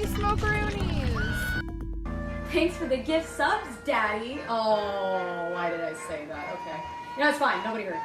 Holy smokeroonies! Thanks for the gift subs, Daddy. Oh, why did I say that? Okay. You know, it's fine. Nobody heard.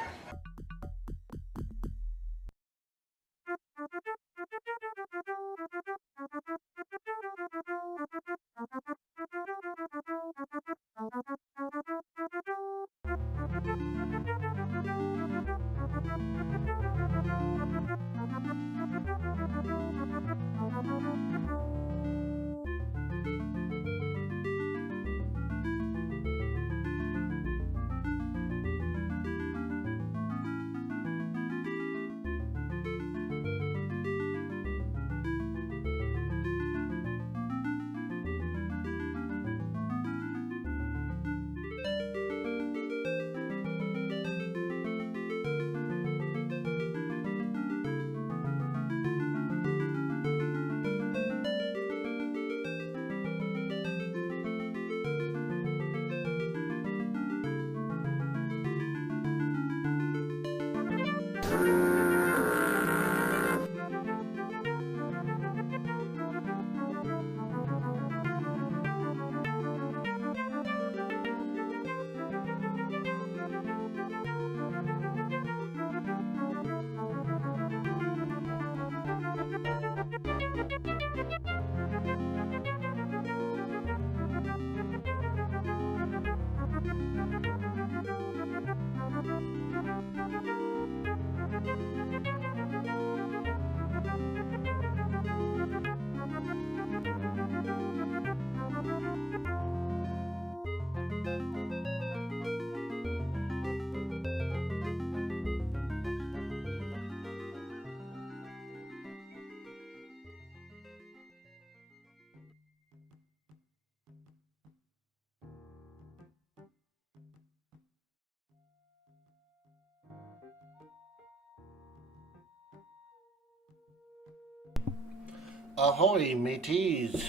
Ahoy, mateys!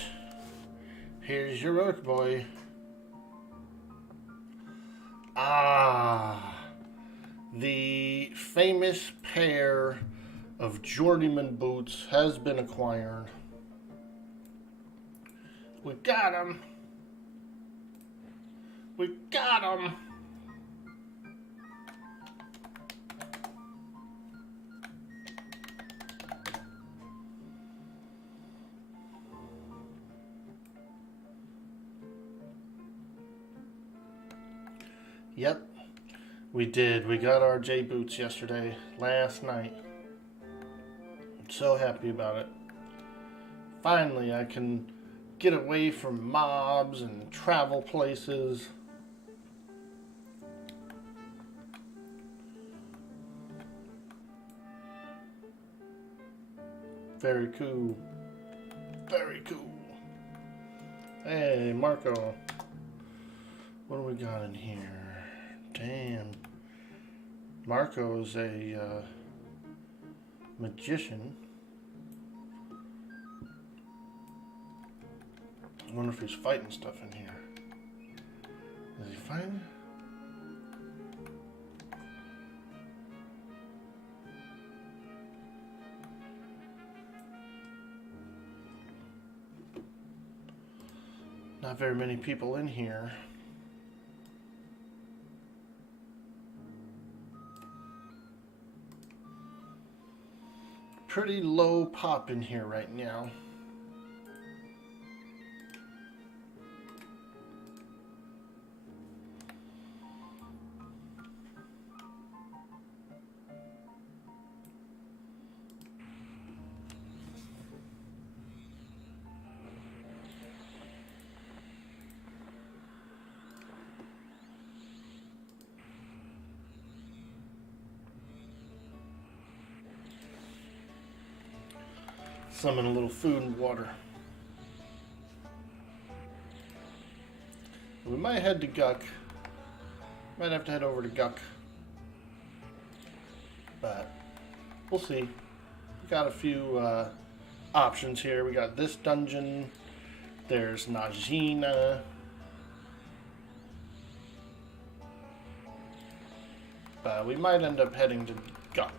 Here's your Orke boy. The famous pair of journeyman boots has been acquired. We got 'em. We got 'em. Yep, we did. We got our Jboots yesterday, last night. I'm so happy about it. Finally, I can get away from mobs and travel places. Very cool. Very cool. Hey, Marco. What do we got in here? Damn. Marco's a magician. I wonder if he's fighting stuff in here. Is he fighting? Not very many people in here. Pretty low pop in here right now. Summon a little food and water. We might head to Guck. Might have to head over to Guck. But we'll see. We got a few options here. We got this dungeon. There's Najina. But we might end up heading to Guck.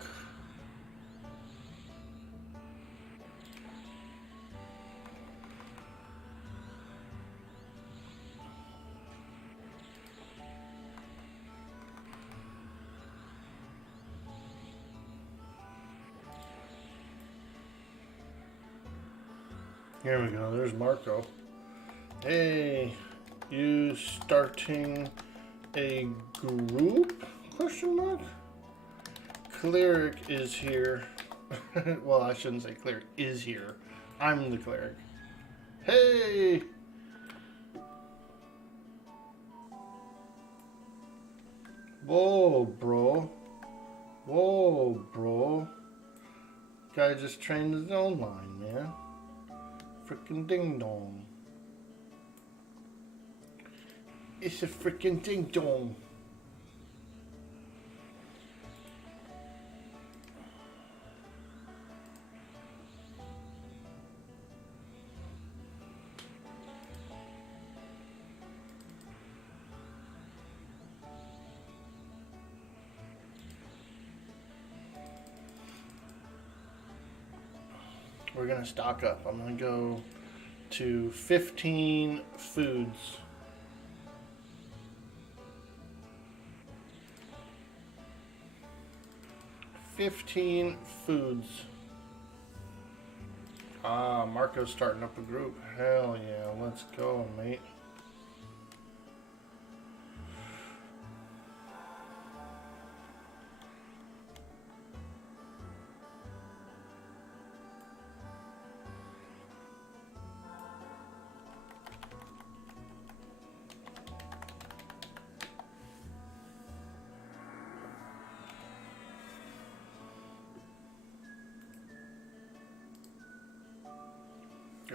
Here we go. There's Marco. Hey, you starting a group? Question mark? Cleric is here. Well, I shouldn't say Cleric is here. I'm the Cleric. Hey! Whoa, bro. Whoa, bro. Guy just trained his own line, man. Frickin' ding dong. It's a frickin' ding dong. We're gonna stock up. I'm gonna go to 15 foods. Ah, Marco's starting up a group. Hell yeah, let's go, mate.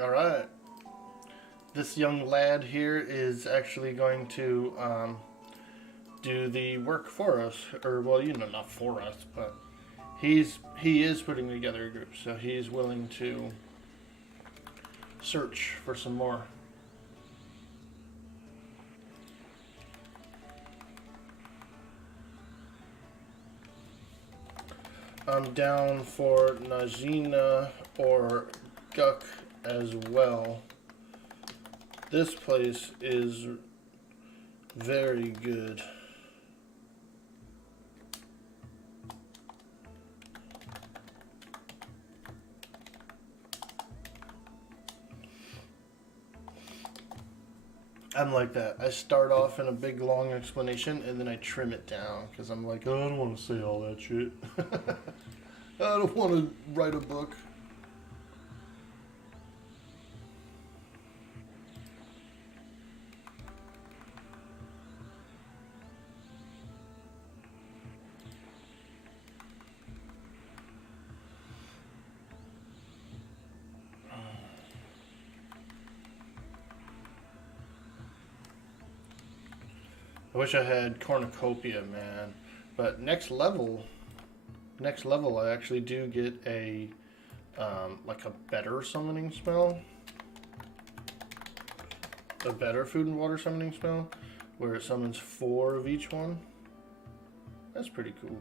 All right. This young lad here is actually going to do the work for us, or well, you know, not for us, but he is putting together a group, so he's willing to search for some more. I'm down for Najina or Guk as well. This place is very good. I'm like that. I start off in a big long explanation and then I trim it down because I'm like, oh, I don't want to say all that shit. I don't want to write a book. I wish I had cornucopia, man. But next level, I actually do get a like a better summoning spell, a better food and water summoning spell, where it summons 4 of each one. That's pretty cool.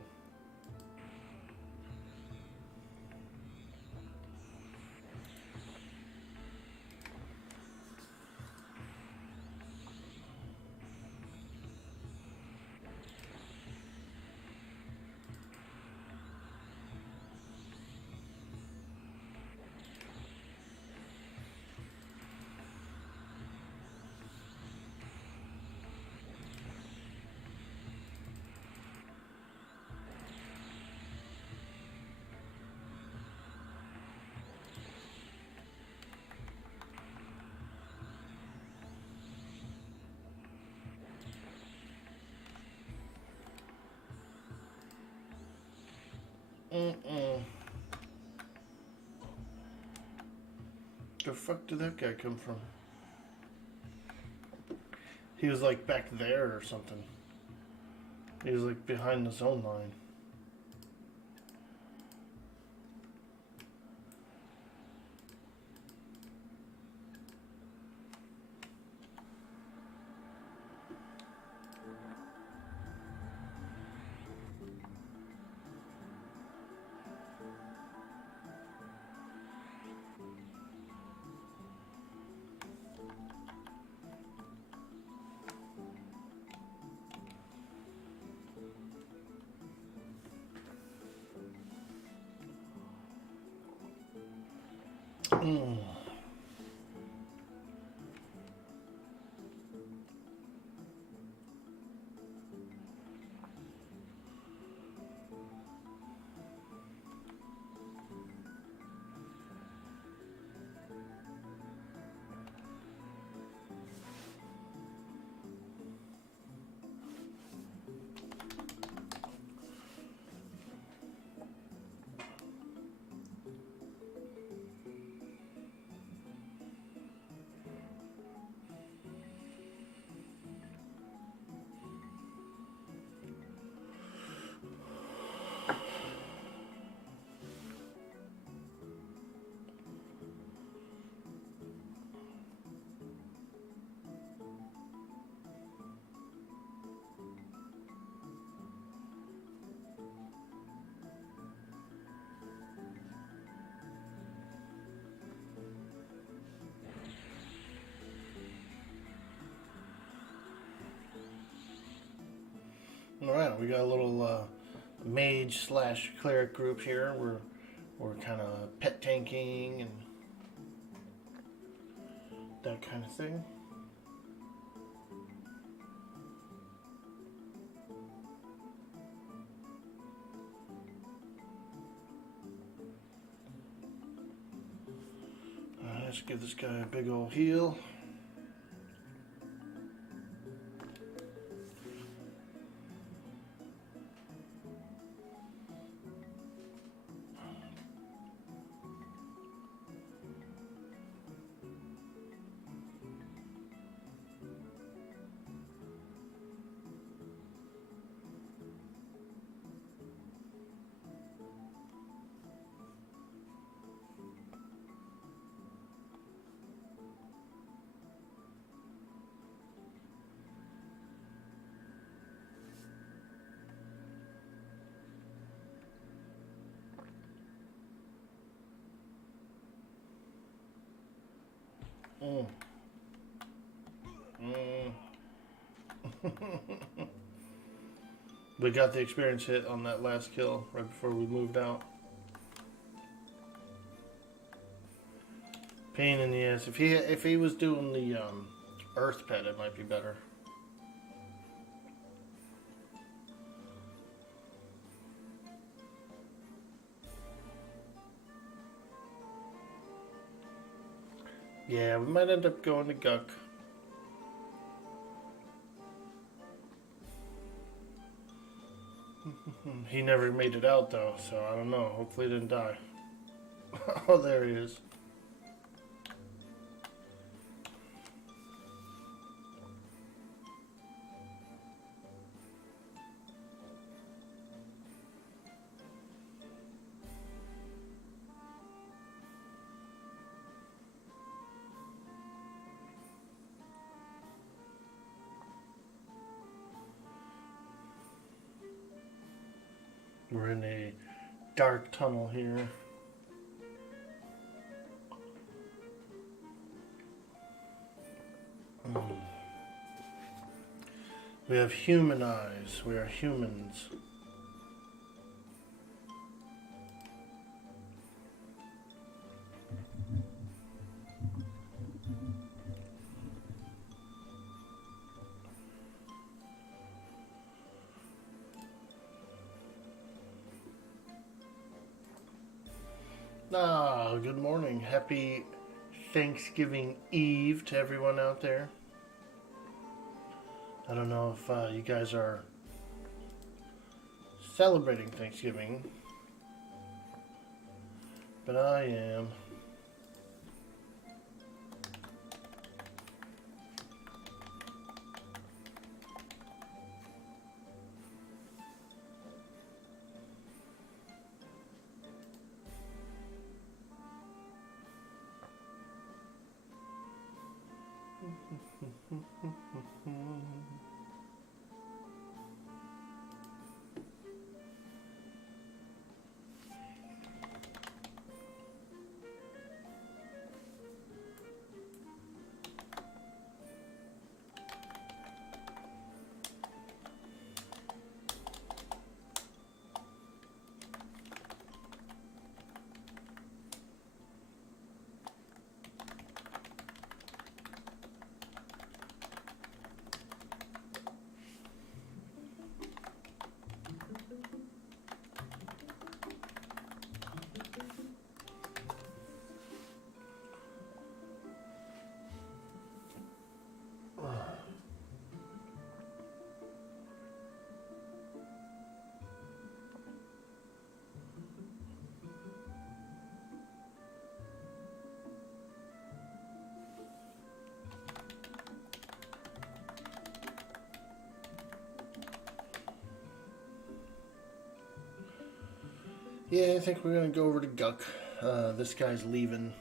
The fuck did that guy come from? He was like back there or something. He was like behind the zone line. Yeah, we got a little mage slash cleric group here. We're kind of pet tanking and that kind of thing. Let's give this guy a big old heal. Mm. We got the experience hit on that last kill right before we moved out. Pain in the ass. If he was doing the earth pet, it might be better. Yeah, we might end up going to Guck. He never made it out though, so I don't know. Hopefully he didn't die. Oh, there he is. We're in a dark tunnel here. We have human eyes. We are humans. Good morning. Happy Thanksgiving Eve to everyone out there. I don't know if you guys are celebrating Thanksgiving, but I am. Yeah, I think we're gonna go over to Guck. This guy's leaving.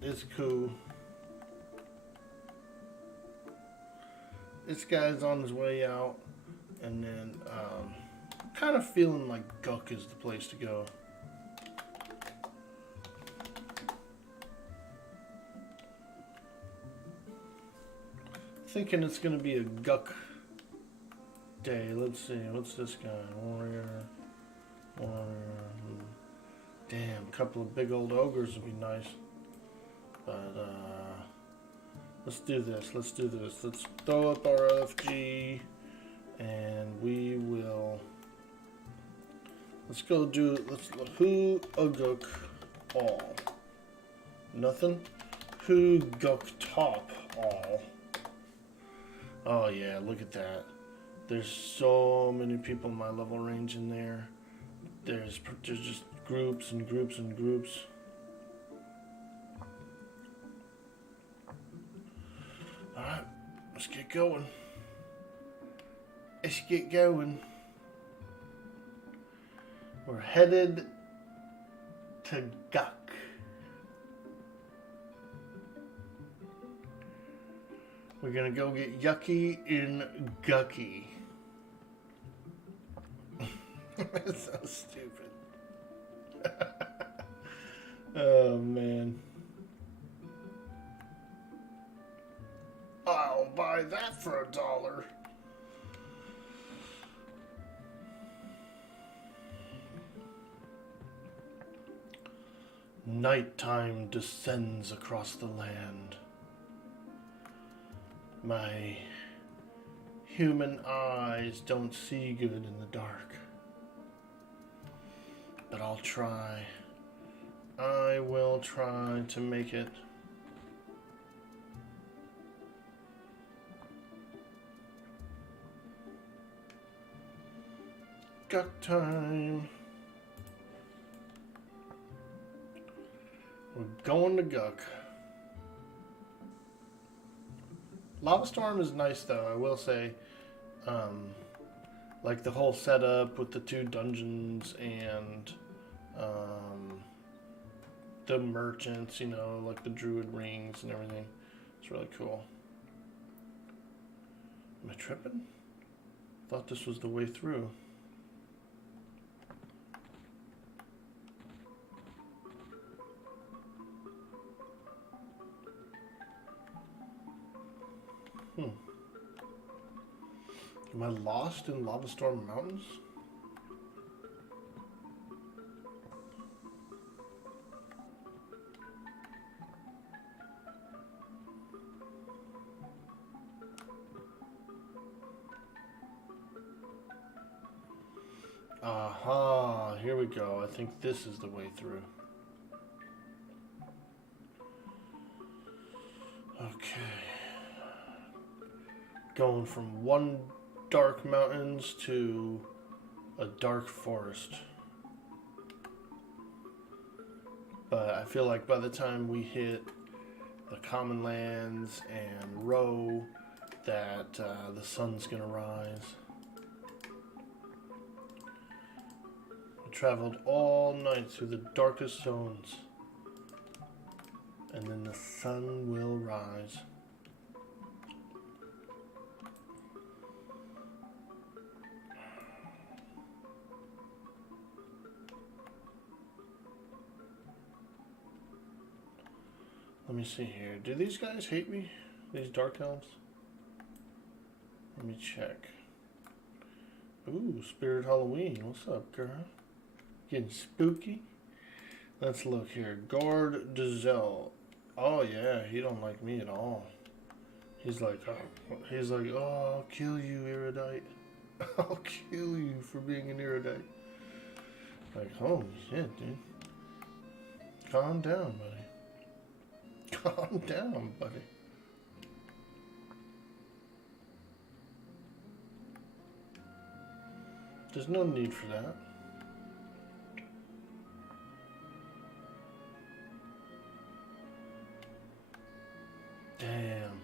It's cool. This guy's on his way out, and then kind of feeling like Guck is the place to go. Thinking it's gonna be a Guck day. Let's see. What's this guy? Warrior. Damn, a couple of big old ogres would be nice. But, let's do this. Let's throw up our FG. And we will... Let's who uguk all. Nothing? Who guk top all. Oh yeah, look at that. There's so many people in my level range in there. There's just groups and groups and groups. Alright, let's get going. Let's get going. We're headed to Guk. We're gonna go get Yucky in Gucky. That's so stupid. Oh man. I'll buy that for $1. Nighttime descends across the land. My human eyes don't see good in the dark. But I'll try. I will try to make it. Guk time. We're going to Guk. Lava Storm is nice though, I will say. Like the whole setup with the 2 dungeons and the merchants, you know, like the druid rings and everything. It's really cool. Am I tripping? Thought this was the way through. Am I lost in Lava Storm Mountains? Aha, here we go. I think this is the way through. Okay. Going from one dark mountains to a dark forest. But I feel like by the time we hit the common lands and Row, that the sun's gonna rise. We traveled all night through the darkest zones, and then the sun will rise. Let me see here. Do these guys hate me? These dark elves? Let me check. Ooh, Spirit Halloween. What's up, girl? Getting spooky? Let's look here. Gord Dezell. Oh yeah, he don't like me at all. He's like, oh, I'll kill you, Erudite. I'll kill you for being an Erudite. Like, holy shit, dude. Calm down, buddy. Calm down, buddy. There's no need for that. Damn.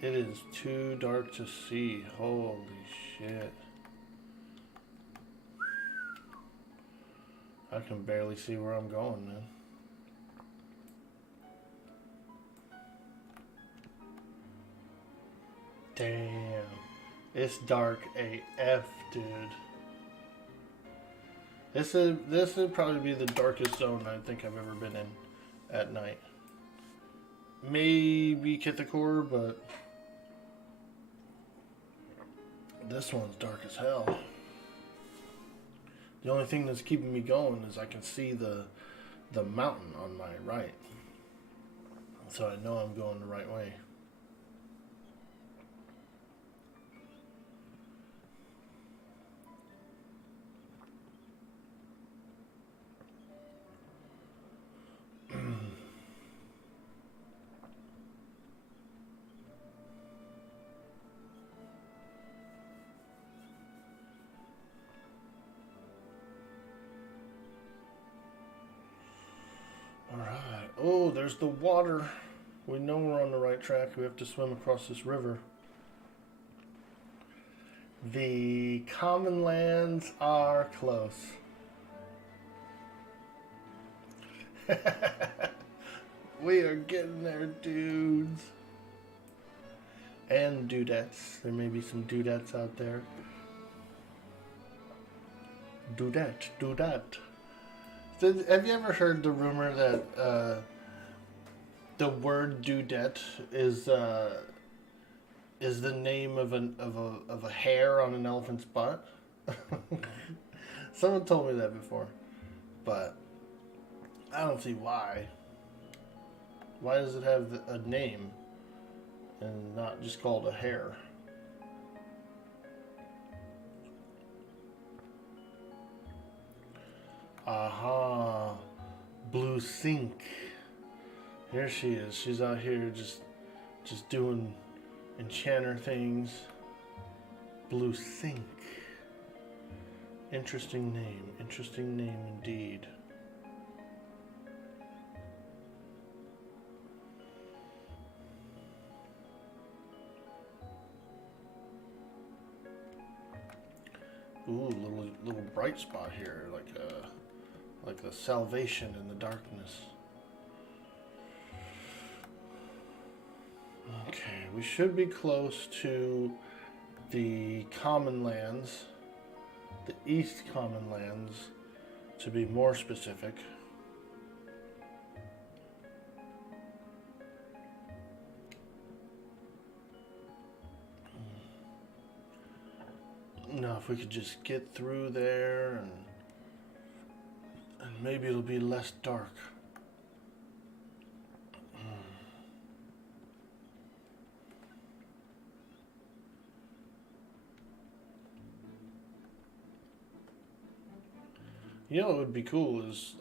It is too dark to see. Holy shit. I can barely see where I'm going, man. Damn. It's dark AF, dude. This would probably be the darkest zone I think I've ever been in at night. Maybe Kithakor, but This one's dark as hell. The only thing that's keeping me going is I can see the mountain on my right. So I know I'm going the right way. Alright. Oh, there's the water. We know we're on the right track. We have to swim across this river. The common lands are close. We are getting there, dudes. And dudettes. There may be some dudettes out there. Dudette, dudette. Have you ever heard the rumor that the word dudette is the name of a hair on an elephant's butt? Someone told me that before, but I don't see why. Why does it have a name and not just called a hair? Aha, Blue Sink. Here she is. She's out here just doing enchanter things. Blue Sink. Interesting name. Interesting name indeed. Ooh, little bright spot here, like a salvation in the darkness. Okay, we should be close to the common lands, the East Common Lands, to be more specific. Now, if we could just get through there and maybe it'll be less dark. You know what would be cool is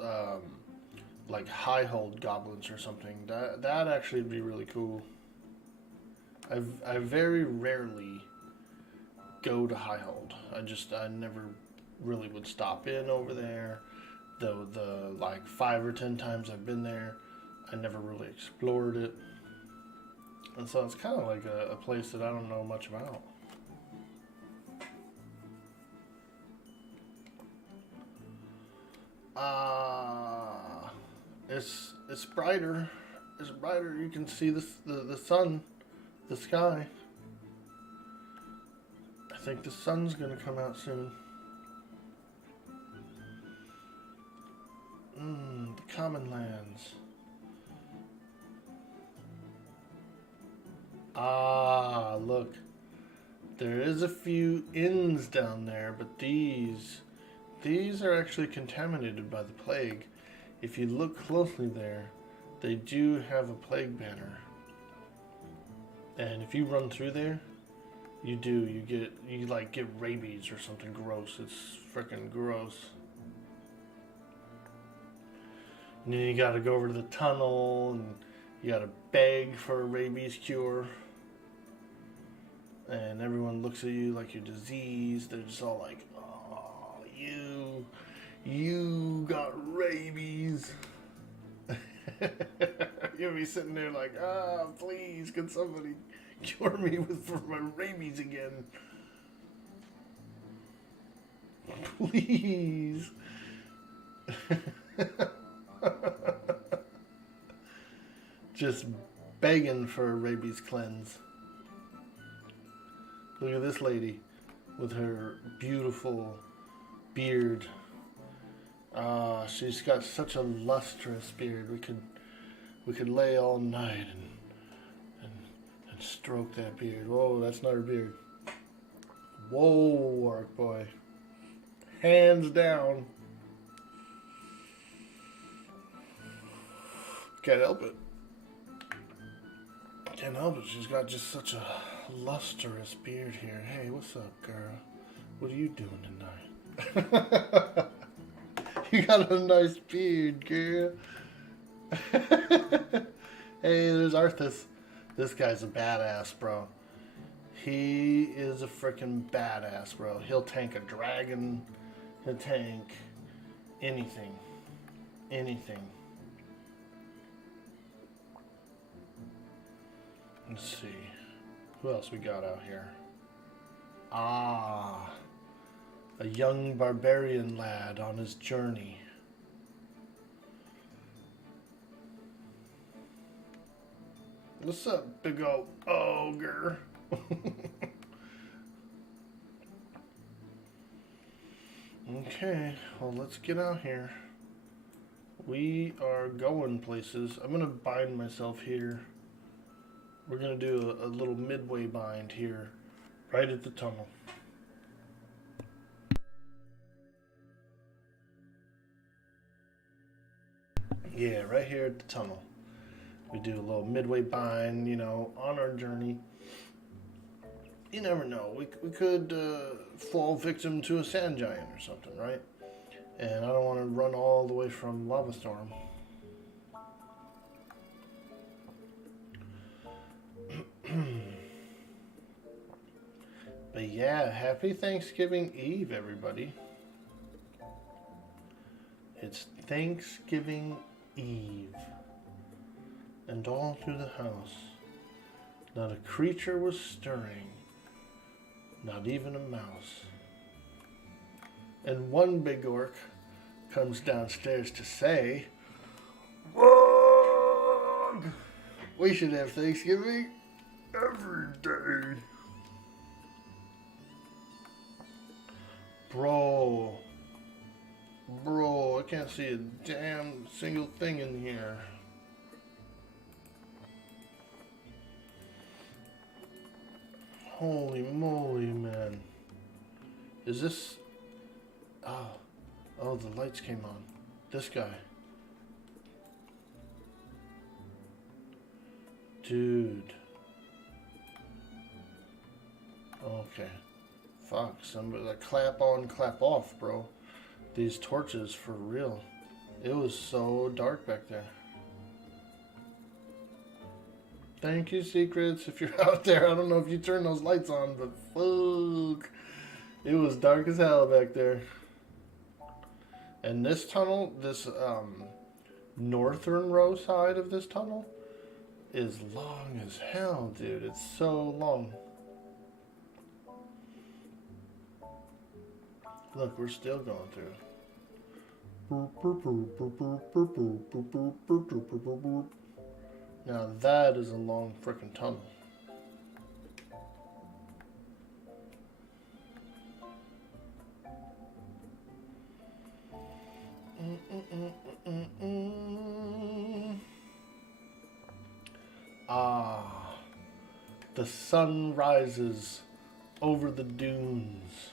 like high hold goblins or something. That actually would be really cool. I very rarely go to high hold. I never really would stop in over there. The like 5 or 10 times I've been there, I never really explored it. And so it's kind of like a place that I don't know much about. It's brighter. It's brighter. You can see the sun, the sky. I think the sun's gonna come out soon. The common lands. Ah, look. There is a few inns down there, but these are actually contaminated by the plague. If you look closely there, they do have a plague banner. And if you run through there, you get rabies or something gross. It's freaking gross. And then you gotta go over to the tunnel and you gotta beg for a rabies cure. And everyone looks at you like you're diseased. They're just all like, oh, you got rabies. You'll be sitting there like, please, can somebody cure me for my rabies again? Please. Just begging for a rabies cleanse. Look at this lady with her beautiful beard. She's got such a lustrous beard. We could lay all night and stroke that beard. Whoa, that's not her beard. Whoa, Orke boy. Hands down. Can't help it. Can't help it. She's got just such a lustrous beard here. Hey, what's up, girl? What are you doing tonight? You got a nice beard, girl. Hey, there's Arthas. This guy's a badass, bro. He is a freaking badass, bro. He'll tank a dragon. He'll tank anything. Anything. Let's see. Who else we got out here? Ah. A young barbarian lad on his journey. What's up, big old ogre? Okay, well, let's get out here. We are going places. I'm gonna bind myself here. We're gonna do a little midway bind here, right at the tunnel. Yeah, right here at the tunnel. We do a little midway bind, you know, on our journey. You never know. We could fall victim to a sand giant or something, right? And I don't want to run all the way from Lava Storm. But yeah, happy Thanksgiving Eve, everybody. It's Thanksgiving Eve. And all through the house, not a creature was stirring, not even a mouse. And one big orc comes downstairs to say, "Wog! We should have Thanksgiving every day." Bro, I can't see a damn single thing in here. Holy moly, man. Is this... Oh, the lights came on. This guy. Dude. Okay. Fuck, somebody, like, clap on, clap off, bro. These torches, for real. It was so dark back there. Thank you, Secrets, if you're out there. I don't know if you turned those lights on, but fuck. It was dark as hell back there. And this tunnel, this northern row side of this tunnel is long as hell, dude. It's so long. Look, we're still going through. Now that is a long frickin' tunnel. Ah, the sun rises over the dunes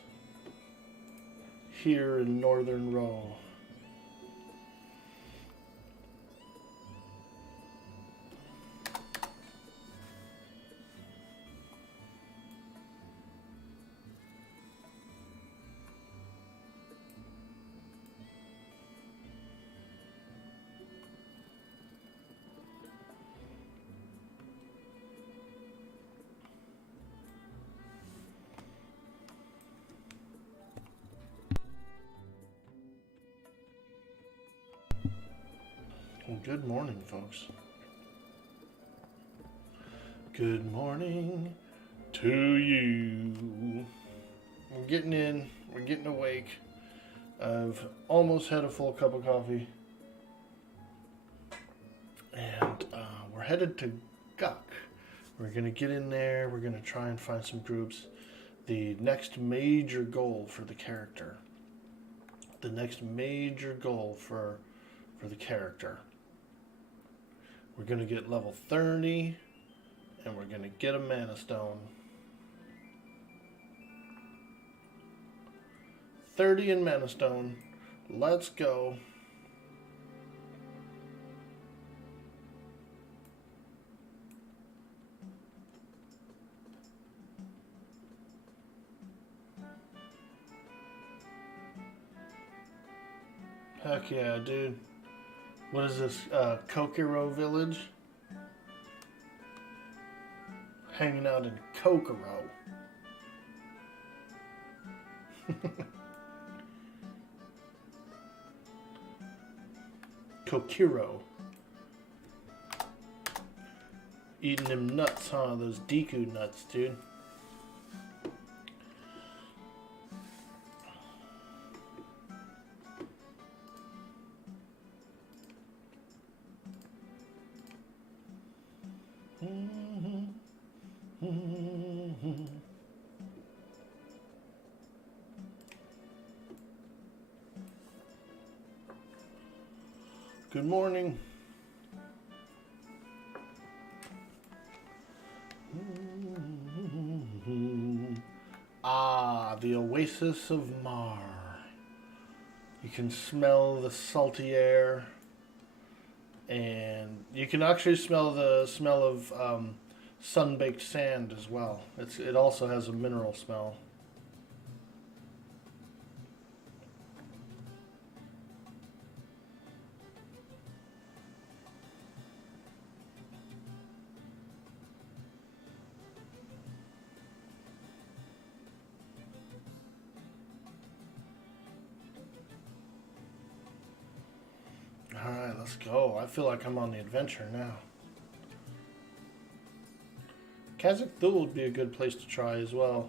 here in Northern Row. Well, good morning, folks. Good morning to you. We're getting in. We're getting awake. I've almost had a full cup of coffee. And we're headed to Guck. We're going to get in there. We're going to try and find some groups. The next major goal for the character. The next major goal for the character. We're going to get level 30, and we're going to get a mana stone. 30 in Mana Stone. Let's go. Heck yeah, dude. What is this? Kokoro Village? Hanging out in Kokoro. Kokiro. Eating them nuts, huh? Those Deku nuts, dude. Good morning. Ah, the oasis of Mar. You can smell the salty air, and you can actually smell the smell of sun-baked sand as well. It also has a mineral smell. Alright, let's go. I feel like I'm on the adventure now. Kazakh Thule would be a good place to try as well.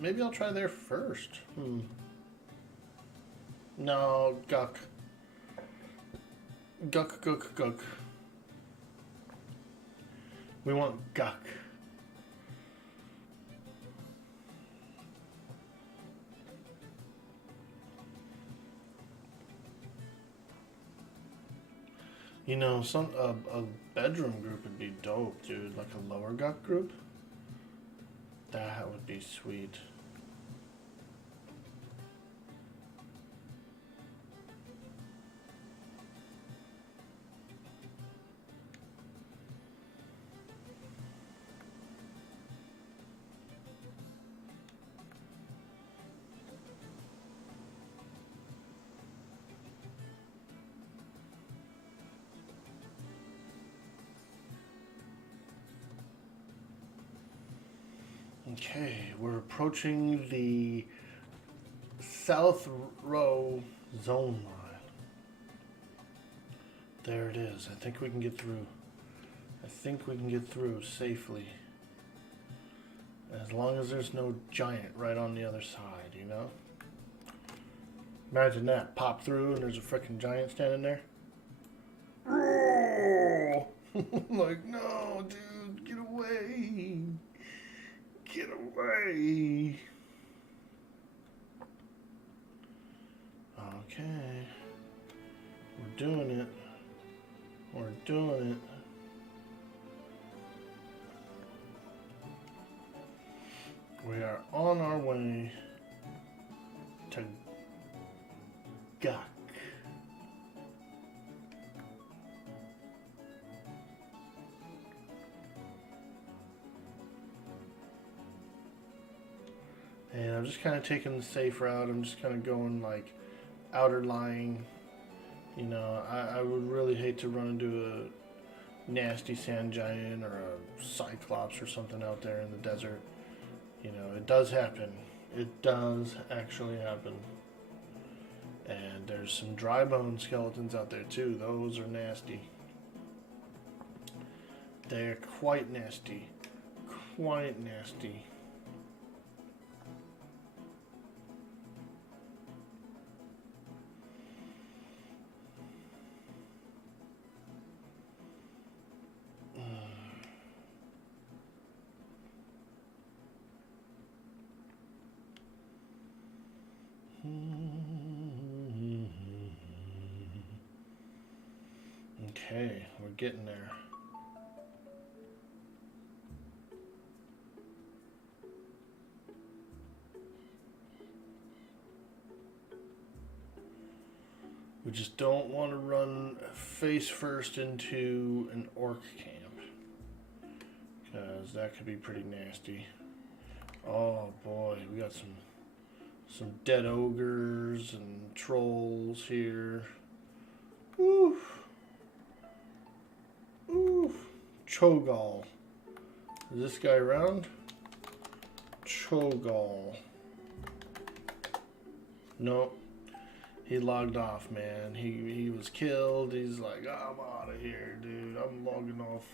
Maybe I'll try there first. No, Guk. Guk. We want Guk. You know, a bedroom group would be dope, dude. Like a lower Guk group. That would be sweet. Okay, we're approaching the South Row zone line. There it is. I think we can get through. I think we can get through safely. As long as there's no giant right on the other side, you know? Imagine that. Pop through and there's a freaking giant standing there. Like, no, dude, get away. Get away. Okay. We're doing it. We're doing it. We are on our way to Guk. And I'm just kind of taking the safe route. I'm just kind of going like outer lying. You know, I would really hate to run into a nasty sand giant or a cyclops or something out there in the desert. You know, it does happen. It does actually happen. And there's some dry bone skeletons out there too. Those are nasty. They're quite nasty. Quite nasty. Okay, we're getting there. just don't want to run face first into an orc camp, because that could be pretty nasty. Oh boy, we got some dead ogres and trolls here. Oof. Oof. Cho'Gall. Is this guy around? Cho'Gall. Nope. He logged off, man. He was killed. He's like, I'm out of here, dude. I'm logging off.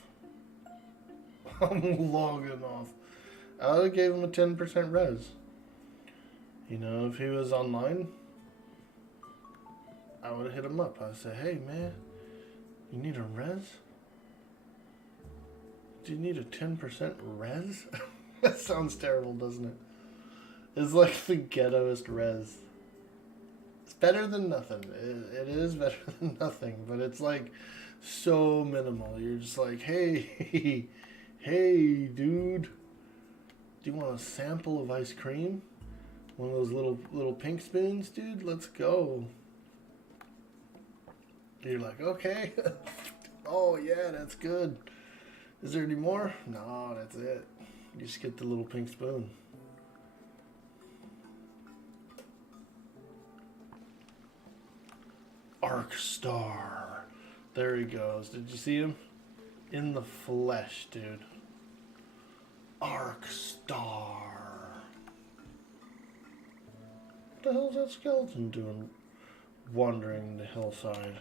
I'm logging off. I would have gave him a 10% res. You know, if he was online, I would have hit him up. I said, hey, man, you need a res? Do you need a 10% res? That sounds terrible, doesn't it? It's like the ghettoest res. It's better than nothing. It is better than nothing, but it's like so minimal. You're just like, hey, hey, dude, do you want a sample of ice cream? One of those little pink spoons, dude? Let's go. You're like, okay. Oh, yeah, that's good. Is there any more? No, that's it. You just get the little pink spoon. Arc Star. There he goes. Did you see him? In the flesh, dude. Arc Star. What the hell is that skeleton doing wandering the hillside?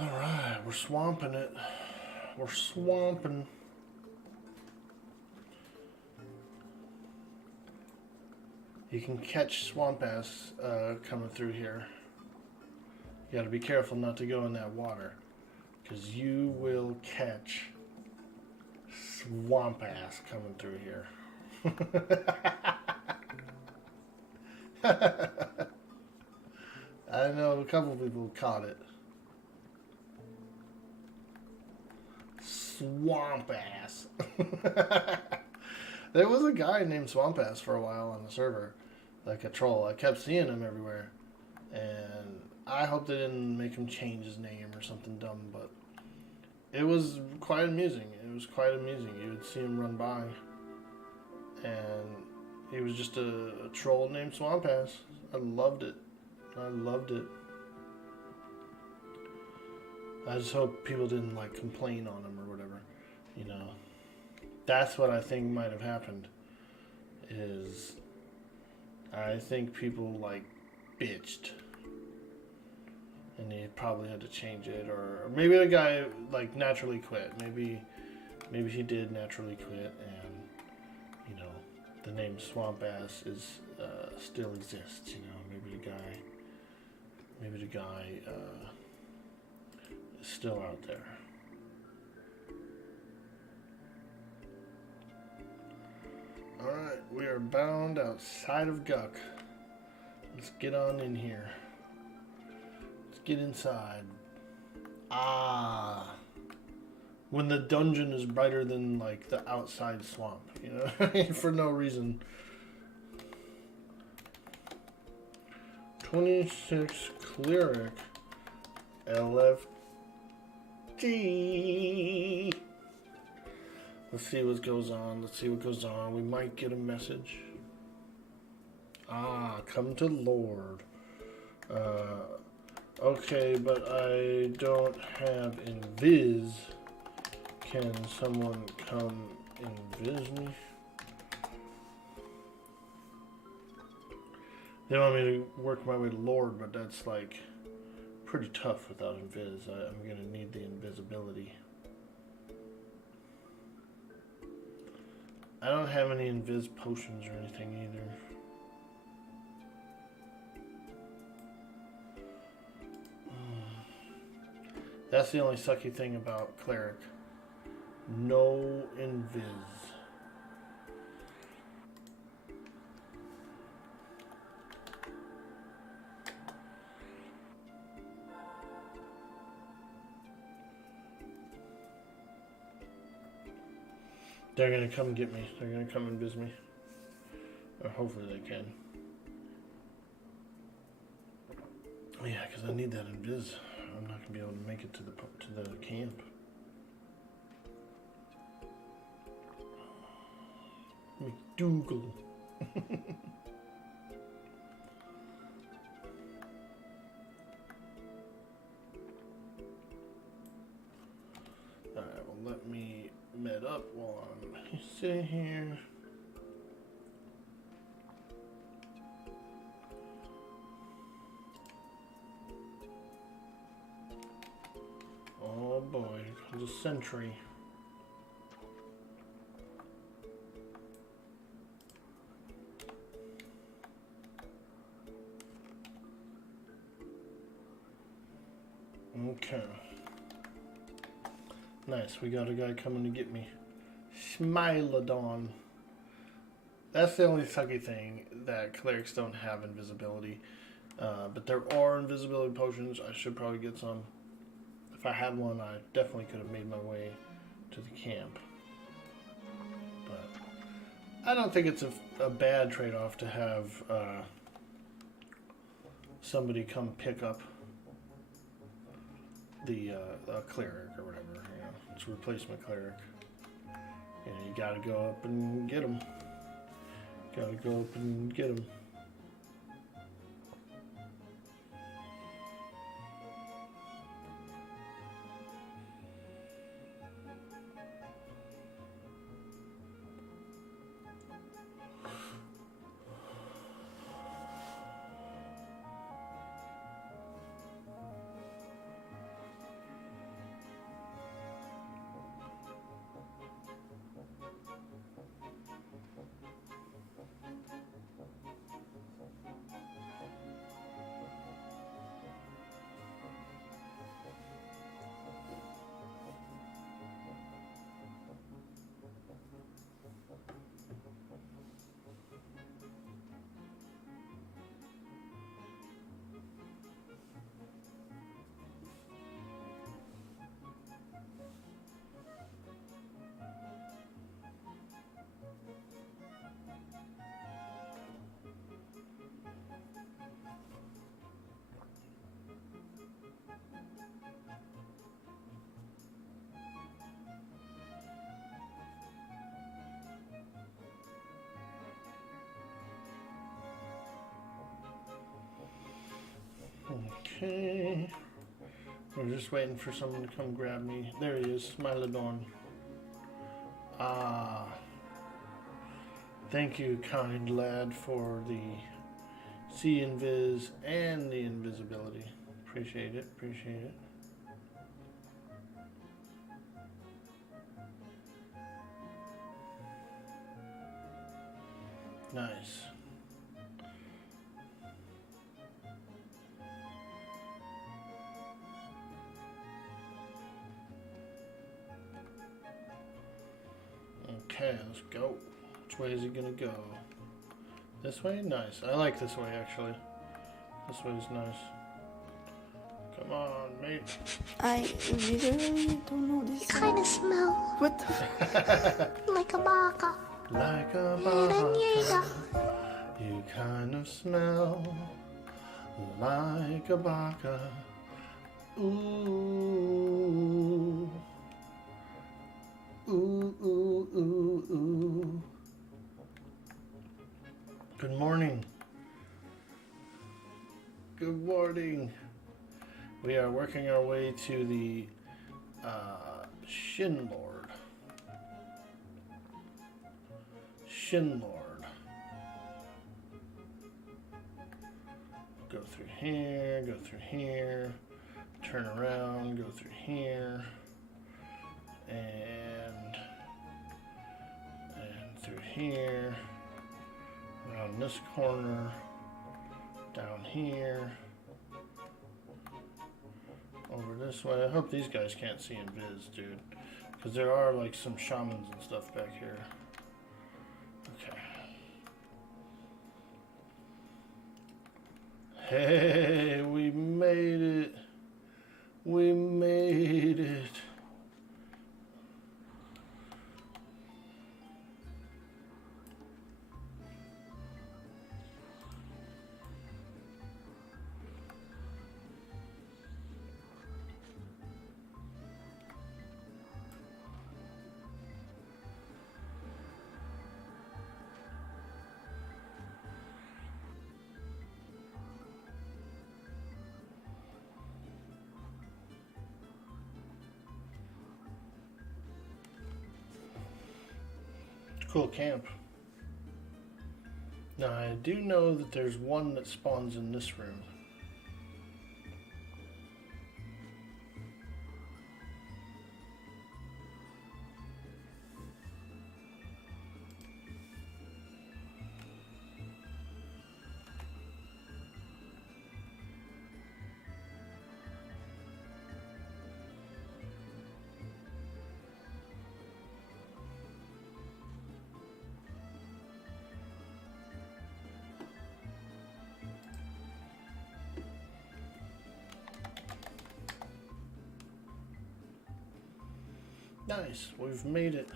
Alright, we're swamping it. We're swamping. You can catch swamp ass coming through here. You gotta be careful not to go in that water, because you will catch swamp ass coming through here. I know a couple people caught it. Swamp ass. There was a guy named Swamp Ass for a while on the server, like a troll. I kept seeing him everywhere, and I hope they didn't make him change his name or something dumb, but it was quite amusing. It was quite amusing. You would see him run by, and he was just a troll named Swamp Ass. I loved it. I loved it. I just hope people didn't like complain on him or whatever, you know. That's what I think might have happened. Is I think people like bitched, and he probably had to change it, or maybe the guy like naturally quit. Maybe he did naturally quit, and you know the name Swamp Ass is still exists. You know, maybe the guy is still out there. Alright, we are bound outside of Guck. Let's get on in here. Let's get inside. Ah. When the dungeon is brighter than, like, the outside swamp, you know? For no reason. 26 Cleric. LFT. Let's see what goes on. Let's see what goes on. We might get a message. Ah, come to Lord. Okay, but I don't have invis. Can someone come invis me? They want me to work my way to Lord, but that's like pretty tough without invis. I'm gonna need the invisibility. I don't have any invis potions or anything either. That's the only sucky thing about Cleric. No invis. They're gonna come get me. They're gonna come and visit me. Or hopefully they can. Yeah, because I need that invis. I'm not gonna be able to make it to the camp. McDougal. Alright, well let me med up while I'm sitting here. Oh boy, here comes a sentry. Okay. Nice, we got a guy coming to get me. Smilodon. That's the only sucky thing, that clerics don't have invisibility. But there are invisibility potions. I should probably get some. If I had one, I definitely could have made my way to the camp. But I don't think it's a bad trade-off to have somebody come pick up the cleric or whatever, you know, it's a replacement cleric. You know, you gotta go up and get them. Gotta go up and get them. Okay. We're just waiting for someone to come grab me. There he is, Smilodon. Ah. Thank you, kind lad, for the see invis and the invisibility. Appreciate it, appreciate it. Nice. Okay, let's go. Which way is he gonna go? This way? Nice. I like this way, actually. This way is nice. Come on, mate. I literally don't know this. Kind of smell What the like a baka. Like a baka. You kind of smell like a baka. Ooh. Ooh, ooh, ooh, ooh. Good morning. Good morning. We are working our way to the Shin Lord. Shin Lord. Go through here, turn around, go through here, and through here, around this corner, down here, over this way. I hope these guys can't see in viz, dude, because there are like some shamans and stuff back here. Okay. Hey, we made it. We made it. Cool camp. Now I do know that there's one that spawns in this room. Nice, we've made it.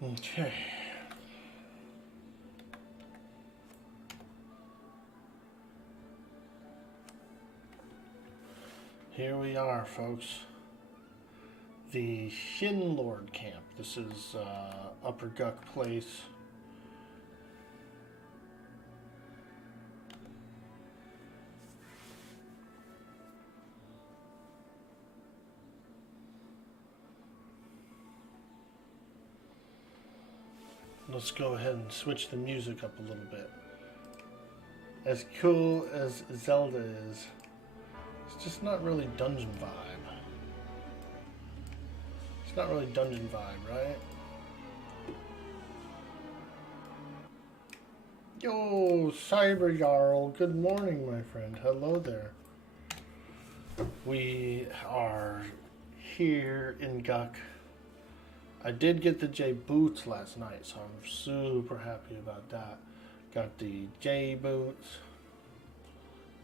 Okay. Here we are, folks. The Shin Lord camp. This is Upper Guck Place. Let's go ahead and switch the music up a little bit. As cool as Zelda is, it's just not really dungeon vibe. It's not really dungeon vibe, right? Yo, Cyber Jarl, good morning, my friend. Hello there. We are here in Guck. I did get the Jboots last night, so I'm super happy about that. Got the Jboots.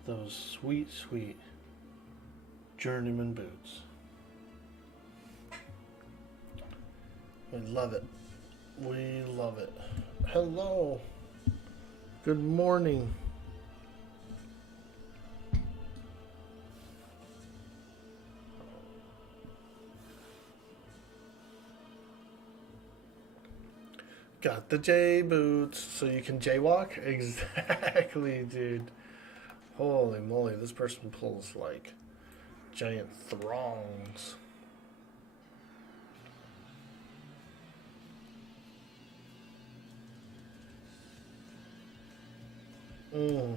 Those sweet, sweet journeyman boots. We love it. We love it. Hello. Good morning. Got the Jboots, so you can jaywalk? Exactly, dude. Holy moly, this person pulls like giant throngs. Mm.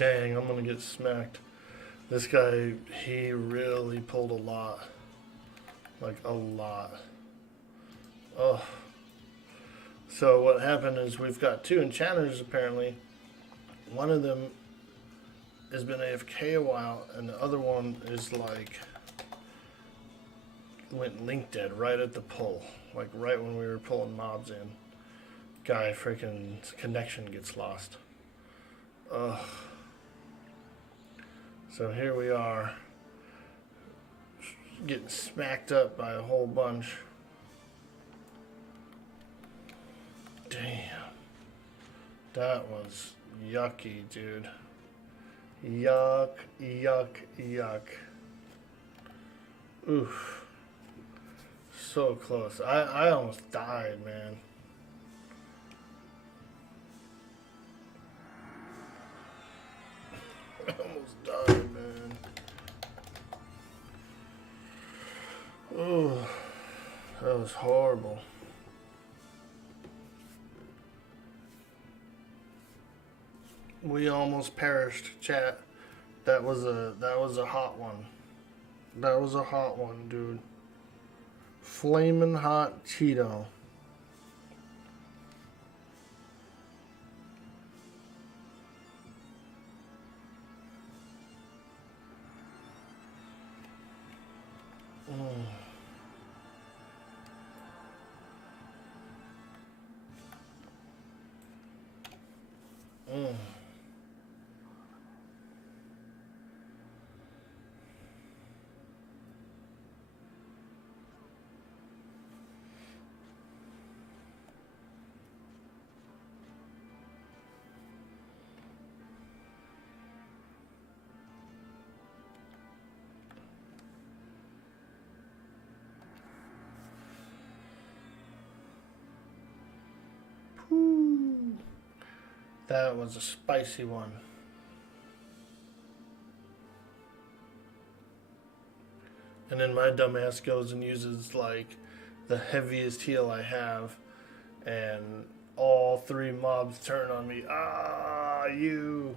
Dang, I'm gonna get smacked. This guy, he really pulled a lot. Like, a lot. Oh. So what happened is we've got 2 enchanters, apparently. One of them has been AFK a while, and the other one is, like, went link dead right at the pull. Like, right when we were pulling mobs in. Guy freaking connection gets lost. Ugh. So here we are, getting smacked up by a whole bunch. Damn. That was yucky, dude. Yuck, yuck, yuck. Oof. So close. I almost died, man. I almost died, man. Oh, that was horrible. We almost perished, chat. That was a hot one. That was a hot one, dude. Flamin' hot Cheeto. That was a spicy one. And then my dumbass goes and uses like the heaviest heal I have, and all 3 mobs turn on me. Ah, you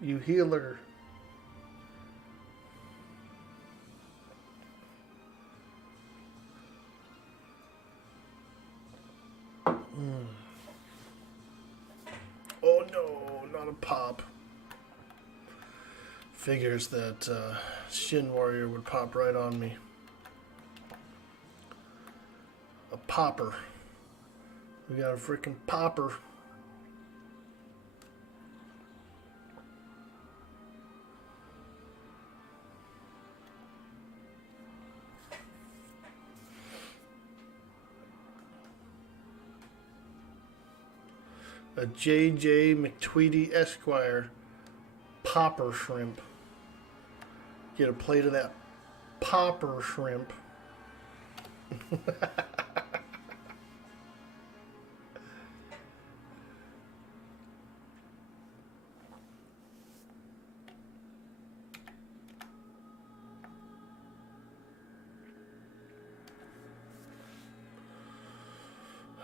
healer. Oh no, not a pop. Figures that Shin Warrior would pop right on me. A popper. We got a freaking popper. A J.J. McTweety Esquire popper shrimp. Get a plate of that popper shrimp.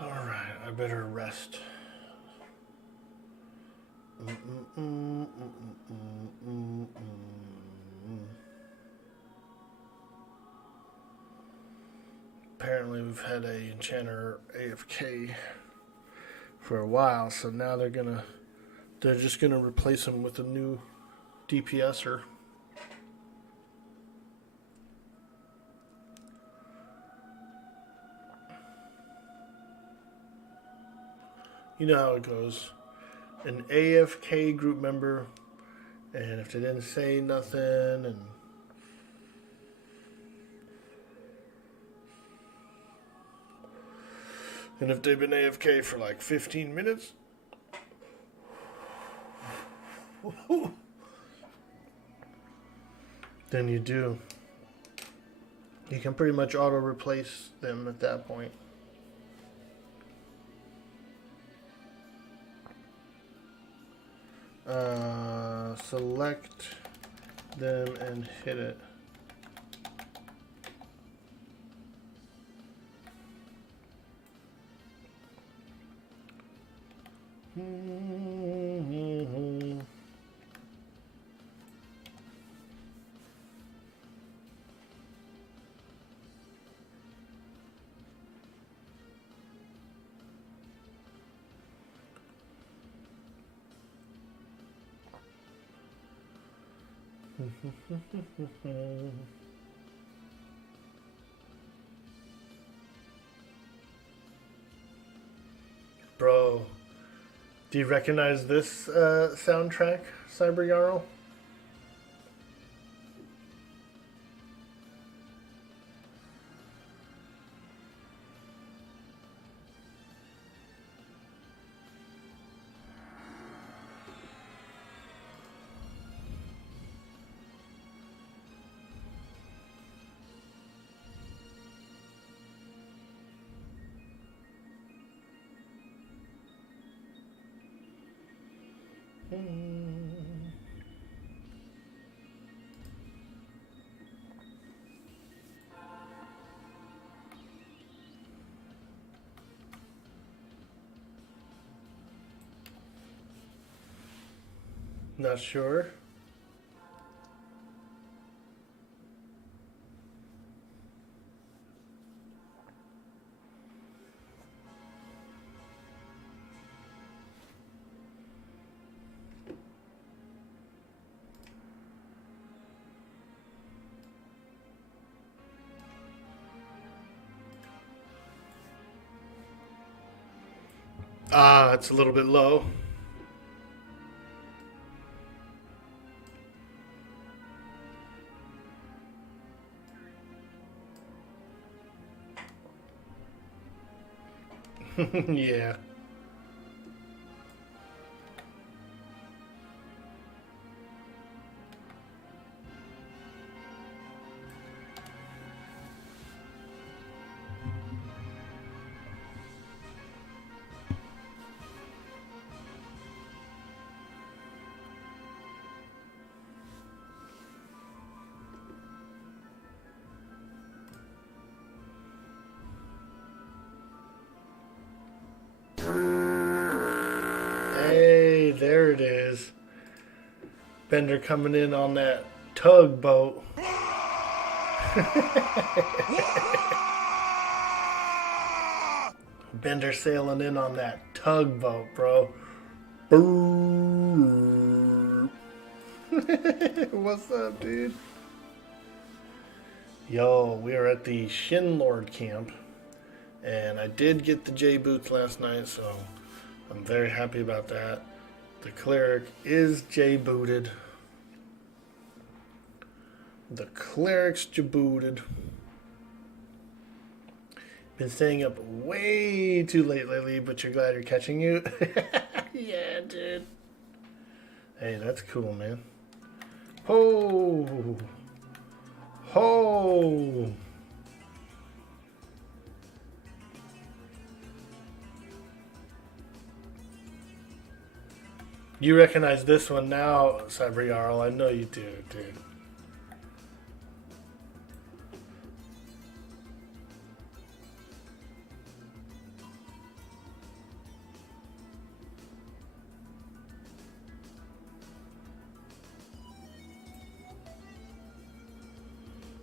All right, I better rest. Apparently we've had a enchanter AFK for a while, so now they're just gonna replace him with a new DPSer. You know how it goes. An AFK group member, and if they didn't say nothing, and if they've been AFK for like 15 minutes, then you can pretty much auto replace them at that point. Select them and hit it. Bro, do you recognize this soundtrack, Cyber Jarl? Not sure. Ah, it's a little bit low. Yeah. Hey, there it is. Bender coming in on that tugboat. Bender sailing in on that tugboat, bro. What's up, dude? Yo, we are at the Shin Lord camp, and I did get the Jboots last night, so I'm very happy about that. The Cleric is Jbooted. The Cleric's Jbooted. Been staying up way too late lately, but you're glad you're catching you. Yeah, dude. Hey, that's cool, man. Ho! Ho! You recognize this one now, Cyber Jarl. I know you do, dude.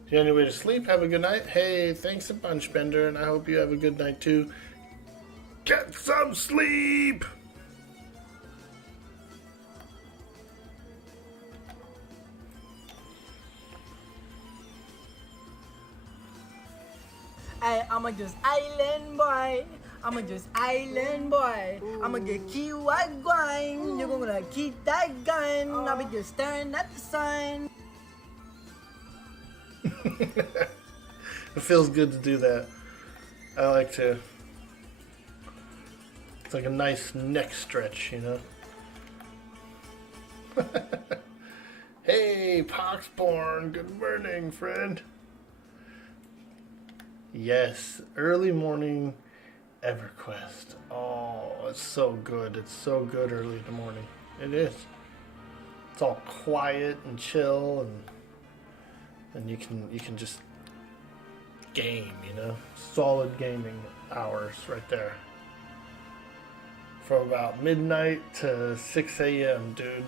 You on your way to sleep? Have a good night. Hey, thanks a bunch, Bender, and I hope you have a good night too. Get some sleep! I'm just island boy. I'm just island boy. I'ma get key white grind. You're gonna keep that gun. I'll be just staring at the sign. It feels good to do that. I like to. It's like a nice neck stretch, you know? Hey, Poxborn. Good morning, friend. Yes, early morning EverQuest. Oh, it's so good. It's so good early in the morning. It is. It's all quiet and chill, and you can just game, you know? Solid gaming hours right there. From about midnight to 6 a.m., dude.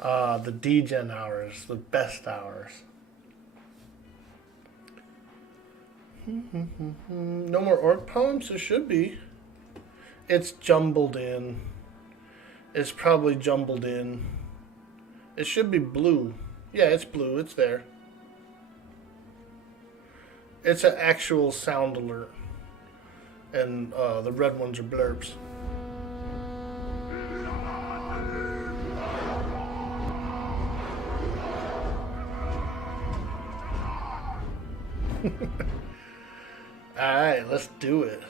The D-Gen hours, the best hours. No more Orke poems? There should be. It's jumbled in. It's probably jumbled in. It should be blue. Yeah, it's blue. It's there. It's an actual sound alert. And the red ones are blurbs. Alright, let's do it.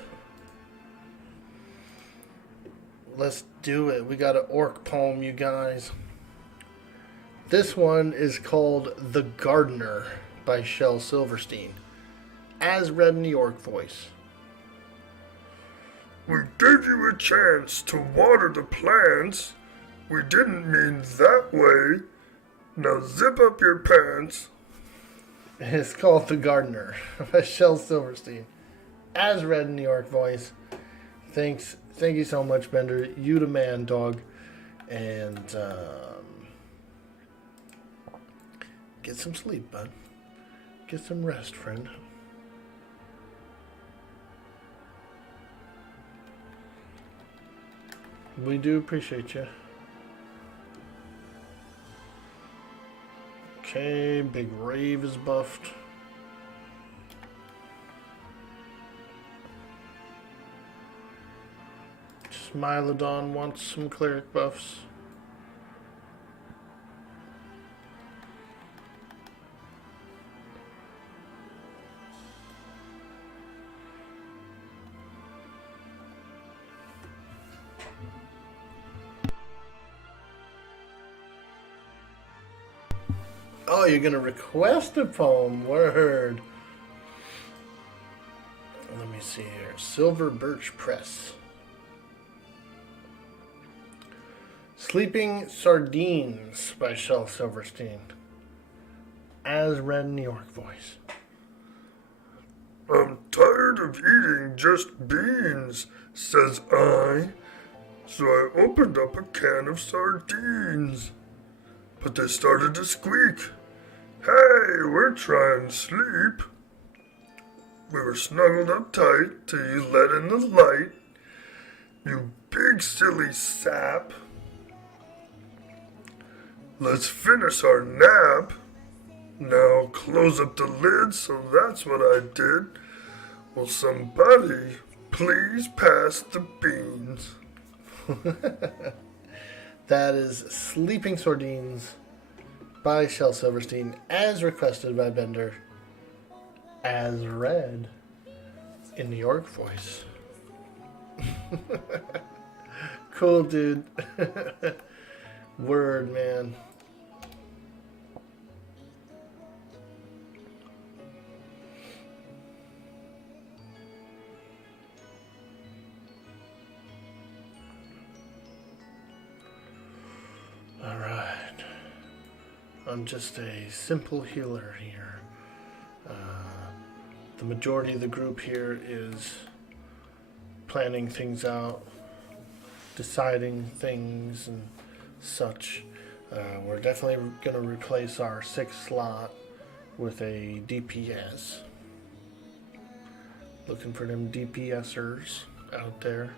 Let's do it. We got an Orke poem, you guys. This one is called The Gardener by Shel Silverstein, as read in the Orke voice. We gave you a chance to water the plants. We didn't mean that way. Now zip up your pants. It's called The Gardener by Shel Silverstein, as read in the Orke voice. Thank you so much, Bender. You the man, dog. And get some sleep, bud. Get some rest, friend. We do appreciate you. Okay, Big Rave is buffed. Smilodon wants some Cleric buffs. Oh, you're gonna request a poem. Word. Let me see here. Silver Birch Press. Sleeping Sardines by Shel Silverstein, as read in the Orke voice. I'm tired of eating just beans, says I. So I opened up a can of sardines. But they started to squeak. Hey, we're trying to sleep. We were snuggled up tight till you let in the light. You big silly sap. Let's finish our nap. Now close up the lid, so that's what I did. Will somebody please pass the beans? That is Sleeping Sardines by Shel Silverstein, as requested by Bender, as read in the Orke voice. Cool, dude. Word, man. Alright. I'm just a simple healer here. The majority of the group here is planning things out, deciding things and such. We're definitely going to replace our 6th slot with a DPS. Looking for them DPSers out there.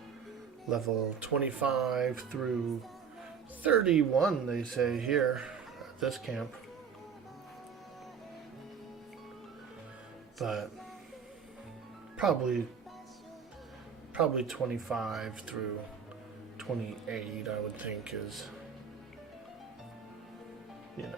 Level 25 through 31, they say here at this camp. But probably 25 through 28, I would think, is, you know.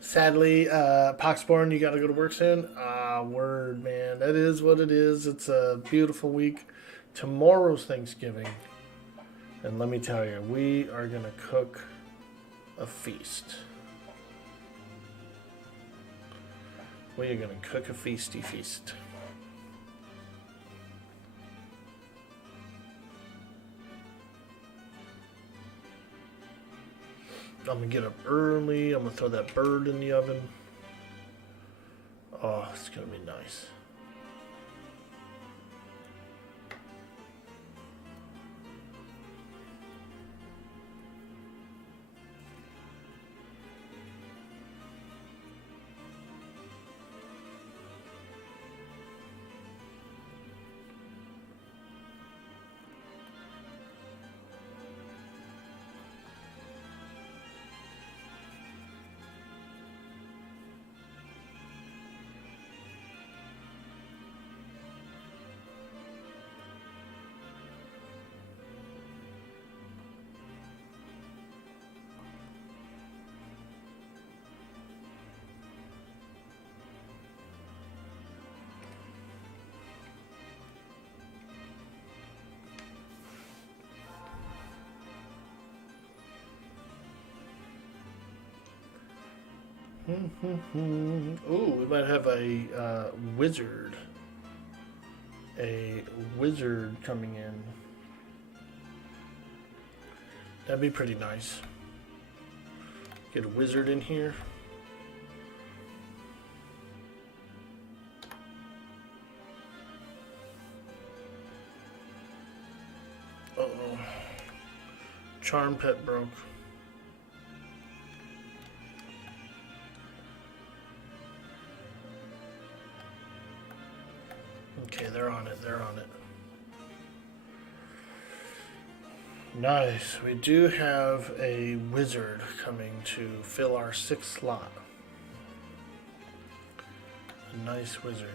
Sadly, Poxborn, you gotta go to work soon. Word, man. That is what it is. It's a beautiful week. Tomorrow's Thanksgiving. And let me tell you, we are gonna cook a feast. We are gonna cook a feasty feast. I'm gonna get up early. I'm gonna throw that bird in the oven. Oh, it's gonna be nice. Ooh, we might have a wizard. A wizard coming in. That'd be pretty nice. Get a wizard in here. Uh-oh. Charm pet broke. Okay, they're on it, they're on it. Nice. We do have a wizard coming to fill our 6th slot. A nice wizard.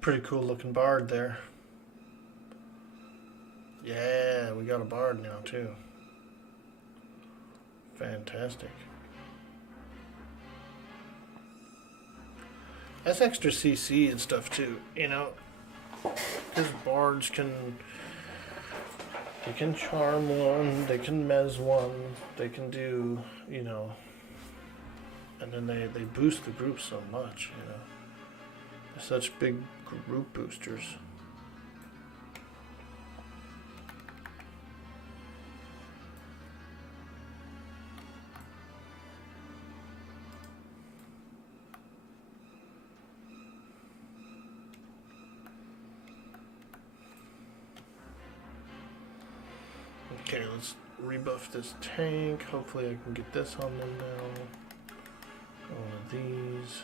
Pretty cool looking bard there. Yeah, we got a bard now too. Fantastic. That's extra CC and stuff too, you know. Because bards they can charm one, they can mez one, they can do, you know, and then they boost the group so much, you know. They're such big group boosters. Okay, let's rebuff this tank. Hopefully I can get this on them now. One of these.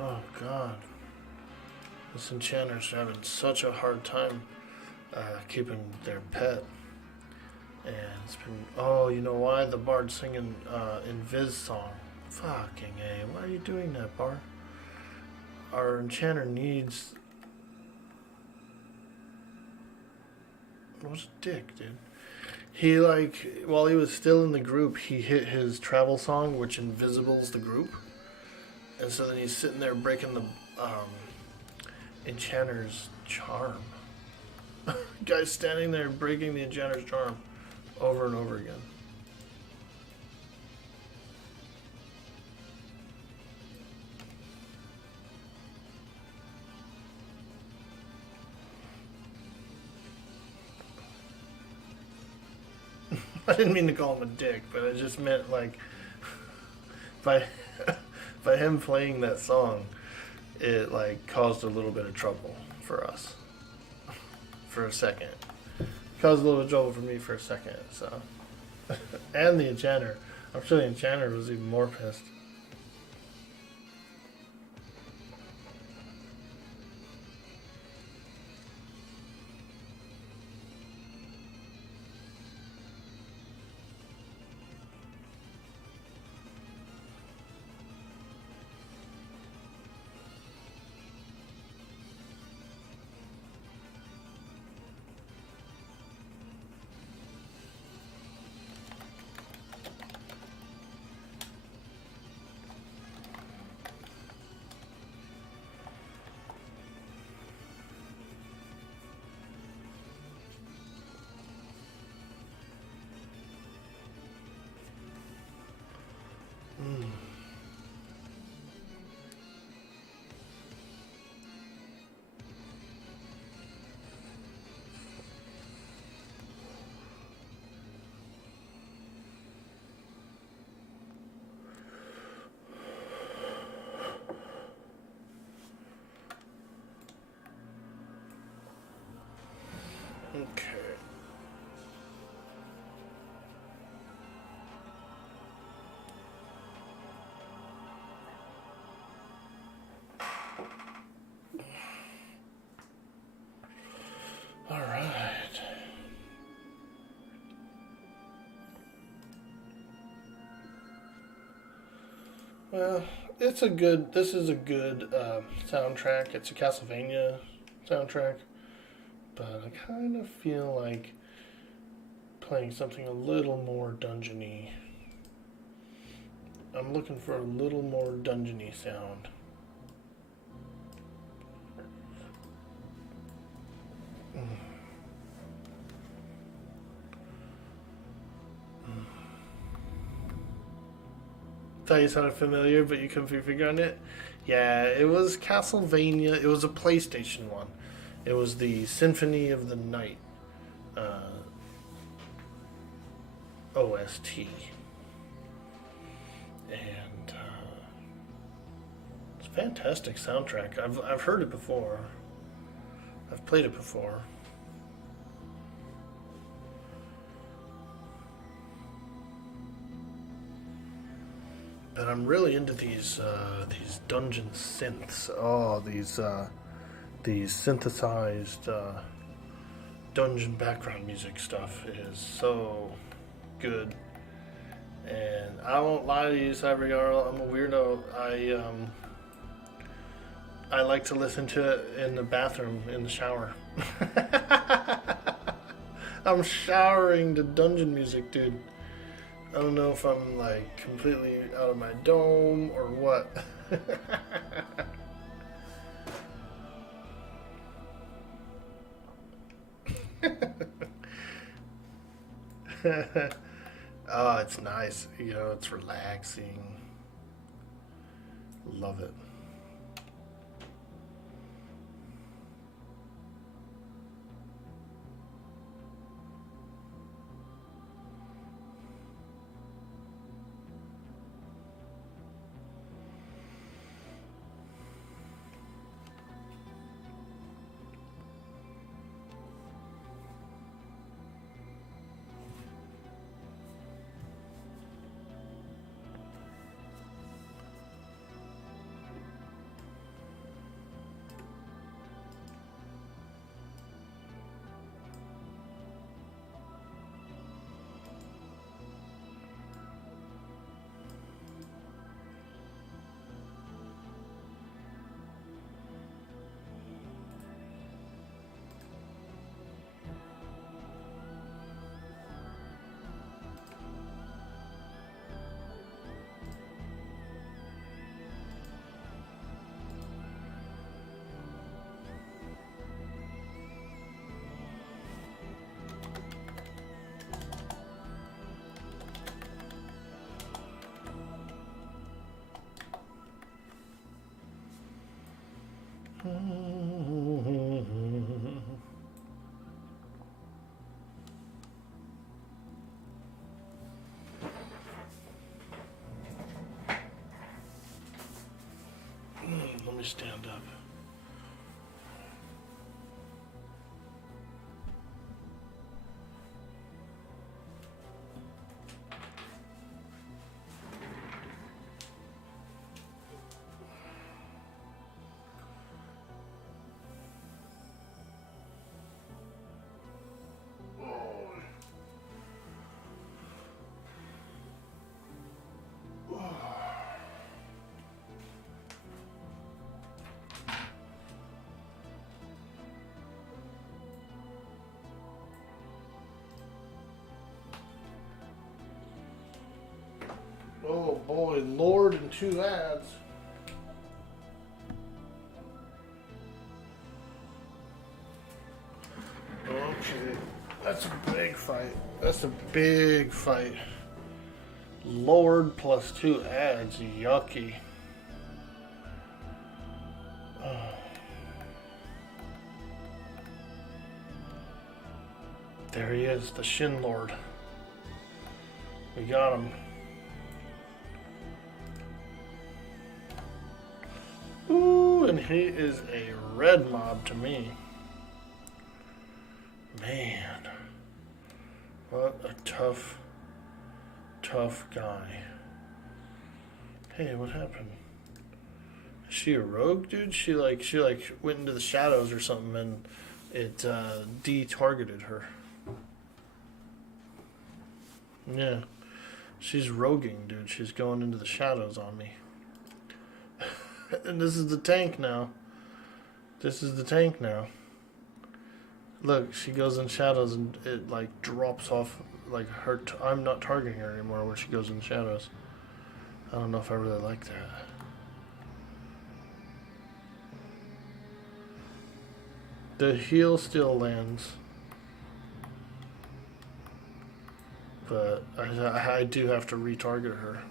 Oh god, this enchanter's having such a hard time keeping their pet, and it's been, oh, you know why? The bard's singing Invis song. Fucking A, why are you doing that, bard? Our enchanter needs, what's a dick, dude? He, like, while he was still in the group, he hit his travel song, which invisibles the group. And so then he's sitting there breaking the enchanter's charm. Guy's standing there breaking the enchanter's charm over and over again. I didn't mean to call him a dick, but I just meant, like, by him playing that song, it, like, caused a little bit of trouble for us. For a second. Caused a little bit of trouble for me for a second, so. And the enchanter. I'm sure the enchanter was even more pissed. Well, it's a good. This is a good soundtrack. It's a Castlevania soundtrack, but I kind of feel like playing something a little more dungeony. I'm looking for a little more dungeony sound. Thought you sounded familiar, but you couldn't figure on it. Yeah, it was Castlevania. It was a PlayStation one. It was the Symphony of the Night OST, and it's a fantastic soundtrack. I've heard it before. I've played it before. But I'm really into these dungeon synths. Oh, these synthesized dungeon background music stuff is so good. And I won't lie to you, Cybergarl, I'm a weirdo. I like to listen to it in the bathroom, in the shower. I'm showering to dungeon music, dude. I don't know if I'm like completely out of my dome or what. Oh, it's nice. You know, it's relaxing. Love it. Let me stand up. Oh boy, Lord and 2 ads. Okay, that's a big fight. That's a big fight. Lord plus 2 ads, yucky. There he is, the Shin Lord. We got him. Ooh, and he is a red mob to me. Man. What a tough guy. Hey, what happened? Is she a rogue, dude? She went into the shadows or something and it de-targeted her. Yeah. She's roguing, dude. She's going into the shadows on me. And this is the tank now. This is the tank now. Look, she goes in shadows and it like drops off. Like her, I'm not targeting her anymore when she goes in shadows. I don't know if I really like that. The heal still lands, but I do have to retarget her.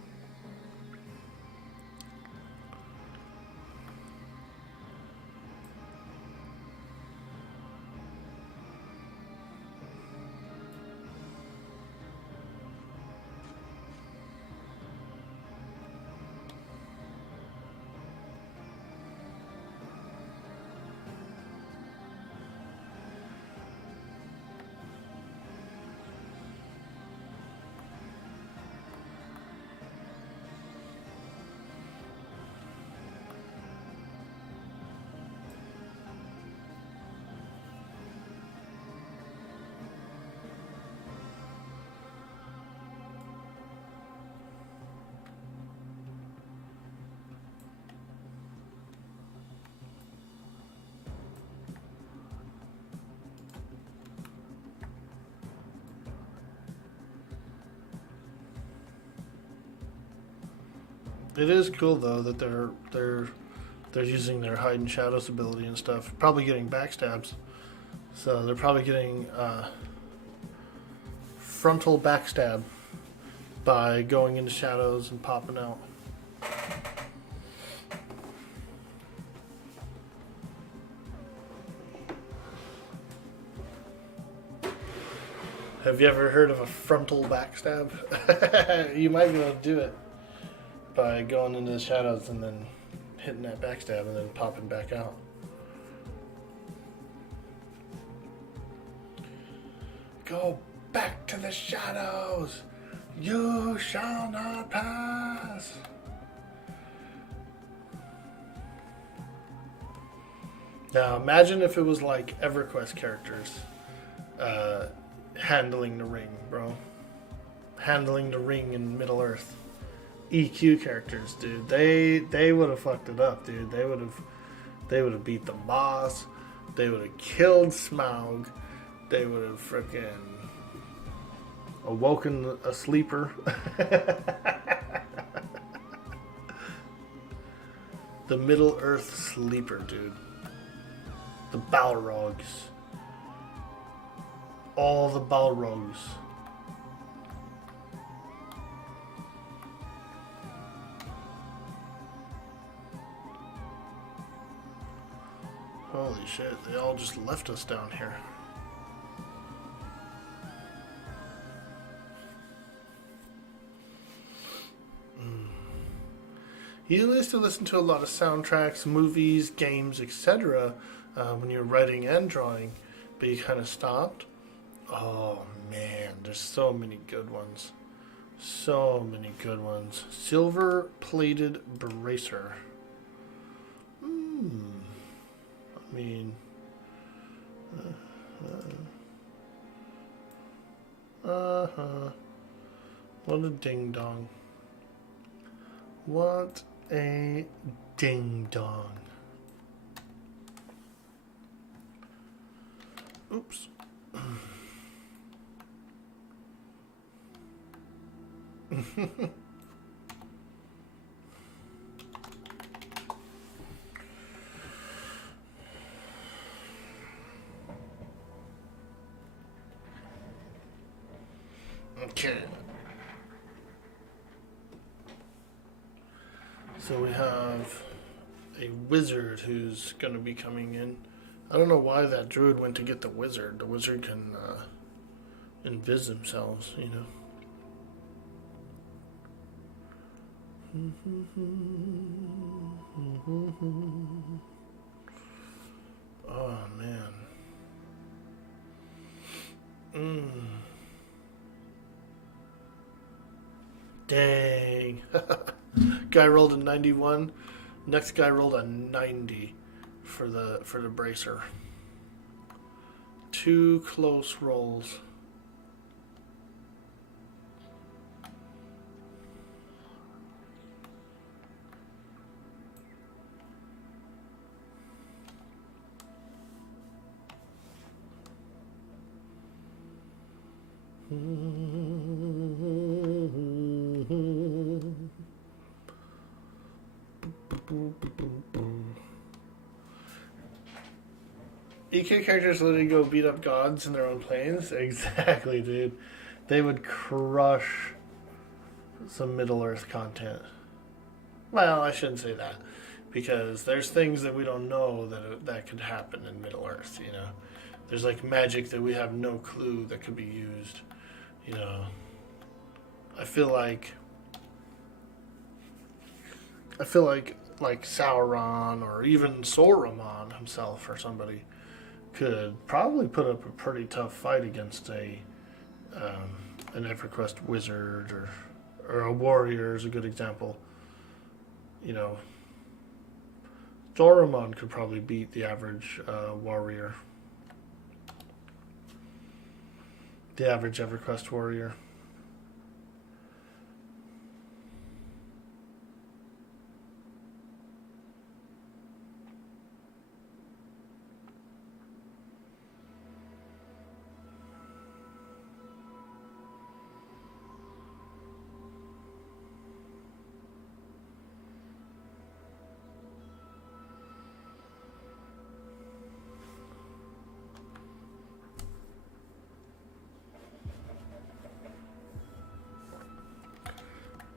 It is cool though that they're using their hide and shadows ability and stuff. Probably getting backstabs, so they're probably getting frontal backstab by going into shadows and popping out. Have you ever heard of a frontal backstab? You might be able to do it by going into the shadows and then hitting that backstab and then popping back out. Go back to the shadows! You shall not pass! Now imagine if it was like EverQuest characters handling the ring, bro. Handling the ring in Middle-earth. EQ characters, dude. They would have fucked it up, dude. They would have beat the boss. They would have killed Smaug. They would have frickin' awoken a sleeper. The Middle-earth sleeper, dude. The Balrogs. All the Balrogs. Holy shit, they all just left us down here. You used to listen to a lot of soundtracks, movies, games, etc. When you were writing and drawing, but you kind of stopped. Oh man, there's so many good ones. So many good ones. Silver-plated bracer. I mean, what a ding dong. What a ding dong. Oops. Okay. So we have a wizard who's going to be coming in. I don't know why that druid went to get the wizard. The wizard can invis themselves, you know. Oh man. Dang. Guy rolled a 91. Next guy rolled a 90 for the bracer. Two close rolls. EK characters literally go beat up gods in their own planes? Exactly, dude. They would crush some Middle Earth content. Well, I shouldn't say that, because there's things that we don't know that could happen in Middle Earth, you know. There's like magic that we have no clue that could be used, you know. I feel like Sauron or even Saruman himself or somebody could probably put up a pretty tough fight against an EverQuest wizard or a warrior is a good example. You know, Saruman could probably beat the average warrior. The average EverQuest warrior.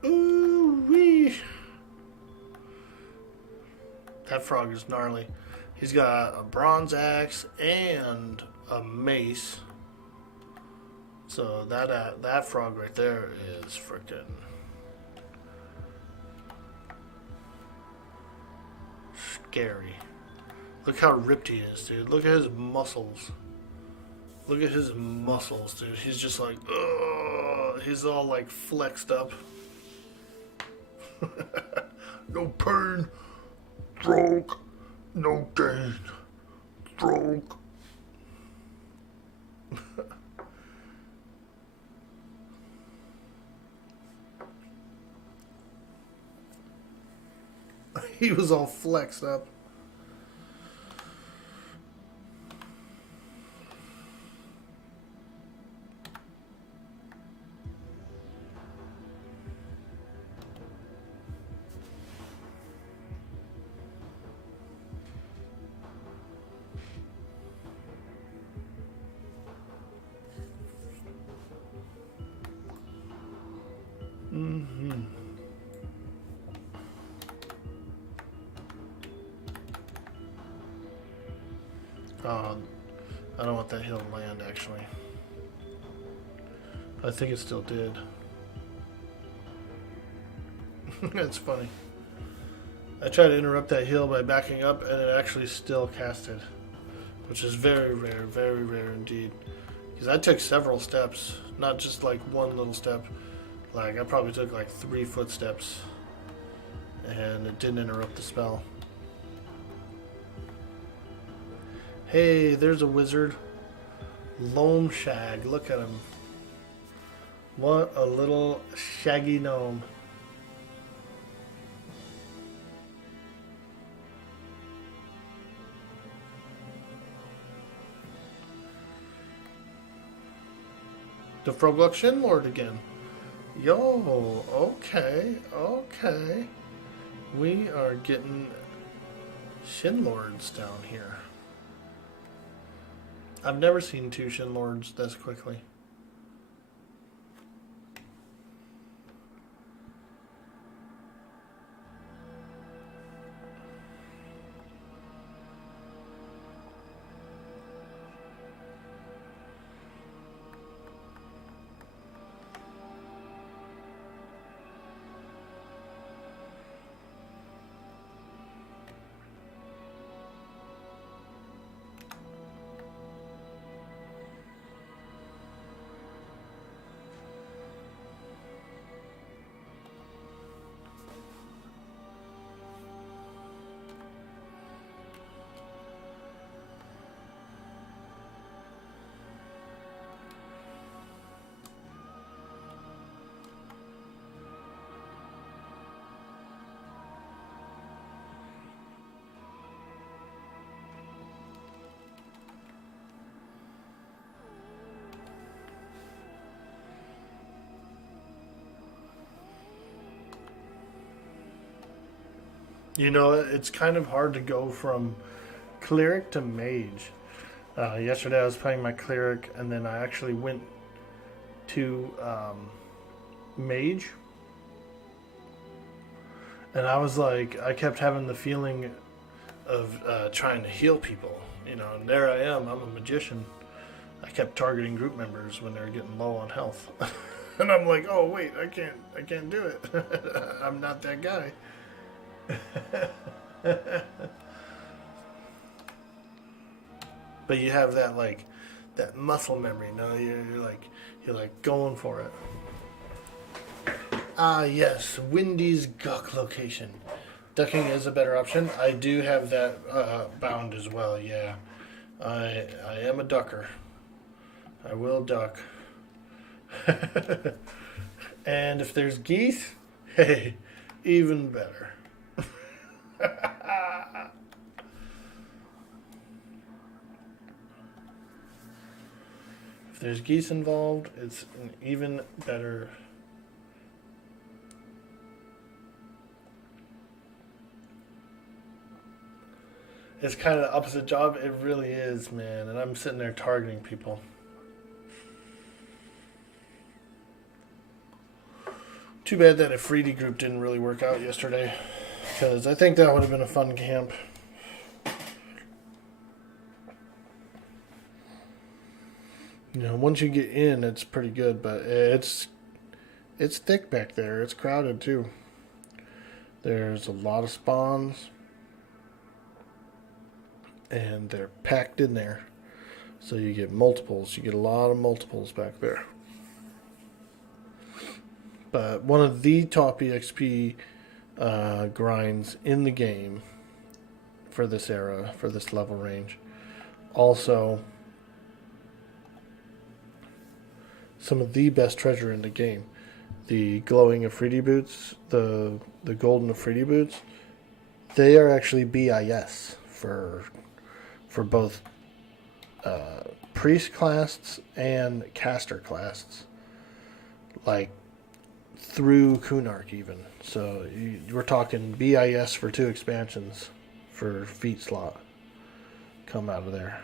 Ooh-wee. That frog is gnarly. He's got a bronze axe and a mace. So that frog right there is freaking scary. Look how ripped he is, dude. Look at his muscles. Look at his muscles, dude. He's just like, ugh. He's all like flexed up. No pain, stroke, no gain, stroke. He was all flexed up. Mm-hmm. I don't want that hill to land, actually. I think it still did. That's funny. I tried to interrupt that heal by backing up, and it actually still casted. Which is very rare indeed. Because I took several steps, not just like one little step. Like, I probably took like 3 footsteps, and it didn't interrupt the spell. Hey, there's a wizard. Loam Shag, look at him. What a little shaggy gnome. The Froglock Shinlord again. Yo, okay. We are getting Shinlords down here. I've never seen 2 Shinlords this quickly. You know, it's kind of hard to go from Cleric to Mage. Yesterday I was playing my Cleric, and then I actually went to Mage. And I was like, I kept having the feeling of trying to heal people. You know, and there I am, I'm a magician. I kept targeting group members when they were getting low on health. And I'm like, oh wait, I can't do it. I'm not that guy. But you have that that muscle memory. No, you're like going for it. Ah yes, Windy's Gawk location. Ducking is a better option. I do have that bound as well. Yeah, I am a ducker. I will duck. And if there's geese, hey, even better. If there's geese involved, it's an even better. It's kind of the opposite job. It really is, man. And I'm sitting there targeting people. Too bad that a Freedy group didn't really work out yesterday, because I think that would have been a fun camp. You know, once you get in, it's pretty good, but it's thick back there. It's crowded too. There's a lot of spawns, and they're packed in there. So you get multiples. You get a lot of multiples back there. But one of the top EXP grinds in the game for this era, for this level range. Also, some of the best treasure in the game. The glowing Afridi boots, the golden Afridi boots, they are actually BIS for both priest classes and caster classes. Like, through Kunark even. So we're talking BIS for 2 expansions for feat slot come out of there.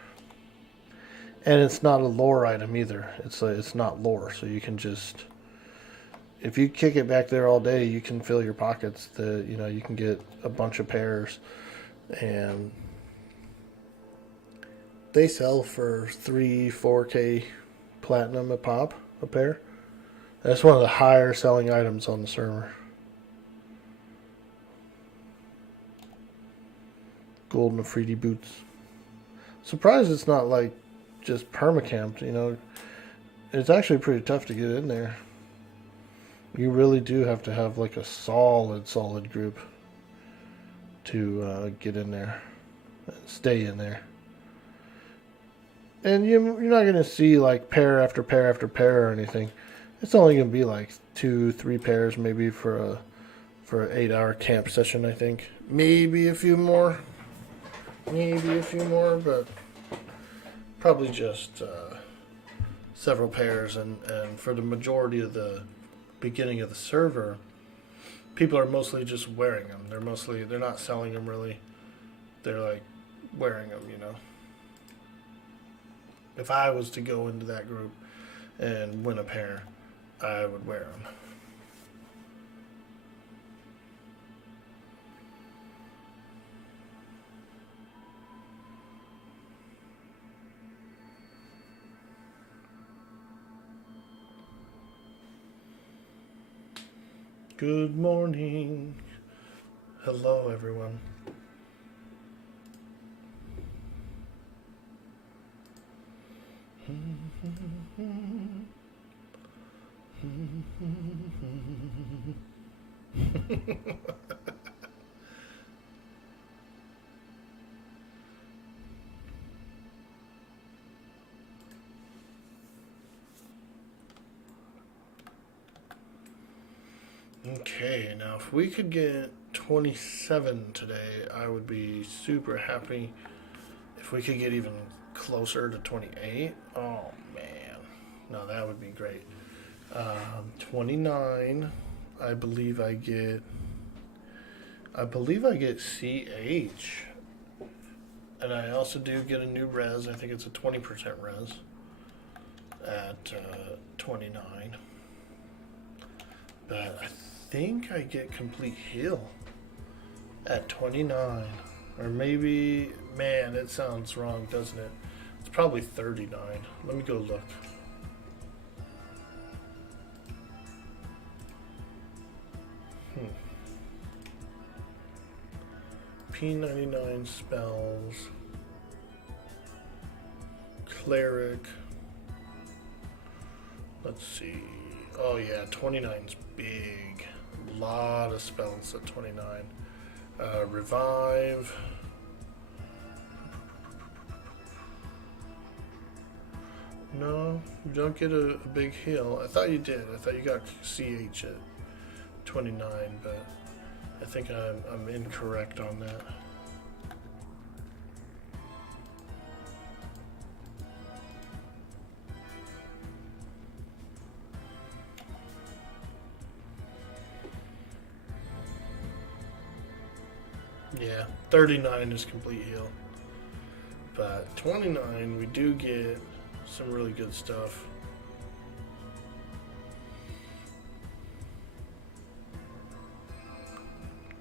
And it's not a lore item either. It's not lore, so you can just, if you kick it back there all day, you can fill your pockets. You can get a bunch of pairs, and they sell for 3-4K platinum a pop, a pair. That's one of the higher selling items on the server. Golden Afridi boots. Surprised it's not like just permacamped, you know. It's actually pretty tough to get in there. You really do have to have like a solid group to get in there and stay in there. And you're not going to see like pair after pair after pair or anything. It's only going to be like 2-3 pairs maybe for an 8-hour camp session, I think. Maybe a few more, but probably just several pairs. And for the majority of the beginning of the server, people are mostly just wearing them. They're not selling them really. They're like wearing them, you know. If I was to go into that group and win a pair, I would wear them. Good morning. Hello, everyone. Okay, now if we could get 27 today, I would be super happy. If we could get even closer to 28, oh man, no, that would be great. 29, I believe I I believe I get CH. And I also do get a new res. I think it's a 20% res at 29. But I think I get complete heal at 29. Or maybe, man, it sounds wrong, doesn't it? It's probably 39. Let me go look. P99 spells. Cleric. Let's see. Oh yeah, 29's big. A lot of spells at 29. Revive. No, you don't get a big heal. I thought you did. I thought you got CH at 29, but I think I'm incorrect on that. Yeah, 39 is complete heal. But 29, we do get some really good stuff.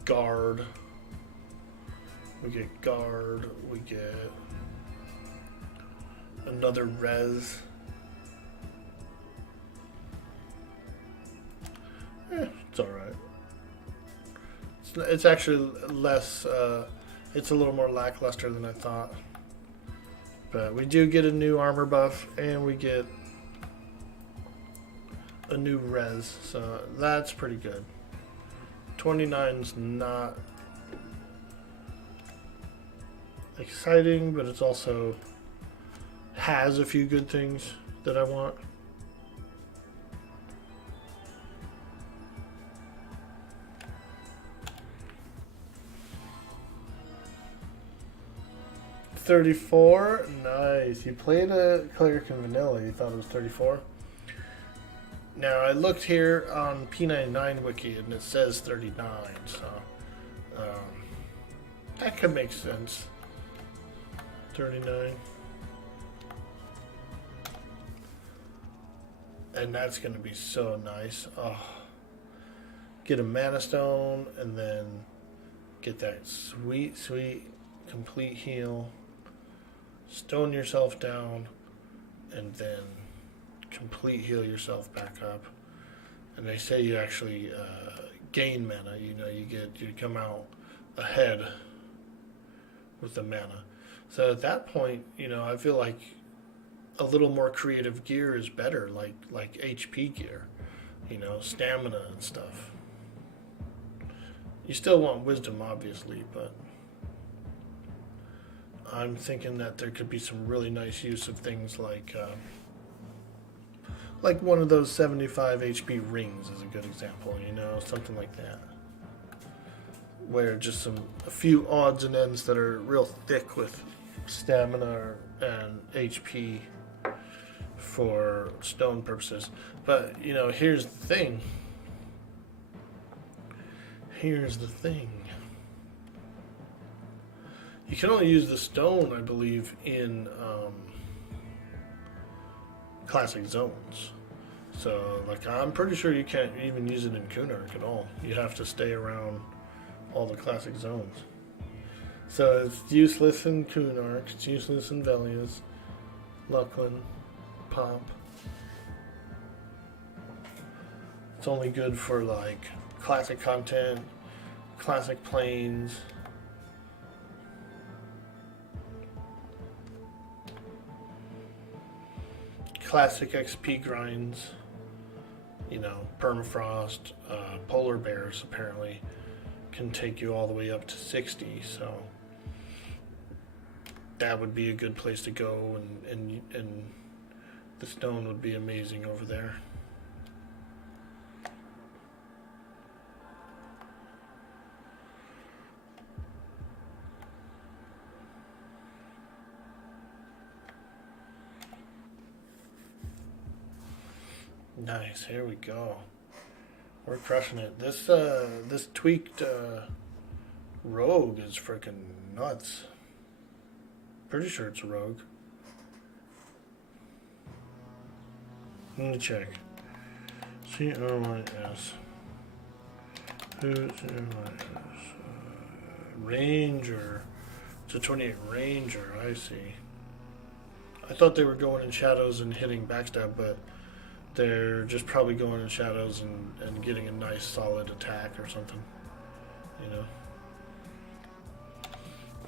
Guard. We get guard. We get another res. It's alright. It's actually less, it's a little more lackluster than I thought. But we do get a new armor buff, and we get a new res, so that's pretty good. 29's not exciting, but it's also has a few good things that I want. $34, nice. You played a Cleric in vanilla. You thought it was 34. Now I looked here on P99 wiki and it says 39, so that could make sense. 39, and that's gonna be so nice. Oh, get a mana stone and then get that sweet, sweet complete heal. Stone yourself down, and then complete heal yourself back up. And they say you actually gain mana. You know, you come out ahead with the mana. So at that point, you know, I feel like a little more creative gear is better, like HP gear, you know, stamina and stuff. You still want wisdom, obviously, but I'm thinking that there could be some really nice use of things like one of those 75 HP rings is a good example, you know, something like that. Where just a few odds and ends that are real thick with stamina and HP for stone purposes. But, you know, here's the thing. You can only use the stone, I believe, in classic zones. So, like, I'm pretty sure you can't even use it in Kunark at all. You have to stay around all the classic zones. So it's useless in Kunark, it's useless in Velius, Luckland, Pomp. It's only good for, like, classic content, classic planes. Classic XP grinds, you know, permafrost, polar bears apparently can take you all the way up to 60, so that would be a good place to go, and the stone would be amazing over there. Nice, here we go. We're crushing it. This tweaked Rogue is freaking nuts. Pretty sure it's a rogue. Let me check. CRYS. Who's Ranger. It's a 28 Ranger, I see. I thought they were going in shadows and hitting backstab, but they're just probably going in shadows and getting a nice solid attack or something. You know?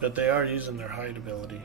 But they are using their hide ability.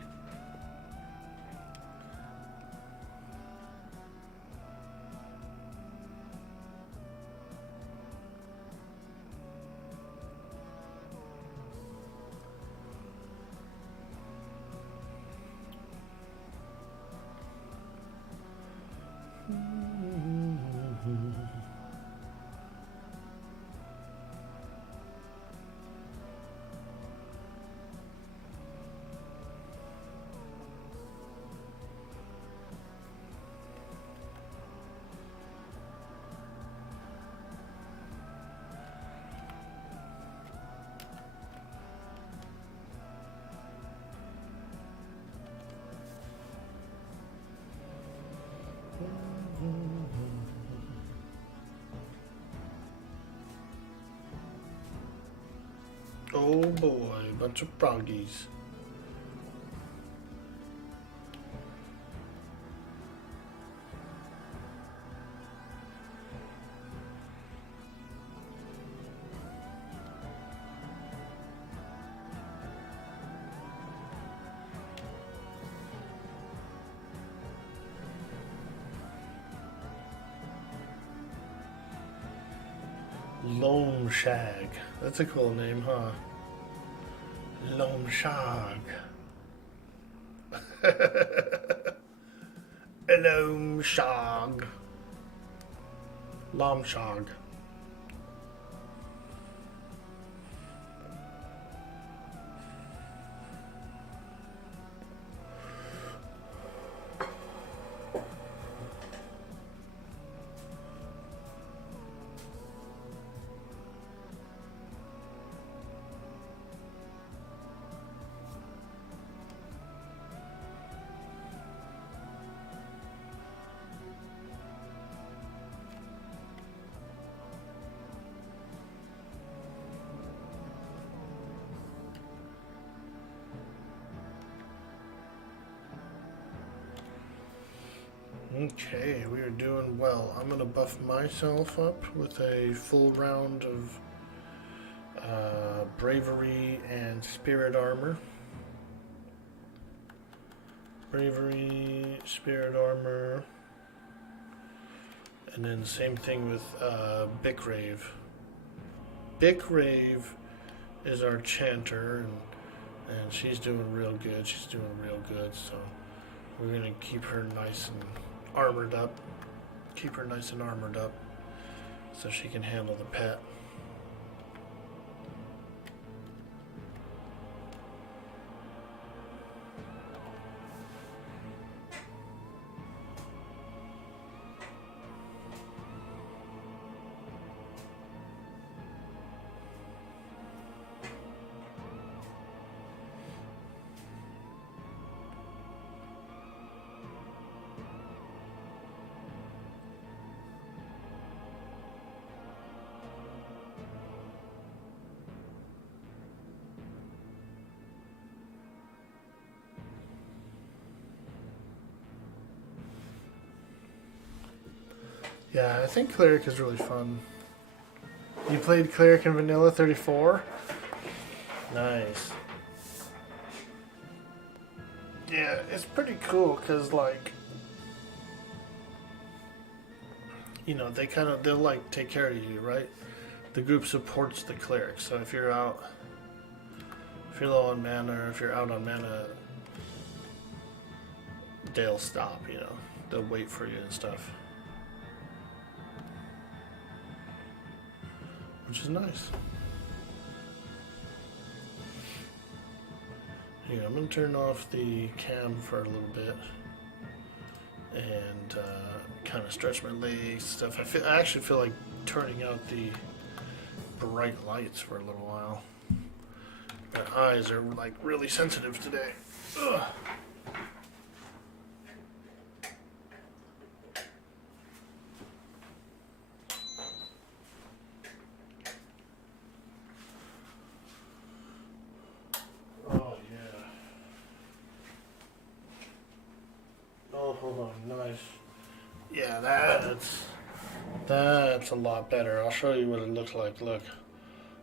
Oh boy, bunch of froggies. Loam Shag. That's a cool name, huh? Loam Shag. Loam Shag. Loam Shag. Okay, we are doing well. I'm going to buff myself up with a full round of bravery and spirit armor. Bravery, spirit armor, and then same thing with Bickrave. Bickrave is our chanter, and she's doing real good. She's doing real good, so we're going to keep her nice and armored up. Keep her nice and armored up so she can handle the pet. Yeah, I think Cleric is really fun. You played Cleric in Vanilla 34? Nice. Yeah, it's pretty cool because, like, you know, they'll like take care of you, right? The group supports the Cleric, so if you're low on mana, or if you're out on mana, they'll stop, you know. They'll wait for you and stuff. Which is nice. Here, I'm going to turn off the cam for a little bit and kind of stretch my legs and stuff. I actually feel like turning out the bright lights for a little while. My eyes are like really sensitive today. Ugh. Oh yeah. Oh, nice. Yeah, that's a lot better. I'll show you what it looks like. Look.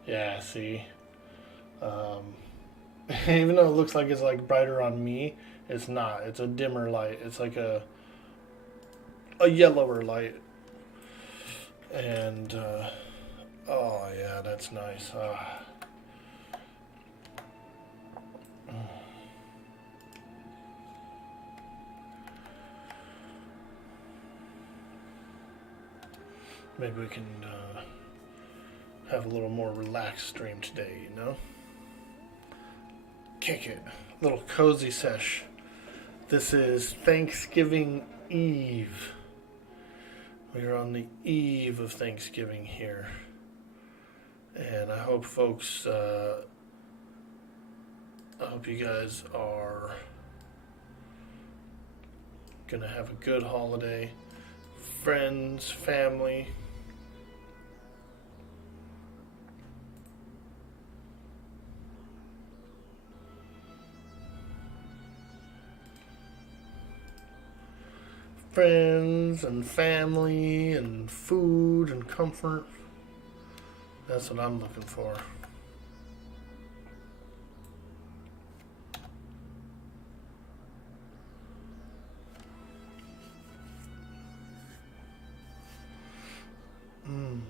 Yeah, see. Even though it looks like it's like brighter on me, it's not. It's a dimmer light. It's like a yellower light. And oh yeah, that's nice. Maybe we can have a little more relaxed stream today, you know? Kick it. Little cozy sesh. This is Thanksgiving Eve. We are on the eve of Thanksgiving here. And I hope folks, I hope you guys are gonna have a good holiday. Friends, family. Friends and family and food and comfort. That's what I'm looking for. Mm.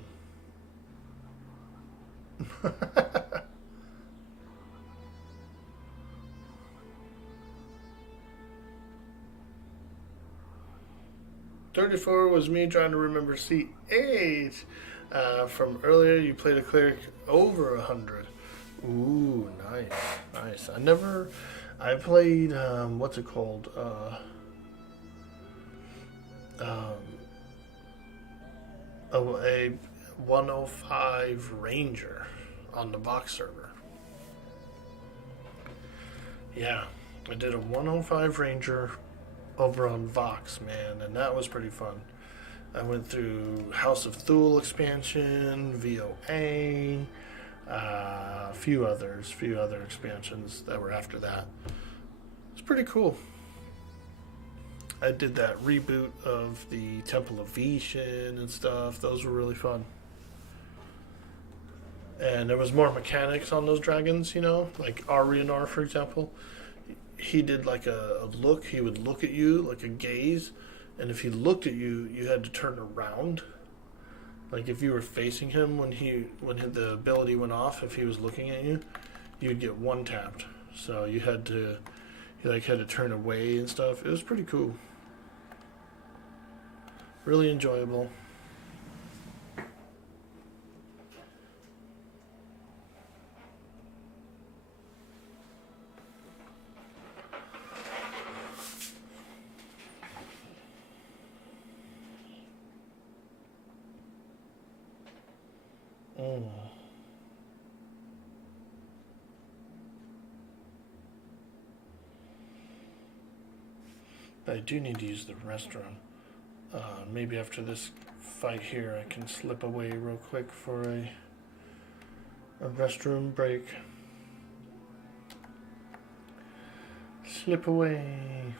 34 was me trying to remember C8. From earlier, you played a cleric over 100. Ooh, nice. I played, what's it called? A 105 Ranger on the Vox server. Yeah, I did a 105 Ranger over on Vox, man, and that was pretty fun. I went through House of Thule expansion, VOA, a few other expansions that were after that. It's pretty cool. I did that reboot of the Temple of Vishen and stuff. Those were really fun. And there was more mechanics on those dragons, you know, like Arianar, for example. He did like a look. He would look at you like a gaze, and if he looked at you, you had to turn around. Like if you were facing him when the ability went off, if he was looking at you, you'd get one tapped. So you had to turn away and stuff. It was pretty cool. Really enjoyable. But I do need to use the restroom. Maybe after this fight here, I can slip away real quick for a restroom break. Slip away.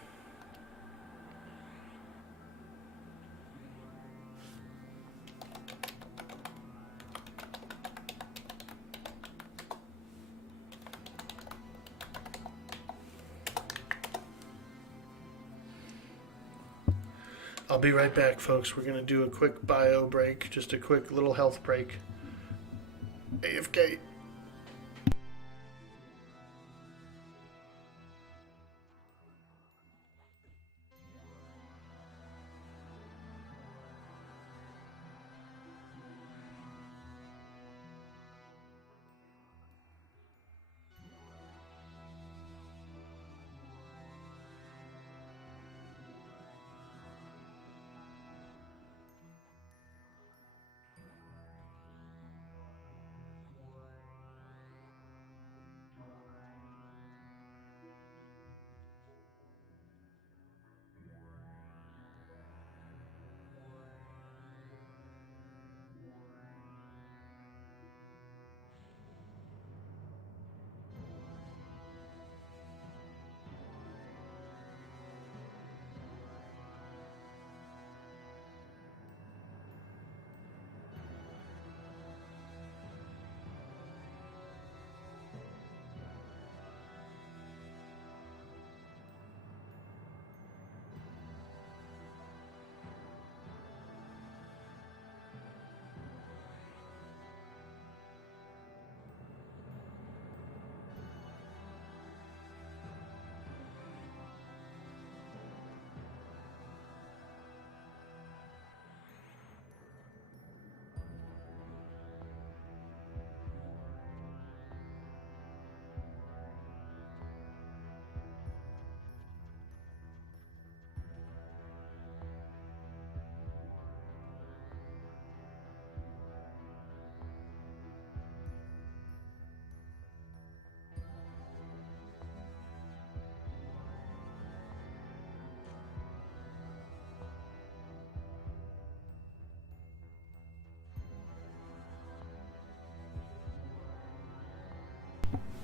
I'll be right back, folks. We're going to do a quick bio break, just a quick little health break. AFK.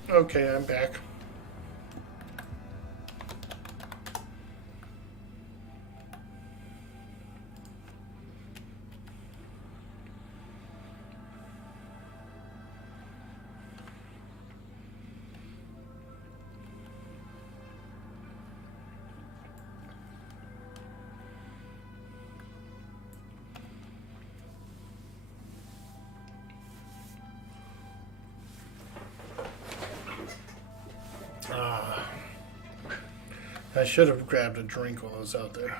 Okay, I'm back. I should have grabbed a drink while I was out there.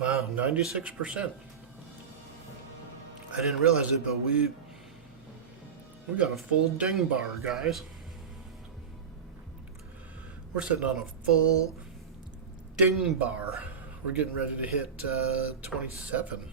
Wow, 96%. I didn't realize it, but we got a full ding bar, guys. We're sitting on a full ding bar. We're getting ready to hit 27.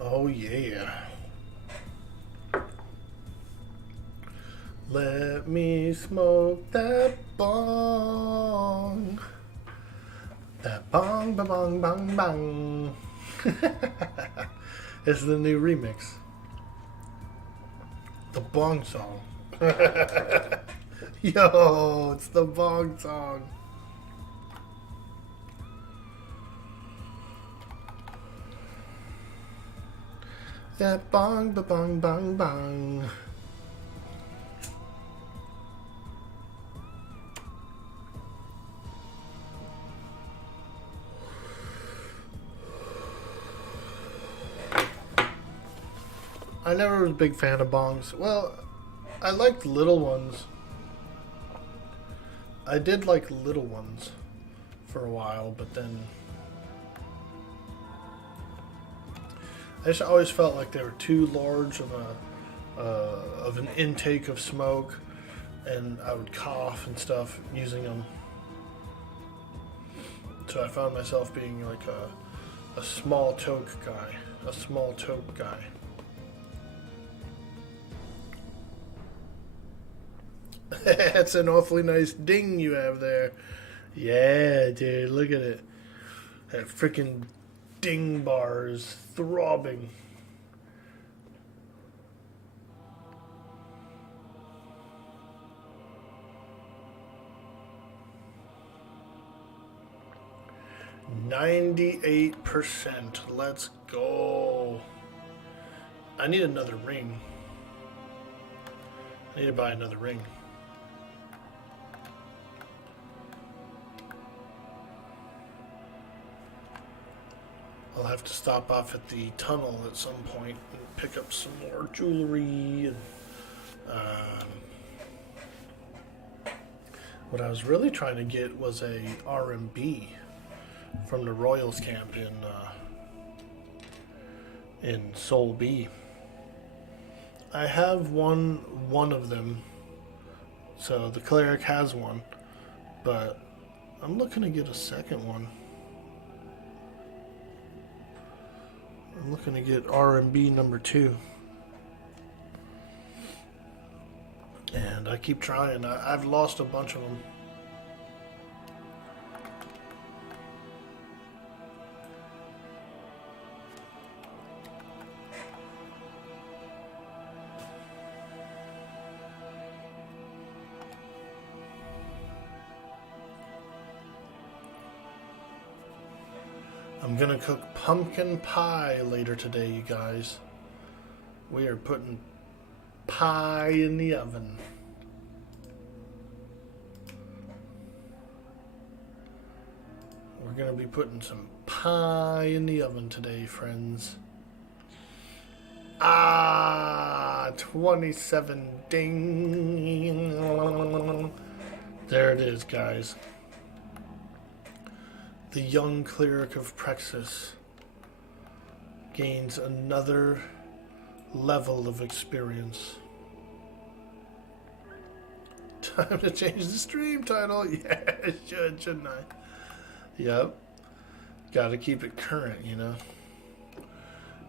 Oh yeah. Let me smoke that bong. That bong, ba bong, bong, bong. It's the new remix. The bong song. Yo, it's the bong song. That bong, ba bong, bong, bong. I never was a big fan of bongs. Well, I liked little ones. I did like little ones for a while, but then I just always felt like they were too large of an intake of smoke, and I would cough and stuff using them. So I found myself being like a small toke guy. A small toke guy. That's an awfully nice ding you have there. Yeah, dude, look at it. That freaking ding bar is throbbing. %. Let's go. I need another ring. I need to buy another ring. I'll have to stop off at the tunnel at some point and pick up some more jewelry. And what I was really trying to get was a RMB from the Royals camp in Sol B. I have one of them So the Cleric has one, but I'm looking to get a second one. I'm looking to get R&B number 2. And I keep trying. I've lost a bunch of them. I'm gonna cook pumpkin pie later today, you guys. We are putting pie in the oven. We're gonna be putting some pie in the oven today, friends. 27 ding. There it is, guys. The young Cleric of Prexus gains another level of experience. Time to change the stream title. Yeah, it should, shouldn't I? Yep. Gotta keep it current, you know.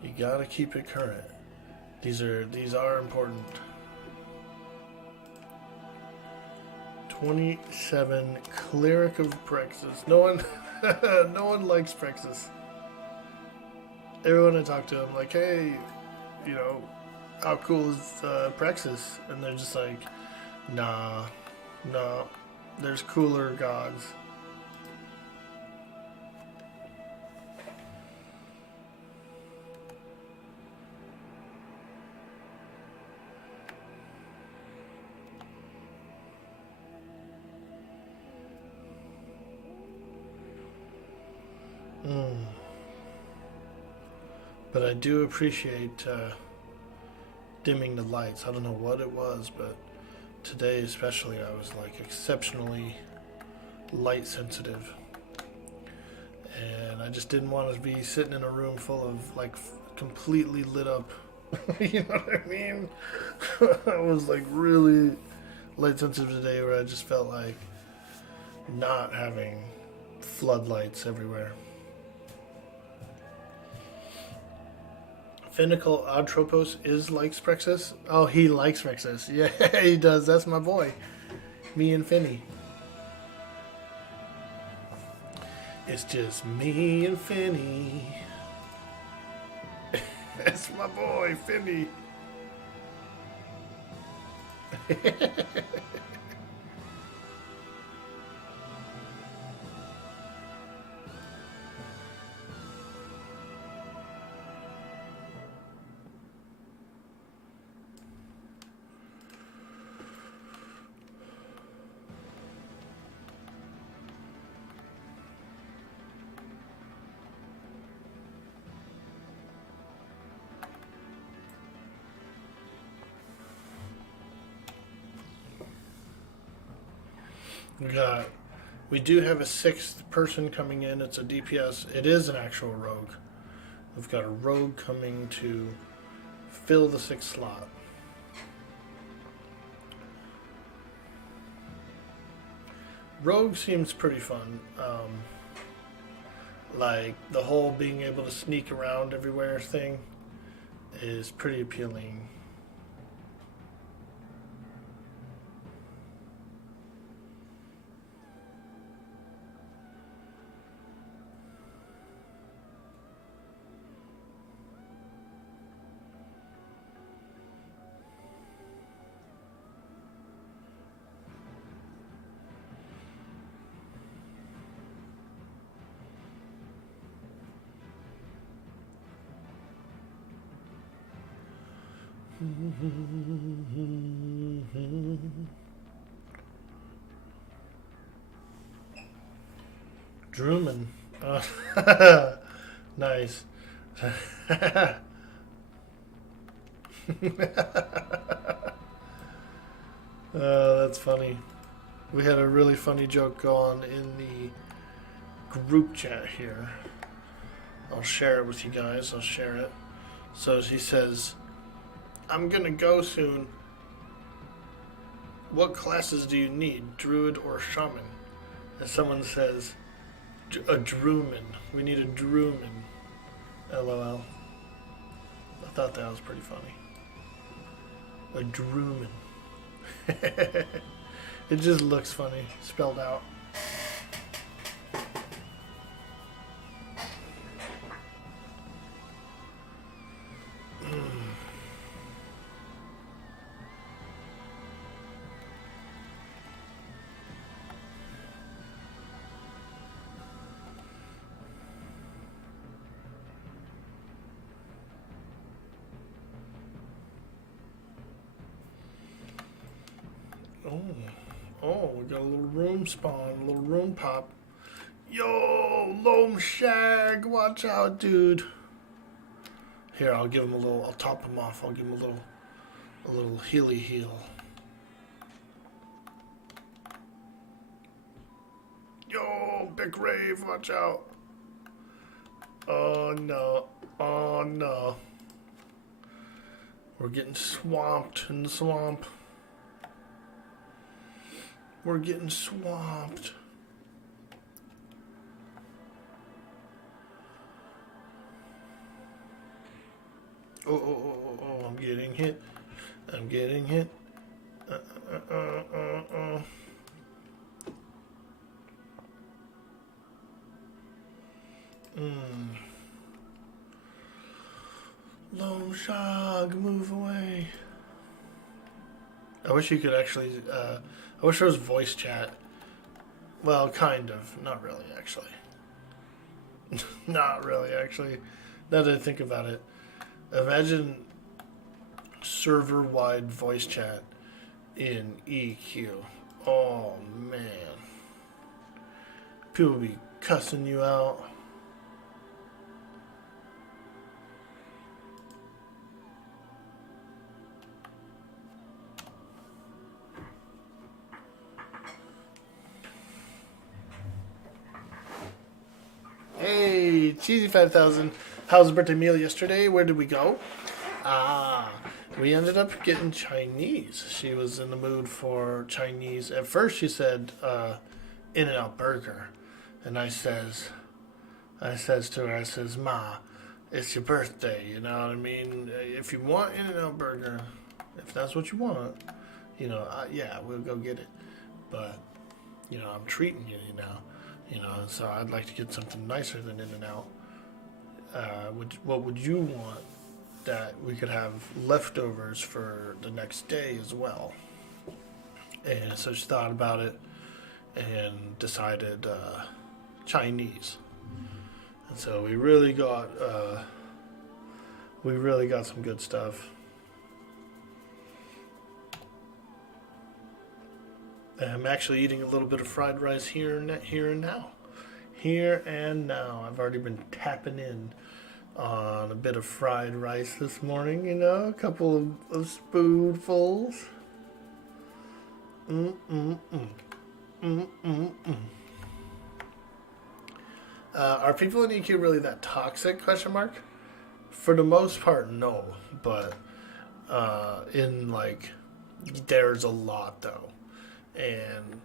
You gotta keep it current. These are important. 27 Cleric of Prexus. No one likes Prexus. Everyone I talk to, I'm like, hey, you know, how cool is Prexus? And they're just like, nah, no, there's cooler gods. But I do appreciate dimming the lights. I don't know what it was, but today especially I was like exceptionally light sensitive. And I just didn't want to be sitting in a room full of like completely lit up. You know what I mean? I was like really light sensitive today where I just felt like not having floodlights everywhere. Finical Atropos likes Prexus. Oh, he likes Prexus. Yeah, he does. That's my boy. Me and Finny. It's just me and Finny. That's my boy, Finny. We do have a 6th person coming in. It's a DPS. It is an actual rogue. We've got a rogue coming to fill the 6th slot. Rogue seems pretty fun. Like the whole being able to sneak around everywhere thing is pretty appealing. Druman. Nice. That's funny. We had a really funny joke go on in the group chat here. I'll share it with you guys. I'll share it. So he says, I'm gonna go soon. what classes do you need, druid or shaman? And someone says, a druman. We need a druman. LOL. I thought that was pretty funny. A druman. It just looks funny, spelled out. Oh, we got a little room spawn, a little room pop. Yo, Loam Shag, watch out, dude. Here, I'll give him a little, I'll top him off. I'll give him a little healy heal. Yo, Big Rave, watch out. Oh, no. Oh, no. We're getting swamped in the swamp. We're getting swamped. Oh, I'm getting hit. I'm getting hit. Lone Shog, move away. I wish you could actually, I wish there was voice chat. Well, kind of. Not really, actually. Not really, actually. Now that I think about it. Imagine server-wide voice chat in EQ. Oh, man. People be cussing you out. Hey, Cheesy5000. How was the birthday meal yesterday? Where did we go? We ended up getting Chinese. She was in the mood for Chinese. At first she said, In-N-Out Burger. And I says to her, I says, Ma, it's your birthday, you know what I mean? If you want In-N-Out Burger, if that's what you want, you know, yeah, we'll go get it. But, you know, I'm treating you, you know, so I'd like to get something nicer than In-N-Out. What would you want that we could have leftovers for the next day as well? And so she thought about it and decided Chinese. And so we really got some good stuff. I'm actually eating a little bit of fried rice here and now. Here and now. I've already been tapping in on a bit of fried rice this morning, you know, a couple of spoonfuls. Are people in EQ really that toxic, question mark? For the most part, no. But there's a lot, though. And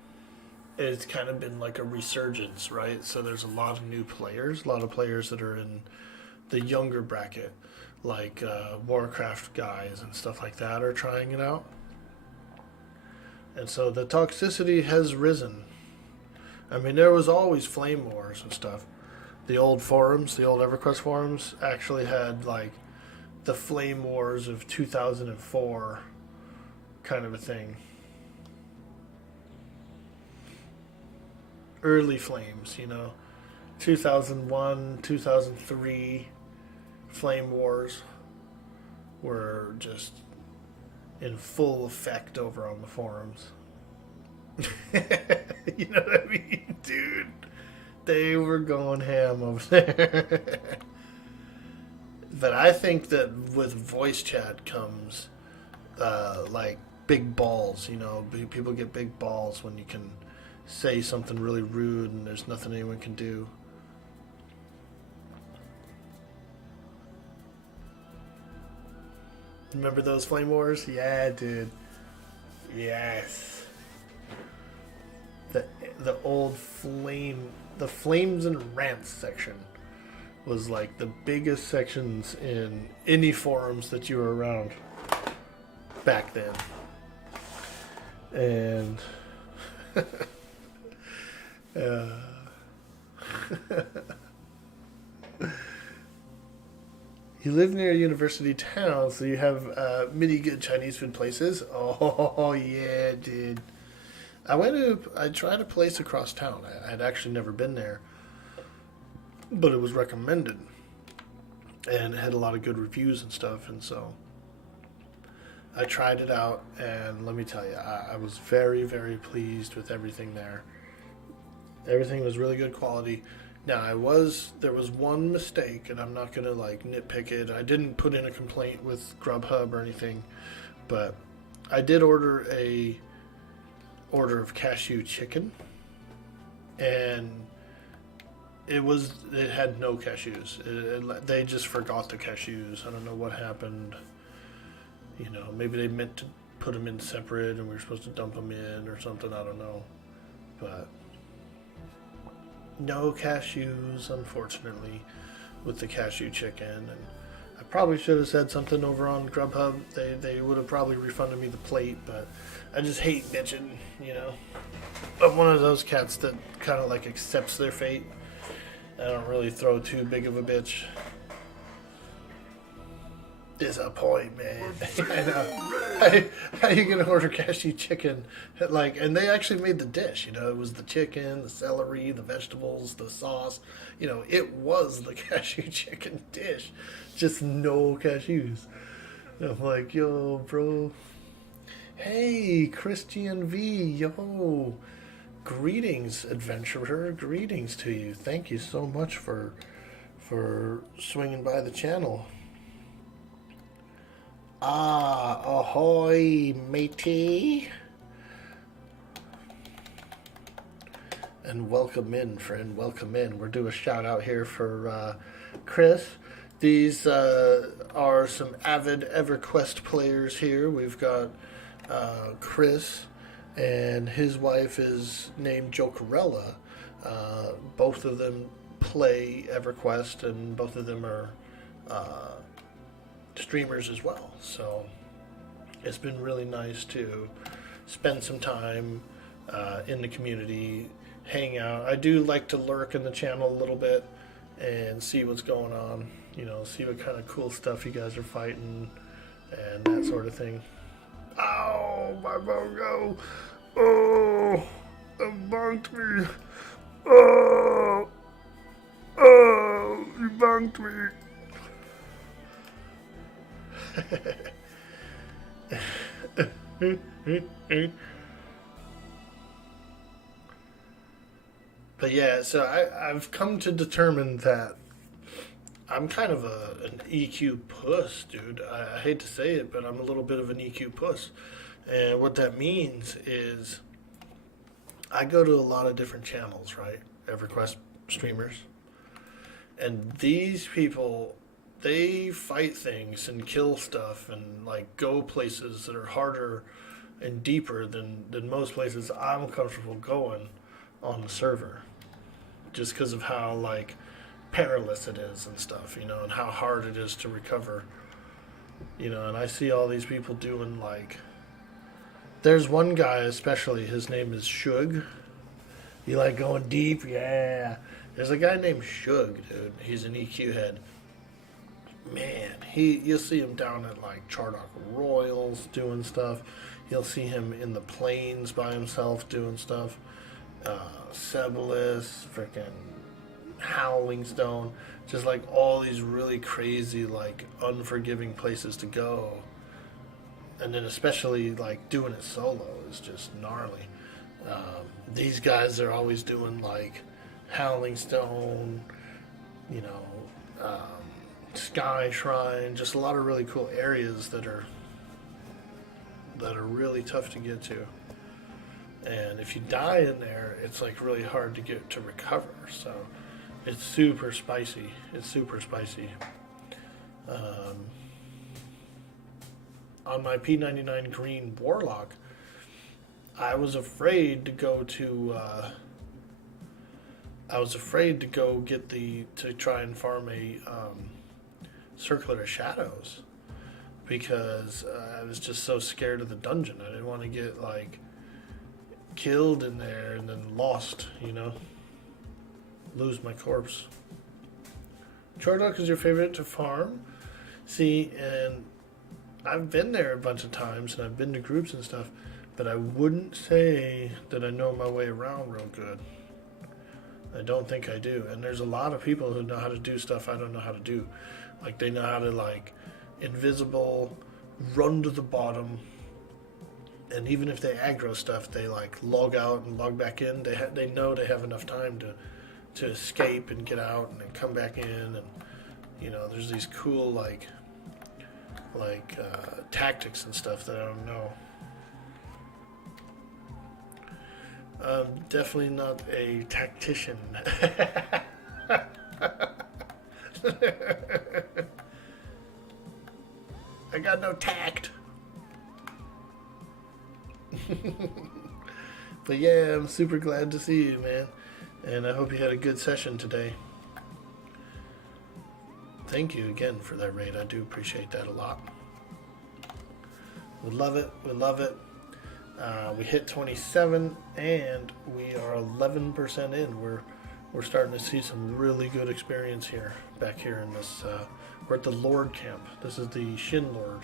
it's kind of been like a resurgence, right? So there's a lot of new players, a lot of players that are in the younger bracket, like Warcraft guys and stuff like that are trying it out. And so the toxicity has risen. I mean, there was always flame wars and stuff. The old forums, the old EverQuest forums, actually had like the flame wars of 2004 kind of a thing. Early flames, you know, 2001, 2003 flame wars were just in full effect over on the forums. You know what I mean, dude? They were going ham over there. But I think that with voice chat comes like big balls, you know, people get big balls when you can say something really rude and there's nothing anyone can do. Remember those flame wars? Yeah, dude. Yes. the old the flames and rants section was like the biggest sections in any forums that you were around back then. And you live near a university town, so you have many good Chinese food places. Oh yeah, dude. I tried a place across town. I had actually never been there, but it was recommended, and it had a lot of good reviews and stuff. And so I tried it out, and let me tell you, I was very, very pleased with everything there. Everything was really good quality. Now, there was one mistake, and I'm not going to, like, nitpick it. I didn't put in a complaint with Grubhub or anything, but I did order a order of cashew chicken, and it had no cashews. They just forgot the cashews. I don't know what happened. You know, maybe they meant to put them in separate, and we were supposed to dump them in or something. I don't know, but no cashews, unfortunately, with the cashew chicken. And I probably should have said something over on Grubhub. They would have probably refunded me the plate, but I just hate bitching, you know. I'm one of those cats that kind of like accepts their fate. I don't really throw too big of a bitch. Disappointment. I know. How you gonna order cashew chicken? Like, and they actually made the dish. You know, it was the chicken, the celery, the vegetables, the sauce. You know, it was the cashew chicken dish, just no cashews. And I'm like, yo, bro. Hey, Christian V, yo. Greetings, adventurer. Greetings to you. Thank you so much for swinging by the channel. Ah, ahoy, matey. And welcome in, friend. Welcome in. We're doing a shout out here for Chris. These are some avid EverQuest players here. We've got Chris, and his wife is named Jokerella. Both of them play EverQuest, and both of them are streamers as well. So it's been really nice to spend some time in the community, hang out. I do like to lurk in the channel a little bit and see what's going on, you know, see what kind of cool stuff you guys are fighting and that sort of thing. Ow, my bongo. Oh, it bunked me. Oh, you bunked me. But yeah, so I've come to determine that I'm kind of an EQ puss, dude. I hate to say it, but I'm a little bit of an EQ puss. And what that means is I go to a lot of different channels, right? EverQuest streamers. And these people, they fight things and kill stuff and like go places that are harder and deeper than most places I'm comfortable going on the server, just because of how like perilous it is and stuff, you know, and how hard it is to recover, you know. And I see all these people doing like, there's one guy especially, his name is Shug. You like going deep? Yeah. There's a guy named Shug, dude. He's an EQ head. Man, you'll see him down at like Chardock Royals doing stuff. You'll see him in the plains by himself doing stuff. Sebelis, freaking Howling Stone, just like all these really crazy, like unforgiving places to go. And then especially like doing it solo is just gnarly. These guys are always doing like Howling Stone, you know, Sky Shrine, just a lot of really cool areas that are really tough to get to. And if you die in there, it's like really hard to get to recover. So it's super spicy. It's super spicy. On my P99 Green Warlock, I was afraid to go to. I was afraid to go get to try and farm a Circlet of Shadows because I was just so scared of the dungeon. I didn't want to get like killed in there and then lost, lose my corpse. Chordok is your favorite to farm? See, and I've been there a bunch of times and I've been to groups and stuff, but I wouldn't say that I know my way around real good. I don't think I do. And there's a lot of people who know how to do stuff I don't know how to do. Like, they know how to, like, invisible, run to the bottom, and even if they aggro stuff, they, like, log out and log back in. They know they have enough time to escape and get out and then come back in. And, there's these cool, like tactics and stuff that I don't know. I'm definitely not a tactician. I got no tact. But yeah, I'm super glad to see you, man. And I hope you had a good session today. Thank you again for that raid. I do appreciate that a lot. We love it. We love it. We hit 27 and we are 11% in. We're starting to see some really good experience here, back here in this. We're at the Lord camp. This is the Shin Lord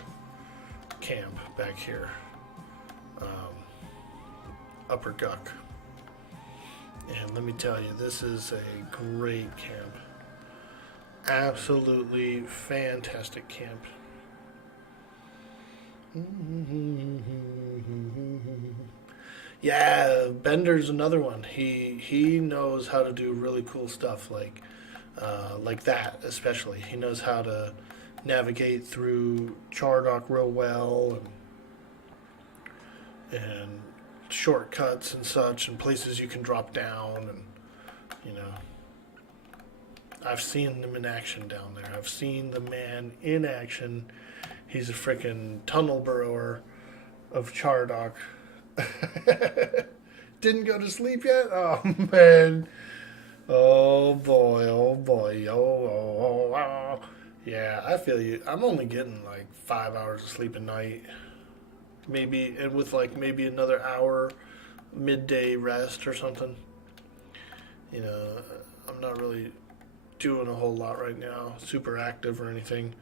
camp back here. Upper Guck. And let me tell you, this is a great camp. Absolutely fantastic camp. Yeah, Bender's another one. He knows how to do really cool stuff like that, especially. He knows how to navigate through Chardok real well and shortcuts and such and places you can drop down and I've seen them in action down there. I've seen the man in action. He's a freaking tunnel burrower of Chardok. Didn't go to sleep yet? Oh, man. Oh, boy. Oh, boy. Oh. Yeah, I feel you. I'm only getting like 5 hours of sleep a night. Maybe, and with like maybe another hour midday rest or something. I'm not really doing a whole lot right now, super active or anything.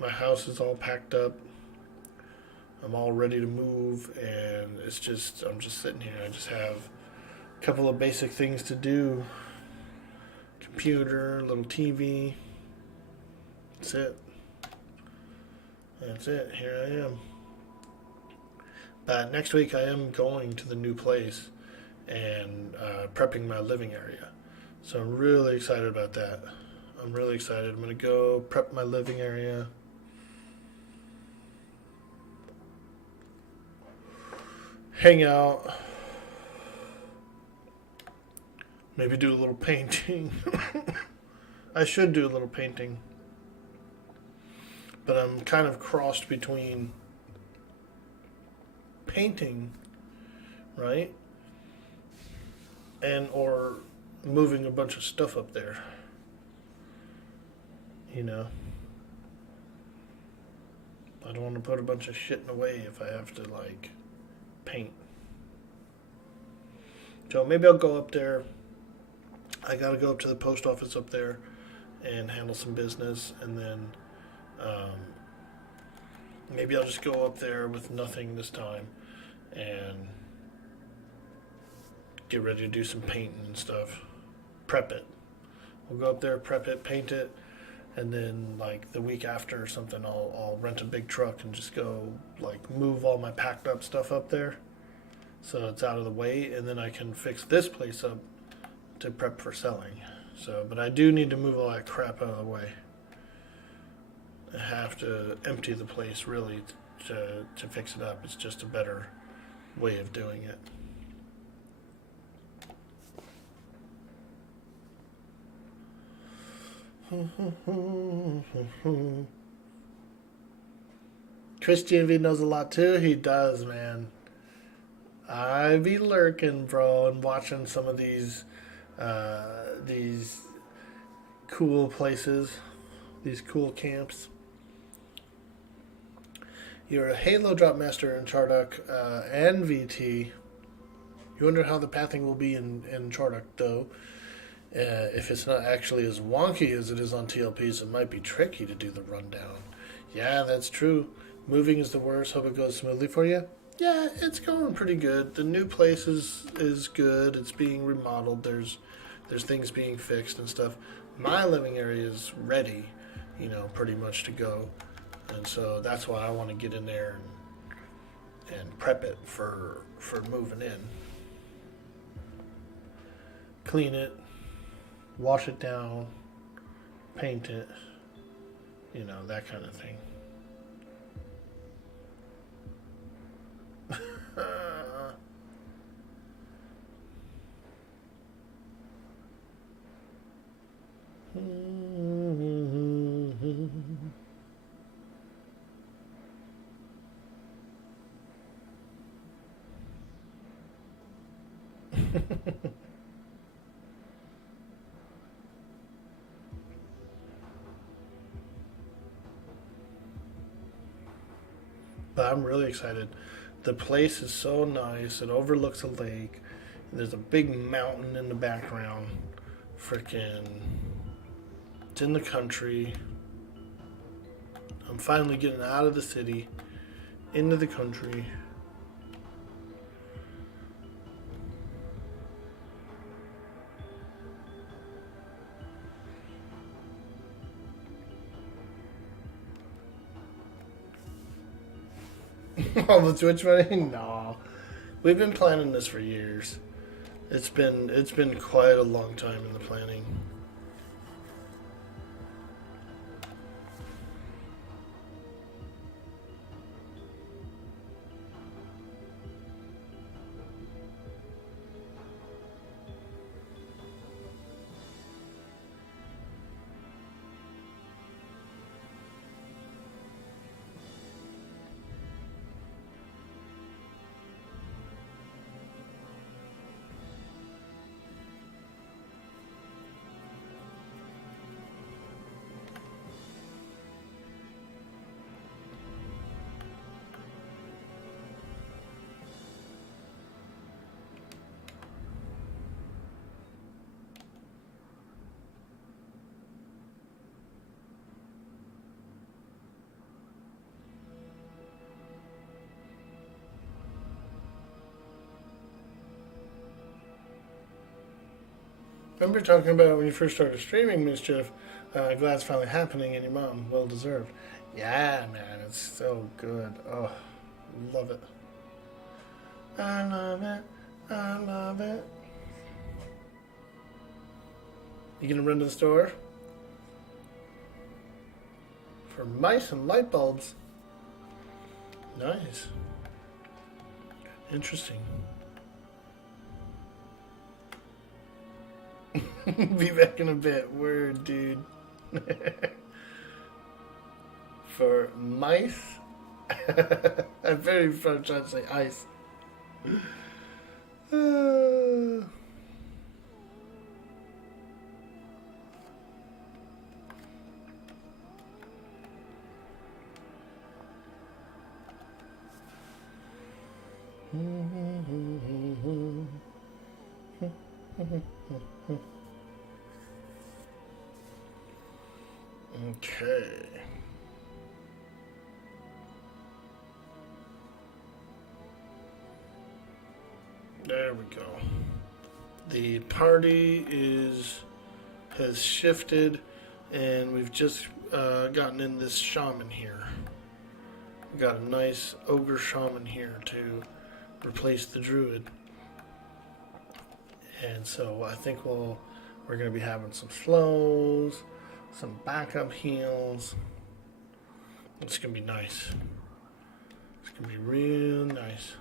My house is all packed up. I'm all ready to move, and I'm just sitting here. I just have a couple of basic things to do. Computer, little TV. That's it. Here I am. But next week I am going to the new place and prepping my living area. So I'm really excited about that. I'm really excited. I'm going to go prep my living area. Hang out. Maybe do a little painting. I should do a little painting. But I'm kind of crossed between painting, right? And or moving a bunch of stuff up there. I don't want to put a bunch of shit in the way if I have to like paint. So maybe I'll go up there. I gotta go up to the post office up there and handle some business, and then maybe I'll just go up there with nothing this time and get ready to do some painting and stuff. Prep it. We'll go up there, prep it, paint it, and then like the week after or something, I'll rent a big truck and just go like move all my packed up stuff up there so it's out of the way, and then I can fix this place up to prep for selling. So, but I do need to move all that crap out of the way. I have to empty the place really to fix it up. It's just a better way of doing it. Christian V knows a lot too. He does, man. I be lurking, bro, and watching some of these cool places, these cool camps. You're a Halo drop master in Chardok and VT. You wonder how the pathing will be in Chardok, though. If it's not actually as wonky as it is on TLPs, it might be tricky to do the rundown. Yeah, that's true. Moving is the worst. Hope it goes smoothly for you. Yeah, it's going pretty good. The new place is good. It's being remodeled. There's things being fixed and stuff. My living area is ready, pretty much to go. And so that's why I want to get in there and prep it for moving in. Clean it, wash it down, paint it, that kind of thing. But I'm really excited. The place is so nice. It overlooks a lake. There's a big mountain in the background. Frickin'. It's in the country. I'm finally getting out of the city, into the country. All the Twitch money? No. We've been planning this for years. It's been quite a long time in the planning. Remember talking about when you first started streaming, Mischief? Glad it's finally happening, and your mom, well deserved. Yeah, man, it's so good. Oh, love it. I love it. I love it. You gonna run to the store for mice and light bulbs? Nice. Interesting. Be back in a bit. Word, dude. For mice? I'm very trying to say ice. Okay. There we go. The party has shifted, and we've just gotten in this shaman here. We got a nice ogre shaman here to replace the druid. And so I think we're going to be having some slows, some backup heals. It's going to be nice. It's going to be real nice.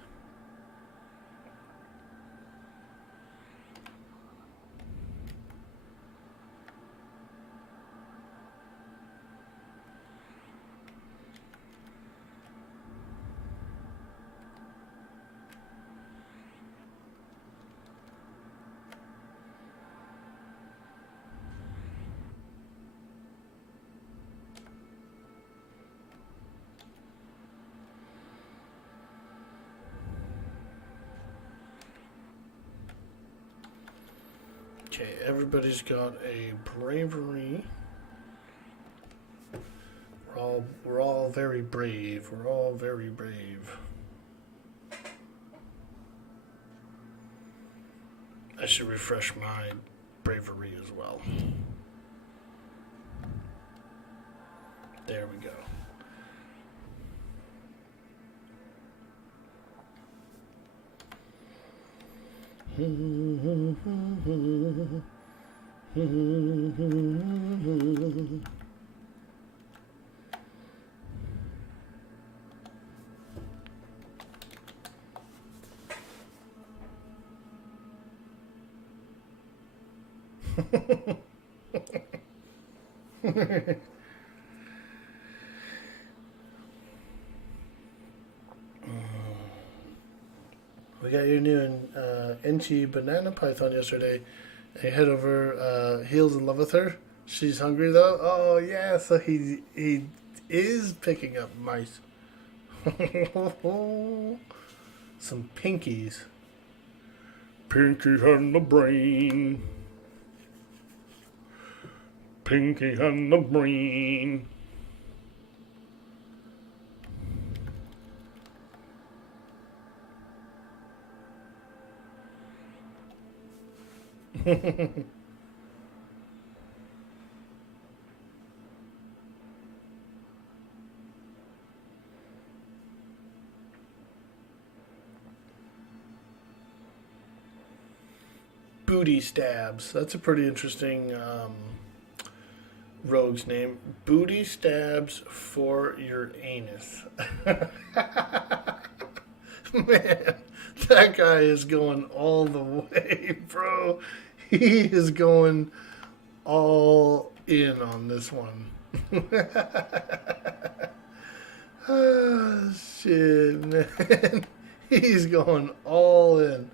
Okay, everybody's got a bravery. We're all very brave. We're all very brave. I should refresh my bravery as well. There we go. We got your new Enchi banana python yesterday. I head over, Heels in love with her. She's hungry though. Oh yeah, so he is picking up mice. Some pinkies. Pinky and the brain. Pinky and the brain. Booty stabs. That's a pretty interesting rogue's name. Booty stabs for your anus. Man, that guy is going all the way, bro. He is going all in on this one. Oh, shit, man. He's going all in.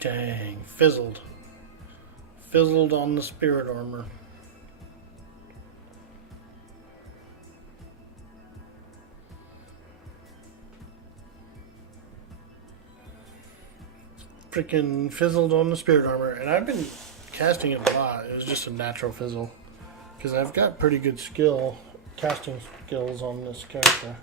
Dang, fizzled. Fizzled on the spirit armor. Freaking fizzled on the spirit armor. And I've been casting it a lot. It was just a natural fizzle. Because I've got pretty good casting skills on this character.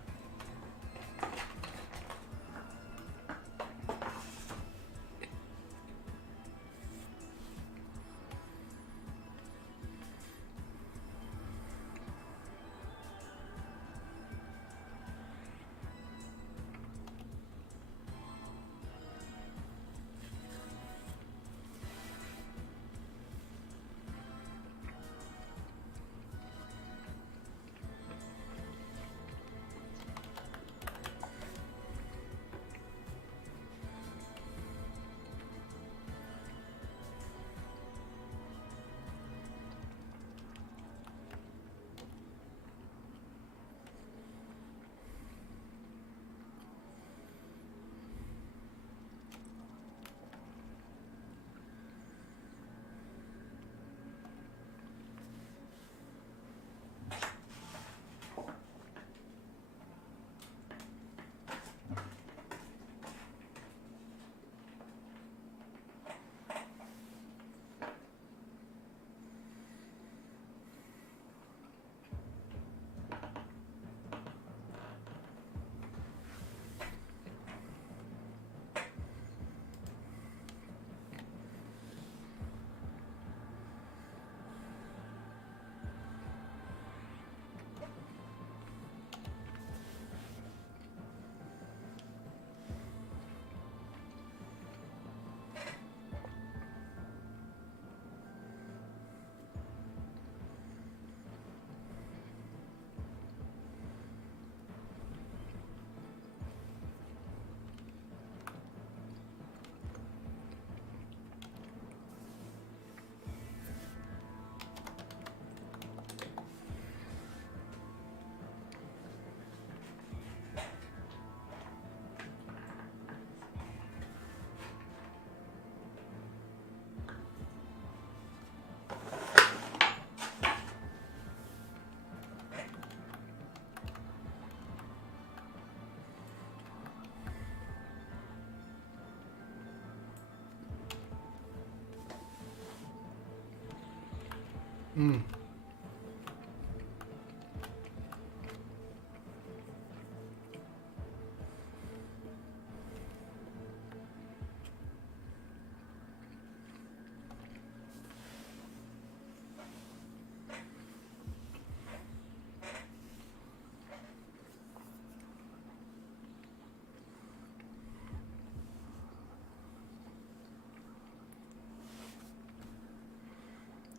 Mm.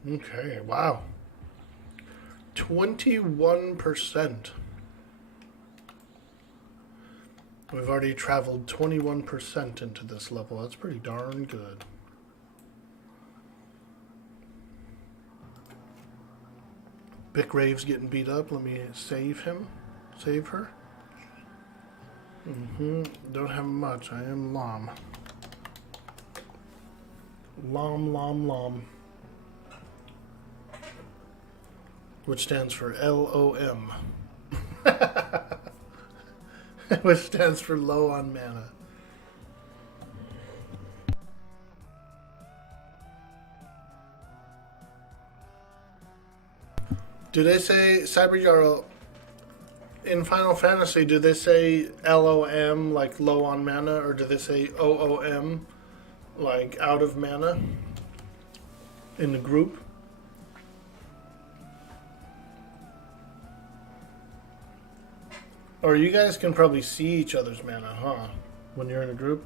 Okay, wow. 21%. We've already traveled 21% into this level. That's pretty darn good. Bick Rave's getting beat up. Let me save him. Save her. Don't have much. I am Lom. Lom. Which stands for LOM. Which stands for low on mana. Do they say, Cyber Jarl, in Final Fantasy, do they say LOM, like low on mana, or do they say OOM, like out of mana, in the group? Or you guys can probably see each other's mana, huh? When you're in a group,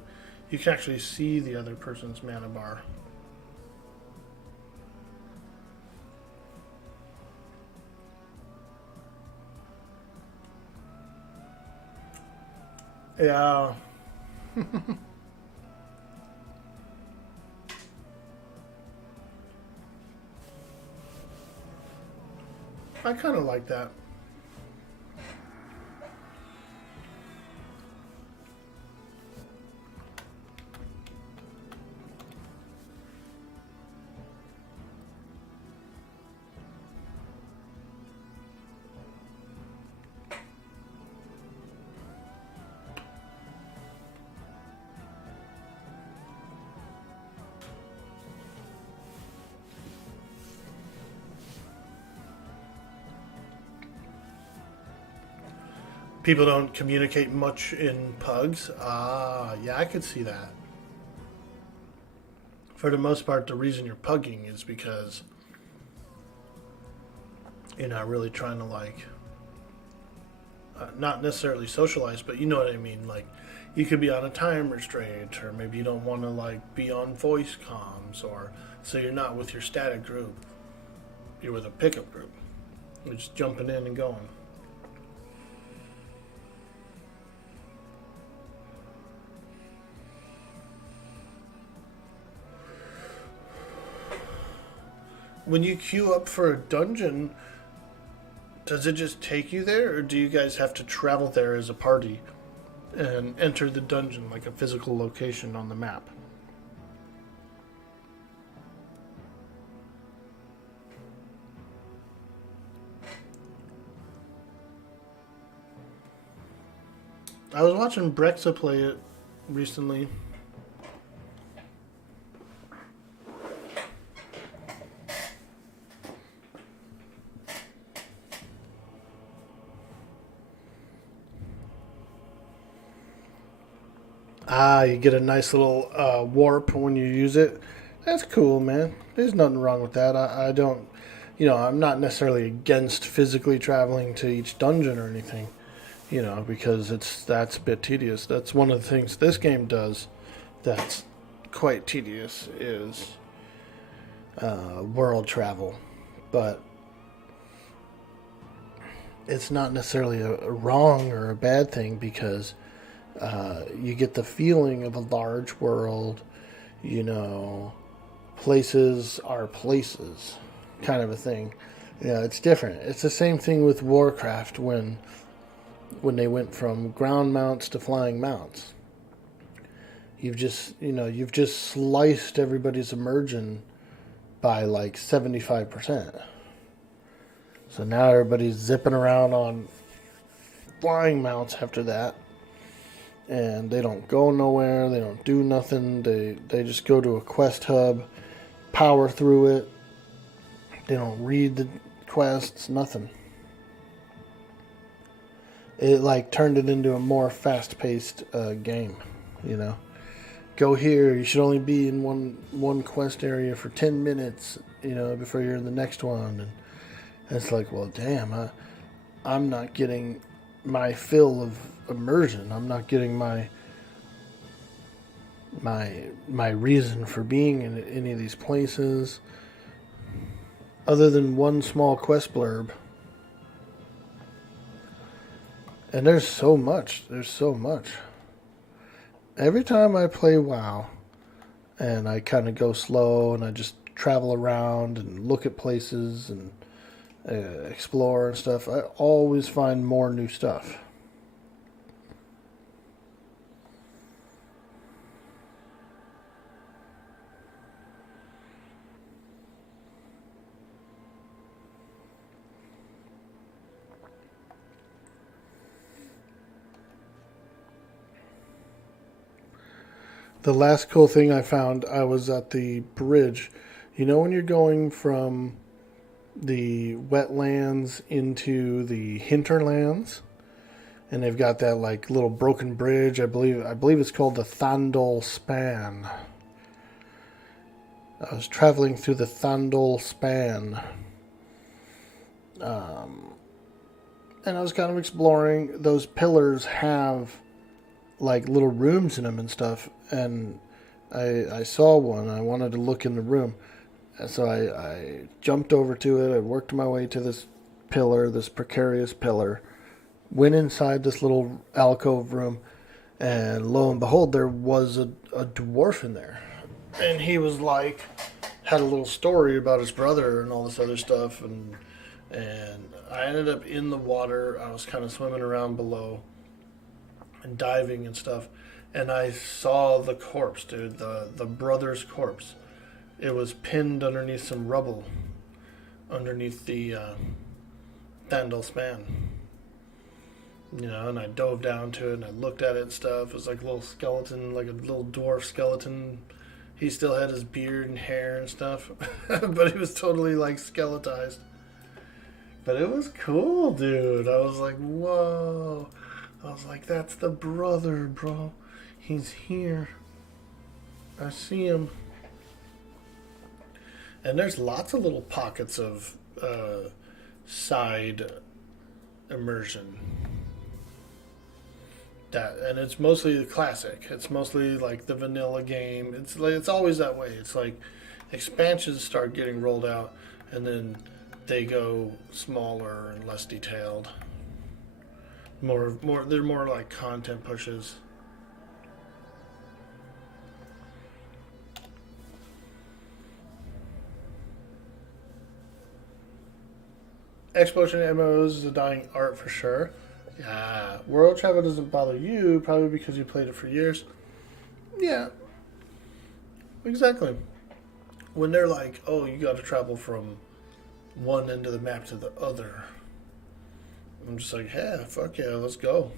you can actually see the other person's mana bar. Yeah. I kind of like that. People don't communicate much in pugs. Ah, yeah, I could see that. For the most part, the reason you're pugging is because you're not really trying to, like, not necessarily socialize, but you know what I mean. Like, you could be on a time restraint, or maybe you don't want to, like, be on voice comms, or so you're not with your static group. You're with a pickup group. You're just jumping in and going. When you queue up for a dungeon, does it just take you there, or do you guys have to travel there as a party and enter the dungeon, like a physical location on the map? I was watching Prexus play it recently. Ah, you get a nice little warp when you use it. That's cool, man. There's nothing wrong with that. I don't, I'm not necessarily against physically traveling to each dungeon or anything, because that's a bit tedious. That's one of the things this game does that's quite tedious is world travel. But it's not necessarily a wrong or a bad thing because you get the feeling of a large world, places are places, kind of a thing. It's different. It's the same thing with Warcraft when they went from ground mounts to flying mounts. You've just sliced everybody's immersion by like 75%. So now everybody's zipping around on flying mounts after that. And they don't go nowhere. They don't do nothing. They just go to a quest hub, power through it. They don't read the quests, nothing. It like turned it into a more fast-paced game, Go here. You should only be in one quest area for 10 minutes, before you're in the next one. And it's like, well, damn, I'm not getting my fill of immersion. I'm not getting my reason for being in any of these places other than one small quest blurb. And there's so much. Every time I play WoW and I kind of go slow and I just travel around and look at places and explore and stuff, I always find more new stuff. The last cool thing I found, I was at the bridge. When you're going from the wetlands into the hinterlands, and they've got that like little broken bridge. I believe it's called the Thandol Span. I was traveling through the Thandol Span, and I was kind of exploring. Those pillars have like little rooms in them and stuff, and I saw one. I wanted to look in the room. So I jumped over to it. I worked my way to this pillar, this precarious pillar, went inside this little alcove room, and lo and behold, there was a dwarf in there. And he was like, had a little story about his brother and all this other stuff. And I ended up in the water. I was kind of swimming around below and diving and stuff. And I saw the corpse, dude, the brother's corpse. It was pinned underneath some rubble, underneath the Thandol Span. And I dove down to it and I looked at it and stuff. It was like a little skeleton, like a little dwarf skeleton. He still had his beard and hair and stuff, but he was totally like skeletized. But it was cool, dude. I was like, whoa. I was like, that's the brother, bro. He's here. I see him. And there's lots of little pockets of side immersion. And it's mostly the classic. It's mostly like the vanilla game. It's always that way. It's like expansions start getting rolled out, and then they go smaller and less detailed. They're more like content pushes. Explosion MMOs is a dying art for sure. Yeah, world travel doesn't bother you, probably because you played it for years. Yeah, exactly. When they're like, oh, you got to travel from one end of the map to the other, I'm just like, yeah, fuck yeah, let's go.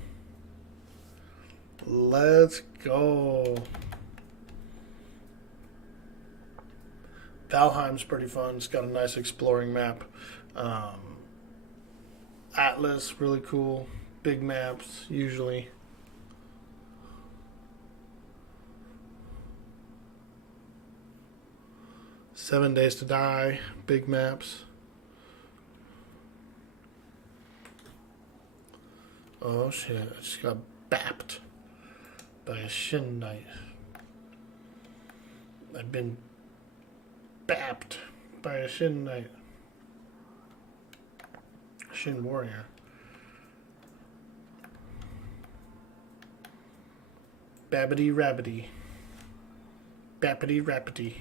Let's go. Valheim's pretty fun. It's got a nice exploring map. Atlas, really cool. Big maps, usually. Seven Days to Die, big maps. Oh shit, I just got bapped by a Shin Knight. I've been bapped by a Shin Knight. Shin Warrior. Babbity rabbity. Bappity rappity.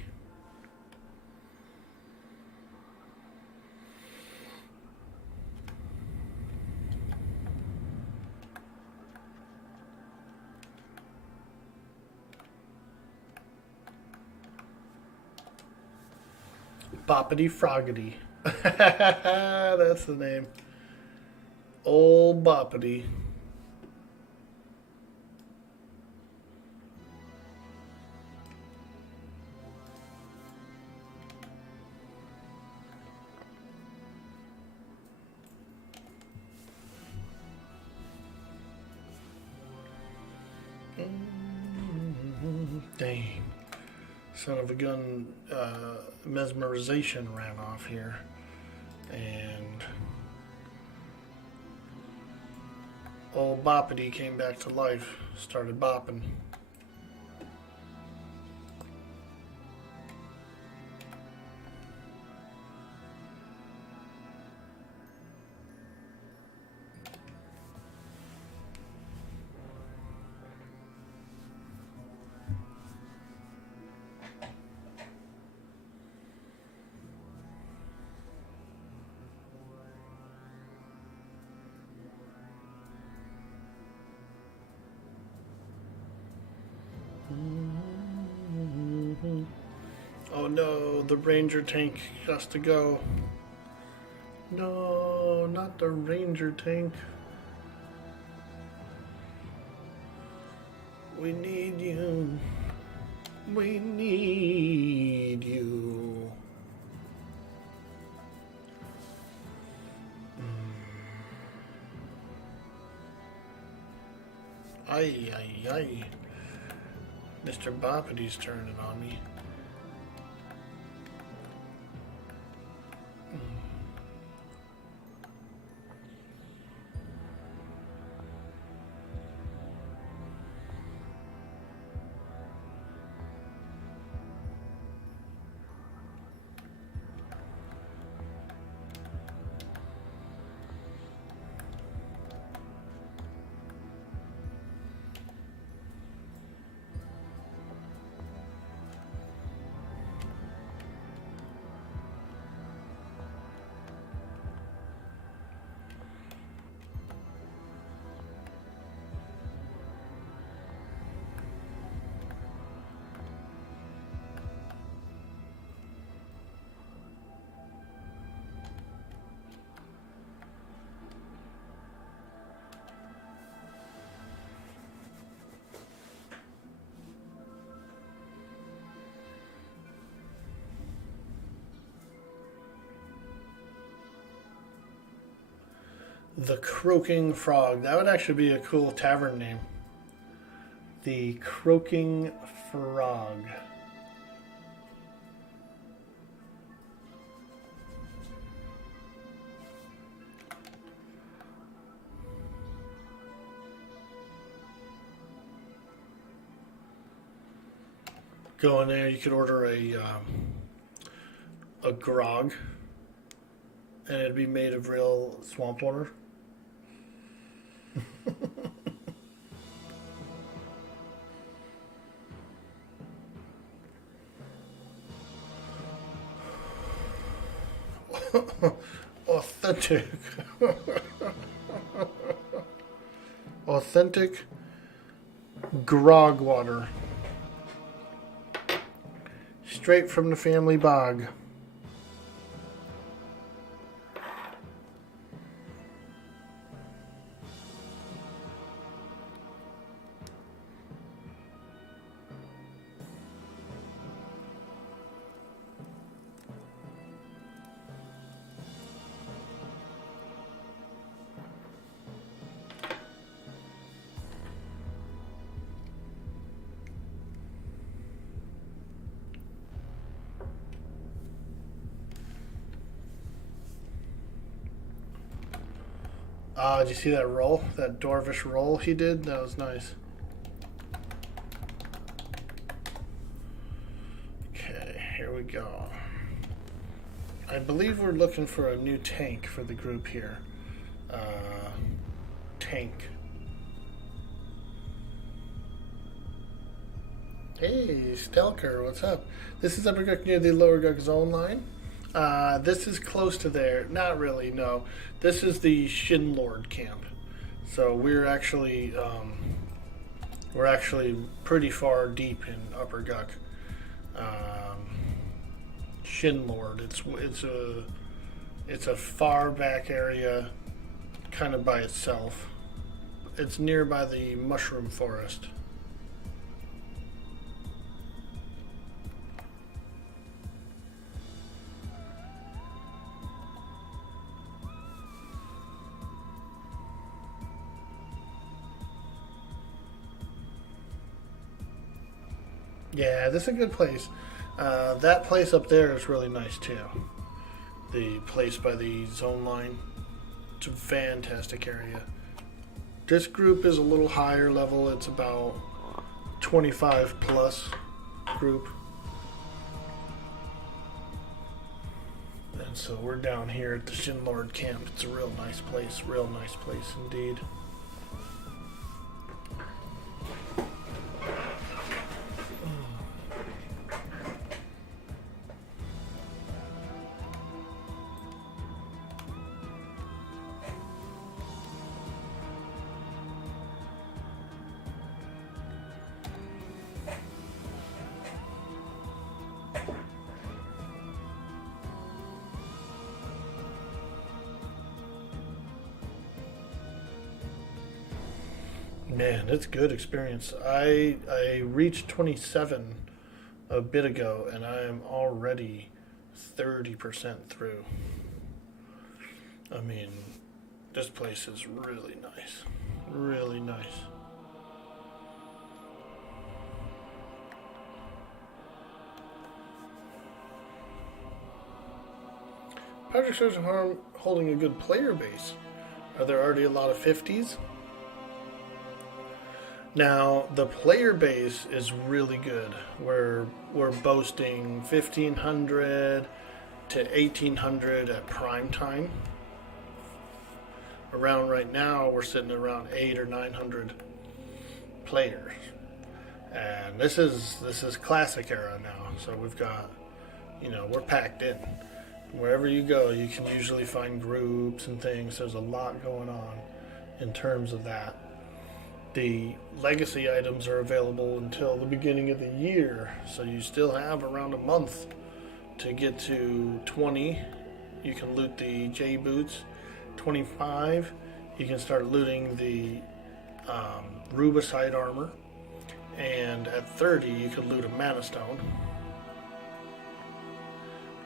Boppity Froggity. That's the name. Old Boppity. Dang. Son of a gun, mesmerization ran off here. And old Boppity came back to life, started bopping. Oh no, the ranger tank has to go. No, not the ranger tank. We need you. We need you. Ay, ay, ay. Mr. Boppity's turning on me. The Croaking Frog. That would actually be a cool tavern name. The Croaking Frog. Go in there, you could order a grog, and it'd be made of real swamp water. Authentic. Authentic grog water. Straight from the family bog. Did you see that roll? That dwarvish roll he did? That was nice. Okay, here we go. I believe we're looking for a new tank for the group here. Tank. Hey, Stelker, what's up? This is Upper Guk near the Lower Guk zone line. This is close to there. Not really, no. This is the Shin Lord camp. So we're actually pretty far deep in Upper Guk. Shin Lord. It's a far back area, kind of by itself. It's nearby the mushroom forest. Yeah, this is a good place. That place up there is really nice too. The place by the zone line. It's a fantastic area. This group is a little higher level. It's about 25 plus group. And so we're down here at the Shin Lord camp. It's a real nice place indeed. Man, it's good experience. I reached 27 a bit ago, and I am already 30% through. I mean, this place is really nice. Really nice. Project Search and Harm holding a good player base. Are there already a lot of 50s? Now, the player base is really good. We're boasting 1,500 to 1,800 at prime time. Around right now, we're sitting around 800 or 900 players. And this is classic era now. So we've got, we're packed in. Wherever you go, you can usually find groups and things. There's a lot going on in terms of that. The legacy items are available until the beginning of the year, so you still have around a month to get to 20. You can loot the Jboots. 25, you can start looting the Rubicide armor, and at 30, you can loot a Mana Stone.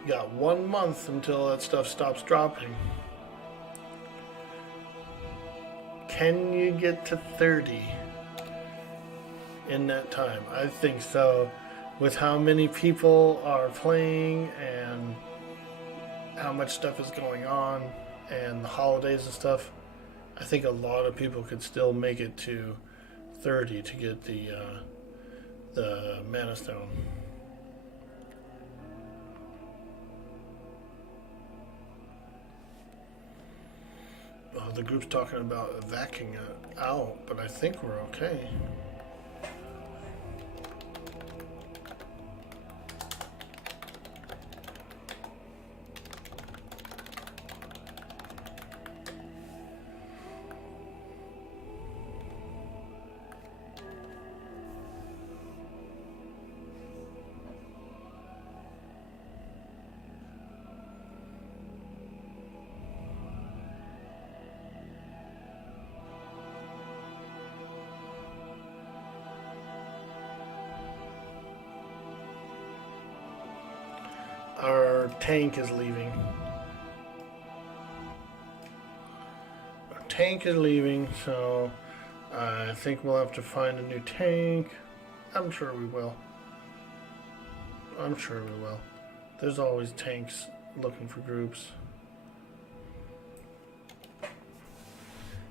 You got 1 month until that stuff stops dropping. can you get to 30 in that time? I think so. With how many people are playing and how much stuff is going on and the holidays and stuff, I think a lot of people could still make it to 30 to get the Mana Stone. The group's talking about vacuuming it out, but I think we're okay. Our tank is leaving. Our tank is leaving, so I think we'll have to find a new tank. I'm sure we will. I'm sure we will. There's always tanks looking for groups.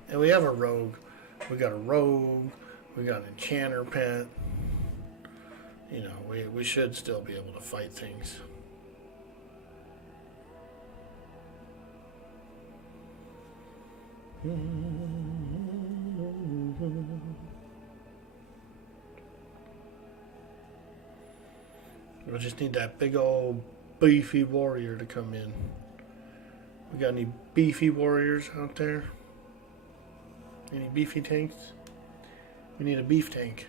And we have a rogue. We got a rogue. We got an enchanter pet. You know, we should still be able to fight things. We just need that big old beefy warrior to come in. We got any beefy warriors out there? Any beefy tanks? We need a beef tank.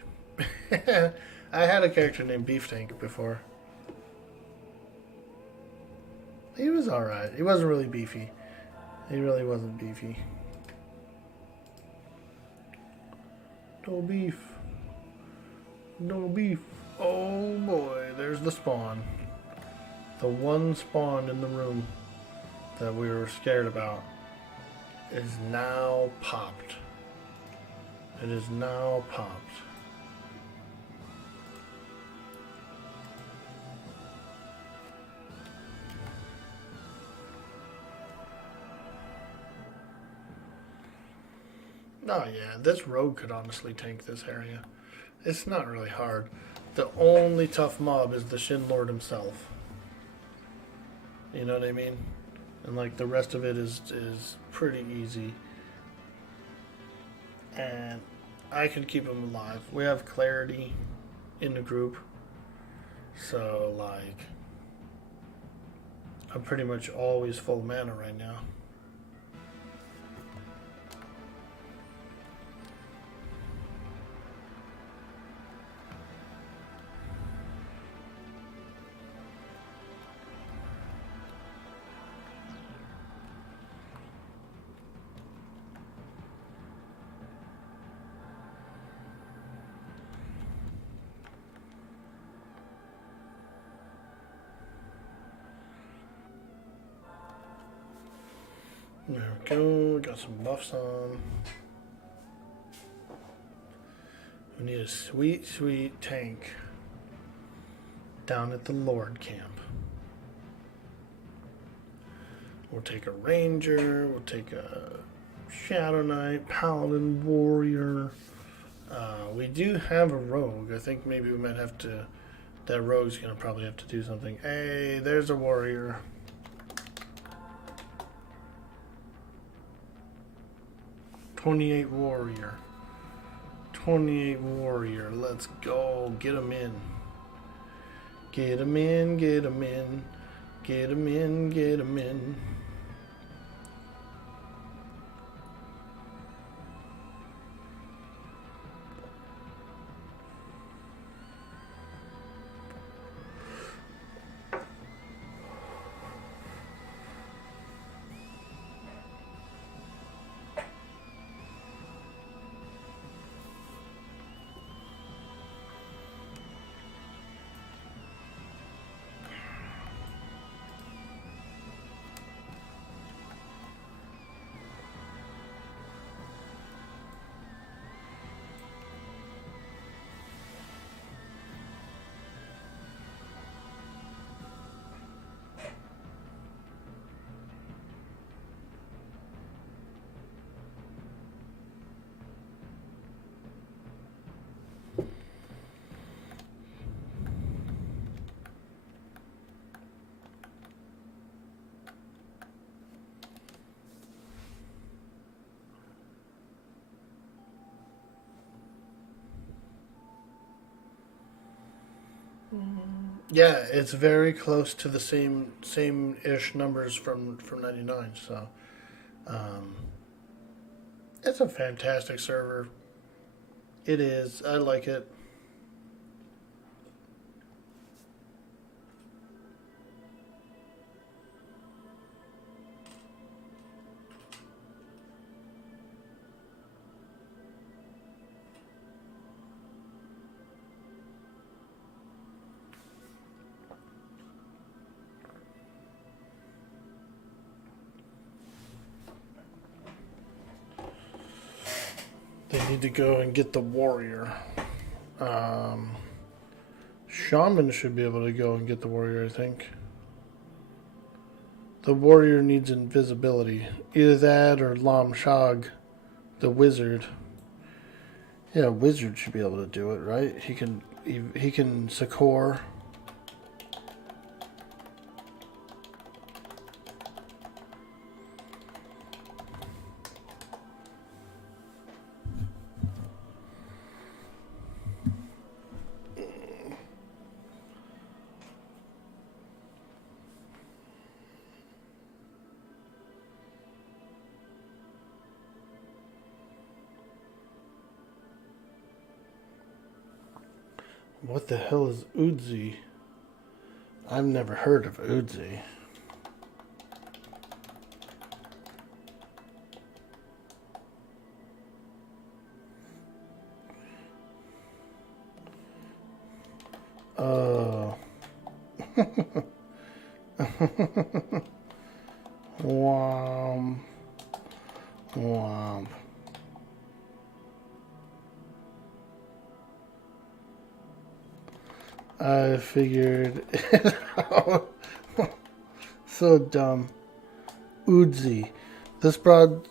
I had a character named Beef Tank before. He was alright. He wasn't really beefy. He really wasn't beefy. No beef. No beef. Oh boy, there's the spawn. The one spawn in the room that we were scared about is now popped. It is now popped. Oh yeah, this rogue could honestly tank this area. It's not really hard. The only tough mob is the Shin Lord himself. You know what I mean? And like the rest of it is pretty easy. And I can keep him alive. We have clarity in the group. So like I'm pretty much always full mana right now. There we go, got some buffs on. We need a sweet, sweet tank down at the Lord camp. We'll take a ranger, we'll take a shadow knight, paladin, warrior. We do have a rogue. I think maybe we might have to, that rogue's gonna probably have to do something. Hey, there's a warrior. $28 warrior. 28 warrior. Let's go. Get him in. Get him in. Get him in. Get him in. Get him in. Yeah, it's very close to the same-ish numbers from 99. So, it's a fantastic server. It is. I like it. They need to go and get the warrior. Shaman should be able to go and get the warrior, I think. The warrior needs invisibility. Either that or Lam Shag, the wizard. Yeah, wizard should be able to do it, right? He can succor. What the hell is Udzi? I've never heard of Udzi. Oh. Womp. Womp. I figured it out. So dumb. Udzi. This broad.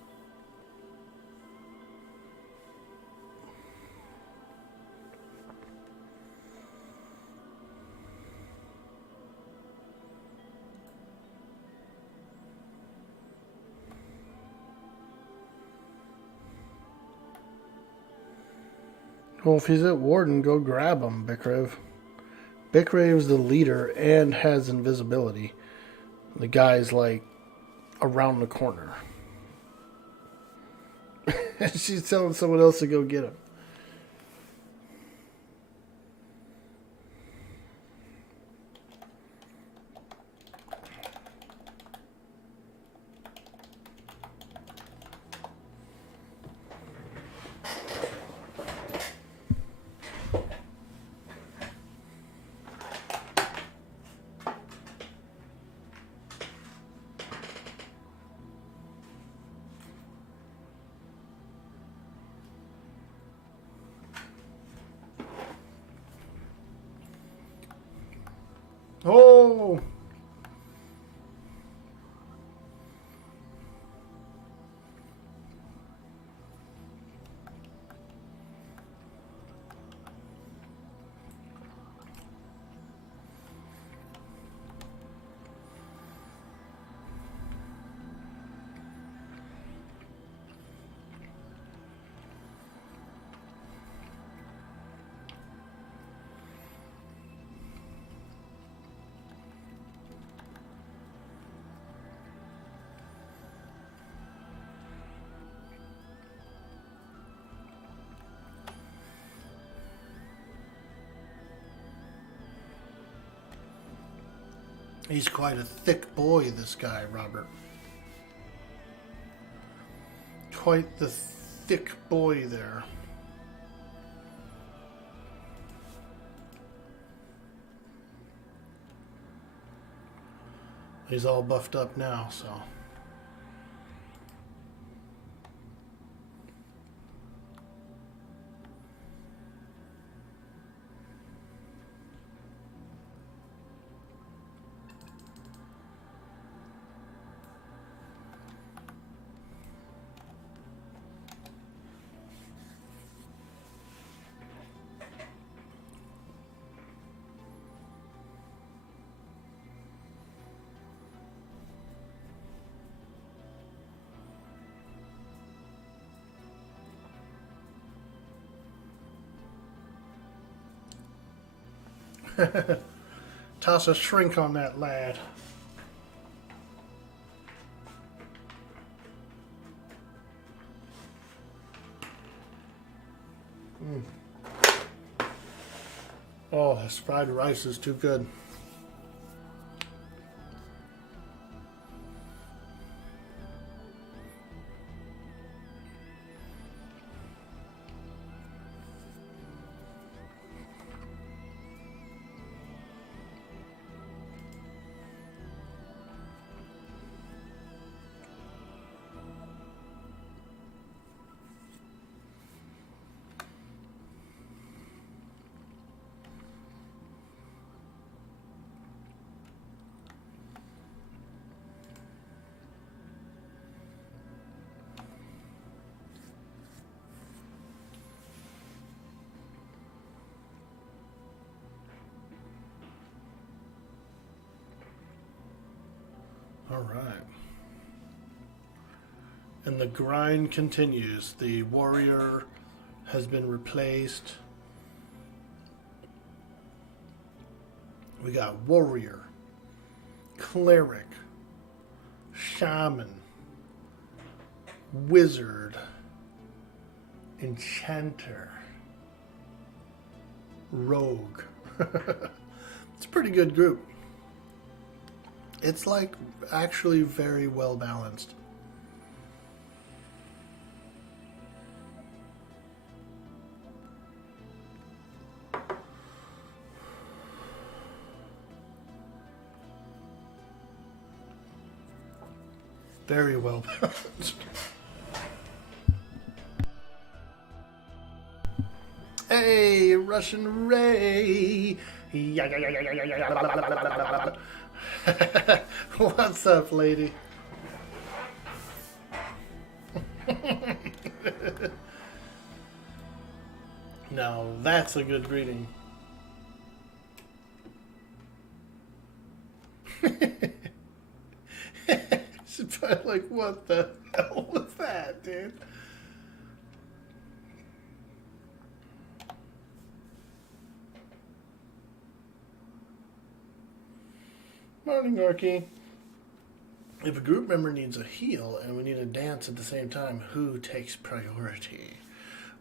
Well, if he's at Warden, go grab him, Bickrave. Bickrave's the leader and has invisibility. The guy's like around the corner. She's telling someone else to go get him. Oh! He's quite a thick boy, this guy, Robert. Quite the thick boy there. He's all buffed up now, so... Toss a shrink on that lad. Oh, this fried rice is too good. All right. And the grind continues. The warrior has been replaced. We got warrior, cleric, shaman, wizard, enchanter, rogue. It's a pretty good group. It's like actually very well balanced. Very well balanced. Hey, Russian Ray. What's up, lady? Now that's a good greeting. She's probably like, what the hell was that, dude? Morning, Orke. If a group member needs a heal and we need a dance at the same time, who takes priority?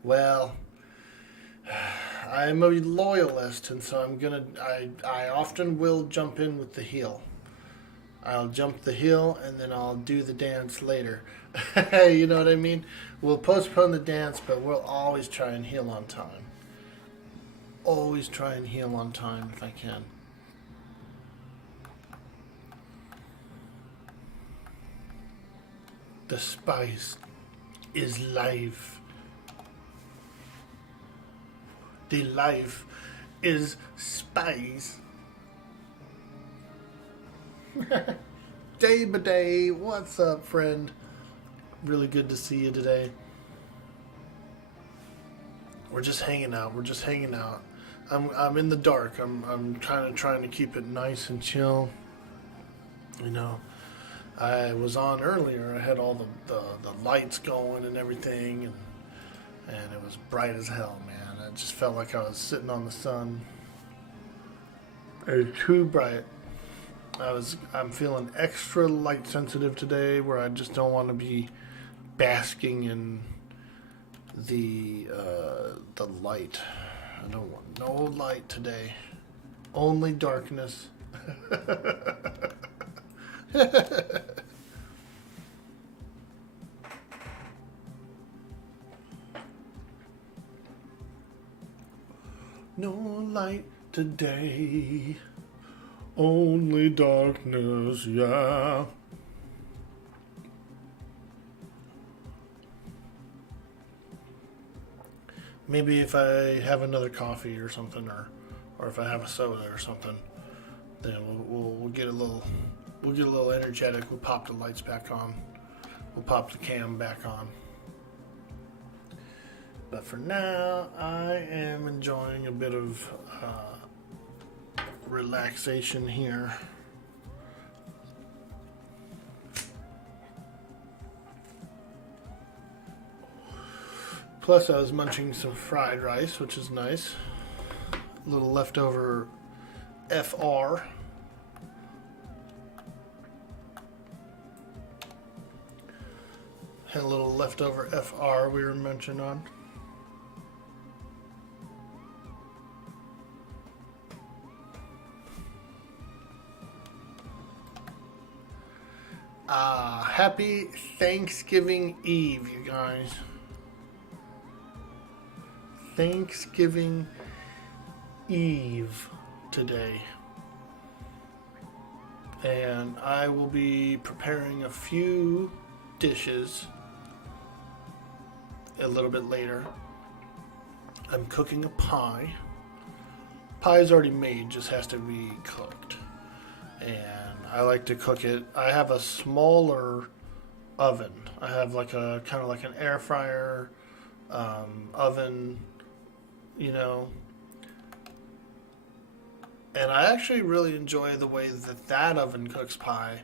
Well, I'm a loyalist, and so I often will jump in with the heal. I'll jump the hill and then I'll do the dance later. You know what I mean? We'll postpone the dance, but we'll always try and heal on time. Always try and heal on time if I can. The spice is life. The life is spice. Day by day, what's up, friend? Really good to see you today. We're just hanging out. I'm in the dark. I'm trying to keep it nice and chill. You know, I was on earlier. I had all the lights going and everything, and it was bright as hell, man. I just felt like I was sitting on the sun. It was too bright. I'm feeling extra light sensitive today, where I just don't want to be basking in the light. I don't want no light today. Only darkness. No light today. Only darkness, yeah. Maybe if I have another coffee or something, or if I have a soda or something, then we'll get a little energetic. We'll pop the lights back on. We'll pop the cam back on. But for now, I am enjoying a bit of relaxation here. Plus, I was munching some fried rice, which is nice. A little leftover FR. Had a little leftover FR we were mentioned on. Happy Thanksgiving Eve, you guys. Thanksgiving Eve today. And I will be preparing a few dishes a little bit later. I'm cooking a pie. Pie's already made, just has to be cooked. And I like to cook it. I have a smaller oven. I have like a kind of like an air fryer oven, you know. And I actually really enjoy the way that that oven cooks pie,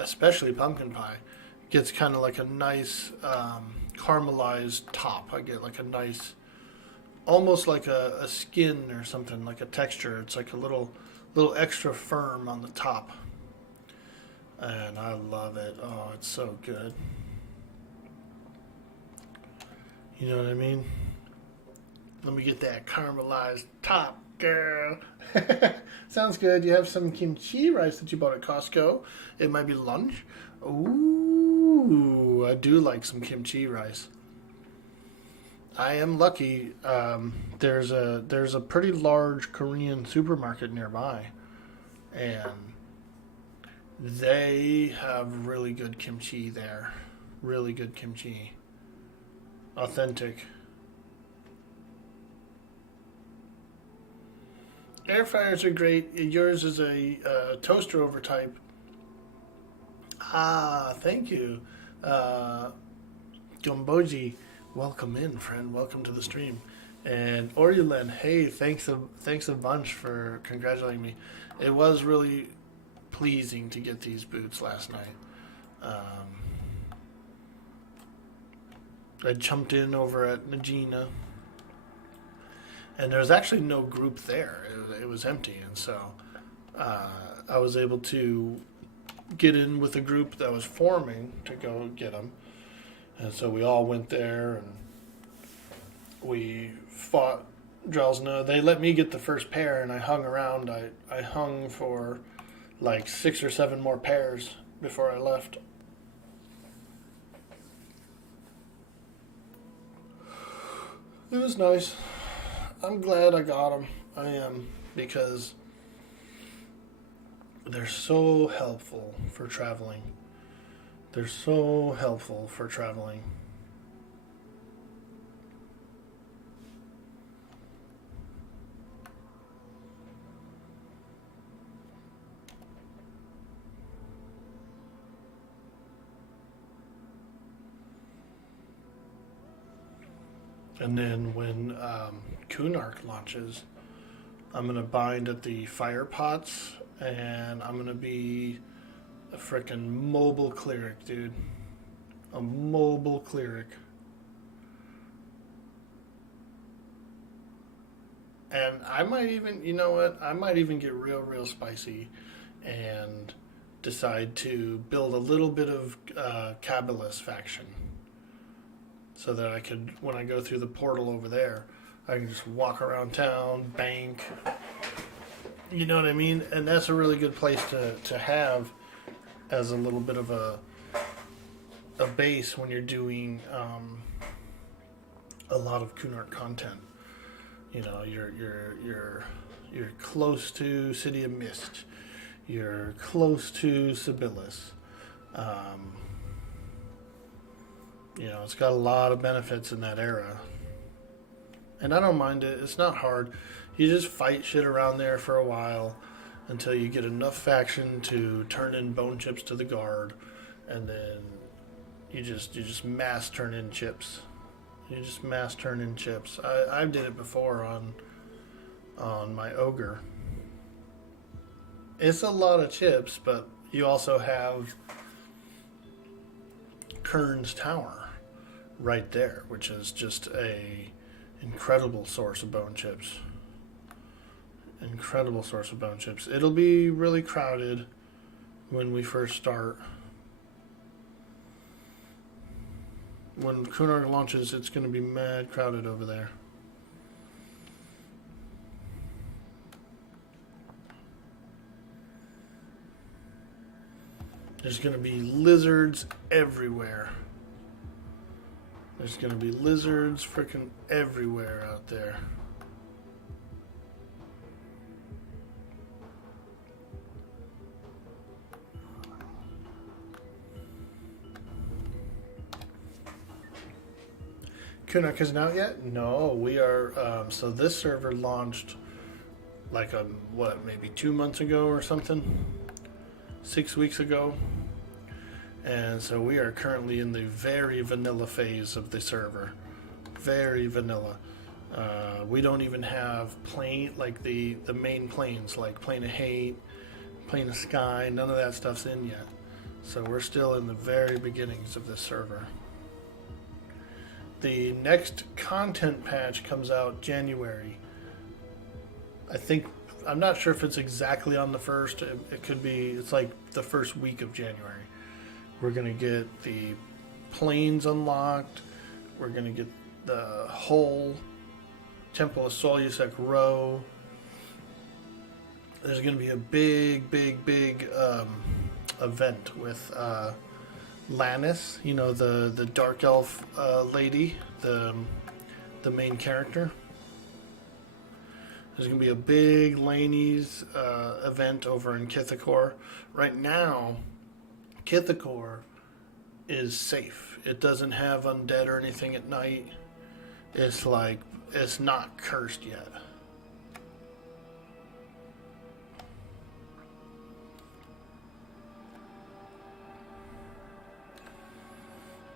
especially pumpkin pie. It gets kind of like a nice caramelized top. I get like a nice, almost like a skin or something, like a texture. It's like a little extra firm on the top. And I love it. Oh, it's so good. You know what I mean? Let me get that caramelized top, girl. Sounds good. You have some kimchi rice that you bought at Costco. It might be lunch. Ooh, I do like some kimchi rice. I am lucky. There's a pretty large Korean supermarket nearby, and they have really good kimchi there. Really good kimchi. Authentic. Air fryers are great. Yours is a toaster over type. Ah, thank you. Gomboji, welcome in, friend. Welcome to the stream. And Orulen, hey, thanks a bunch for congratulating me. It was really pleasing to get these boots last night. I jumped in over at Najina, and there was actually no group there. It was empty, and so I was able to get in with a group that was forming to go get them. And so we all went there, and we fought Drelsna. They let me get the first pair, and I hung around. I hung for like 6 or 7 more pairs before I left. It was nice. I'm glad I got them. I am, because they're so helpful for traveling. They're so helpful for traveling. And then when Kunark launches, I'm going to bind at the fire pots, and I'm going to be a frickin' mobile cleric, dude. A mobile cleric. And I might even, you know what, I might even get real spicy and decide to build a little bit of Kabbalist faction. So that I could, when I go through the portal over there, I can just walk around town, bank. You know what I mean? And that's a really good place to have as a little bit of a base when you're doing a lot of Kunark content. You know, you're close to City of Mist. You're close to Sibyllus. You know, it's got a lot of benefits in that era. And I don't mind it. It's not hard. You just fight shit around there for a while until you get enough faction to turn in bone chips to the guard, and then you just mass turn in chips. You just mass turn in chips. I did it before on my ogre. It's a lot of chips, but you also have Kern's Tower right there, which is just a incredible source of bone chips. Incredible source of bone chips. It'll be really crowded when we first start. When Kunark launches, it's going to be mad crowded over there. There's going to be lizards everywhere. There's going to be lizards freaking everywhere out there. Kunark isn't out yet? No, we are. So this server launched like maybe 2 months ago or something? 6 weeks ago. And so we are currently in the very vanilla phase of the server. Very vanilla. We don't even have the main planes, like Plane of Hate, Plane of Sky, none of that stuff's in yet. So we're still in the very beginnings of this server. The next content patch comes out January. I'm not sure if it's exactly on the 1st. It could be, it's like the first week of January. We're going to get the planes unlocked. We're going to get the whole Temple of Solusek row. There's going to be a big event with Lannis, the dark elf lady, the main character. There's going to be a big Laney's event over in Kithakor. Right now, Kithakor is safe. It doesn't have undead or anything at night. It's not cursed yet.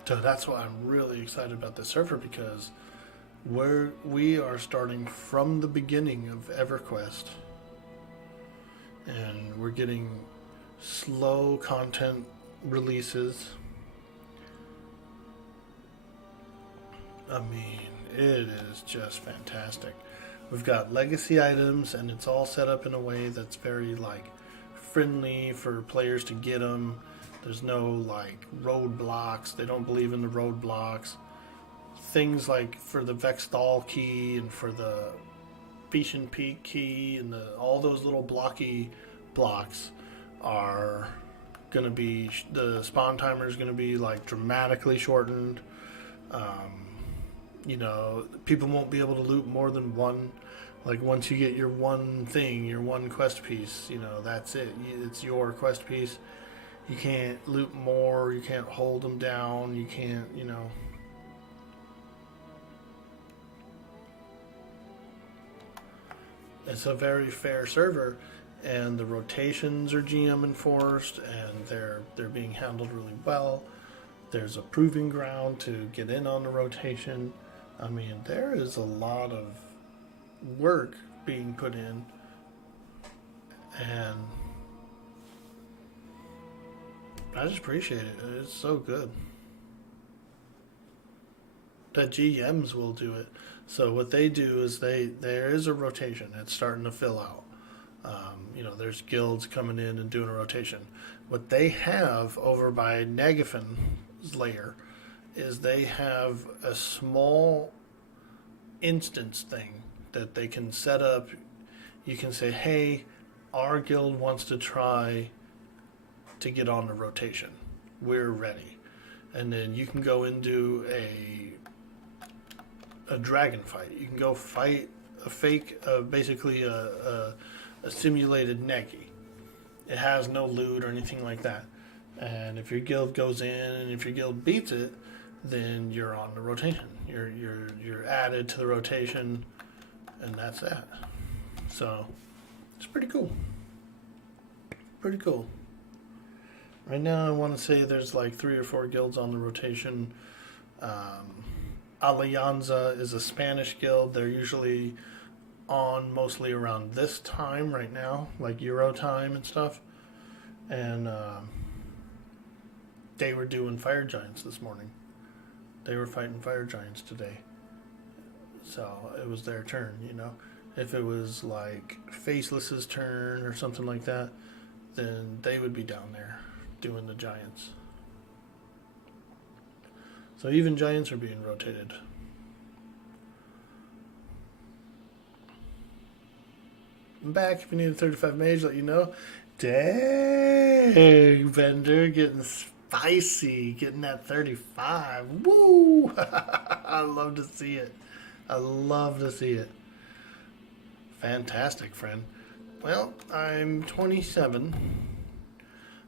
So that's why I'm really excited about this server, because we are starting from the beginning of EverQuest, and we're getting slow content releases. I mean, it is just fantastic. We've got legacy items, and it's all set up in a way that's very friendly for players to get them. There's no roadblocks. They don't believe in the roadblocks. Things like for the Vexthal key and for the Fission Peak key and all those little blocky blocks are going to be, the spawn timer is going to be dramatically shortened. People won't be able to loot more than one. Once you get your one thing, your one quest piece, that's it. It's your quest piece. You can't loot more, you can't hold them down, you can't, It's a very fair server, and the rotations are GM enforced, and they're being handled really well. There's a proving ground to get in on the rotation. I mean, there is a lot of work being put in, and I just appreciate it. It's so good. The GMs will do it. So what they do is there is a rotation. It's starting to fill out. There's guilds coming in and doing a rotation. What they have over by Nagafin's lair is they have a small instance thing that they can set up. You can say, hey, our guild wants to try to get on the rotation. We're ready. And then you can go into a dragon fight. You can go fight a fake, basically a simulated Negi. It has no loot or anything like that. And if your guild goes in and if your guild beats it, then you're on the rotation. You're added to the rotation, and that's that. So it's pretty cool. Pretty cool. Right now, I want to say there's 3 or 4 guilds on the rotation. Alianza is a Spanish guild. They're usually on mostly around this time right now, Euro time and stuff. And they were doing fire giants this morning. They were fighting fire giants today. So it was their turn, If it was like Faceless's turn or something like that, then they would be down there doing the giants. So even giants are being rotated. I'm back if you need a 35 mage, let you know. Dang, vendor, getting spicy, getting that 35. Woo! I love to see it. I love to see it. Fantastic, friend. Well, I'm 27,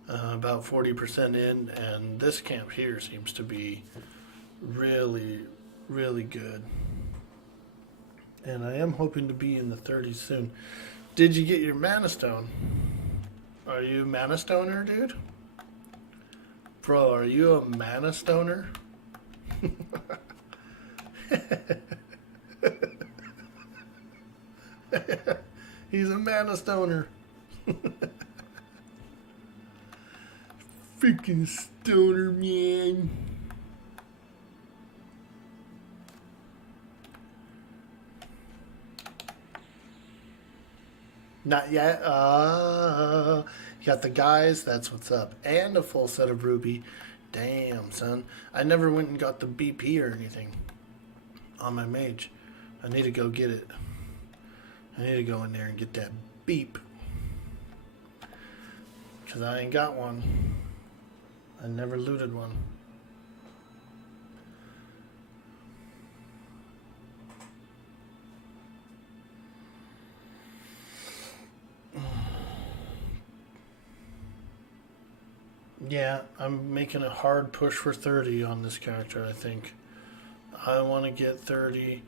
about 40% in, and this camp here seems to be really, really good. And I am hoping to be in the 30s soon. Did you get your mana stone? Are you a mana stoner, dude? Bro, are you a mana stoner? He's a mana stoner. Freaking stoner, man. Not yet. You got the guys. That's what's up. And a full set of ruby. Damn, son. I never went and got the BP or anything on my mage. I need to go get it. I need to go in there and get that beep. Because I ain't got one. I never looted one. Yeah, I'm making a hard push for 30 on this character, I think. I want to get 30.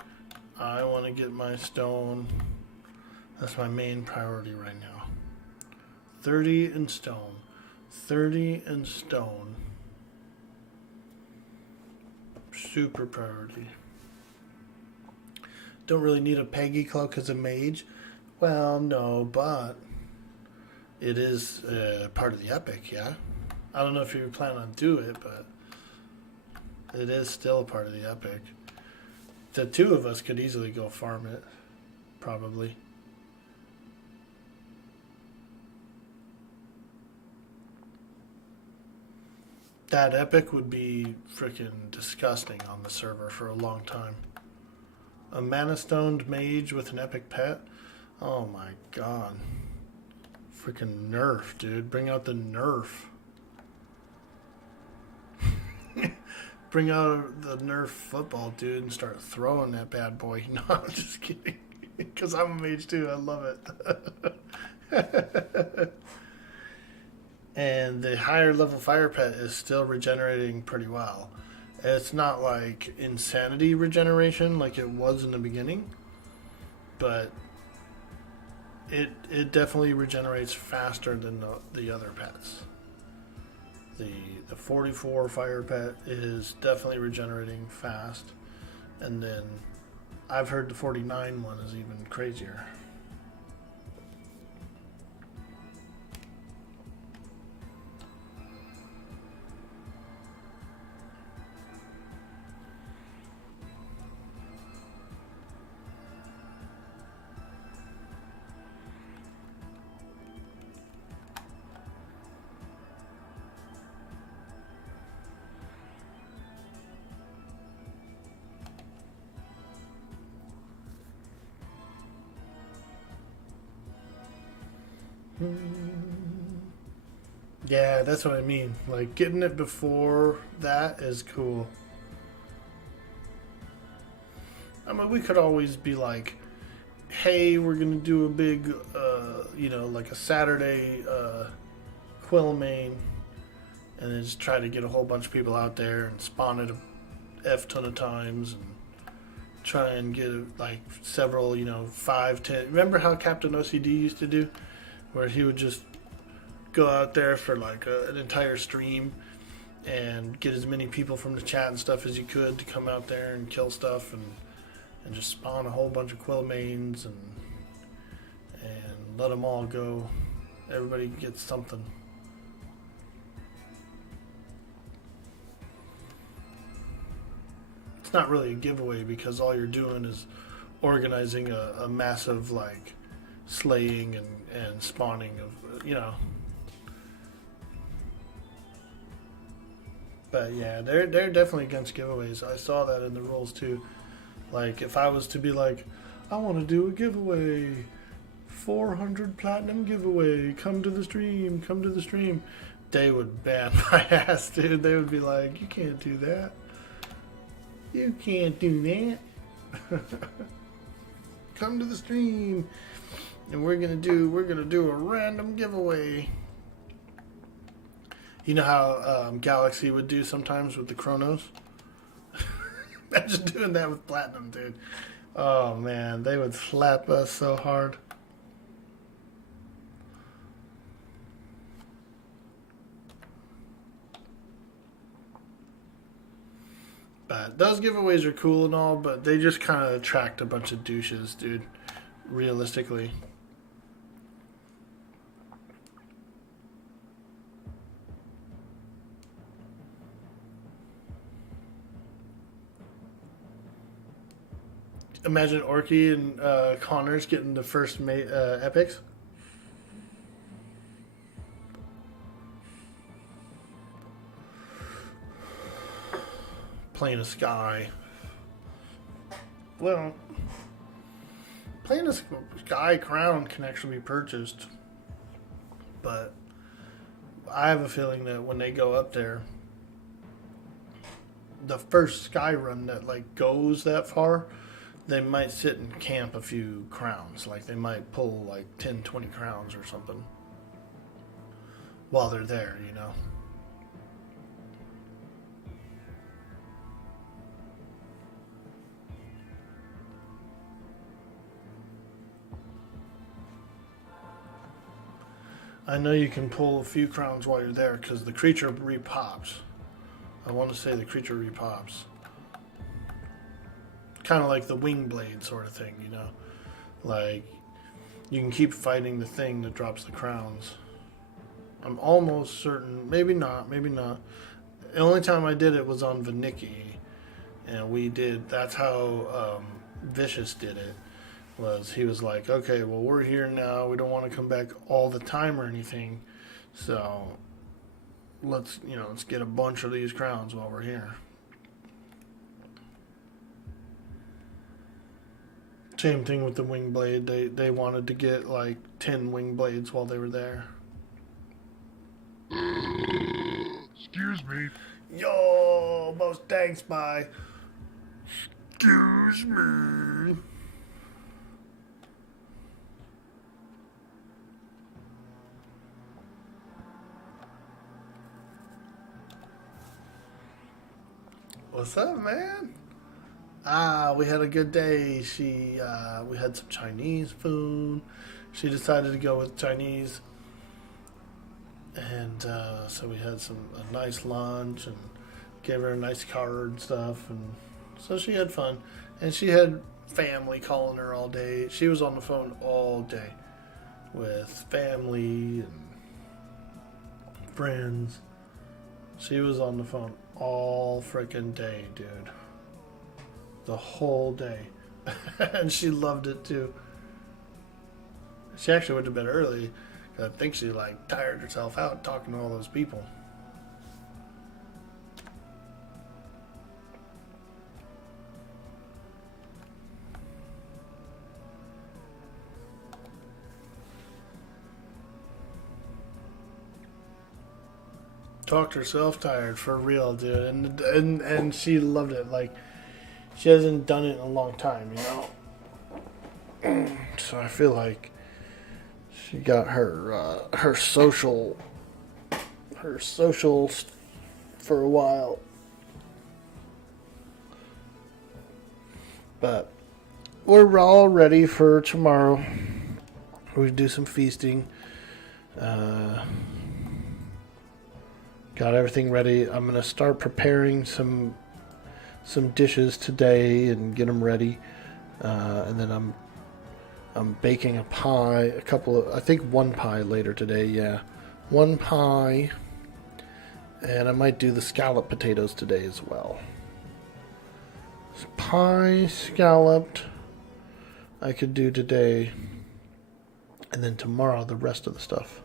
I want to get my stone. That's my main priority right now. 30 and stone. 30 and stone. Super priority. Don't really need a Peggy cloak as a mage. Well, no, but it is part of the epic, yeah? I don't know if you plan on doing it, but it is still a part of the epic. The two of us could easily go farm it, probably. That epic would be freaking disgusting on the server for a long time. A mana stoned mage with an epic pet? Oh my god. Freaking nerf, dude. Bring out the nerf. Bring out the Nerf football, dude, and start throwing that bad boy. No, I'm just kidding. Because I'm a mage, too. I love it. And the higher level fire pet is still regenerating pretty well. It's not like insanity regeneration like it was in the beginning. But it definitely regenerates faster than the other pets. The 44 fire pet is definitely regenerating fast, and then I've heard the 49 one is even crazier. Yeah, that's what I mean. Like, getting it before that is cool. I mean, we could always be like, hey, we're going to do a big, like a Saturday quill main, and then just try to get a whole bunch of people out there and spawn it a F ton of times and try and get like several, 5, 10. Remember how Captain OCD used to do? Where he would just go out there for like an entire stream and get as many people from the chat and stuff as you could to come out there and kill stuff and just spawn a whole bunch of quill mains and let them all go. Everybody gets something. It's not really a giveaway because all you're doing is organizing a massive like slaying and spawning of, you know. But yeah, they're definitely against giveaways. I saw that in the rules too. Like if I was to be like, I want to do a giveaway, 400 platinum giveaway, come to the stream, they would ban my ass, dude. They would be like, you can't do that. You can't do that. Come to the stream, and we're gonna do a random giveaway. You know how Galaxy would do sometimes with the Chronos? Imagine doing that with Platinum, dude. Oh man, they would slap us so hard. But those giveaways are cool and all, but they just kind of attract a bunch of douches, dude. Realistically. Imagine Orke and Connors getting the first epics. Playing a Sky. Well, playing a Sky crown can actually be purchased. But I have a feeling that when they go up there, the first Sky run that like goes that far, they might sit and camp a few crowns. Like they might pull like 10, 20 crowns or something while they're there, you know. I know you can pull a few crowns while you're there because the creature repops. I want to say the creature repops. Kind of like the wing blade sort of thing, you know? Like, you can keep fighting the thing that drops the crowns. I'm almost certain, maybe not. The only time I did it was on Vanicki. And that's how Vicious did it. He was like, okay, well, we're here now. We don't want to come back all the time or anything. So, let's get a bunch of these crowns while we're here. Same thing with the wing blade. They wanted to get like 10 wing blades while they were there. Excuse me. Yo, most thanks, bye. Excuse me. What's up, man? We had a good day. We had some Chinese food. She decided to go with Chinese. And so we had a nice lunch and gave her a nice card and stuff. And so she had fun. And she had family calling her all day. She was on the phone all day with family and friends. She was on the phone all freaking day, dude. The whole day. And she loved it too. She actually went to bed early. I think she tired herself out talking to all those people. Talked herself tired for real, dude. And she loved it. She hasn't done it in a long time, you know. So I feel like she got her socials for a while. But we're all ready for tomorrow. We do some feasting. Got everything ready. I'm gonna start preparing some dishes today and get them ready, and then I'm baking a pie. I think one pie later today. Yeah, one pie, and I might do the scalloped potatoes today as well. Pie, scalloped, I could do today, and then tomorrow the rest of the stuff.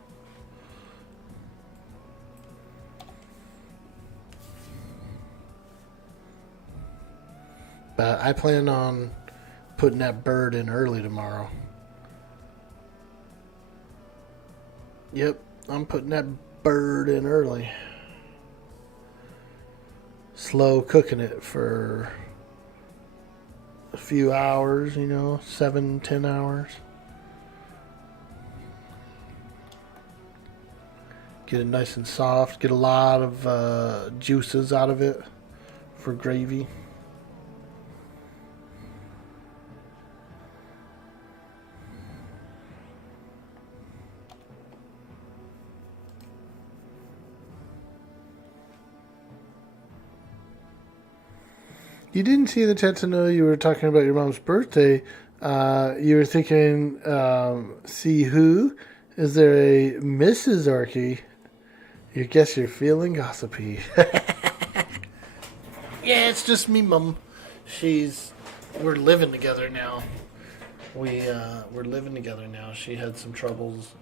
But I plan on putting that bird in early tomorrow. Yep, I'm putting that bird in early. Slow cooking it for a few hours, 7-10 hours. Get it nice and soft. Get a lot of juices out of it for gravy. You didn't see the chat to know you were talking about your mom's birthday. You were thinking, see who? Is there a Mrs. Orke? You guess you're feeling gossipy. Yeah, it's just me, Mum. We're living together now. We're living together now. She had some troubles.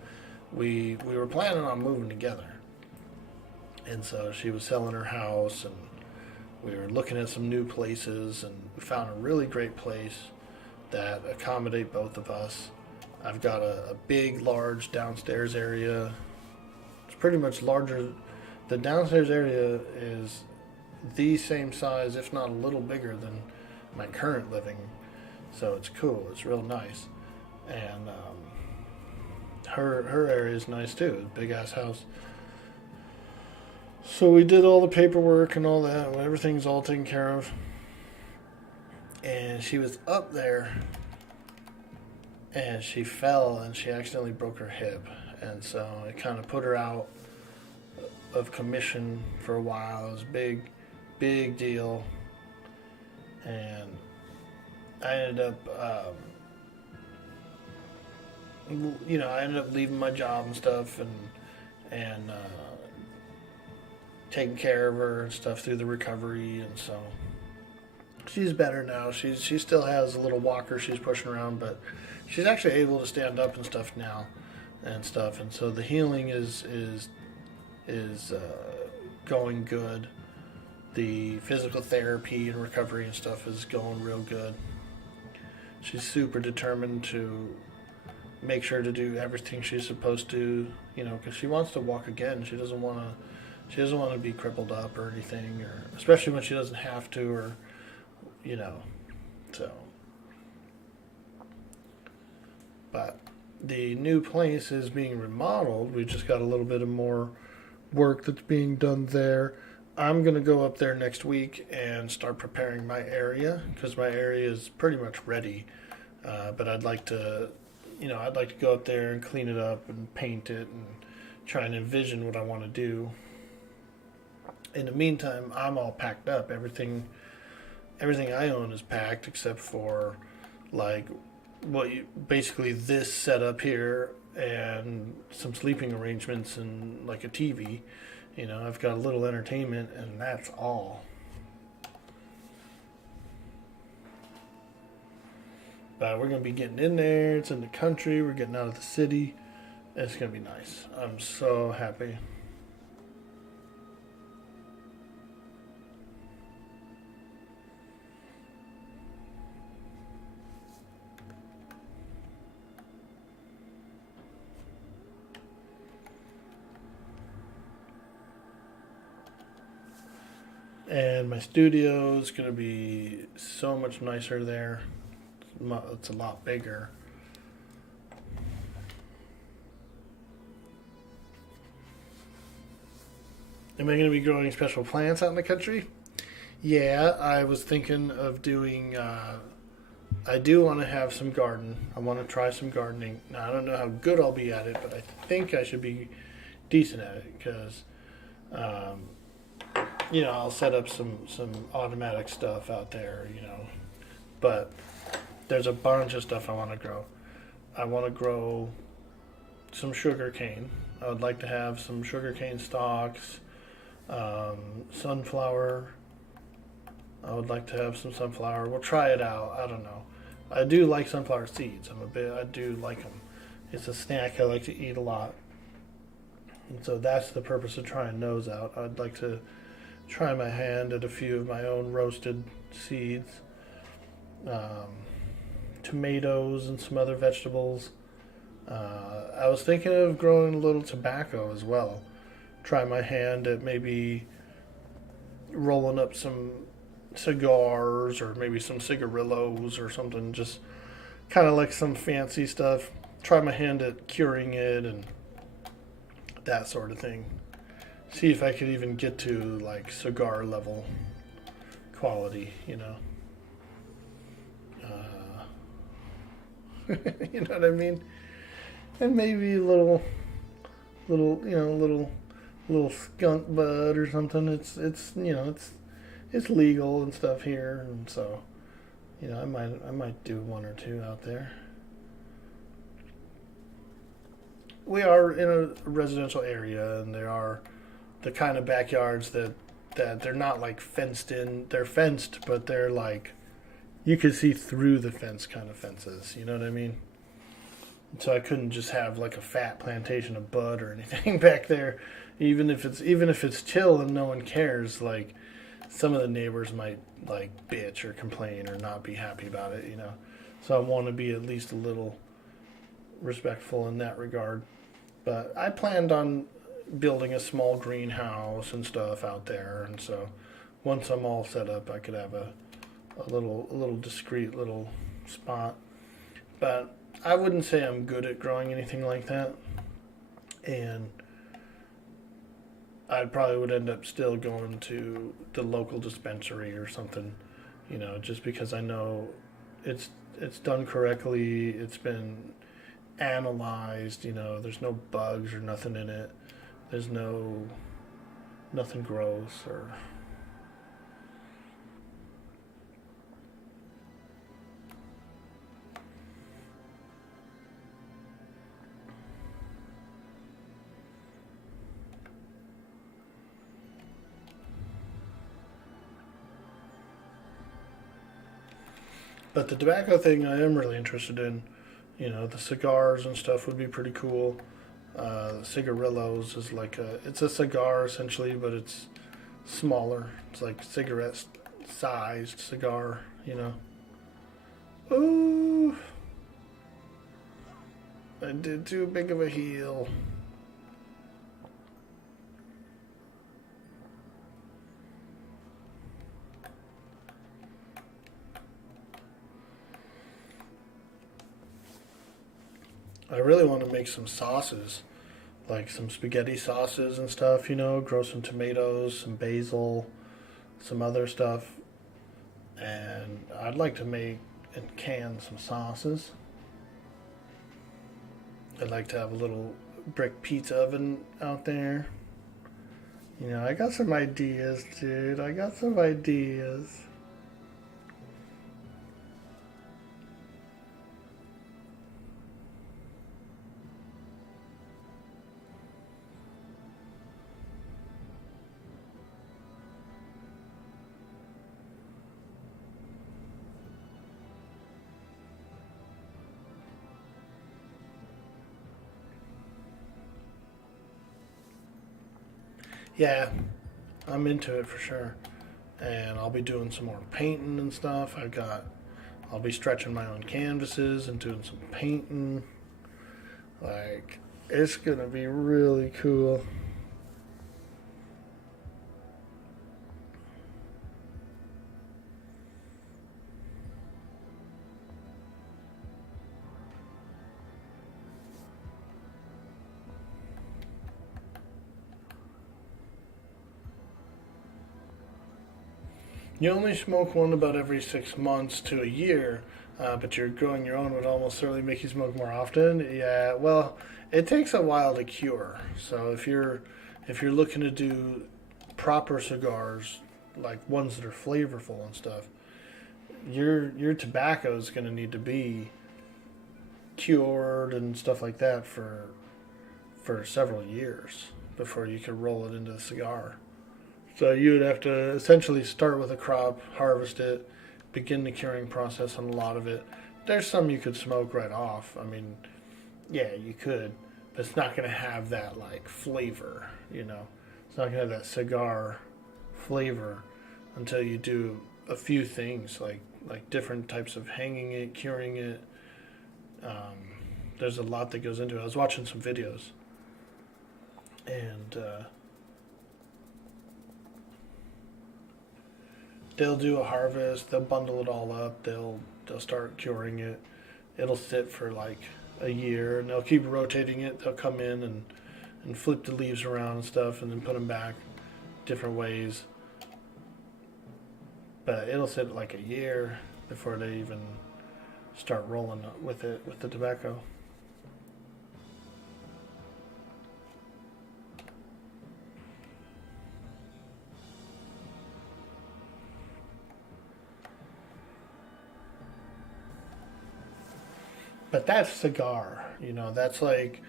We were planning on moving together. And so she was selling her house, and we were looking at some new places, and we found a really great place that accommodate both of us. I've got a big, large downstairs area. It's pretty much larger. The downstairs area is the same size, if not a little bigger than my current living. So it's cool. It's real nice. And her area is nice too. Big ass house. So we did all the paperwork and all that. Everything's all taken care of. And she was up there, and she fell, and she accidentally broke her hip. And so it kind of put her out of commission for a while. It was a big deal. And I ended up, I ended up leaving my job and stuff, and taking care of her and stuff through the recovery. And so she's better now. She still has a little walker she's pushing around, but she's actually able to stand up and stuff now and stuff. And so the healing is going good. The physical therapy and recovery and stuff is going real good. She's super determined to make sure to do everything she's supposed to, because she wants to walk again. She doesn't want to be crippled up or anything, or especially when she doesn't have to, or so. But the new place is being remodeled. We just got a little bit of more work that's being done there. I'm going to go up there next week and start preparing my area, because my area is pretty much ready. But I'd like to go up there and clean it up and paint it and try and envision what I want to do. In the meantime, I'm all packed up. Everything I own is packed except for basically this setup here and some sleeping arrangements and like a TV. I've got a little entertainment, and that's all. But we're going to be getting in there. It's in the country. We're getting out of the city. It's going to be nice. I'm so happy. And my studio is going to be so much nicer there. It's a lot bigger. Am I going to be growing special plants out in the country? Yeah, I was thinking of doing... I do want to have some garden. I want to try some gardening. Now, I don't know how good I'll be at it, but I think I should be decent at it, because... I'll set up some automatic stuff out there, but there's a bunch of stuff I want to grow. I want to grow some sugar cane. I would like to have some sugar cane stalks, sunflower. I would like to have some sunflower. We'll try it out. I don't know. I do like sunflower seeds. I do like them. It's a snack I like to eat a lot. And so that's the purpose of trying those out. I'd like to try my hand at a few of my own roasted seeds. Tomatoes and some other vegetables. I was thinking of growing a little tobacco as well. Try my hand at maybe rolling up some cigars or maybe some cigarillos or something. Just kind of like some fancy stuff. Try my hand at curing it and that sort of thing. See if I could even get to like cigar level quality, you know. You know what I mean? And maybe a little skunk bud or something. It's legal and stuff here, and so, you know, I might do one or two out there. We are in a residential area, and there are the kind of backyards that they're not like fenced in. They're fenced, but they're like, you could see through the fence kind of fences. You know what I mean? So I couldn't just have like a fat plantation of bud or anything back there. Even if it's chill and no one cares, like some of the neighbors might like bitch or complain or not be happy about it, you know. So I want to be at least a little respectful in that regard. But I planned on building a small greenhouse and stuff out there, and so once I'm all set up, I could have a little discreet little spot. But I wouldn't say I'm good at growing anything like that, and I probably would end up still going to the local dispensary or something, you know, just because I know it's done correctly, it's been analyzed, you know, there's no bugs or nothing in it, there's nothing gross or... But the tobacco thing I am really interested in. You know, the cigars and stuff would be pretty cool. Cigarillos is like it's a cigar essentially, but it's smaller. It's like cigarette sized cigar, you know. Ooh, I did too big of a heel. I really want to make some sauces, like some spaghetti sauces and stuff, you know, grow some tomatoes, some basil, some other stuff. And I'd like to make and can some sauces. I'd like to have a little brick pizza oven out there. You know, I got some ideas, dude. I got some ideas. Yeah, I'm into it for sure. And I'll be doing some more painting and stuff. I'll be stretching my own canvases and doing some painting. Like, it's gonna be really cool. You only smoke one about every 6 months to a year, but you're growing your own would almost certainly make you smoke more often. Yeah, well, it takes a while to cure. So if you're looking to do proper cigars, like ones that are flavorful and stuff, your tobacco is going to need to be cured and stuff like that for several years before you could roll it into the cigar. So you would have to essentially start with a crop, harvest it, begin the curing process on a lot of it, there's some you could smoke right off. I mean, yeah, you could, but it's not going to have that like flavor, you know. It's not going to have that cigar flavor until you do a few things like different types of hanging it, curing it. There's a lot that goes into it. I was watching some videos, and they'll do a harvest. They'll bundle it all up. They'll start curing it. It'll sit for like a year, and they'll keep rotating it. They'll come in and flip the leaves around and stuff, and then put them back different ways. But it'll sit like a year before they even start rolling with it with the tobacco. But that's cigar, you know, that's like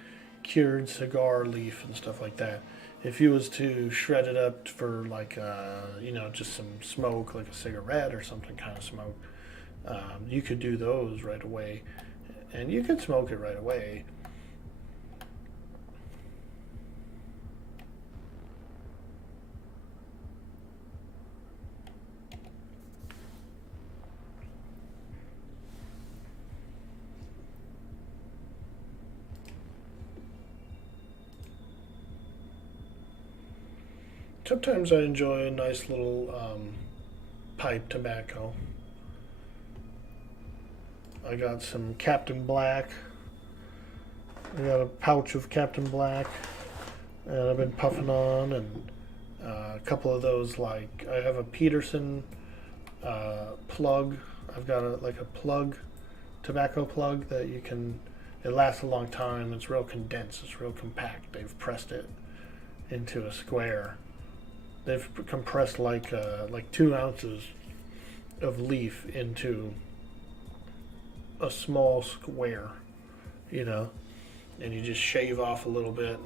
cured cigar leaf and stuff like that. If you was to shred it up for like, you know, just some smoke, like a cigarette or something kind of smoke, you could do those right away, and you could smoke it right away. Sometimes I enjoy a nice little pipe tobacco. I got some Captain Black. I got a pouch of Captain Black, and I've been puffing on, and a couple of those, like I have a Peterson plug. I've got a plug, tobacco plug that you can. It lasts a long time. It's real condensed. It's real compact. They've pressed it into a square. They've compressed like 2 ounces of leaf into a small square, you know, and you just shave off a little bit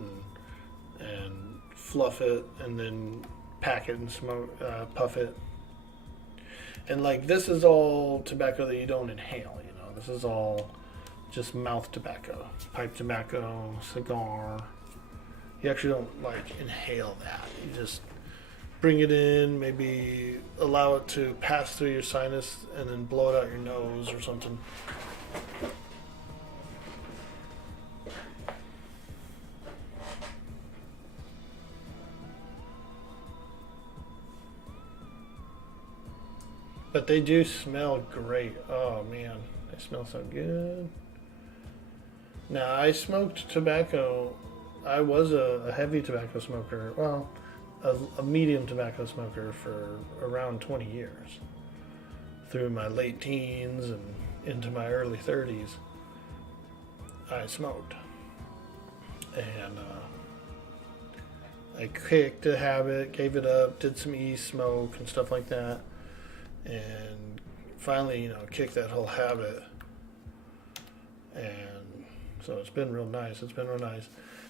and fluff it, and then pack it and smoke, puff it. And like this is all tobacco that you don't inhale, you know. This is all just mouth tobacco, pipe tobacco, cigar. You actually don't like inhale that. You just bring it in, maybe allow it to pass through your sinus, and then blow it out your nose or something. But they do smell great. Oh man, they smell so good. Now, I smoked tobacco. I was a heavy tobacco smoker. Well, a medium tobacco smoker for around 20 years. Through my late teens and into my early 30s, I smoked. And I kicked a habit, gave it up, did some e-smoke and stuff like that. And finally, you know, kicked that whole habit. And so it's been real nice. It's been real nice.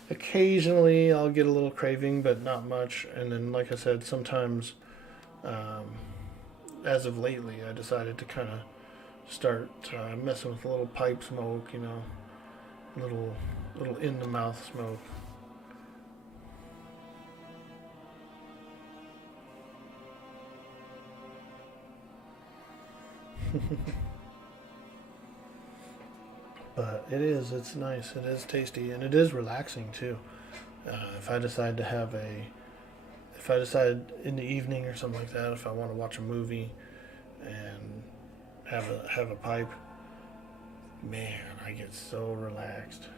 Occasionally I'll get a little craving, but not much. And then, like I said, sometimes, as of lately, I decided to kind of start messing with a little pipe smoke, you know, little in the mouth smoke. But it's nice, it is tasty, and it is relaxing too. If I decide in the evening or something like that, if I want to watch a movie and have a pipe, man, I get so relaxed.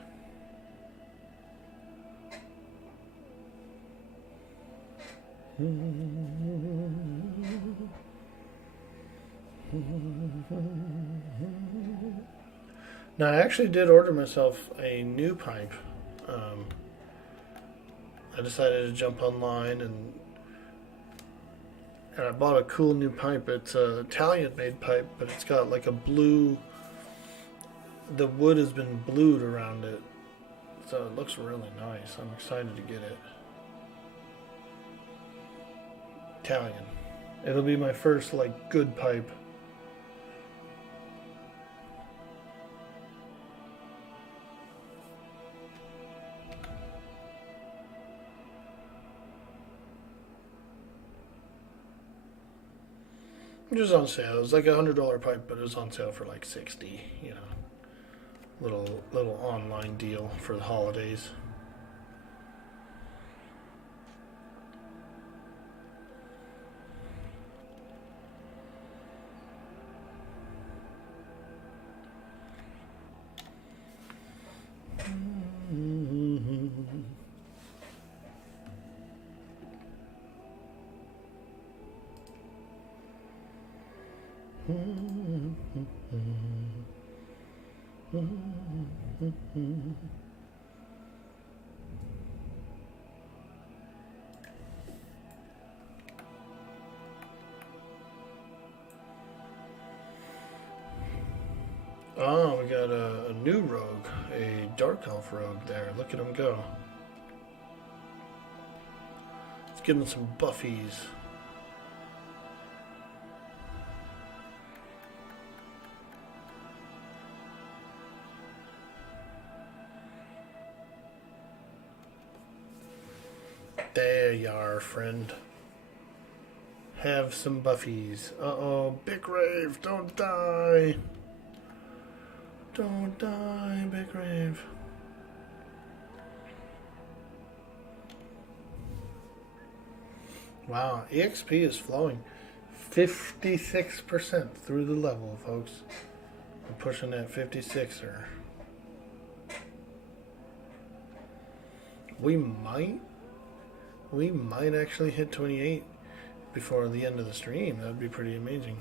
Now, I actually did order myself a new pipe. I decided to jump online and I bought a cool new pipe. It's an Italian-made pipe, but it's got like a blue. The wood has been blued around it, so it looks really nice. I'm excited to get it. Italian. It'll be my first like good pipe. It was on sale. It was like $100 pipe, but it was on sale for like 60. You know, little online deal for the holidays. Oh, we got a new rogue, a dark elf rogue there. Look at him go. Let's give him some buffies. There you are, friend. Have some buffies. Uh-oh, Big Rave, don't die. Don't die, Big Rave. Wow, EXP is flowing 56% through the level, folks. We're pushing that 56er. We might actually hit 28 before the end of the stream. That would be pretty amazing.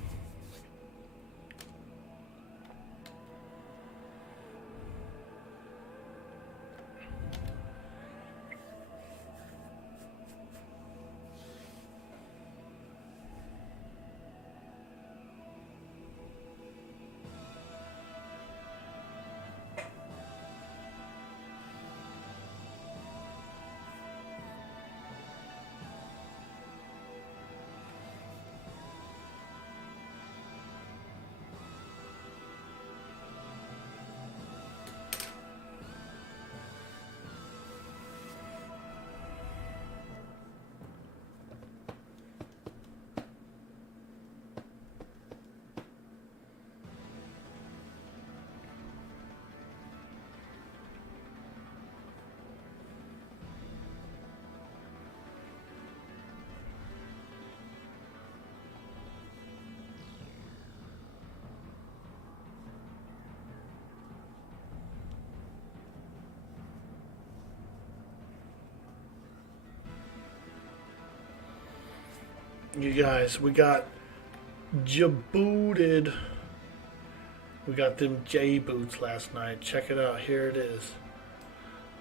You guys, we got Jbooted. We got them J boots last night. Check it out. Here it is.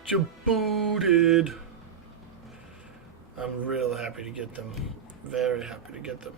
Jbooted. I'm real happy to get them. Very happy to get them.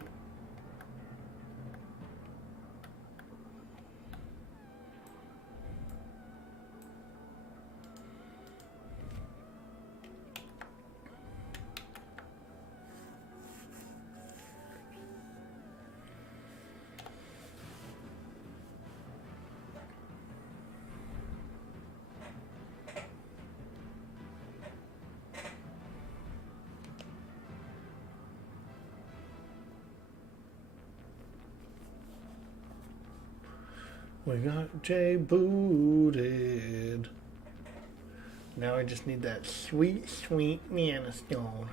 We got Jbooted. Now I just need that sweet, sweet mana stone.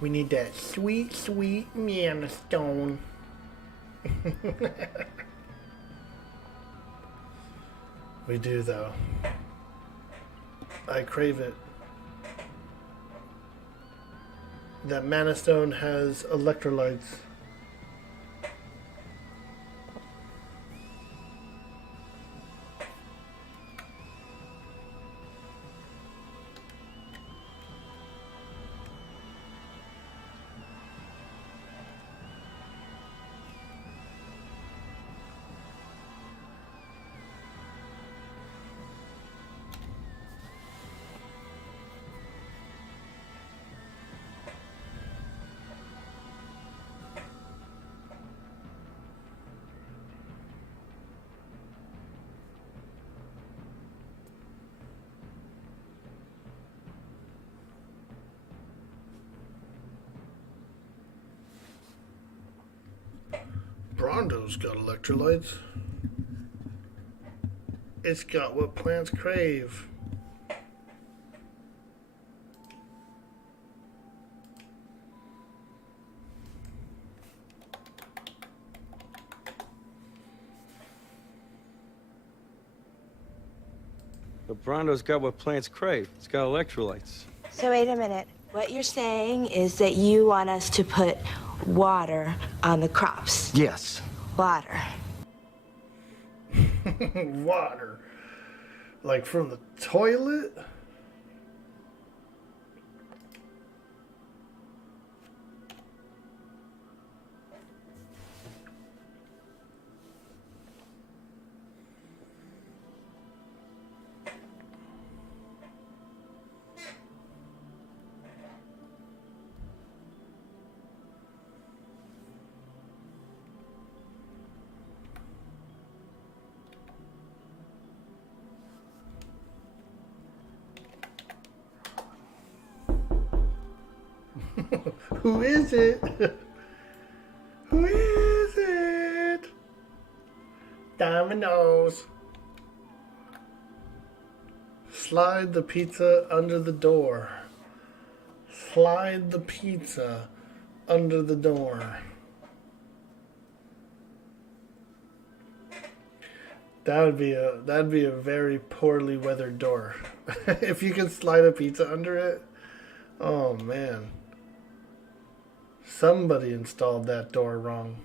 We need that sweet, sweet mana stone. We do, though. I crave it. That mana stone has electrolytes. Brondo's got electrolytes. It's got what plants crave. The Brondo's got what plants crave. It's got electrolytes. So wait a minute. What you're saying is that you want us to put water on the crops. Yes. Water. Water. Like from the toilet? Who is it? Who is it? Domino's. Slide the pizza under the door. Slide the pizza under the door. That'd be a very poorly weathered door. If you could slide a pizza under it. Oh man. Somebody installed that door wrong.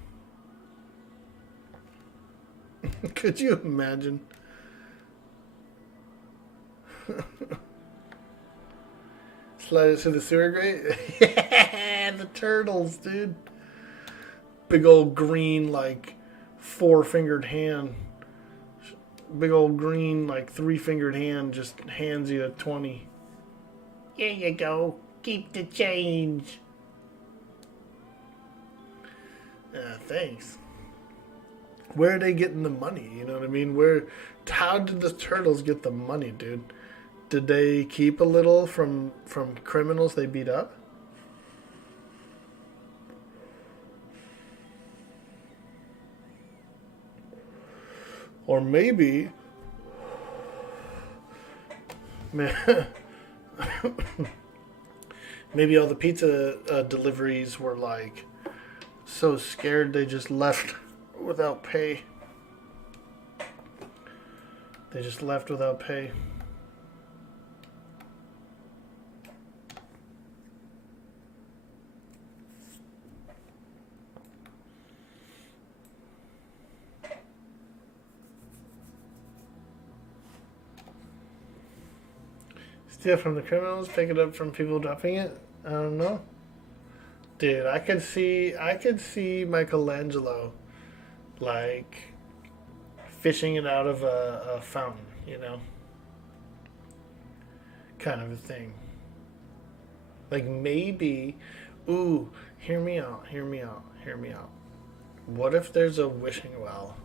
Could you imagine? Slide it to the sewer grate? Yeah, the turtles, dude. Big old green, like, 4-fingered hand. Big old green, like, 3-fingered hand just hands you a 20. Here you go. Keep the change. Thanks. Where are they getting the money? You know what I mean? How did the turtles get the money, dude? Did they keep a little from criminals they beat up? Or maybe, man, maybe all the pizza deliveries were like so scared they just left without pay. They just left without pay. Steal from the criminals, pick it up from people dropping it? I don't know. Dude, I could see Michelangelo, like, fishing it out of a fountain, you know? Kind of a thing. Like, maybe, ooh, hear me out. What if there's a wishing well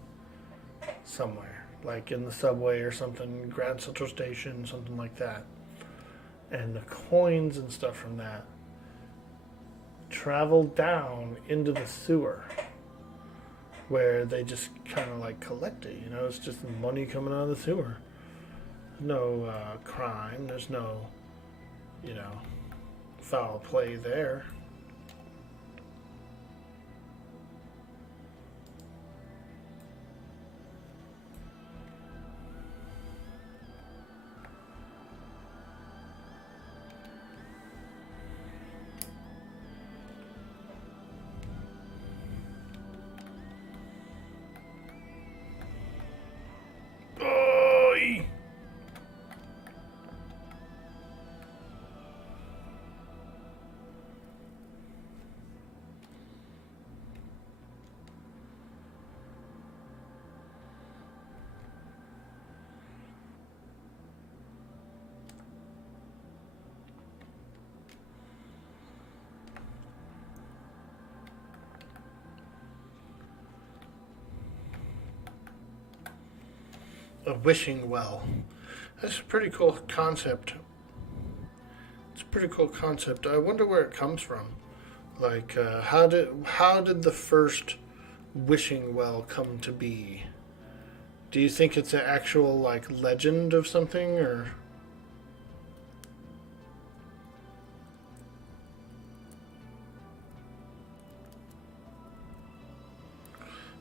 somewhere, like in the subway or something, Grand Central Station, something like that, and the coins and stuff from that travel down into the sewer where they just kind of like collect it, you know? It's just money coming out of the sewer. No crime, there's no, you know, foul play there. A wishing well. That's a pretty cool concept. It's a pretty cool concept. I wonder where it comes from. Like, how did the first wishing well come to be? Do you think it's an actual, like, legend of something, or...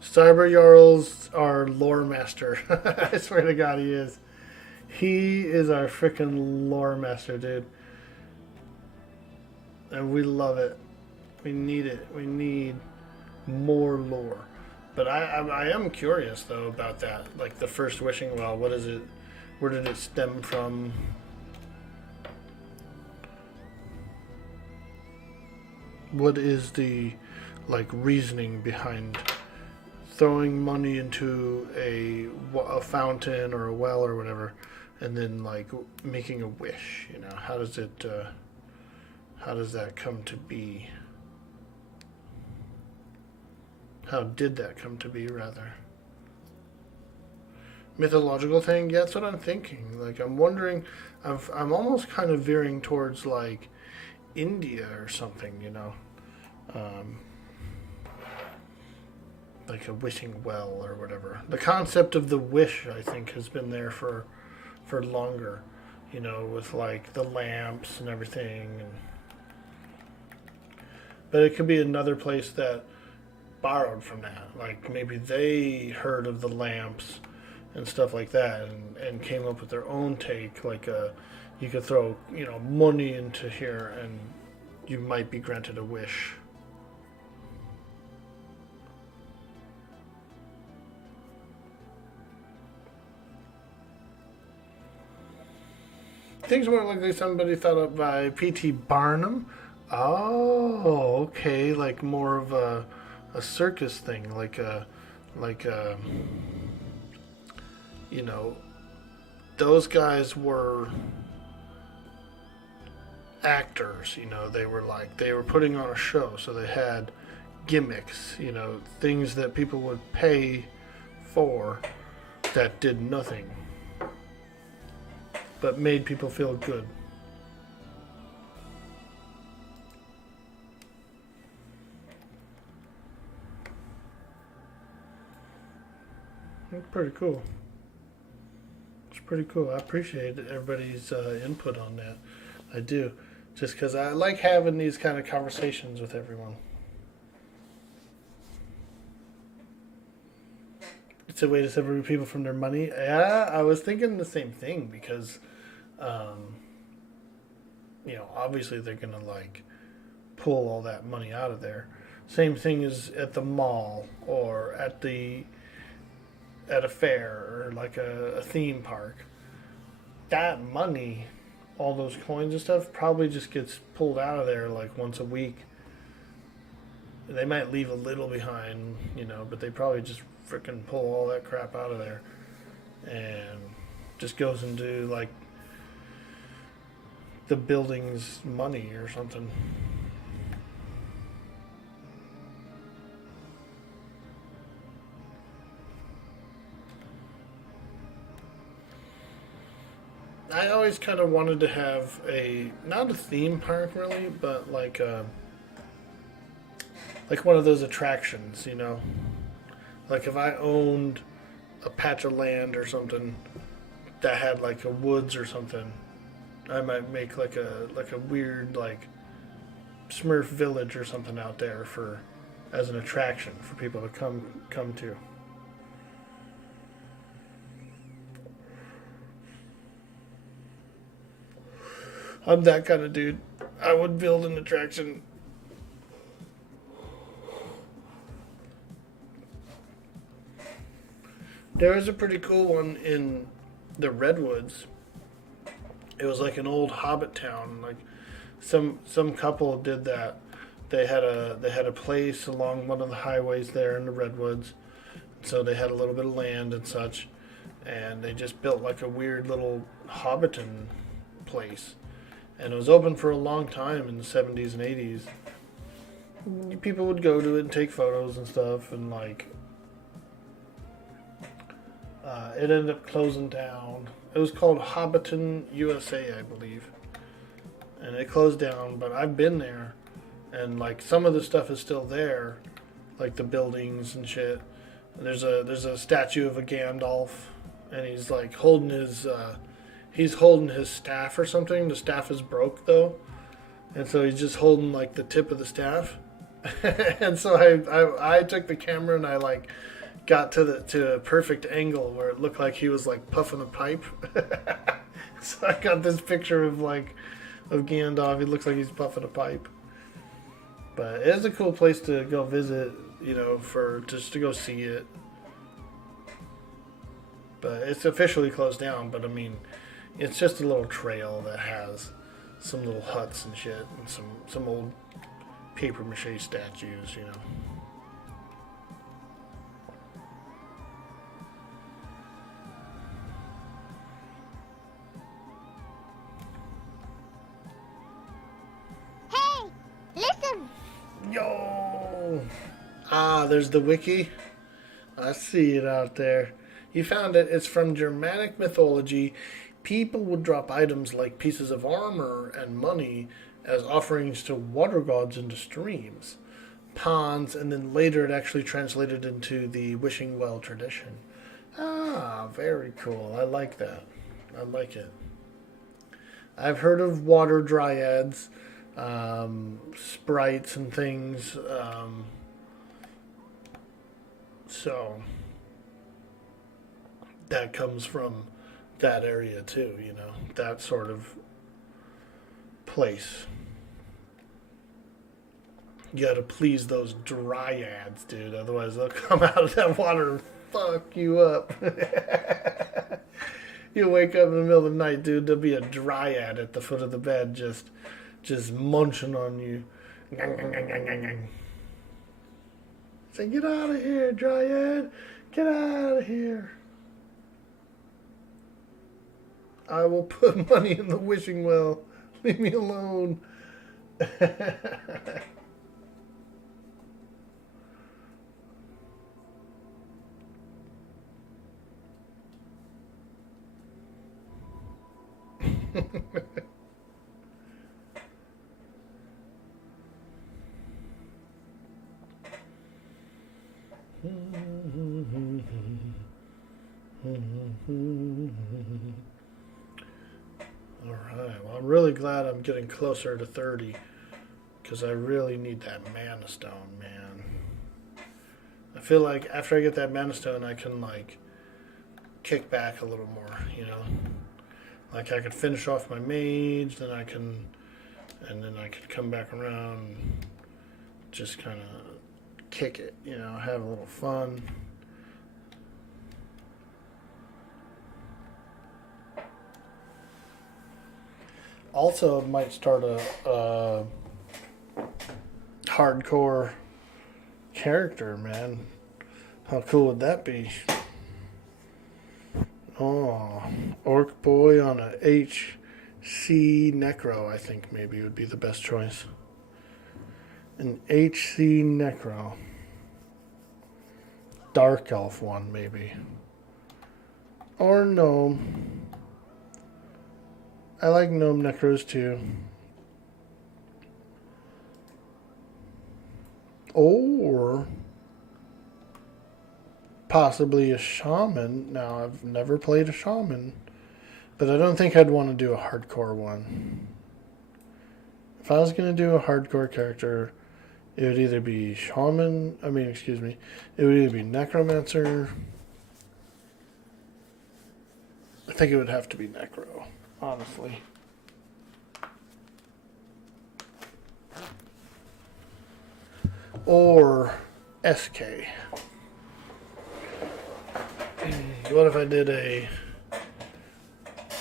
Cyber Jarl's our lore master. I swear to God, he is. He is our freaking lore master, dude. And we love it. We need it. We need more lore. But I am curious, though, about that. Like, the first wishing well, what is it? Where did it stem from? What is the, like, reasoning behind throwing money into a fountain or a well or whatever, and then, like, making a wish? You know, how does that come to be? How did that come to be, rather? Mythological thing? Yeah, that's what I'm thinking. Like, I'm wondering, I'm almost kind of veering towards, like, India or something, you know? Like a wishing well or whatever. The concept of the wish, I think, has been there for longer, you know, with, like, the lamps and everything. But it could be another place that borrowed from that. Like, maybe they heard of the lamps and stuff like that, and came up with their own take. Like, you could throw, you know, money into here and you might be granted a wish. Things more likely somebody thought up by P.T. Barnum. Oh, okay, like more of a circus thing, like you know, those guys were actors, you know, they were putting on a show, so they had gimmicks, you know, things that people would pay for that did nothing but made people feel good. That's pretty cool. It's pretty cool. I appreciate everybody's input on that. I do. Just because I like having these kind of conversations with everyone. It's a way to separate people from their money. Yeah, I was thinking the same thing because, you know, obviously they're going to, like, pull all that money out of there. Same thing as at the mall or at a fair or like a theme park. That money, all those coins and stuff, probably just gets pulled out of there like once a week. They might leave a little behind, you know, but they probably just freaking pull all that crap out of there and just goes into like the building's money or something. I always kind of wanted to have not a theme park really, but like one of those attractions, you know? Like if I owned a patch of land or something that had like a woods or something, I might make like a weird like Smurf village or something out there as an attraction for people to come to. I'm that kind of dude. I would build an attraction. There was a pretty cool one in the Redwoods. It was like an old hobbit town. Like some couple did that. They had a place along one of the highways there in the Redwoods. So they had a little bit of land and such, and they just built like a weird little hobbiton place. And it was open for a long time in the 70s and 80s. People would go to it and take photos and stuff, and like it ended up closing down. It was called Hobbiton USA, I believe, and it closed down. But I've been there, and like some of the stuff is still there, like the buildings and shit. And there's a statue of a Gandalf, and he's like holding his staff or something. The staff is broke though, and so he's just holding like the tip of the staff. And so I took the camera and I like got to a perfect angle where it looked like he was like puffing a pipe. So I got this picture of Gandalf. He looks like he's puffing a pipe. But it's a cool place to go visit, you know, for just to go see it. But it's officially closed down. But I mean, it's just a little trail that has some little huts and shit, and some old paper mache statues, you know. Hey, listen. Yo! Ah, there's the wiki. I see it out there. You found it. It's from Germanic mythology. People would drop items like pieces of armor and money as offerings to water gods into streams, ponds, and then later it actually translated into the wishing well tradition. Ah, very cool. I like that. I like it. I've heard of water dryads, sprites and things, so that comes from that area too, you know, that sort of place. You gotta please those dryads, dude, otherwise they'll come out of that water and fuck you up. You wake up in the middle of the night, dude, there'll be a dryad at the foot of the bed just munching on you. Say, get out of here, dryad. Get out of here. I will put money in the wishing well. Leave me alone. Alright, well, I'm really glad I'm getting closer to 30, because I really need that mana stone, man. I feel like after I get that mana stone, I can, like, kick back a little more, you know? Like, I could finish off my mage, then I can come back around and just kind of kick it, you know, have a little fun. Also, might start a hardcore character, man. How cool would that be? Oh, Orc Boy on a HC Necro, I think maybe would be the best choice. An HC Necro. Dark Elf one, maybe. Or Gnome. I like Gnome Necros too. Or possibly a Shaman. Now, I've never played a Shaman, but I don't think I'd want to do a hardcore one. If I was going to do a hardcore character, it would either be Shaman, it would either be Necromancer. I think it would have to be Necro, honestly. Or SK. What if I did a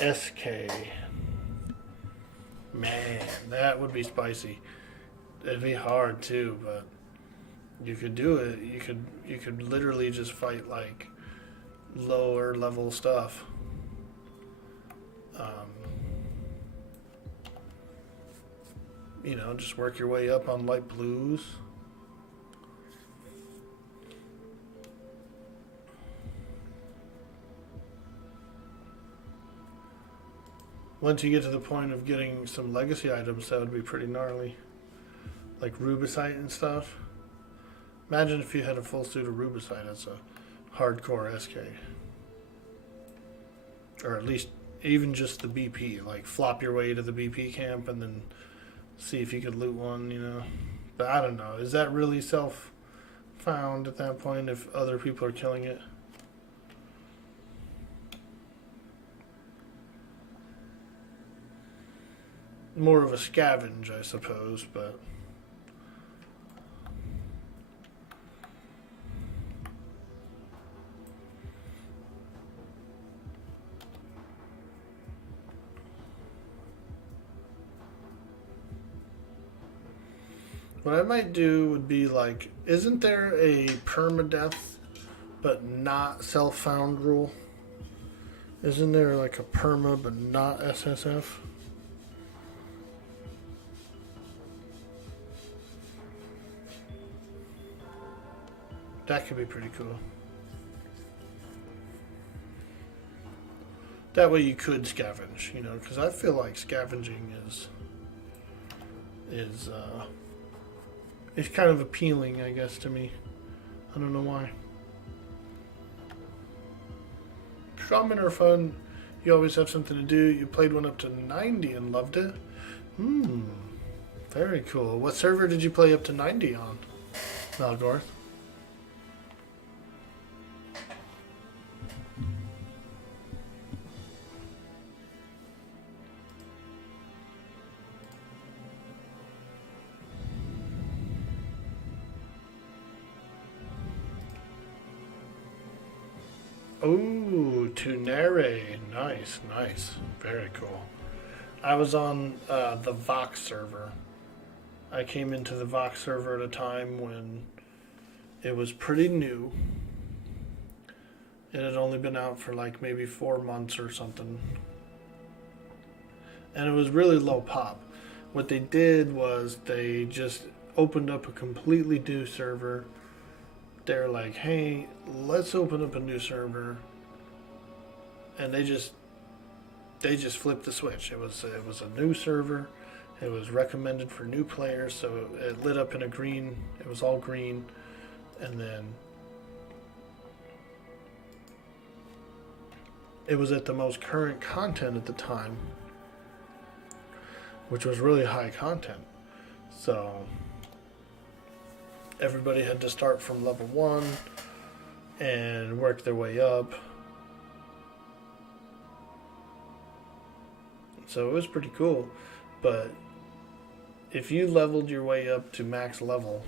SK? Man, that would be spicy. It'd be hard too, but you could do it. You could literally just fight like lower level stuff. You know, just work your way up on light blues. Once you get to the point of getting some legacy items, that would be pretty gnarly. Like rubicite and stuff. Imagine if you had a full suit of Rubicide as a hardcore SK. Or at least even just the BP. Like flop your way to the BP camp and then see if you could loot one, you know. But I don't know. Is that really self-found at that point if other people are killing it? More of a scavenge, I suppose, but... What I might do would be like, isn't there a permadeath but not self-found rule? Isn't there like a perma but not SSF? That could be pretty cool. That way you could scavenge, you know, because I feel like scavenging is it's kind of appealing, I guess, to me. I don't know why. Shaman are fun. You always have something to do. You played one up to 90 and loved it. Very cool. What server did you play up to 90 on, Malgorth? Ooh, Tunere. Nice, nice. Very cool. I was on the Vox server. I came into the Vox server at a time when it was pretty new. It had only been out for like maybe 4 months or something. And it was really low pop. What they did was they just opened up a completely new server. They're like, hey, let's open up a new server, and they just flipped the switch. It was a new server. It was recommended for new players, so it lit up in a green. It was all green, and then it was at the most current content at the time, which was really high content. So everybody had to start from level 1 and work their way up. So it was pretty cool. But if you leveled your way up to max level,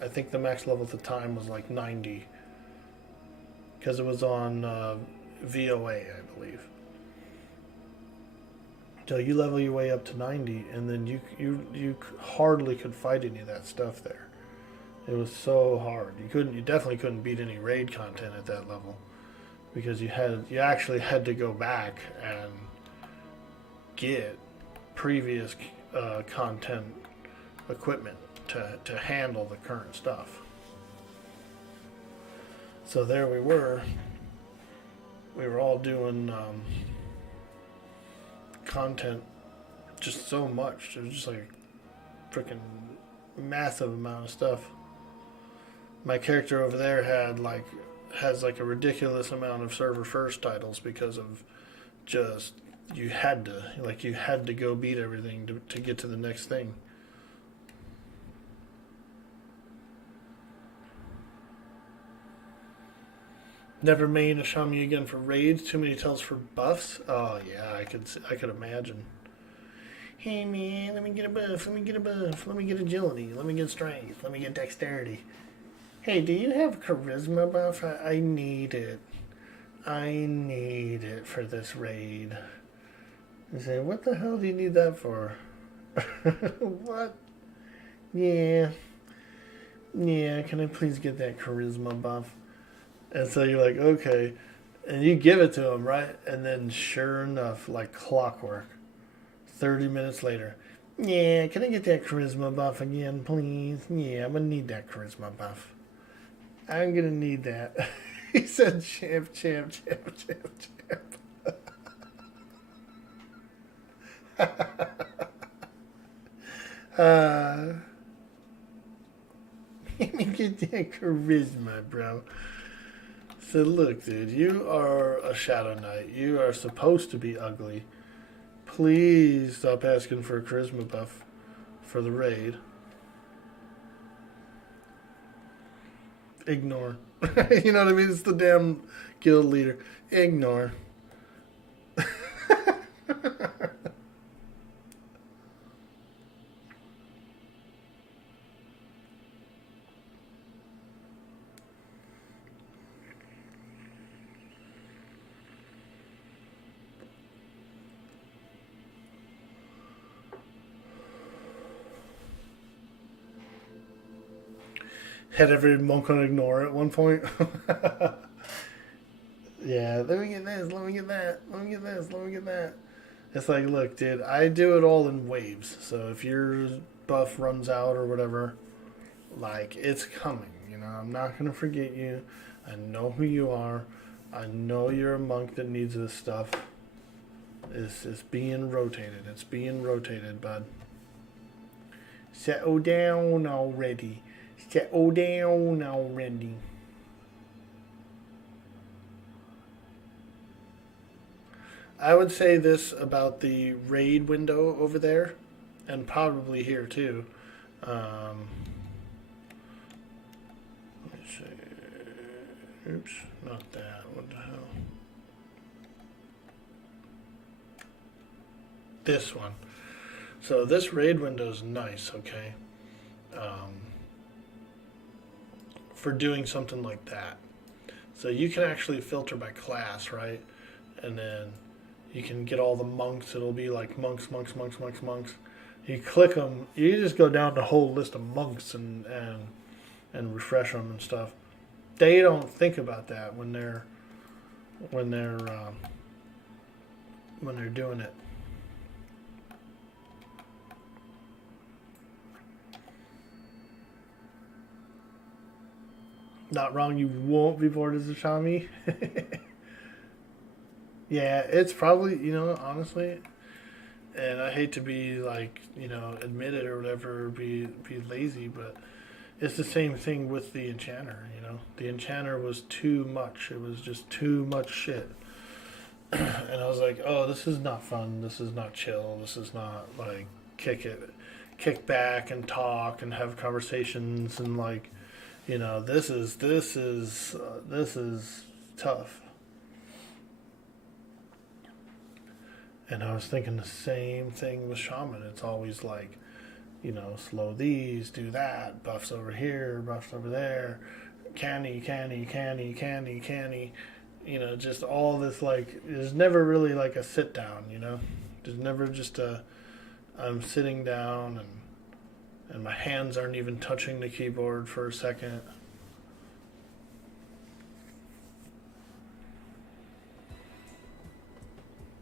I think the max level at the time was like 90. Because it was on VOA, I believe. So you level your way up to 90, and then you hardly could fight any of that stuff there. It was so hard. You definitely couldn't beat any raid content at that level, because you actually had to go back and get previous content equipment to handle the current stuff. So there we were all doing content, just so much. It was just like a freaking massive amount of stuff. My character over there has like a ridiculous amount of server first titles because of just you had to go beat everything to get to the next thing. Never made a Shami again for raids. Too many tells for buffs. Oh yeah, I could imagine. Hey man, let me get a buff. Let me get a buff. Let me get agility. Let me get strength. Let me get dexterity. Hey, do you have charisma buff? I need it. I need it for this raid. I say, what the hell do you need that for? What? Yeah. Yeah, can I please get that charisma buff? And so you're like, okay. And you give it to him, right? And then sure enough, like clockwork, 30 minutes later, yeah, can I get that charisma buff again, please? Yeah, I'm going to need that charisma buff. I'm going to need that. He said, champ. Let me Look at that charisma, bro. So look, dude, you are a Shadow Knight. You are supposed to be ugly. Please stop asking for a charisma buff for the raid. Ignore. You know what I mean? It's the damn guild leader. Ignore. Had every monk on ignore at one point. Yeah, let me get this, let me get that, let me get this, let me get that. It's like, look, dude, I do it all in waves. So if your buff runs out or whatever, like, it's coming. You know, I'm not going to forget you. I know who you are. I know you're a monk that needs this stuff. It's being rotated. It's being rotated, bud. Settle down already. Settle down already. I would say this about the raid window over there, and probably here too. Let me see. Oops, not that. What the hell? This one. So this raid window is nice, okay? For doing something like that. So you can actually filter by class, right? And then you can get all the monks. It'll be like monks. You click them. You just go down the whole list of monks and refresh them and stuff. They don't think about that when they're doing it. Not wrong. You won't be bored as a Shami. Yeah, it's probably, you know, honestly, and I hate to be like, you know, admit it or whatever, or be lazy, but it's the same thing with the Enchanter, you know. The Enchanter was too much. It was just too much shit. And I was like, oh, this is not fun. This is not chill. This is not like kick back and talk and have conversations and like, you know, this is tough. And I was thinking the same thing with Shaman. It's always like, you know, slow these, do that, buffs over here, buffs over there, canny. You know, just all this, like, there's never really like a sit down, you know? There's never just I'm sitting down and my hands aren't even touching the keyboard for a second.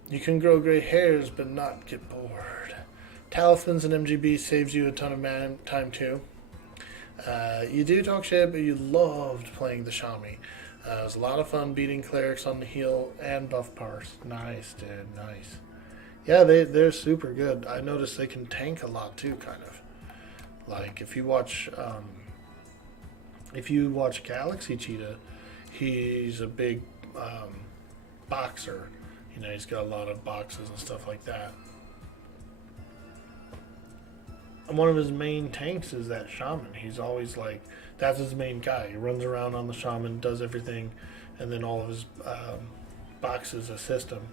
You can grow gray hairs, but not get bored. Talismans and MGB saves you a ton of time too. You do talk shit, but you loved playing the Shami. It was a lot of fun beating clerics on the heal and buff parse. Nice, dude, nice. Yeah, they're super good. I noticed they can tank a lot too, kind of. Like if you watch Galaxy Cheetah, he's a big boxer. You know, he's got a lot of boxes and stuff like that. And one of his main tanks is that Shaman. He's always like, that's his main guy. He runs around on the Shaman, does everything, and then all of his boxes assist him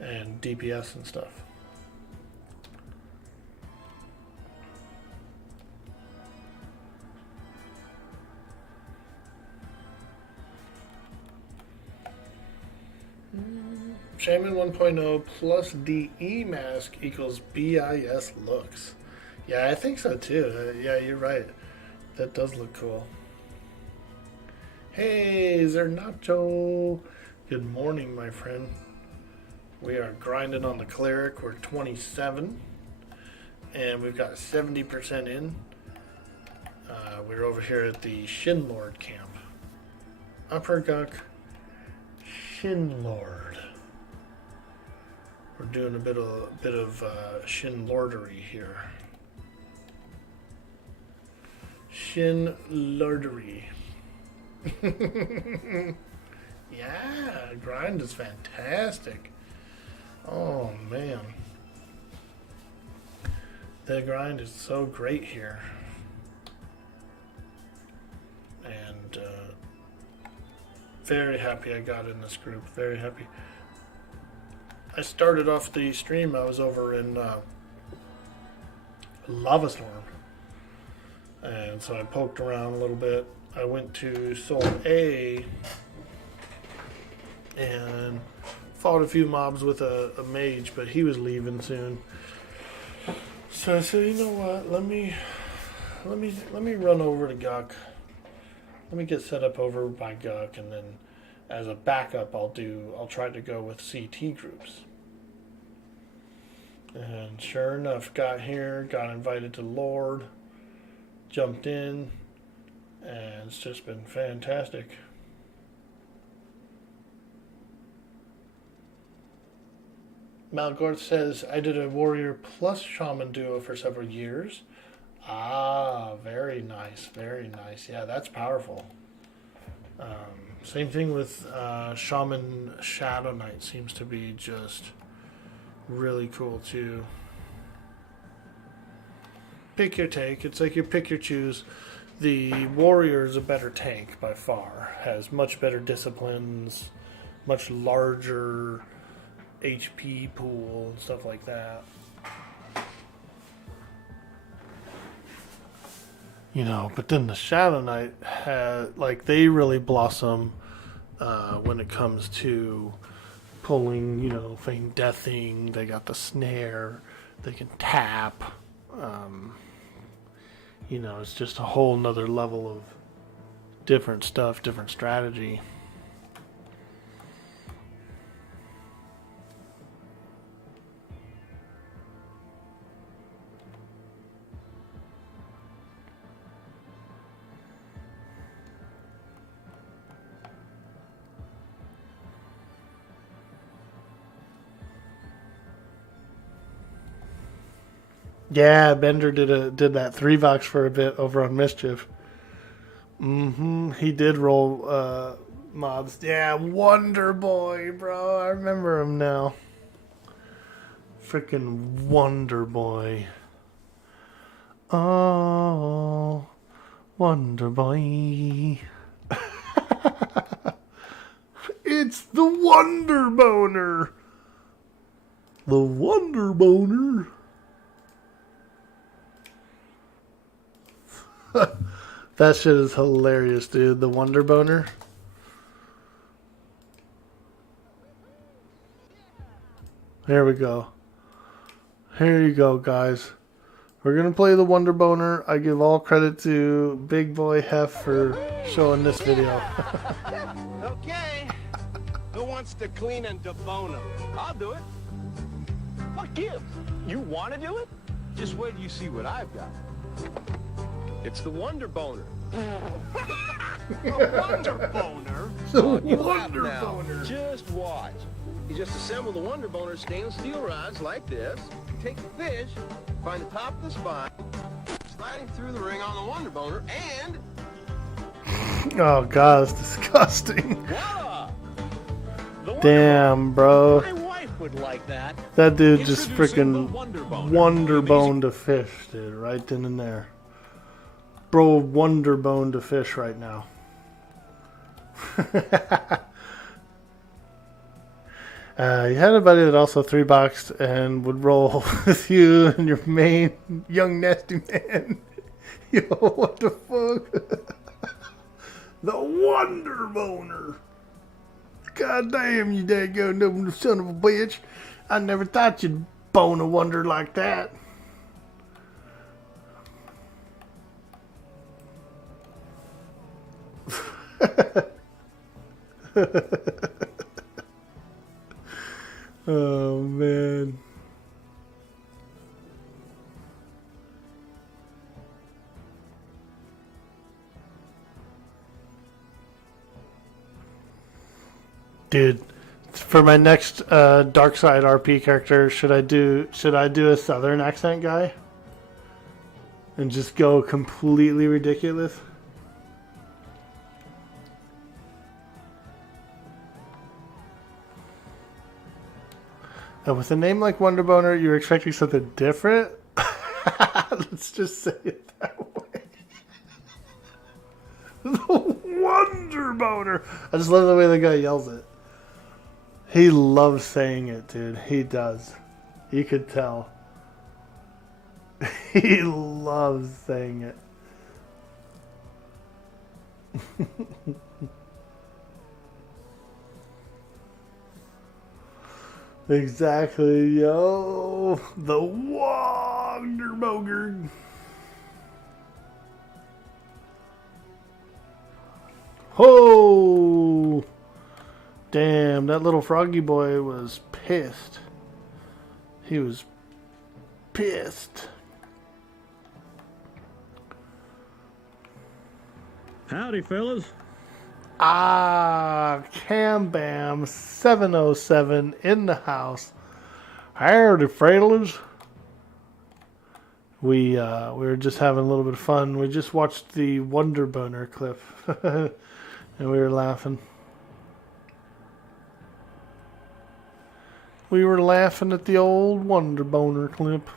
and DPS and stuff. Shaman 1.0 plus DE mask equals BIS looks. Yeah, I think so too. Yeah, you're right. That does look cool. Hey, Zernacho. Good morning, my friend. We are grinding on the Cleric. We're 27. And we've got 70% in. We're over here at the Shinlord camp. Upper Guk Shinlord. We're doing a bit of Shinlordery here. Shin Lordery. Yeah, grind is fantastic. Oh man. The grind is so great here. And very happy I got in this group. Very happy. I started off the stream, I was over in Lava Storm. And so I poked around a little bit. I went to Soul A and fought a few mobs with a mage, but he was leaving soon. So I said, you know what? Let me run over to Guk. Let me get set up over by Guk, and then as a backup, I'll try to go with CT groups. And sure enough, got here, got invited to Lord, jumped in, and it's just been fantastic. Malgorth says, I did a warrior plus shaman duo for several years. Ah, very nice, very nice. Yeah, that's powerful. Same thing with Shaman Shadow Knight seems to be just really cool too. Pick your take. It's like you pick your choose. The warrior is a better tank by far. Has much better disciplines, much larger HP pool and stuff like that. You know, but then the Shadow Knight they really blossom when it comes to pulling, you know, feign deathing. They got the snare. They can tap. You know, it's just a whole nother level of different stuff, different strategy. Yeah, Bender did that 3-vox for a bit over on Mischief. He did roll mobs. Yeah, Wonder Boy, bro. I remember him now. Freaking Wonder Boy. Oh, Wonder Boy. It's the Wonder Boner. The Wonder Boner. That shit is hilarious, dude. The Wonder Boner. Here we go. Here you go, guys. We're going to play the Wonder Boner. I give all credit to Big Boy Hef for showing this video. Okay. Who wants to clean and debone him? I'll do it. Fuck you. You want to do it? Just wait till you see what I've got. It's the Wonder Boner. The Wonder Boner? The You Wonder laugh now. Boner. Just watch. You just assemble the Wonder Boner stainless steel rods like this. Take the fish, find the top of the spine, sliding through the ring on the Wonder Boner, and... Oh, God, it's disgusting. voila! The Wonder Damn, bro. Boner. My wife would like that. That dude just Introducing the freaking Wonder Boner. Wonder Boned a fish, dude, right then and there. Bro, Wonder Boned a fish right now. You had a buddy that also 3-boxed and would roll with you and your main young nasty man. Yo, what the fuck? The Wonder Boner. God damn, you daggone son of a bitch. I never thought you'd bone a wonder like that. Oh, man. Dude, for my next Dark Side RP character, should I do a Southern accent guy? and just go completely ridiculous. And with a name like Wonder Boner, you're expecting something different? Let's just say it that way. The Wonder Boner. I just love the way the guy yells it. He loves saying it, dude. He does. You could tell. He loves saying it. Exactly, yo. The Wonder Boger. Oh! Damn, that little froggy boy was pissed. He was pissed. Howdy, fellas. Cam Bam 707 in the house. Howdy, fellas. We were just having a little bit of fun. We just watched the Wonder Boner clip, and we were laughing. We were laughing at the old Wonder Boner clip.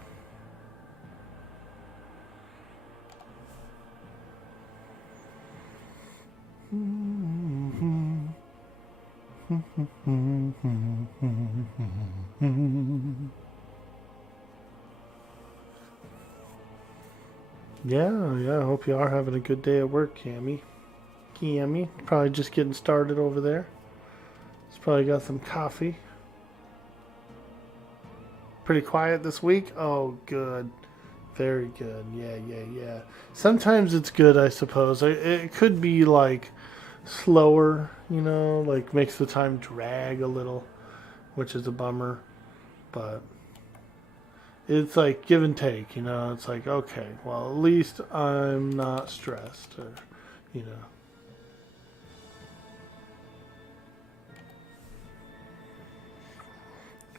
Yeah, I hope you are having a good day at work, Cammy. Probably just getting started over there. It's probably got some coffee. Pretty quiet this week? Oh, good. Very good. Yeah. Sometimes it's good, I suppose. It could be, like, slower, you know, like makes the time drag a little, which is a bummer. But it's like give and take, you know. It's like, okay, well, at least I'm not stressed, or, you know.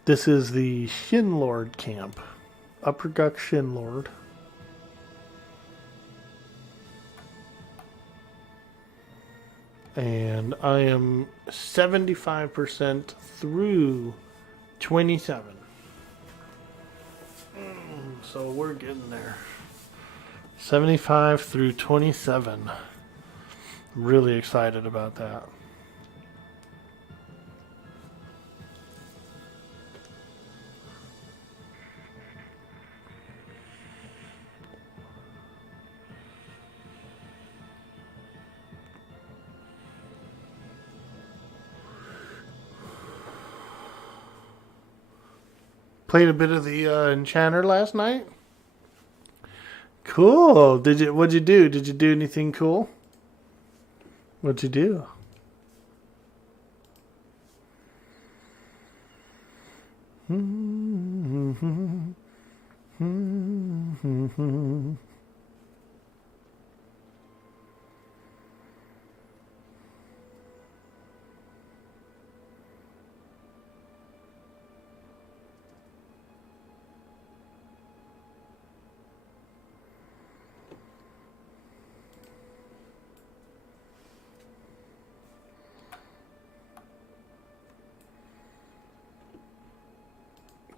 This is the Shinlord camp. Upper Guck Shinlord. And I am 75% through 27. So we're getting there. 75 through 27. Really excited about that. Played a bit of the Enchanter last night. Cool. What'd you do? Did you do anything cool? What'd you do?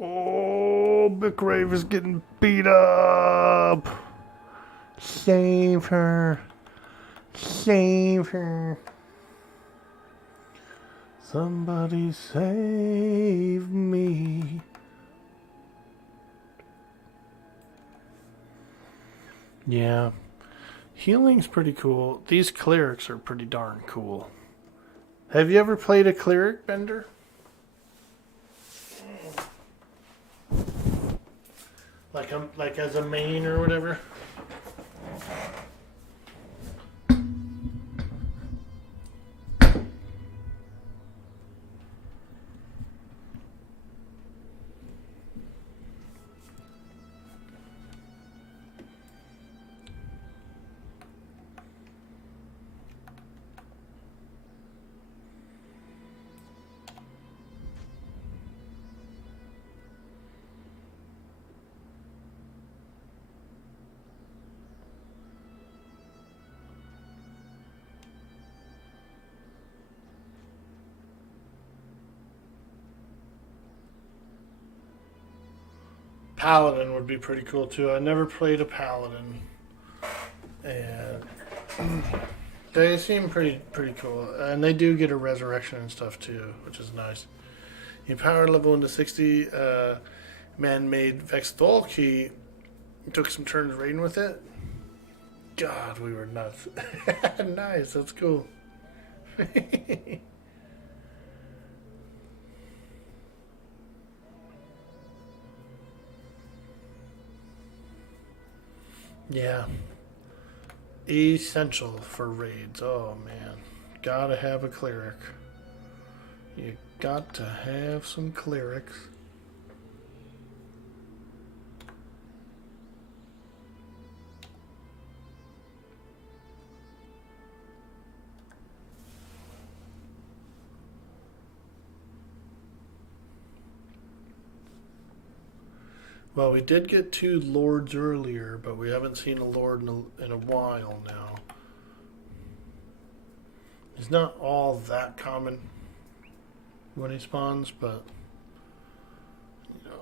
Oh, Bickrave is getting beat up. Save her. Save her. Somebody save me. Yeah. Healing's pretty cool. These clerics are pretty darn cool. Have you ever played a cleric, Bender? Like as a main or whatever? Paladin would be pretty cool too. I never played a Paladin, and they seem pretty cool. And they do get a resurrection and stuff too, which is nice. You power level into 60. Man-made Vextolki took some turns raiding with it. God, we were nuts. Nice, that's cool. Yeah. Essential for raids. Oh, man. Gotta have a cleric. You got to have some clerics. Well, we did get 2 lords earlier, but we haven't seen a lord in a while now. He's not all that common when he spawns, but you know.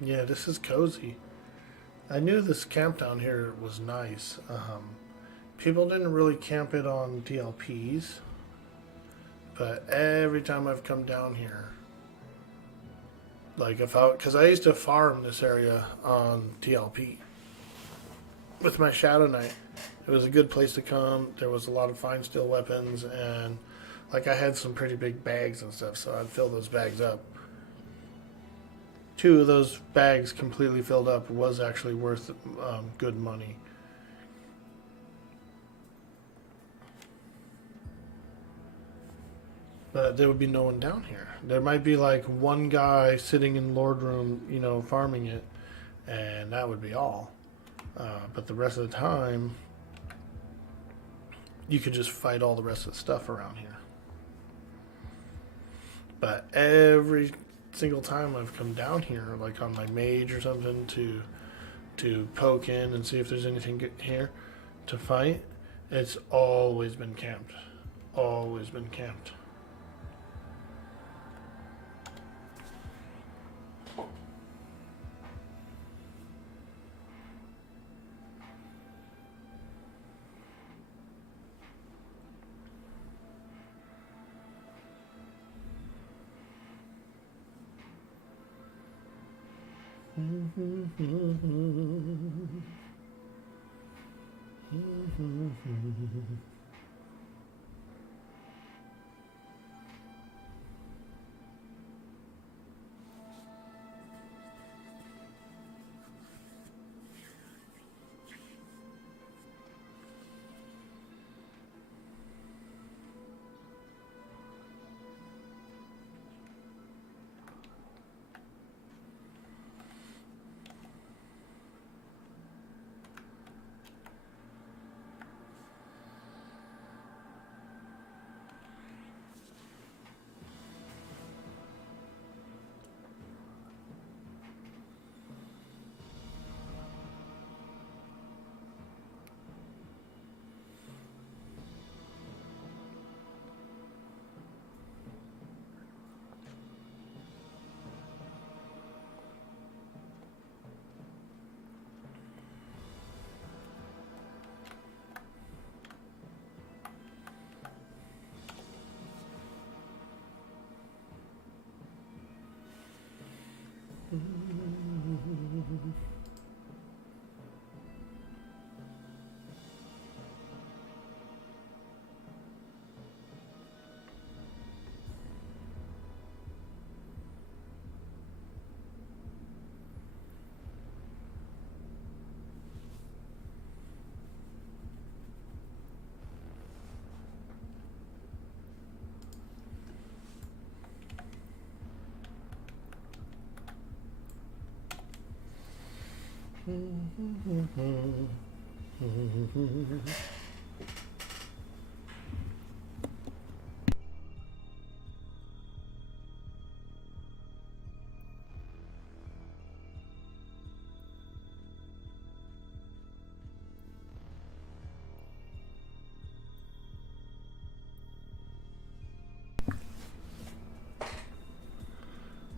Yeah, this is cozy. I knew this camp down here was nice. People didn't really camp it on DLPs, but every time I've come down here, like because I used to farm this area on DLP with my Shadow Knight. It was a good place to come. There was a lot of fine steel weapons, and like I had some pretty big bags and stuff, so I'd fill those bags up. 2 of those bags completely filled up was actually worth good money. But there would be no one down here. There might be like one guy sitting in Lord Room, you know, farming it, and that would be all. But the rest of the time, you could just fight all the rest of the stuff around here. But every single time I've come down here, like on my mage or something, to poke in and see if there's anything here to fight, it's always been camped. Always been camped.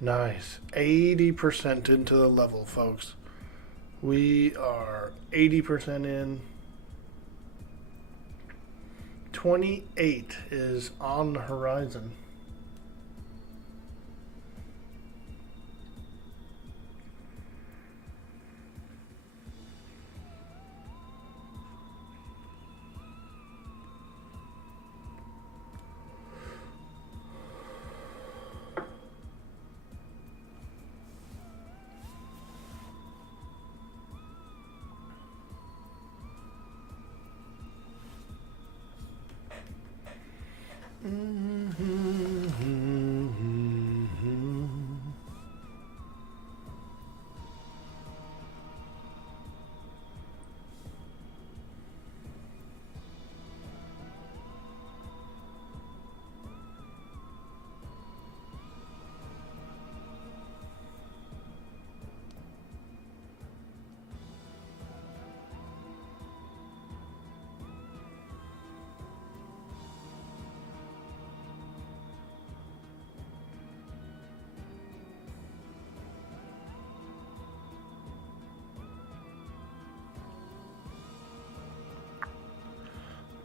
Nice. 80% into the level, folks. We are 80% in. 28 is on the horizon.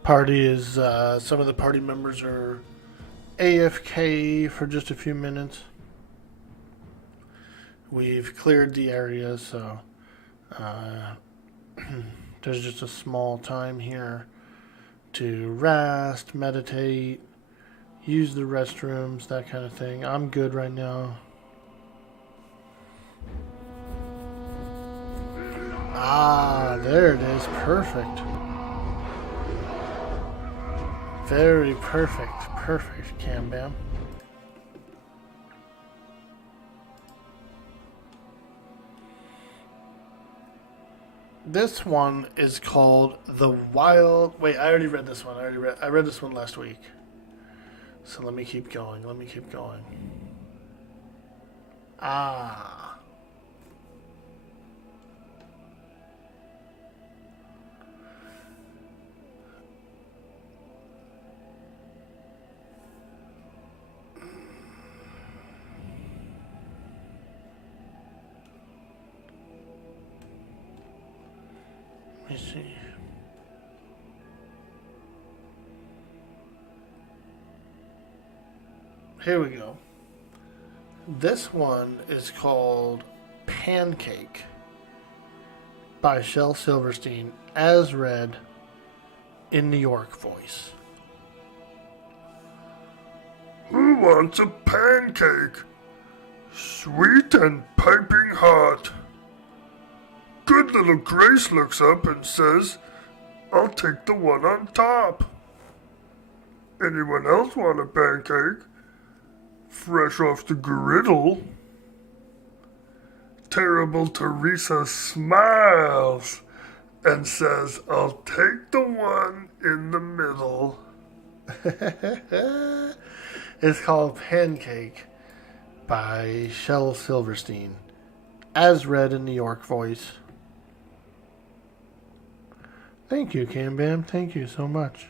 Party is, some of the party members are AFK for just a few minutes. We've cleared the area, so there's just a small time here to rest, meditate, use the restrooms, that kind of thing. I'm good right now. Ah, there it is. Perfect. Very perfect. Perfect, Cam Bam. This one is called The Wild... Wait, I already read this one. I read this one last week. So let me keep going. Ah. Let me see. Here we go. This one is called Pancake by Shel Silverstein, as read in New York voice. Who wants a pancake? Sweet and piping hot. Good little Grace looks up and says, I'll take the one on top. Anyone else want a pancake? Fresh off the griddle. Terrible Teresa smiles and says, I'll take the one in the middle. It's called Pancake by Shel Silverstein, as read in New York voice. Thank you, Cam Bam. Thank you so much.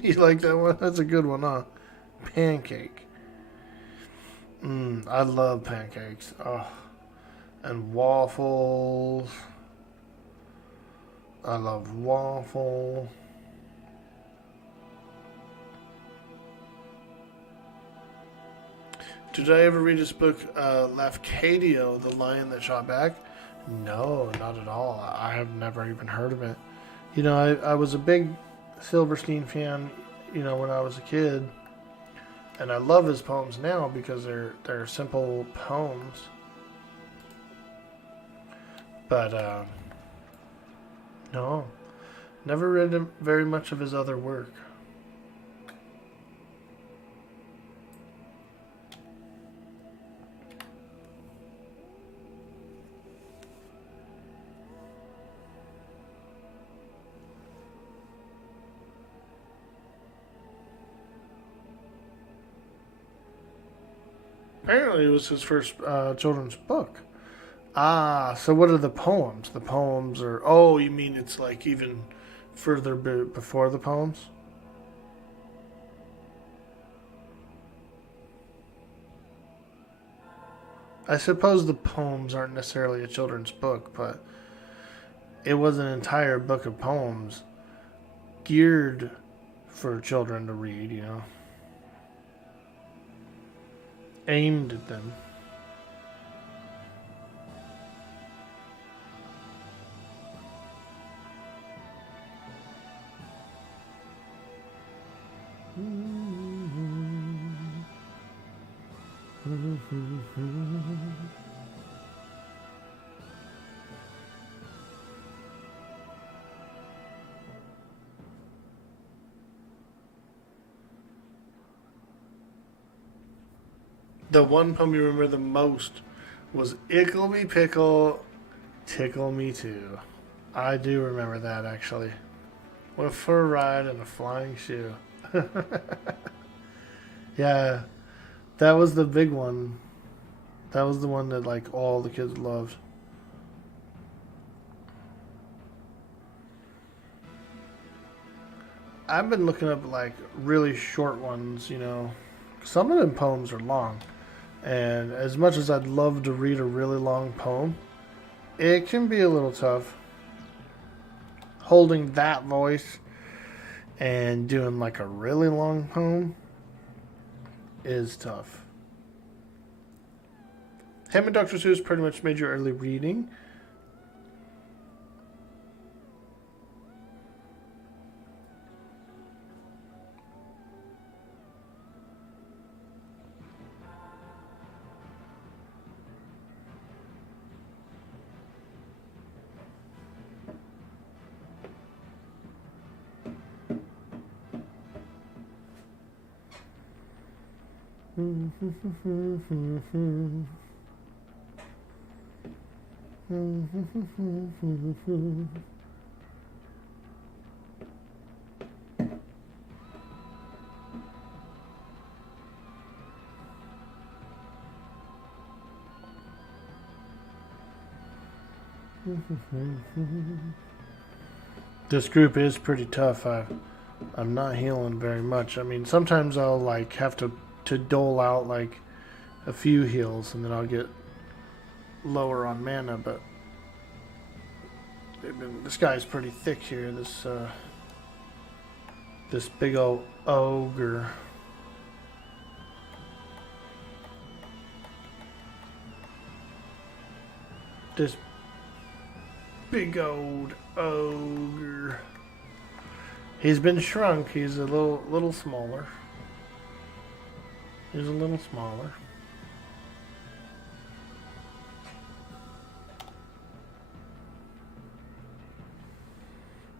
You like that one? That's a good one, huh? Pancake. I love pancakes. Oh, and waffles. I love waffle. Did I ever read his book, Lafcadio, The Lion That Shot Back? No, not at all. I have never even heard of it. You know, I was a big Silverstein fan, you know, when I was a kid. And I love his poems now because they're simple poems. But, no. Never read very much of his other work. Apparently it was his first children's book. Ah, so what are the poems? The poems are... Oh, you mean it's like even further before the poems? I suppose the poems aren't necessarily a children's book, but it was an entire book of poems geared for children to read, you know. Aimed at them. The one poem you remember the most was Ickle Me Pickle, Tickle Me Too. I do remember that, actually. Went for a ride in a flying shoe. Yeah, that was the big one. That was the one that, like, all the kids loved. I've been looking up, like, really short ones, you know. Some of them poems are long. And as much as I'd love to read a really long poem, it can be a little tough. Holding that voice and doing like a really long poem is tough. Him and Dr. Seuss pretty much made your early reading. This group is pretty tough. I'm not healing very much. I mean, sometimes I'll like have to dole out like a few heals and then I'll get lower on mana, but this guy's pretty thick here, this big old ogre. This big old ogre. He's been shrunk. He's a little smaller. He's a little smaller.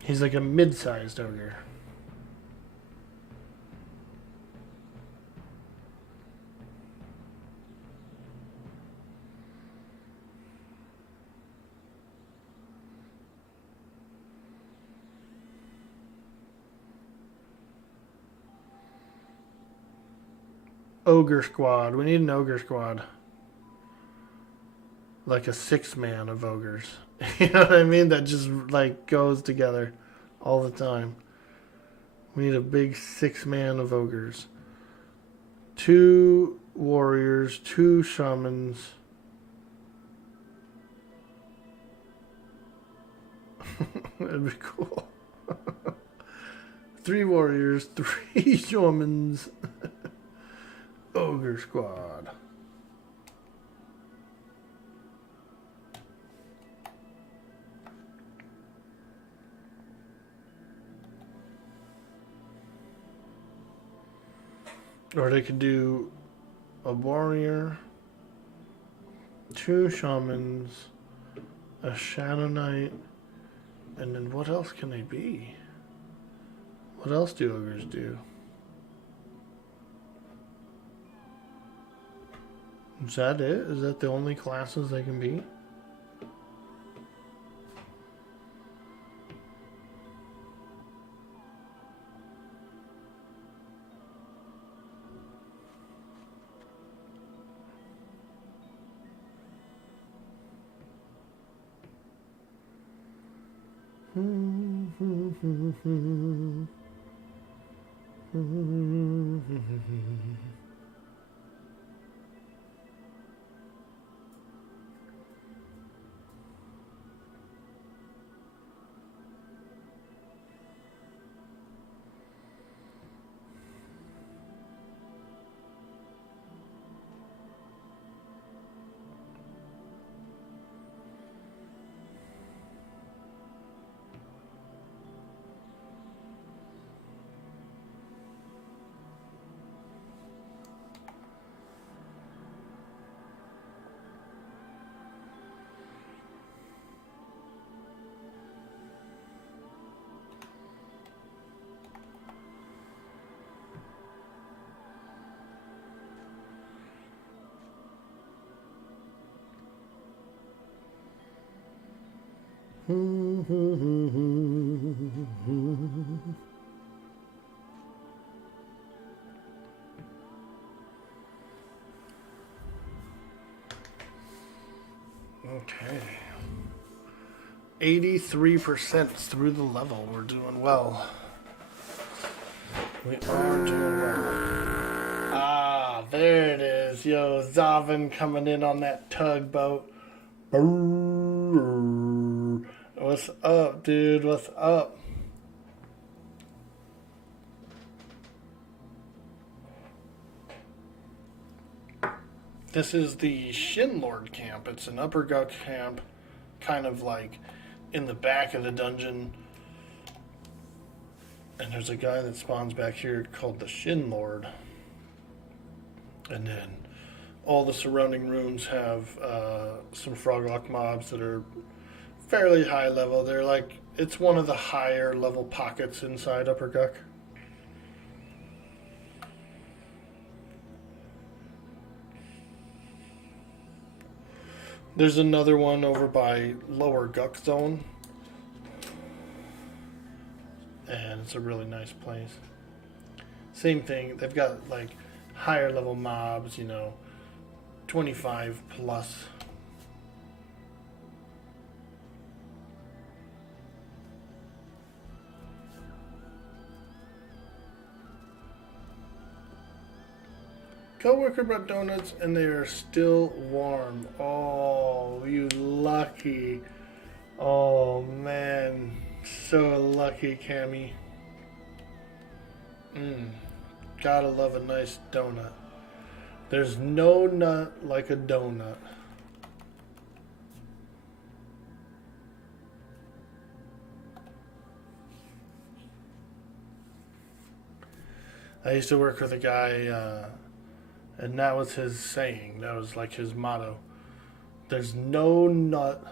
He's like a mid-sized ogre. Ogre squad. We need an ogre squad. Like a 6-man of ogres. You know what I mean? That just like goes together all the time. We need a big 6-man of ogres. 2 warriors, 2 shamans. That'd be cool. 3 warriors, 3 shamans. Ogre squad. Or they could do a warrior, 2 shamans, a shadow knight, and then what else can they be? What else do ogres do? Is that it? Is that the only classes they can be? Okay. 83% through the level. We're doing well. We are doing well. Ah, there it is. Yo, Zavin coming in on that tugboat. What's up, dude? What's up? This is the Shinlord camp. It's an Upper Guk camp, kind of like in the back of the dungeon. And there's a guy that spawns back here called the Shinlord. And then all the surrounding rooms have some Froglock mobs that are fairly high level. They're like, it's one of the higher level pockets inside Upper Guk. There's another one over by Lower Guk Zone. And it's a really nice place. Same thing, they've got like higher level mobs, 25 plus. Coworker brought donuts and they are still warm. Oh, you lucky. Oh man, so lucky, Cammy. Gotta love a nice donut. There's no nut like a donut. I used to work with a guy, and that was his saying. That was like his motto. There's no nut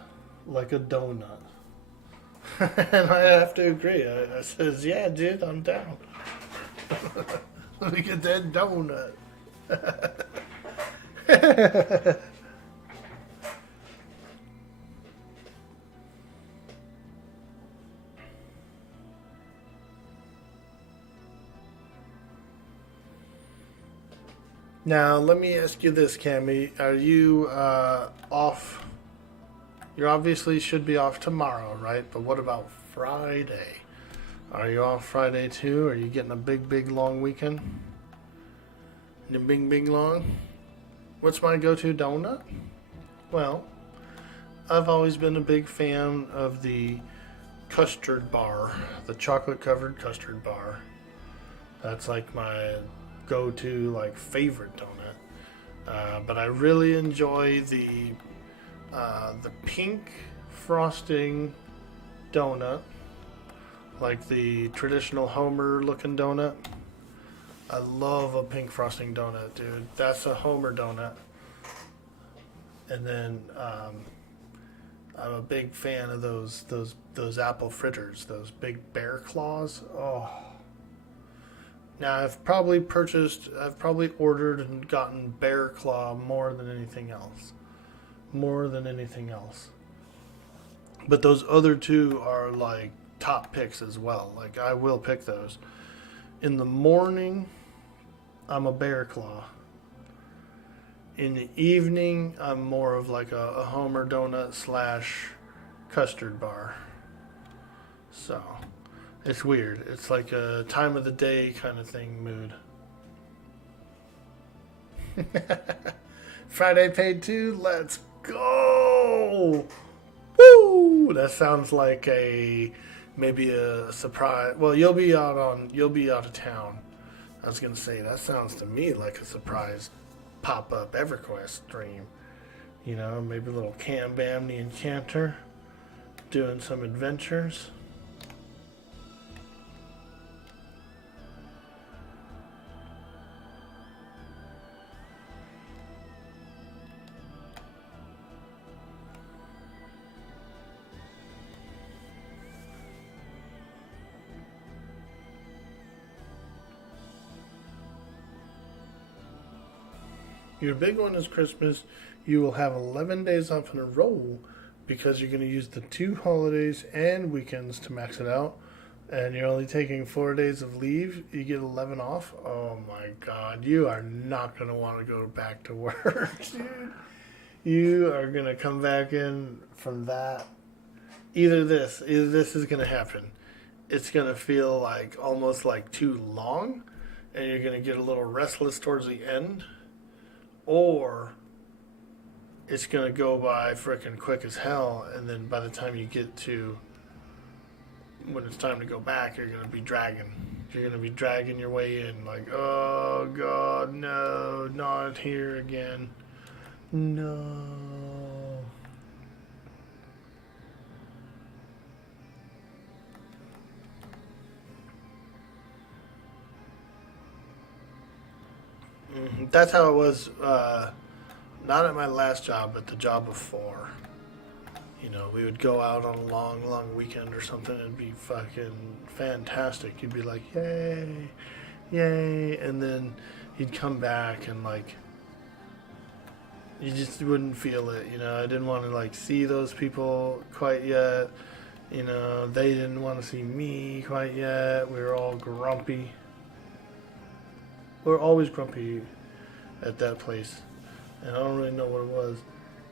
like a donut. And I have to agree. I says, yeah, dude, I'm down. Let me get that donut. Now, let me ask you this, Cammy. Are you off? You obviously should be off tomorrow, right? But what about Friday? Are you off Friday too? Are you getting a big, long weekend? The big, long? What's my go-to donut? Well, I've always been a big fan of the custard bar, the chocolate-covered custard bar. That's like my go-to, like, favorite donut. But I really enjoy the pink frosting donut, like the traditional Homer looking donut. I love a pink frosting donut, dude. That's a Homer donut. And then I'm a big fan of those apple fritters, those big bear claws. Oh. Now I've probably ordered and gotten bear claw more than anything else. More than anything else. But those other two are like top picks as well. Like I will pick those. In the morning, I'm a bear claw. In the evening, I'm more of like a Homer donut / custard bar. So, it's weird. It's like a time of the day kind of thing mood. Friday paid 2. Let's go! Woo! That sounds like maybe a surprise. Well, you'll be out of town. I was gonna say that sounds to me like a surprise pop-up EverQuest stream. You know, maybe a little Cam Bam the Enchanter doing some adventures. Your big one is Christmas. You will have 11 days off in a row because you're going to use the 2 holidays and weekends to max it out. And you're only taking 4 days of leave. You get 11 off. Oh my God. You are not going to want to go back to work, dude. You are going to come back in from that. Either this is going to happen. It's going to feel like almost like too long. And you're going to get a little restless towards the end. Or it's going to go by frickin' quick as hell, and then by the time you get to when it's time to go back, you're going to be dragging. You're going to be dragging your way in like, oh, God, no, not here again. No. That's how it was, not at my last job, but the job before. You know, we would go out on a long, long weekend or something. It'd be fucking fantastic. You'd be like, yay, yay. And then you'd come back and, like, you just wouldn't feel it. You know, I didn't want to, like, see those people quite yet. You know, they didn't want to see me quite yet. We were all grumpy. We were always grumpy at that place, and I don't really know what it was,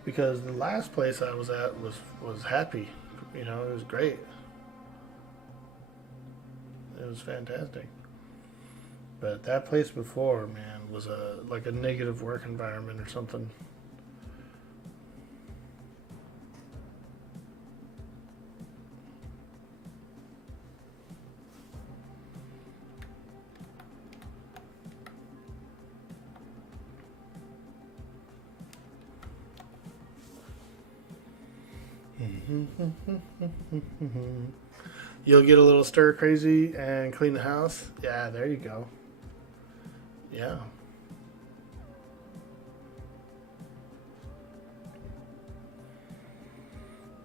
because the last place I was at was happy. You know, it was great. It was fantastic. But that place before, man, was like a negative work environment or something. You'll get a little stir crazy and clean the house. Yeah, there you go. Yeah.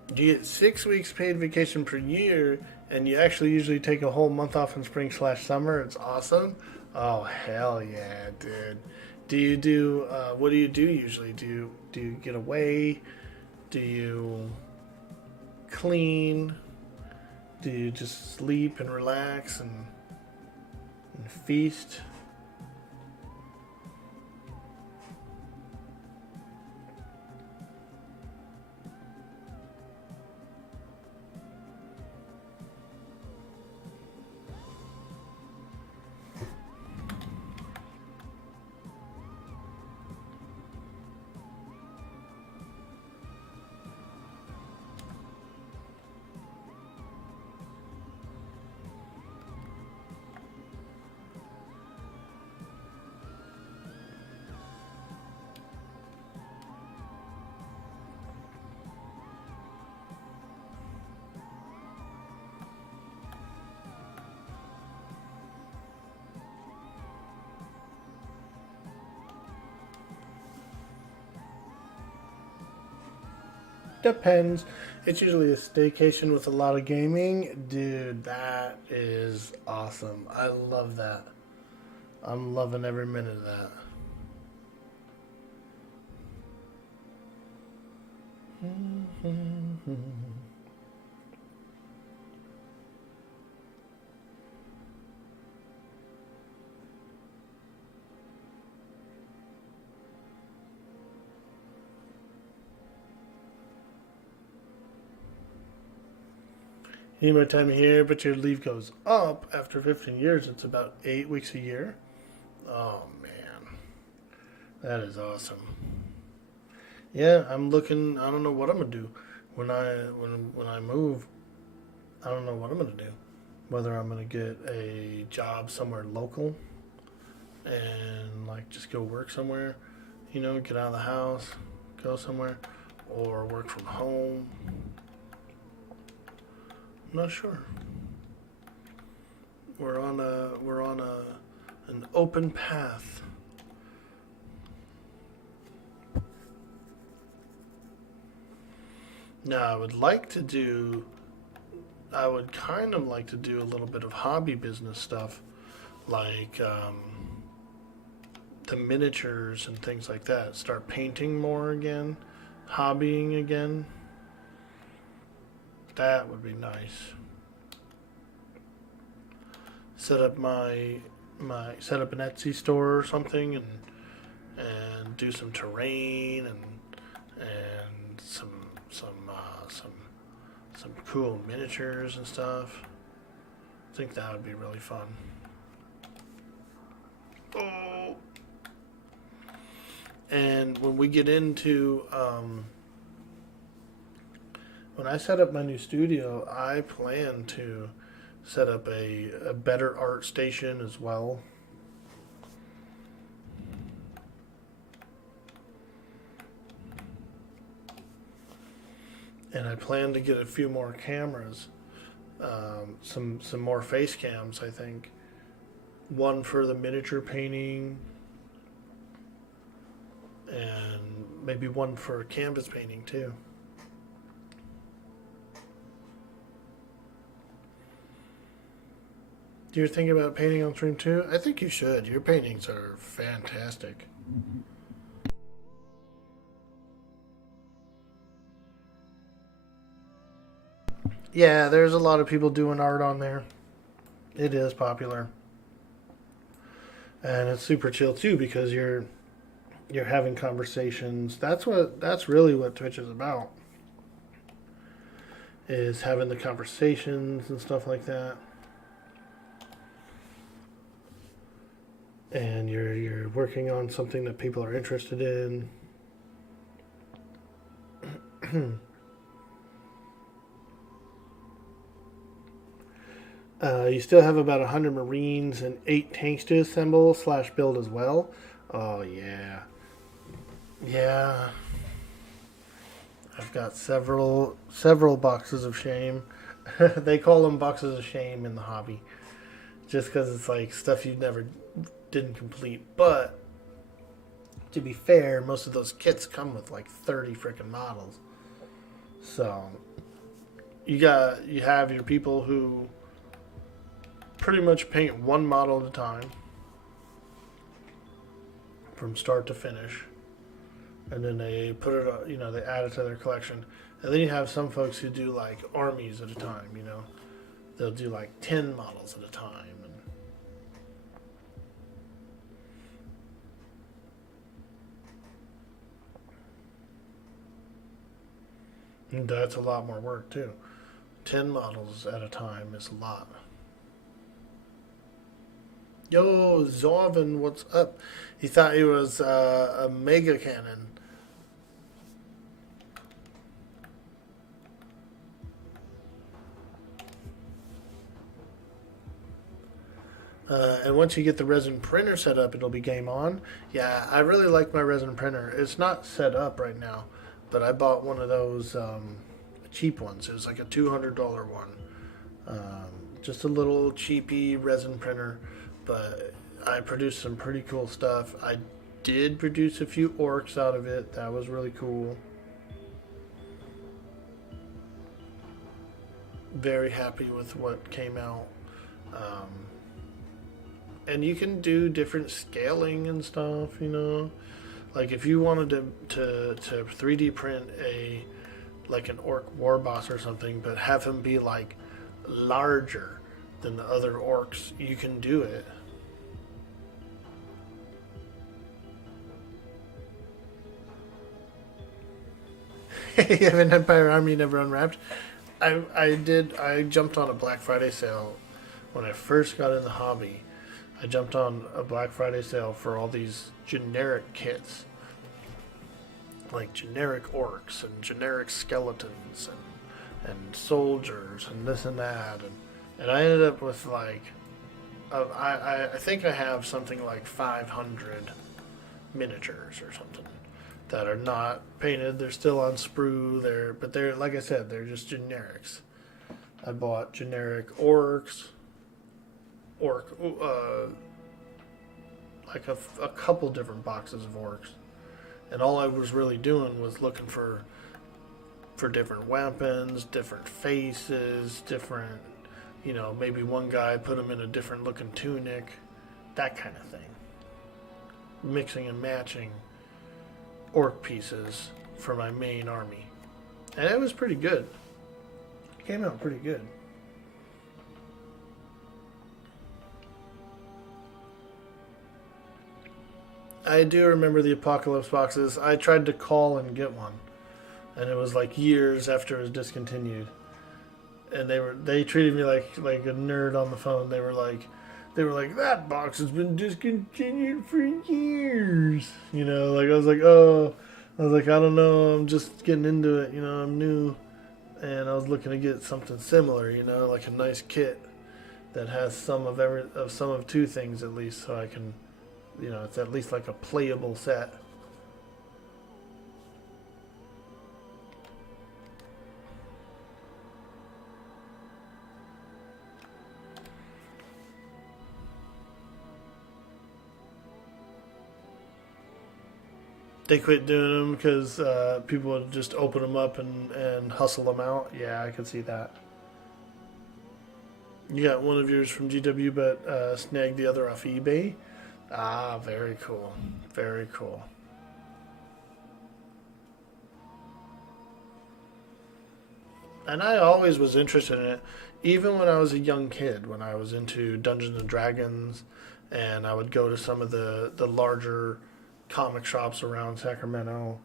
You get 6 weeks paid vacation per year, and you actually usually take a whole month off in spring / summer. It's awesome. Oh, hell yeah, dude. Do you do, what do you do usually? Do you get away? Do you clean? Do you just sleep and relax and feast? Depends. It's usually a staycation with a lot of gaming. Dude, that is awesome. I love that. I'm loving every minute of that. Any more time here, but your leave goes up after 15 years. It's about 8 weeks a year. Oh man, that is awesome. Yeah, I'm looking. I don't know what I'm gonna do when I move. I don't know what I'm gonna do. Whether I'm gonna get a job somewhere local and like just go work somewhere, you know, get out of the house, go somewhere, or work from home. I'm not sure. We're on an open path. Now, I would kind of like to do a little bit of hobby business stuff, like the miniatures and things like that. Start painting more again, hobbying again. That would be nice. Set up an Etsy store or something, and do some terrain and some cool miniatures and stuff. I think that would be really fun. Oh. And when we get into when I set up my new studio, I plan to set up a better art station as well. And I plan to get a few more cameras, some more face cams, I think. One for the miniature painting, and maybe one for canvas painting too. Do you think about painting on stream too? I think you should. Your paintings are fantastic. Yeah, there's a lot of people doing art on there. It is popular. And it's super chill too, because you're having conversations. That's really what Twitch is about. Is having the conversations and stuff like that. And you're working on something that people are interested in. You still have about 100 Marines and 8 tanks to assemble / build as well. Oh yeah. Yeah. I've got several boxes of shame. They call them boxes of shame in the hobby. Just because it's like stuff you never didn't complete. But to be fair, most of those kits come with like 30 freaking models. So you have your people who pretty much paint one model at a time from start to finish, and then they put it, they add it to their collection. And then you have some folks who do like armies at a time. They'll do like 10 models at a time. And that's a lot more work too. 10 models at a time is a lot. Yo, Zorvin, what's up? He thought he was a mega cannon. And once you get the resin printer set up, it'll be game on. Yeah, I really like my resin printer. It's not set up right now, but I bought one of those cheap ones. It was like a $200 one. Just a little cheapy resin printer. But I produced some pretty cool stuff. I did produce a few orcs out of it. That was really cool. very happy with what came out. And you can do different scaling and stuff, you know. Like if you wanted to 3D print like an orc war boss or something, but have him be like larger than the other orcs, you can do it. You have an Empire army never unwrapped? I jumped on a Black Friday sale when I first got in the hobby. I jumped on a Black Friday sale for all these generic kits. Like generic orcs and generic skeletons and soldiers and this and that. And I ended up with like, I think I have something like 500 miniatures or something that are not painted. They're still on sprue. But they're, like I said, they're just generics. I bought generic orcs. Like a couple different boxes of orcs, and all I was really doing was looking for different weapons, different faces, different, you know, maybe one guy put him in a different looking tunic, that kind of thing, mixing and matching orc pieces for my main army, and it was pretty good. It came out pretty good. I do remember the Apocalypse boxes. I tried to call and get one, and it was like years after it was discontinued. And they treated me like a nerd on the phone. They were like that box has been discontinued for years. You know, like I was like, I don't know, I'm just getting into it. You know, I'm new, and I was looking to get something similar. You know, like a nice kit that has some of two things at least, so I can. You know, it's at least like a playable set. They quit doing them because people would just open them up and hustle them out. Yeah, I could see that. You got one of yours from GW, but snagged the other off eBay. Ah, very cool. Very cool. And I always was interested in it, even when I was a young kid, when I was into Dungeons and Dragons, and I would go to some of the larger comic shops around Sacramento.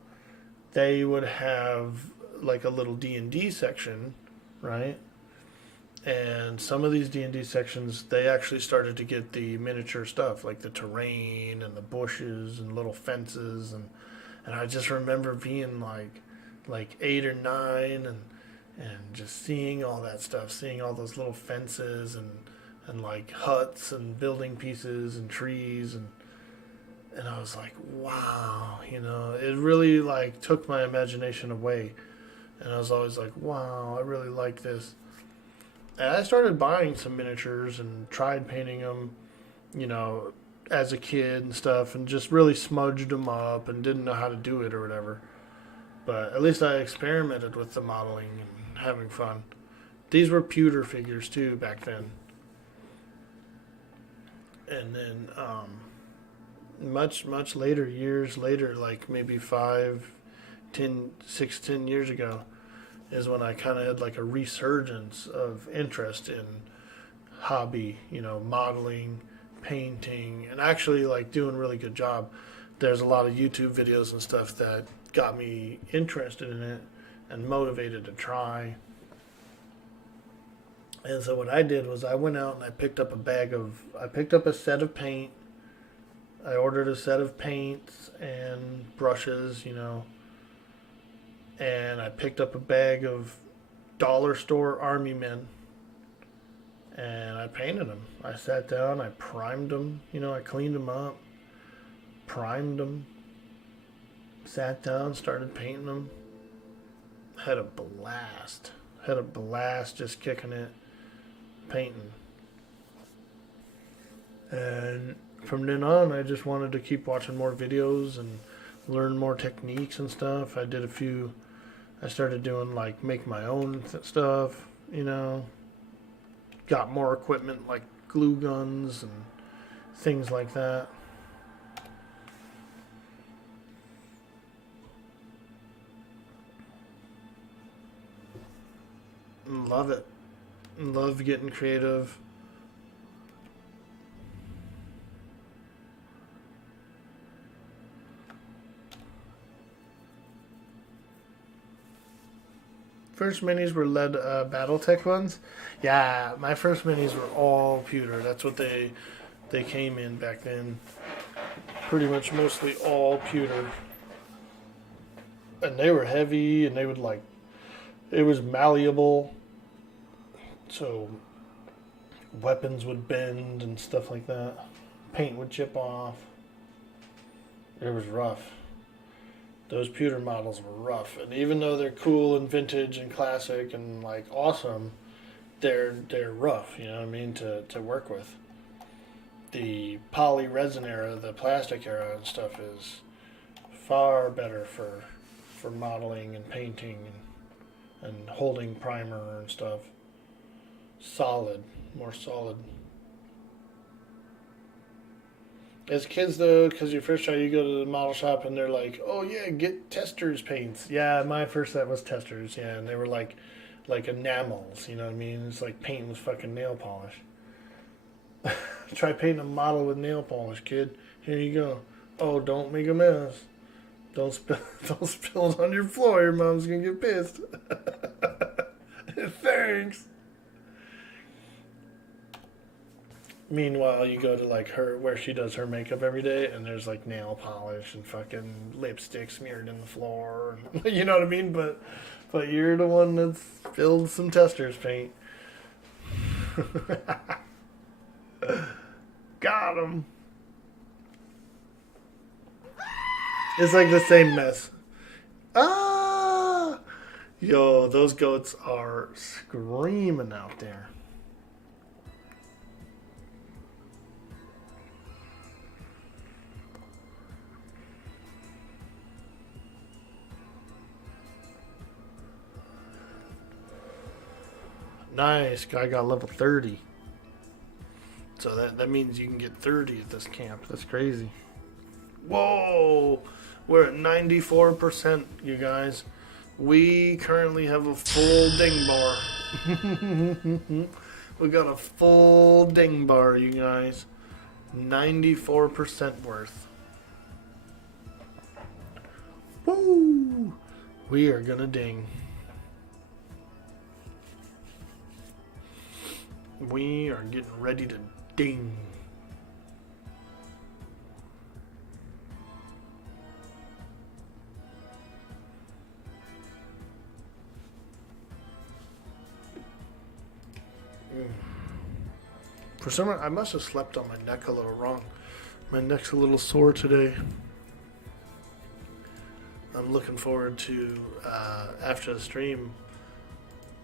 They would have like a little D&D section, right? And some of these D&D sections, they actually started to get the miniature stuff, like the terrain and the bushes and little fences. And I just remember being like 8 or 9 and just seeing all that stuff, seeing all those little fences and like huts and building pieces and trees. And I was like, wow, you know, it really like took my imagination away. And I was always like, wow, I really like this. And I started buying some miniatures and tried painting them, you know, as a kid and stuff, and just really smudged them up and didn't know how to do it or whatever. But at least I experimented with the modeling and having fun. These were pewter figures too back then. And then much later, years later, like maybe 5, 10, 6, 10 years ago, is when I kind of had like a resurgence of interest in hobby, you know, modeling, painting, and actually like doing a really good job. There's a lot of YouTube videos and stuff that got me interested in it and motivated to try. And so what I did was I went out and I picked up a set of paint. I ordered a set of paints and brushes, you know, and I picked up a bag of dollar store army men, and I painted them. I sat down, I primed them, you know, I cleaned them up, primed them, sat down, started painting them. Had a blast just kicking it, painting. And from then on, I just wanted to keep watching more videos and learn more techniques and stuff. I started doing like make my own stuff, you know. Got more equipment like glue guns and things like that. Love it. Love getting creative. First minis were lead Battletech ones. Yeah, my first minis were all pewter. That's what they came in back then. Pretty much mostly all pewter. And they were heavy and they would like, it was malleable. So weapons would bend and stuff like that. Paint would chip off. It was rough. Those pewter models were rough, and even though they're cool and vintage and classic and like awesome, they're rough. You know what I mean, to work with. The poly resin era, the plastic era and stuff is far better for modeling and painting and holding primer and stuff. Solid, more solid. As kids, though, because you first try, you go to the model shop and they're like, "Oh yeah, get testers paints." Yeah, my first set was testers. Yeah, and they were like enamels. You know what I mean? It's like painting with fucking nail polish. Try painting a model with nail polish, kid. Here you go. Oh, don't make a mess. Don't spill it on your floor. Your mom's gonna get pissed. Thanks. Meanwhile, you go to like her where she does her makeup every day, and there's like nail polish and fucking lipstick smeared in the floor. You know what I mean? But you're the one that's spilled some testers paint. Got him. It's like the same mess. Ah, yo, those goats are screaming out there. Nice, guy got level 30. So that means you can get 30 at this camp. That's crazy. Whoa! We're at 94%, you guys. We currently have a full ding bar. We got a full ding bar, you guys. 94% worth. Woo! We are gonna ding. We are getting ready to ding. For some reason, I must have slept on my neck a little wrong. My neck's a little sore today. I'm looking forward to, after the stream,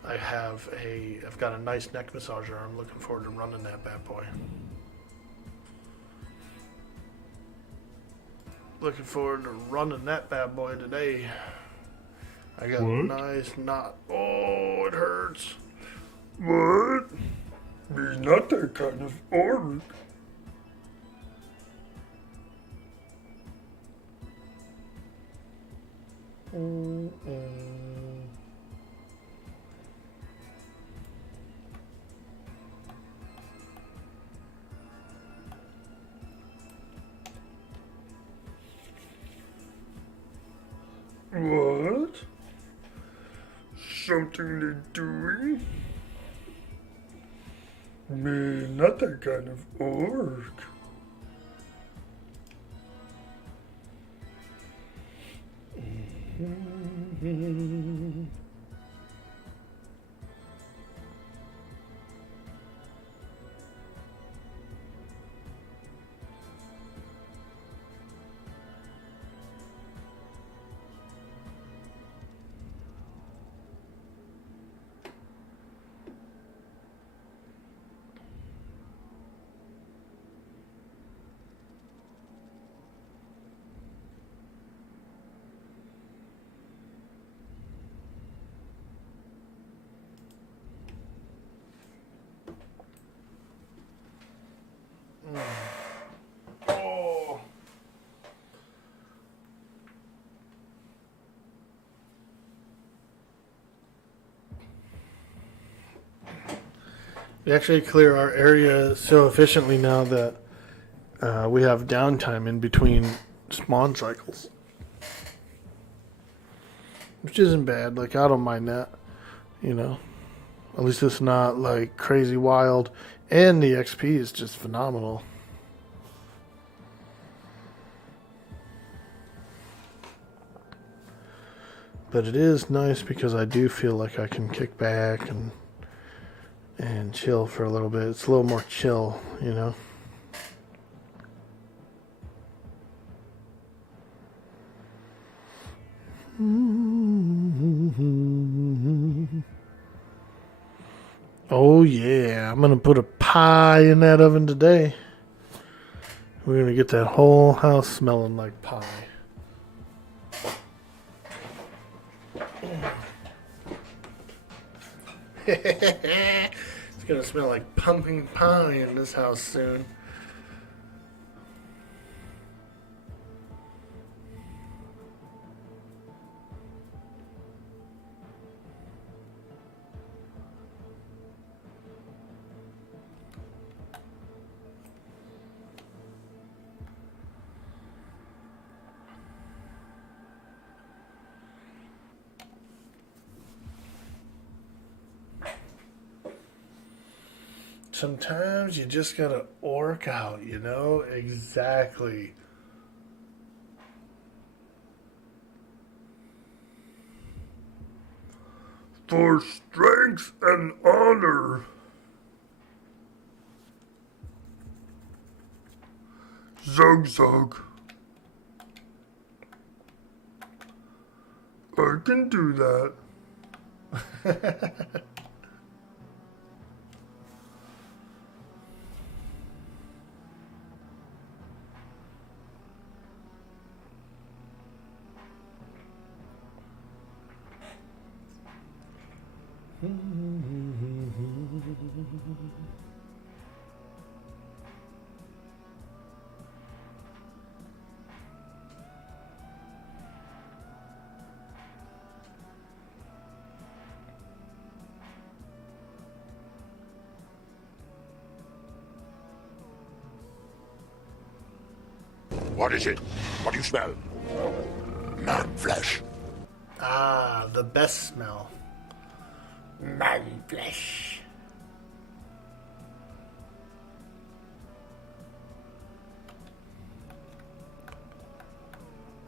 I've got a nice neck massager. I'm looking forward to running that bad boy. Looking forward to running that bad boy today. I got a nice knot. Oh, it hurts. What? He's not that kind of Orke. What? Something they're doing? Me, not that kind of Orke. We actually clear our area so efficiently now that we have downtime in between spawn cycles. Which isn't bad. Like, I don't mind that. You know. At least it's not, like, crazy wild. And the XP is just phenomenal. But it is nice because I do feel like I can kick back and chill for a little bit. It's a little more chill, you know. Oh yeah, I'm gonna put a pie in that oven today. We're gonna get that whole house smelling like pie. It's gonna smell like pumpkin pie in this house soon. Sometimes you just gotta orc out, you know? Exactly. For strength and honor. Zug zug. I can do that. What is it? What do you smell? Man flesh. Ah, the best smell. Man flesh.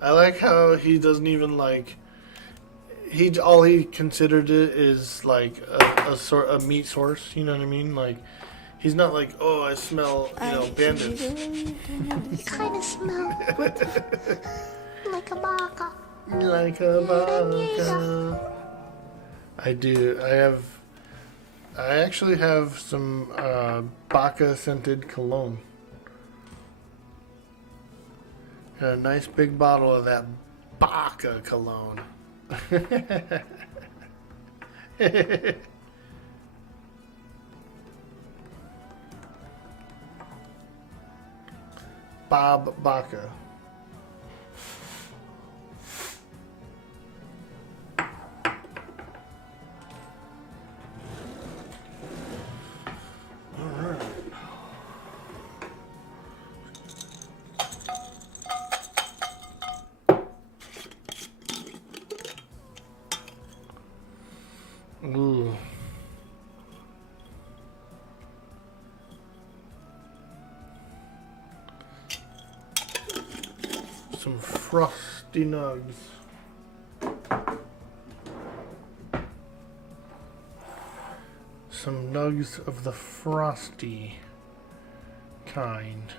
I like how he doesn't even like. All he considered it is like a meat source. You know what I mean? Like, he's not like, oh, I smell, bandits. Kind of smell like a baka. Like a baka. I do. I actually have some baka scented cologne. Got a nice big bottle of that baka cologne. Bob Baka. Ooh. Some frosty nugs. Some nugs of the frosty kind.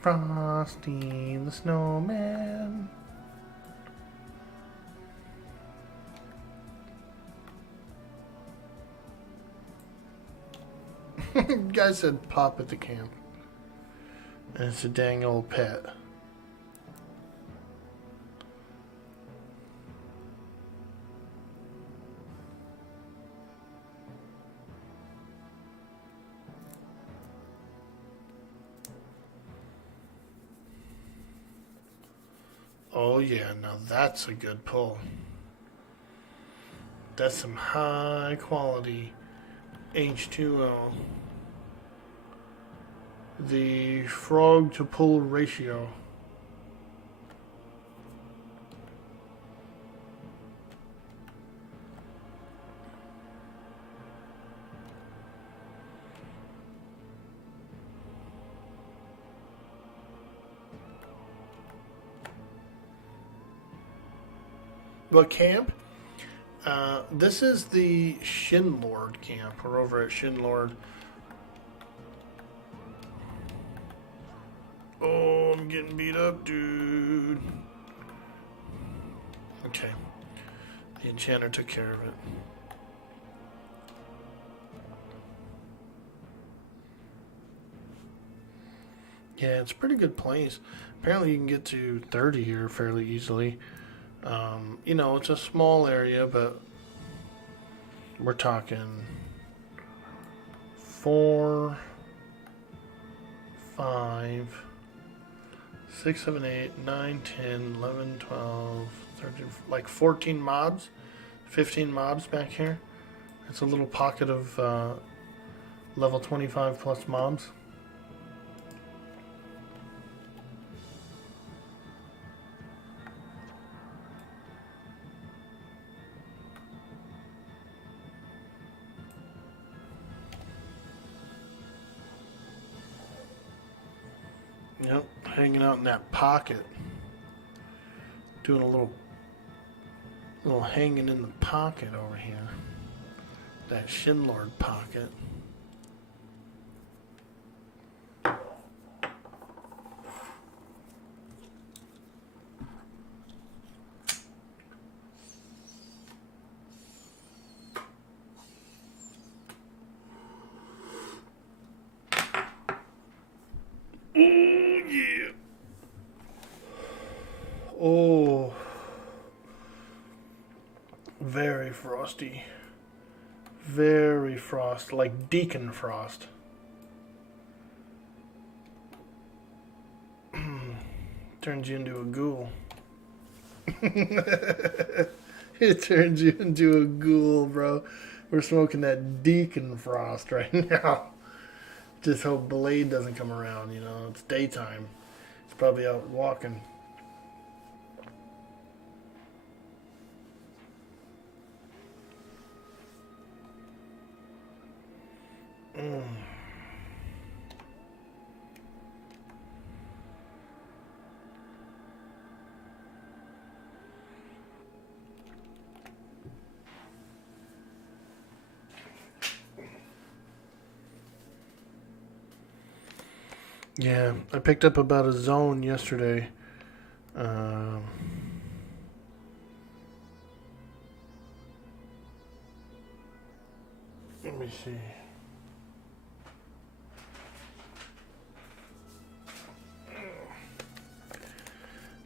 Frosty the Snowman. Guy said pop at the camp. And it's a dang old pet. Oh yeah, now that's a good pull. That's some high quality H2O. The frog to pull ratio. What camp? This is the Shinlord camp. We're over at Shinlord. Oh, I'm getting beat up, dude. Okay. The enchanter took care of it. Yeah, it's a pretty good place. Apparently you can get to 30 here fairly easily. You know, it's a small area, but we're talking 4, 5, 6, 7, 8, 9, 10, 11, 12, 13, like 14 mobs, 15 mobs back here. It's a little pocket of level 25 plus mobs. Yep, hanging out in that pocket. Doing a little hanging in the pocket over here. That Shinlord pocket. Oh, very frosty. Very frost, like Deacon Frost. Turns you into a ghoul. It turns you into a ghoul, bro. We're smoking that Deacon Frost right now. Just hope Blade doesn't come around, you know. It's daytime. It's probably out walking. Yeah, I picked up about a zone yesterday. Let me see.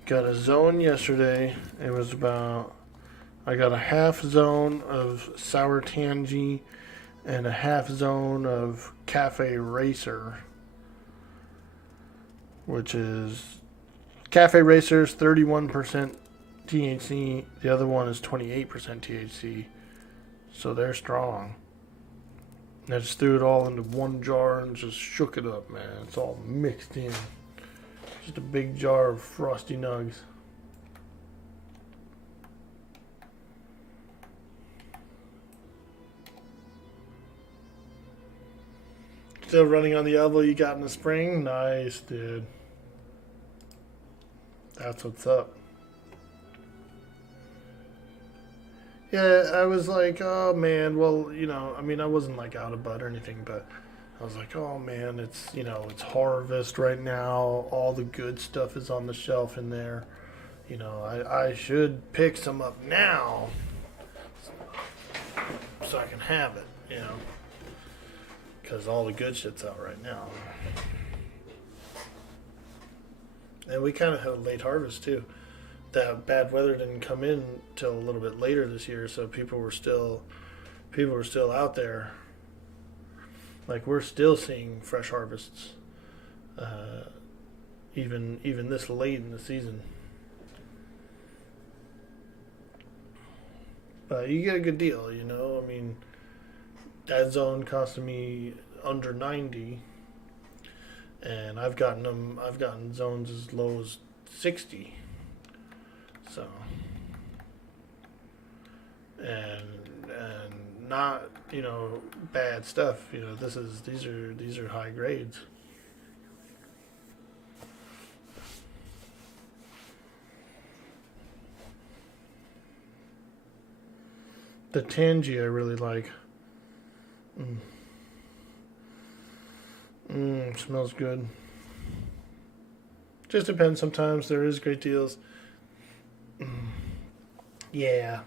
Got a zone yesterday. It was about... I got a half zone of Sour Tangy and a half zone of Cafe Racer. Which is... Cafe Racer's 31% THC. The other one is 28% THC. So they're strong. And I just threw it all into one jar and just shook it up, man. It's all mixed in. Just a big jar of frosty nugs. Still running on the elbow you got in the spring? Nice, dude. That's what's up. Yeah, I was like, oh man, well, you know, I mean, I wasn't like out of bud or anything, but I was like, oh man, it's, you know, it's harvest right now. All the good stuff is on the shelf in there. You know, I should pick some up now so I can have it, you know, because all the good shit's out right now. And we kind of had a late harvest too. That bad weather didn't come in till a little bit later this year, so people were still out there. Like, we're still seeing fresh harvests, even this late in the season. But you get a good deal, you know. I mean, That zone costed me under 90, and I've gotten zones as low as 60. So, and not, you know, bad stuff. You know, these are high grades. The Tangy I really like. Smells good. Just depends. Sometimes there is great deals. Yeah.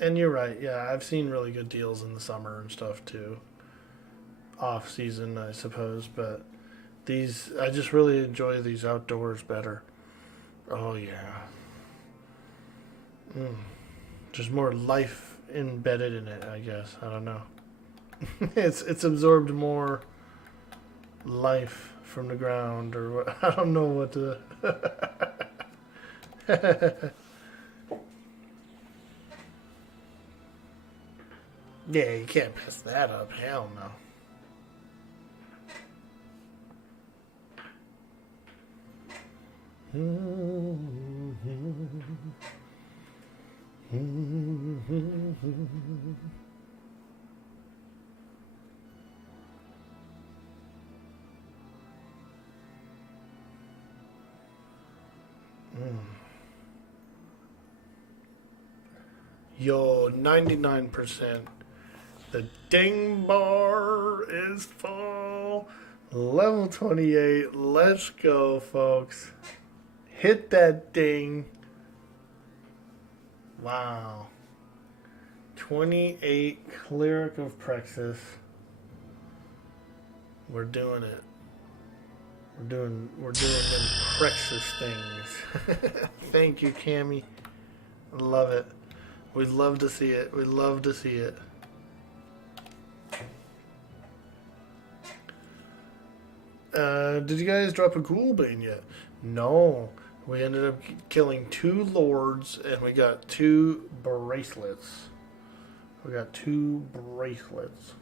And you're right. Yeah, I've seen really good deals in the summer and stuff too. Off season, I suppose, but these, I just really enjoy these outdoors better. Oh yeah. There's more life embedded in it, I guess. I don't know. It's absorbed more life from the ground, or what, I don't know what to. Yeah, you can't pass that up. Hell no. Yo, 99%. The ding bar is full. Level 28. Let's go, folks. Hit that ding. Wow. 28 Cleric of Prexus. We're doing it. We're doing them Prexus things. Thank you, Cammy. Love it. We'd love to see it. We'd love to see it. Did you guys drop a Ghoulbane yet? No. We ended up killing 2 lords, and we got 2 bracelets. We got 2 bracelets.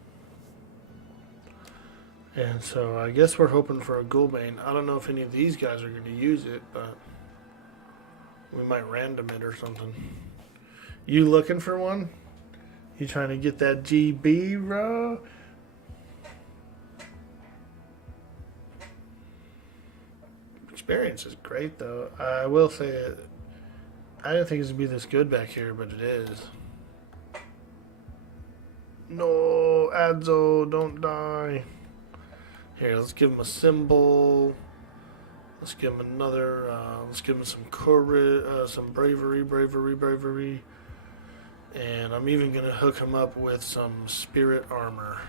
And so I guess we're hoping for a Ghoulbane. I don't know if any of these guys are going to use it, but we might random it or something. You looking for one? You trying to get that GB, bro? Experience is great, though. I will say it. I didn't think it would be this good back here, but it is. No, Adzo, don't die. Here, let's give him a symbol. Let's give him another. Let's give him some courage, some bravery. And I'm even gonna hook him up with some spirit armor.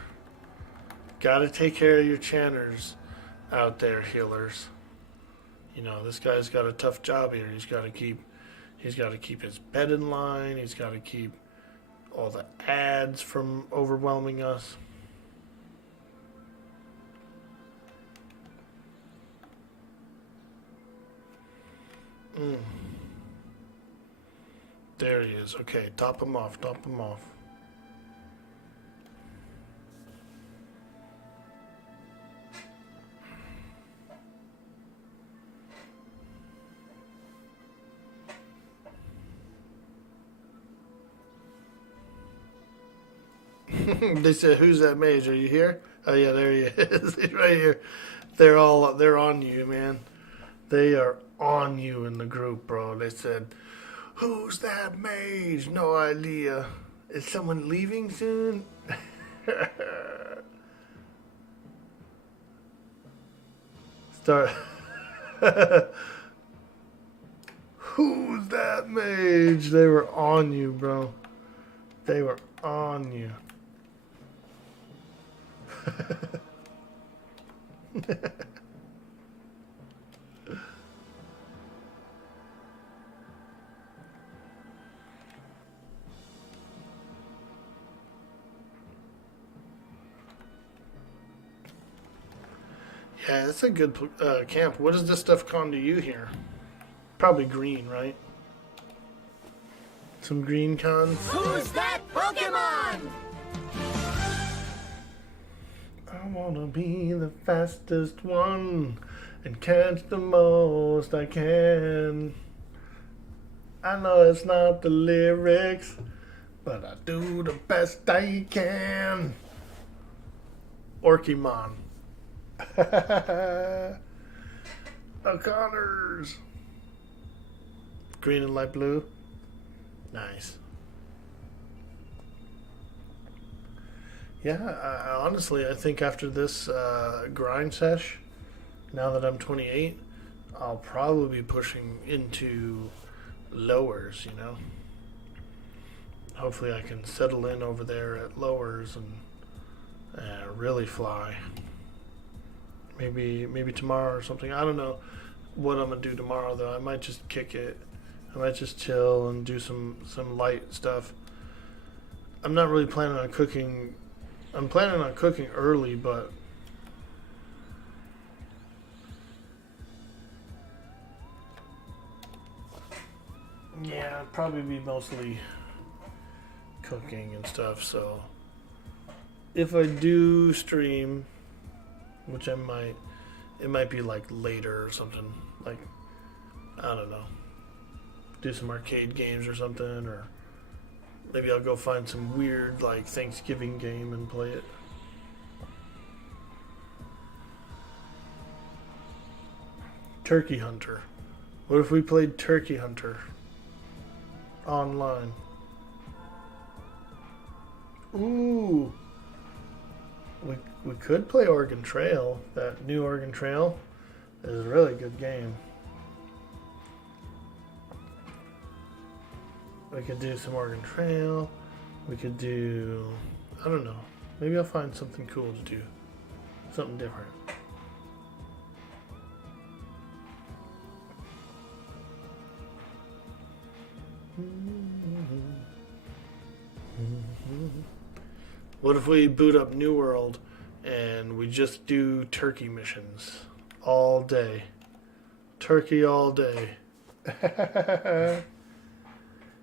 Gotta take care of your channers out there, healers. You know, this guy's got a tough job here. He's got to keep his bed in line. He's got to keep all the ads from overwhelming us. There he is. Okay, top him off. They said, "Who's that mage? Are you here?" Oh yeah, there he is. He's right here. They're on you, man. They are on you in the group, bro. They said, "Who's that mage?" No idea. Is someone leaving soon? Start. Who's that mage? They were on you, bro. They were on you. Yeah, it's a good camp. What does this stuff con to you here? Probably green, right? Some green cons. Who's that Pokemon? I wanna be the fastest one and catch the most I can. I know it's not the lyrics, but I do the best I can. Orkemon. O'Connors. Green and light blue. Nice. Yeah, honestly, I think after this grind sesh, now that I'm 28, I'll probably be pushing into lowers, you know. Hopefully I can settle in over there at lowers and really fly. Maybe tomorrow or something. I don't know what I'm gonna do tomorrow though. I might just kick it. I might just chill and do some light stuff. I'm not really planning on cooking. I'm planning on cooking early, but yeah, it'd probably be mostly cooking and stuff. So if I do stream, which I might, it might be like later or something. Like, I don't know, do some arcade games or something, or maybe I'll go find some weird like Thanksgiving game and play it. Turkey Hunter. What if we played Turkey Hunter online? Ooh. We could play Oregon Trail. That new Oregon Trail is a really good game. We could do some Oregon Trail. We could do, I don't know. Maybe I'll find something cool to do. Something different. What if we boot up New World and we just do turkey missions all day? Turkey all day.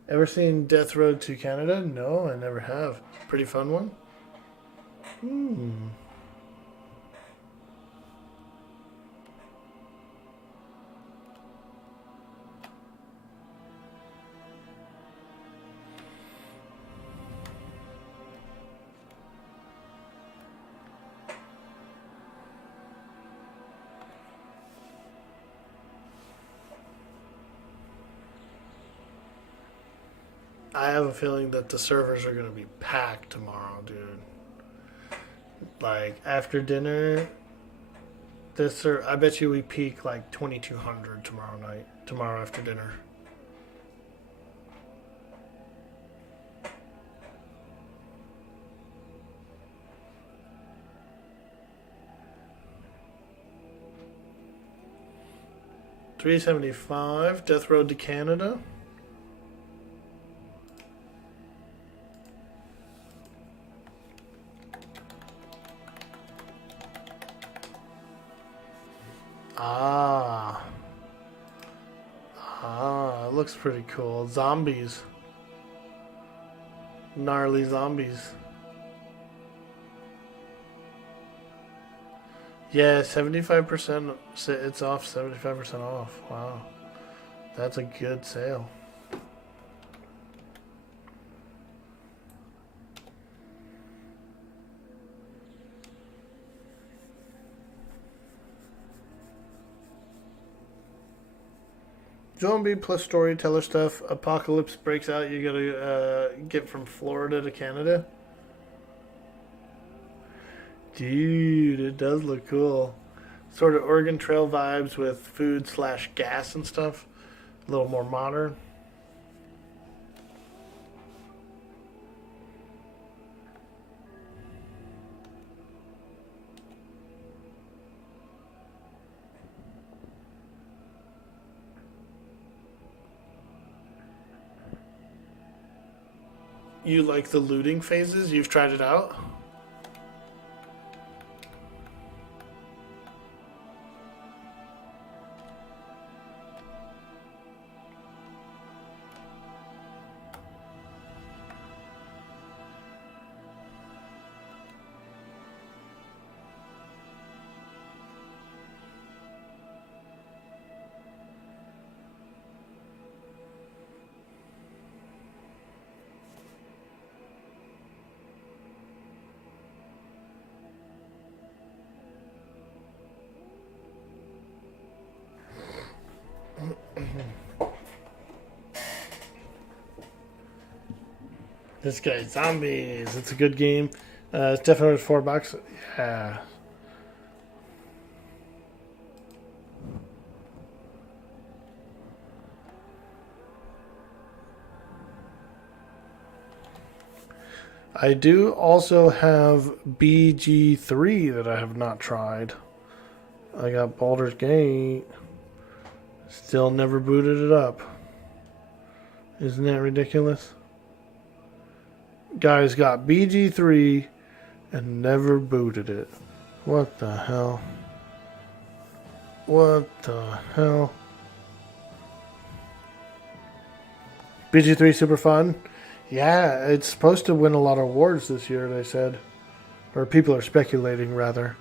Ever seen Death Road to Canada? No, I never have. Pretty fun one? I have a feeling that the servers are going to be packed tomorrow, dude. Like, after dinner, I bet you we peak like 2,200 tomorrow after dinner. $375, Death Road to Canada. It looks pretty cool. Zombies. Gnarly zombies. Yeah, 75%. It's off 75% off. Wow. That's a good sale. Zombie plus storyteller stuff. Apocalypse breaks out. You gotta get from Florida to Canada. Dude, it does look cool. Sort of Oregon Trail vibes with food / gas and stuff. A little more modern. You like the looting phases? You've tried it out? This guy, Zombies. It's a good game. It's definitely $4. Yeah. I do also have BG3 that I have not tried. I got Baldur's Gate. Still never booted it up. Isn't that ridiculous? Guys got BG3 and never booted it. What the hell? What the hell? BG3 super fun. Yeah, it's supposed to win a lot of awards this year, they said. Or people are speculating, rather.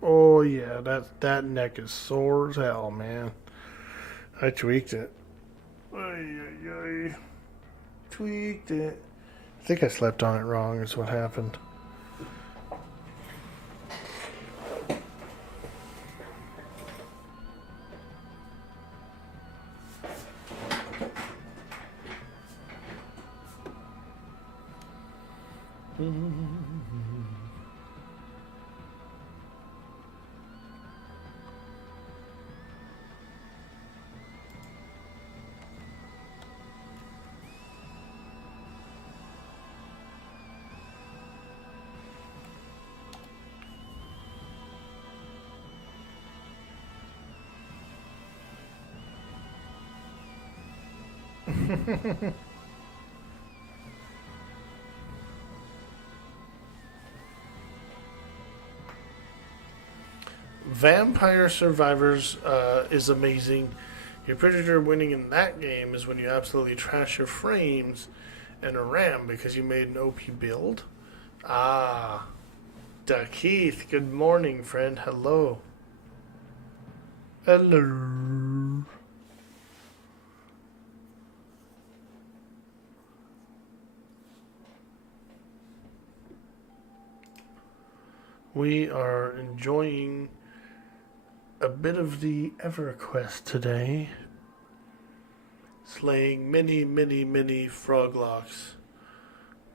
Oh yeah, that neck is sore as hell, man. I tweaked it. Tweaked it. I think I slept on it wrong is what happened. Vampire Survivors is amazing. Your predator winning in that game is when you absolutely trash your frames and a RAM because you made an OP build. Ah, Keith, good morning, friend. Hello. Hello. We are enjoying a bit of the EverQuest today. Slaying many, many, many froglocks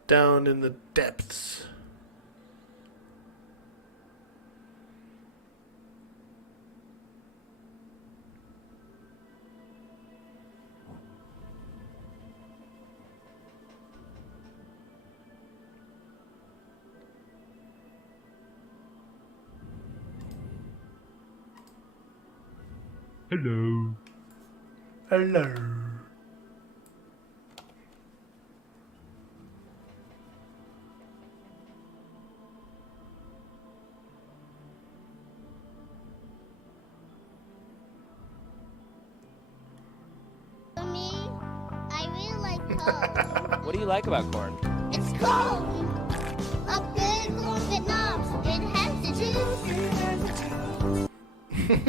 down in the depths. Hello. Hello. For me, I really like cold. What do you like about corn? It's cold. A big corn Vietnam. It has the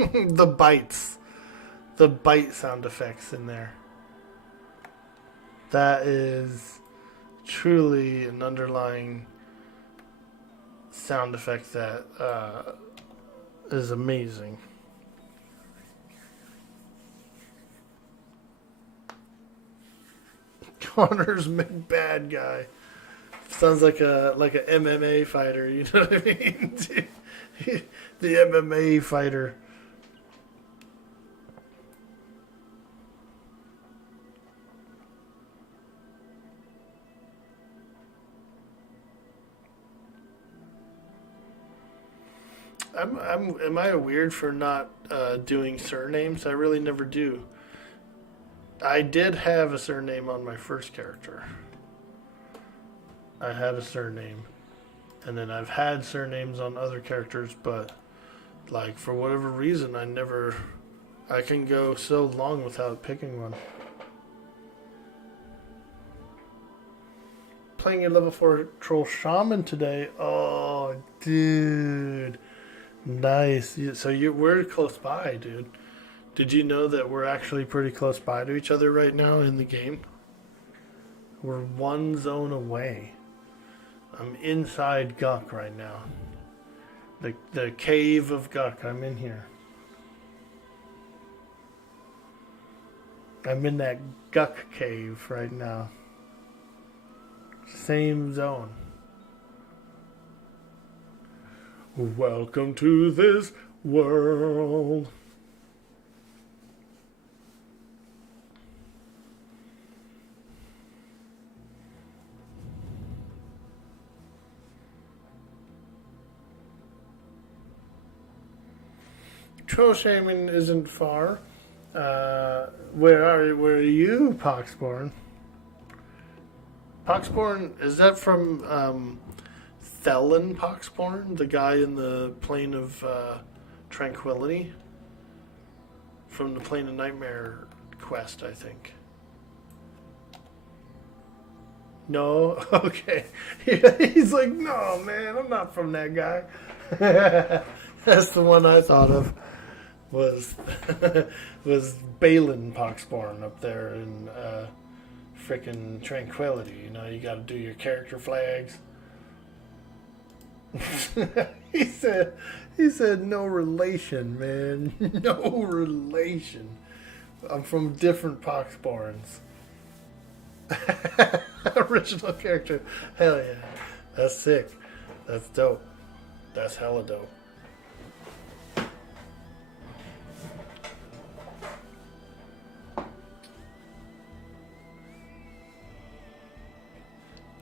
juice. The bites. The bite sound effects in there. That is truly an underlying sound effect that is amazing. Connor's big bad guy. Sounds like a MMA fighter, you know what I mean? The MMA fighter. Am I weird for not doing surnames? I really never do. I did have a surname on my first character. I had a surname. And then I've had surnames on other characters, but like for whatever reason I can go so long without picking one. Playing a level 4 troll shaman today. Oh, dude. Nice. So we're close by, dude. Did you know that we're actually pretty close by to each other right now in the game? We're one zone away. I'm inside Guck right now. The cave of Guck. I'm in here. I'm in that Guck cave right now. Same zone. Welcome to this world. Troll Shaman isn't far. Where are you, Poxborn? Poxborn, is that from Thelen Poxborn, the guy in the Plane of Tranquility? From the Plane of Nightmare quest, I think. No? Okay. He's like, no, man, I'm not from that guy. That's the one I thought of. Was Balin Poxborn up there in frickin' Tranquility. You know, you gotta do your character flags. He said no relation, man. No relation. I'm from different Poxborns. Original character. Hell yeah. That's sick. That's dope. That's hella dope.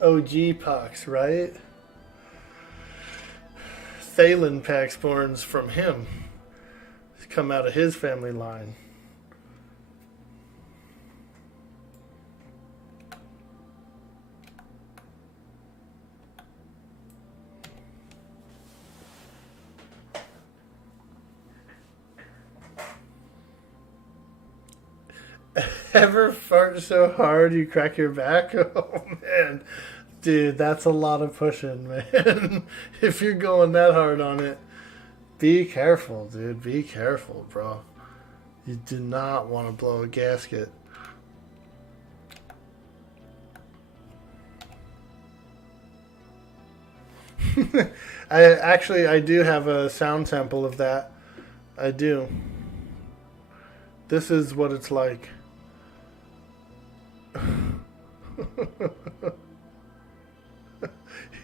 OG Pox, right? Thalen Paxborn's from him. He's come out of his family line. Ever fart so hard you crack your back? Oh man, dude, that's a lot of pushing, man. If you're going that hard on it, be careful, dude. Be careful, bro. You do not want to blow a gasket. I do have a sound sample of that. I do. This is what it's like.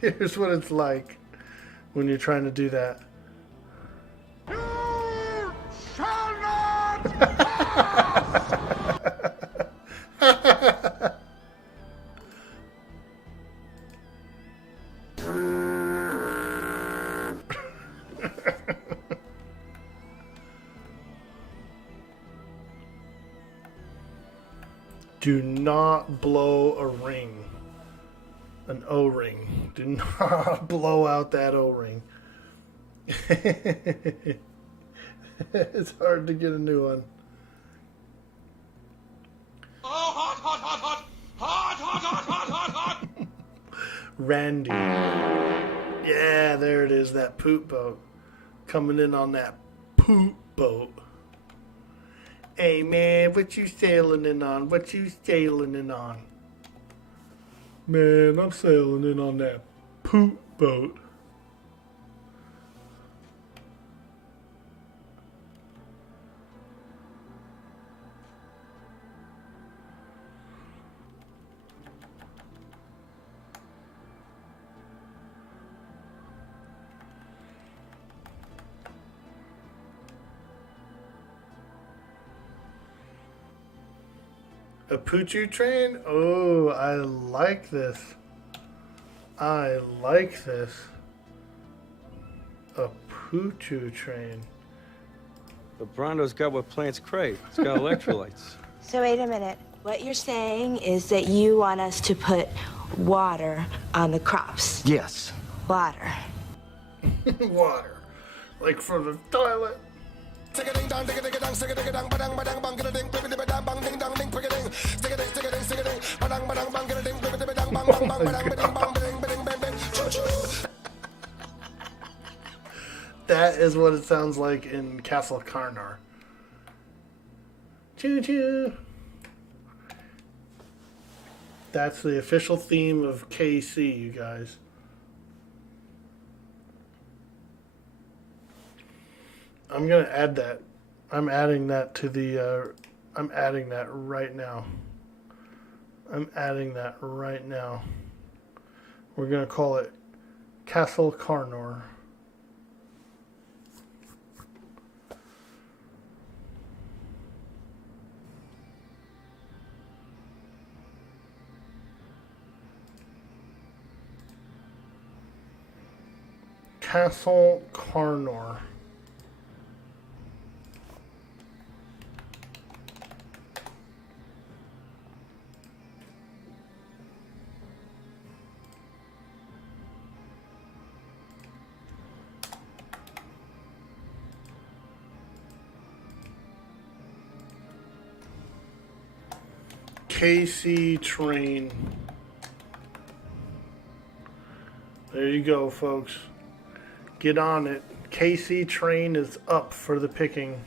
Here's what it's like when you're trying to do that. You shall not Do not blow a ring. An O-ring. Do not blow out that O-ring. It's hard to get a new one. Oh, hot, hot, hot, hot, hot, hot, hot, hot, hot, hot. Randy. Yeah, there it is, that poop boat. Coming in on that poop boat. Hey man, what you sailing in on? What you sailing in on? Man, I'm sailing in on that poop boat. A poo-choo train? Oh, I like this. I like this. A poo-choo train. But Brondo's got what plants crave. It's got electrolytes. So wait a minute. What you're saying is that you want us to put water on the crops. Yes. Water. Water. Like from the toilet. That is what it sounds like in Castle Karnar. Choo choo. That's the official theme of KC, you guys. I'm gonna add that. I'm adding that to the. I'm adding that right now. I'm adding that right now. We're gonna call it Castle Karnar. Castle Karnar. KC train. There you go, folks. Get on it. KC train is up for the picking.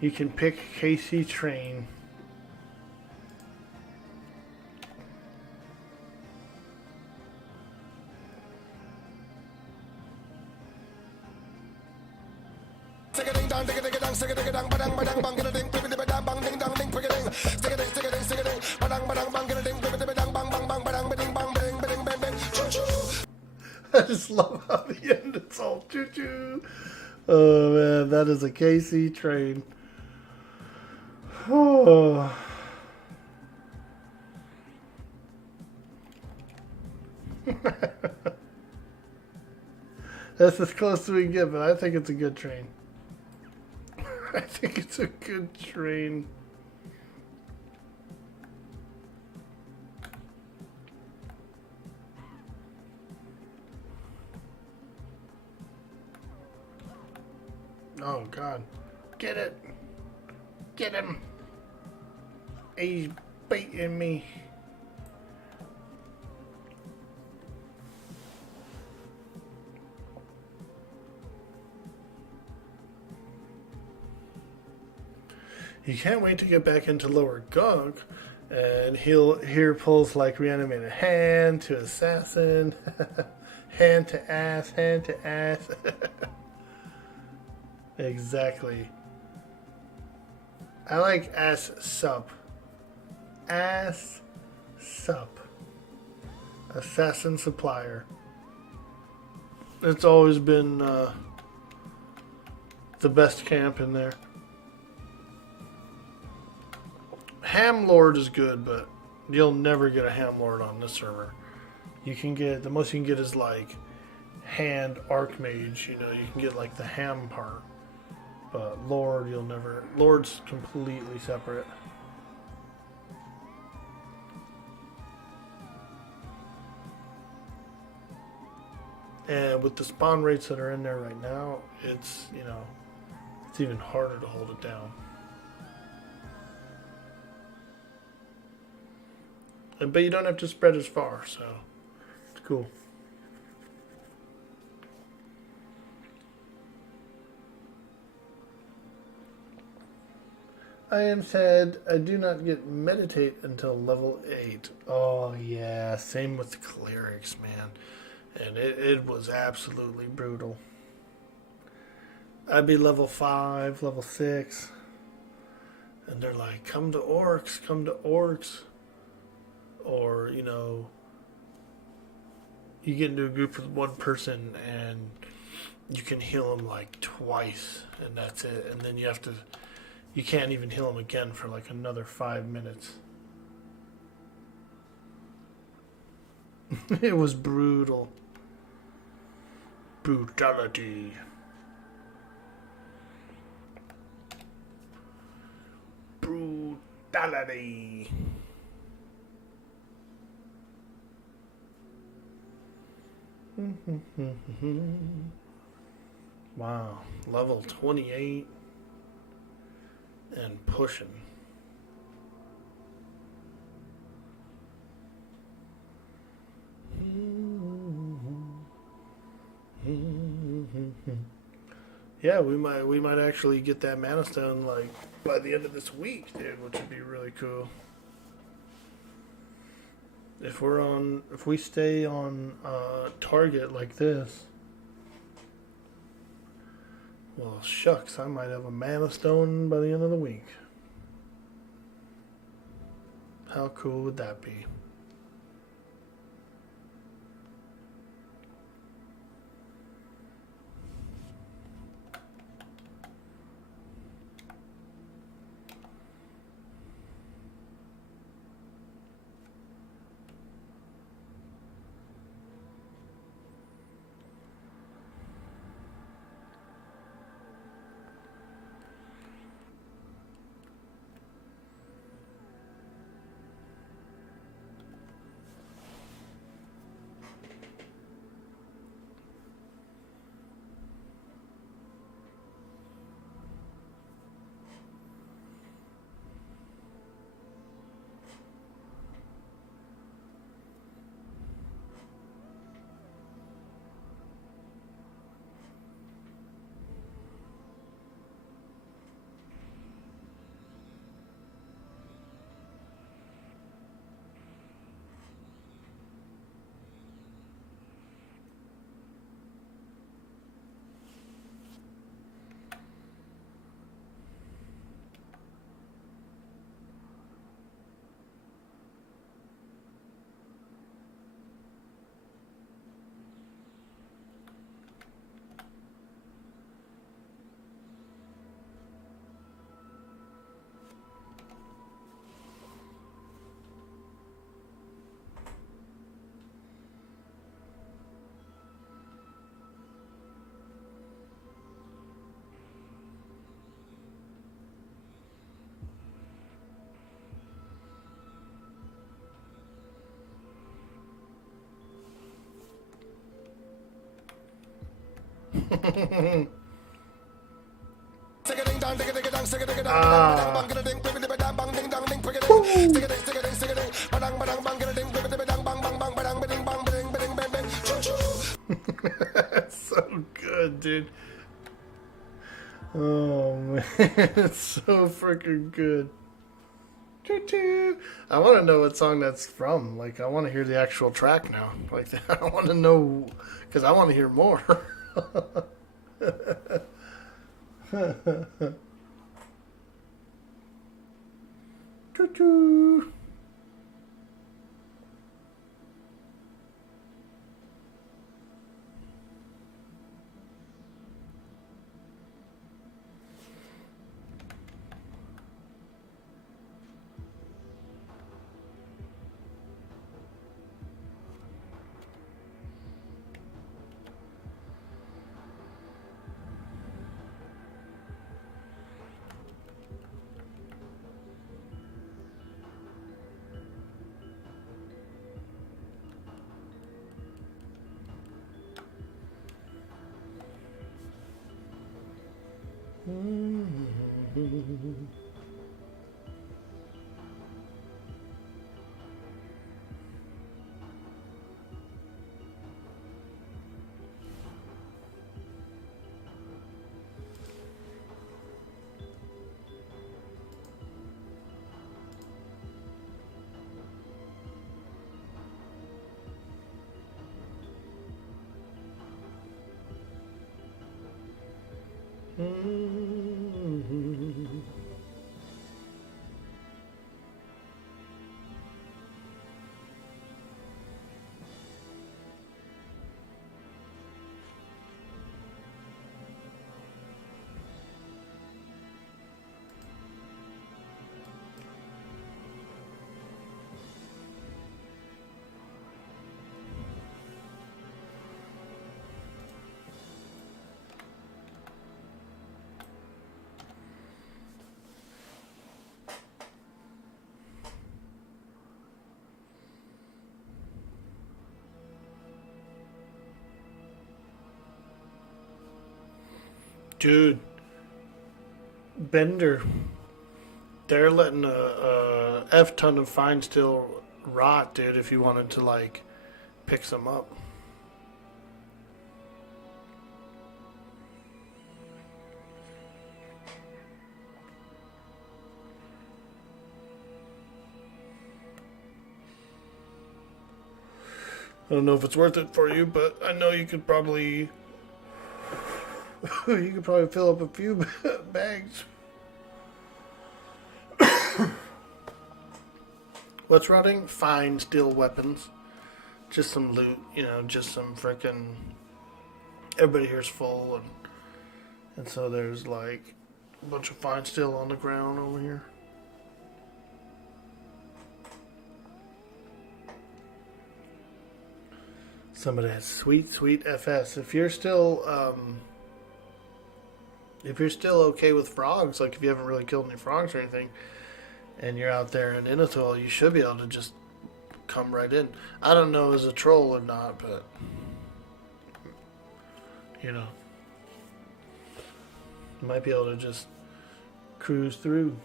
You can pick KC train. I just love how the end it's all choo-choo. Oh man, that is a KC train. Oh. That's as close as we can get, but I think it's a good train. I think it's a good train. Oh God. Get it. Get him. He's beating me. You can't wait to get back into lower gunk, and he'll hear pulls like reanimated hand to assassin, hand to ass, hand to ass. Exactly. I like ass sup. Ass sup. Assassin supplier. It's always been the best camp in there. Ham Lord is good, but you'll never get a Ham Lord on this server. You can get, the most you can get is like hand Archmage, you know, you can get like the ham part. But Lord, you'll never, Lord's completely separate. And with the spawn rates that are in there right now, it's, you know, it's even harder to hold it down. But you don't have to spread as far, so it's cool. I am sad I do not get meditate until level 8. Oh yeah, same with clerics, man. And it was absolutely brutal. I'd be level 5, level 6. And they're like, come to orcs, come to orcs. Or, you know, you get into a group with one person and you can heal them like twice, and that's it. And then you you can't even heal him again for like another 5 minutes. It was brutal. Brutality. Brutality. Wow, level 28 and pushing. Yeah, we might actually get that mana stone like by the end of this week, dude, which would be really cool. If we stay on target like this, well, shucks, I might have a mana stone by the end of the week. How cool would that be? So good, dude. Oh man, it's so freaking good. I want to know what song that's from. Like, I want to hear the actual track now. Like, I want to know because I want to hear more. Choo-choo. Dude, Bender, they're letting a F ton of fine steel rot, dude, if you wanted to, like, pick some up. I don't know if it's worth it for you, but I know you could probably fill up a few bags. What's rotting? Fine steel weapons. Just some loot, you know, just some frickin'... Everybody here's full, and so there's like a bunch of fine steel on the ground over here. Somebody has sweet FS. If you're still okay with frogs, like if you haven't really killed any frogs or anything, and you're out there in Innital, you should be able to just come right in. I don't know as a troll or not, but you know, you might be able to just cruise through.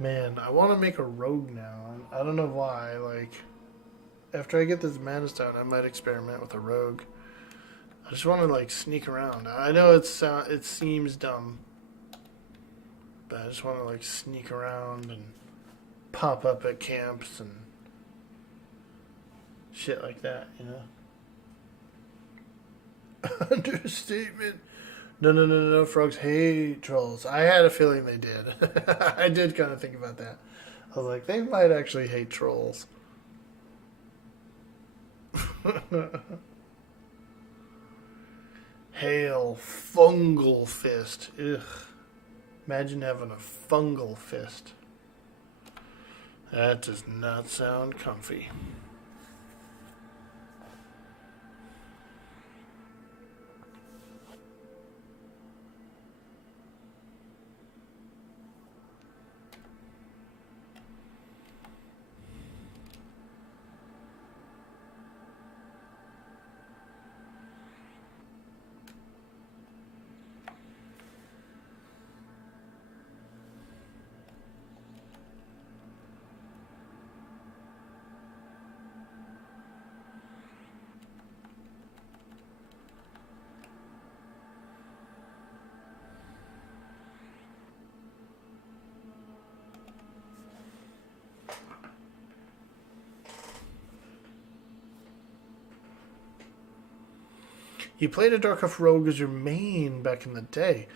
Man, I want to make a rogue now. I don't know why. Like, after I get this mana stone, I might experiment with a rogue. I just want to like sneak around. I know it seems dumb, but I just want to like sneak around and pop up at camps and shit like that, you know. Understatement. No, frogs hate trolls. I had a feeling they did. I did kind of think about that. I was like, they might actually hate trolls. Hail, fungal fist. Ugh. Imagine having a fungal fist. That does not sound comfy. You played a Dark Elf Rogue as your main back in the day.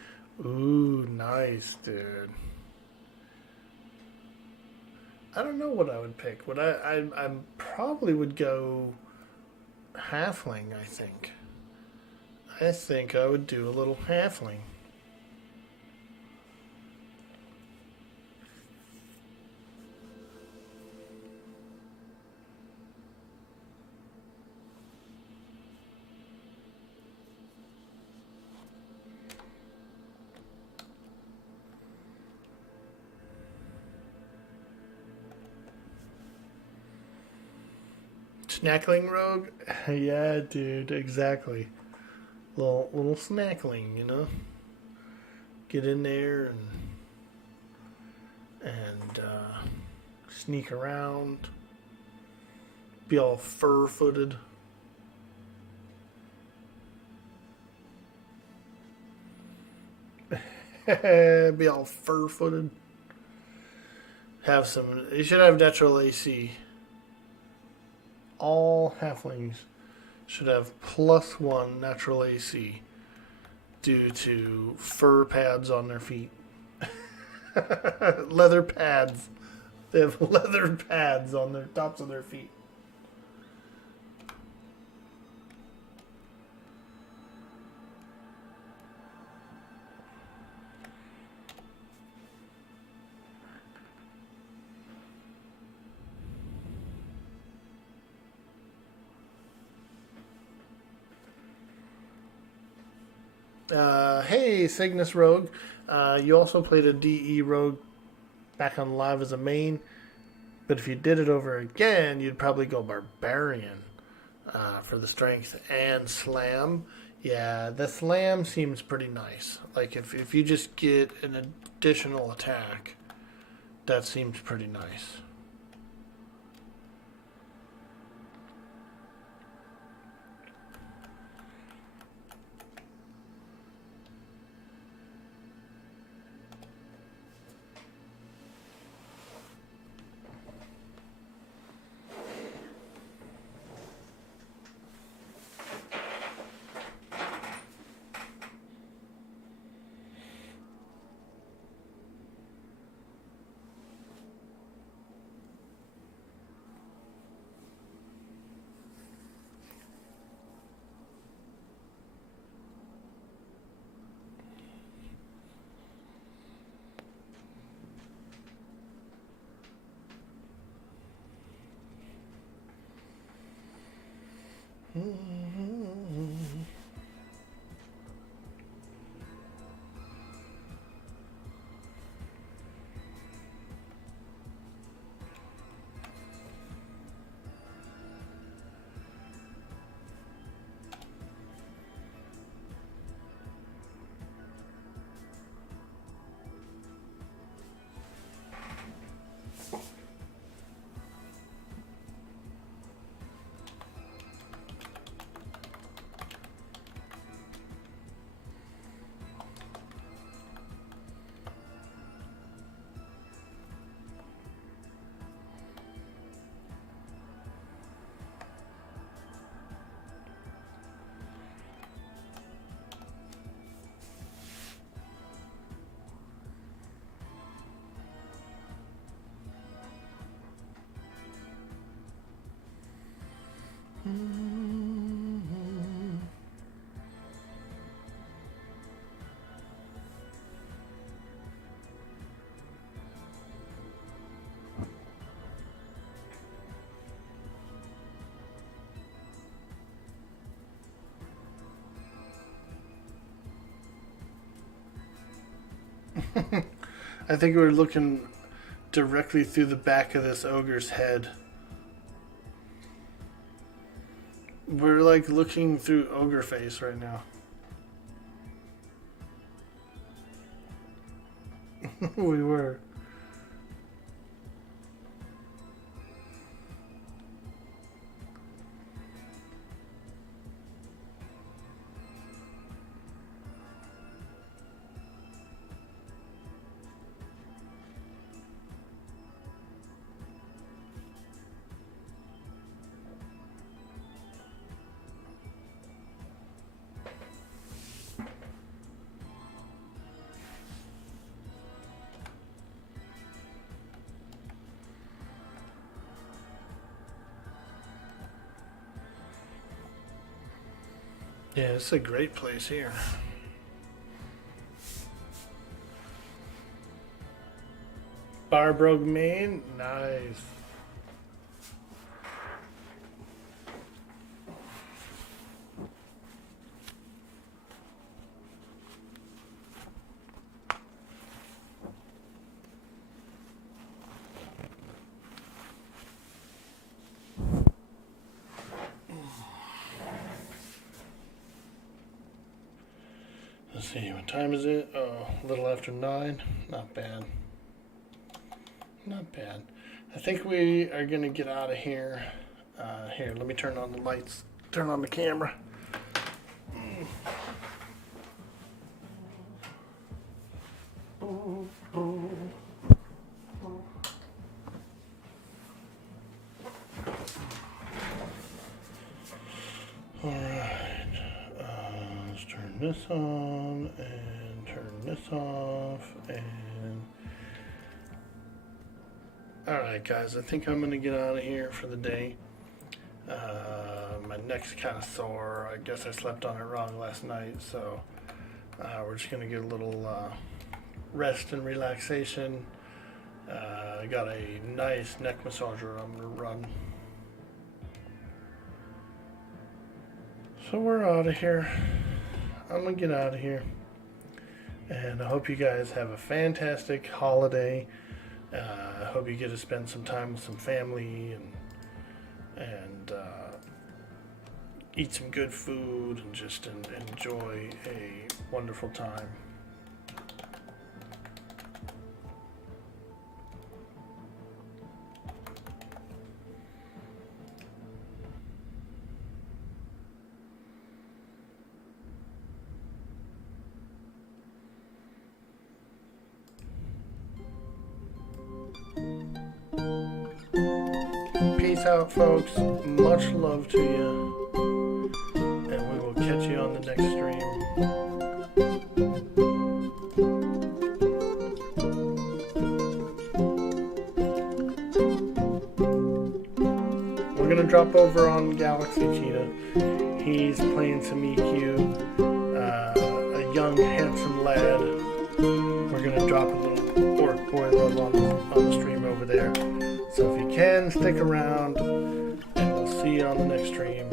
Ooh, nice, dude. I don't know what I would pick. I probably would go halfling, I think. I think I would do a little halfling. Snackling rogue? Yeah, dude, exactly. Little snackling, you know? Get in there and sneak around. Be all fur-footed. Be all fur-footed. You should have natural AC. All halflings should have +1 natural AC due to fur pads on their feet. Leather pads. They have leather pads on their tops of their feet. Hey, Cygnus Rogue. You also played a DE Rogue back on live as a main. But if you did it over again, you'd probably go Barbarian for the strength and slam. Yeah, the slam seems pretty nice. Like if you just get an additional attack, that seems pretty nice. I think we're looking directly through the back of this ogre's head. We're like looking through ogre face right now. We were. Yeah, it's a great place here. Barbrogue Main, nice. Let's see, what time is it? Oh, a little after 9. Not bad. Not bad. I think we are going to get out of here. Here, let me turn on the lights. Turn on the camera. Alright. Let's turn this on and turn this off and... Alright guys, I think I'm going to get out of here for the day. My neck's kind of sore. I guess I slept on it wrong last night, so we're just going to get a little rest and relaxation. I got a nice neck massager I'm going to run. So we're out of here. I'm going to get out of here. And I hope you guys have a fantastic holiday. I hope you get to spend some time with some family and eat some good food and just enjoy a wonderful time. Peace out, folks. Much love to you. And we will catch you on the next stream. We're going to drop over on Galaxy Cheetah. He's playing some EQ, a young, handsome lad. We're going to drop a little Orc boy love on the stream over there. So if you can, stick around, and we'll see you on the next stream.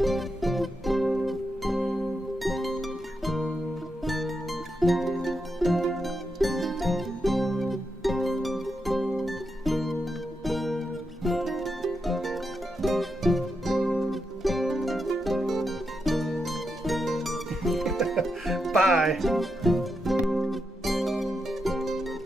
Bye.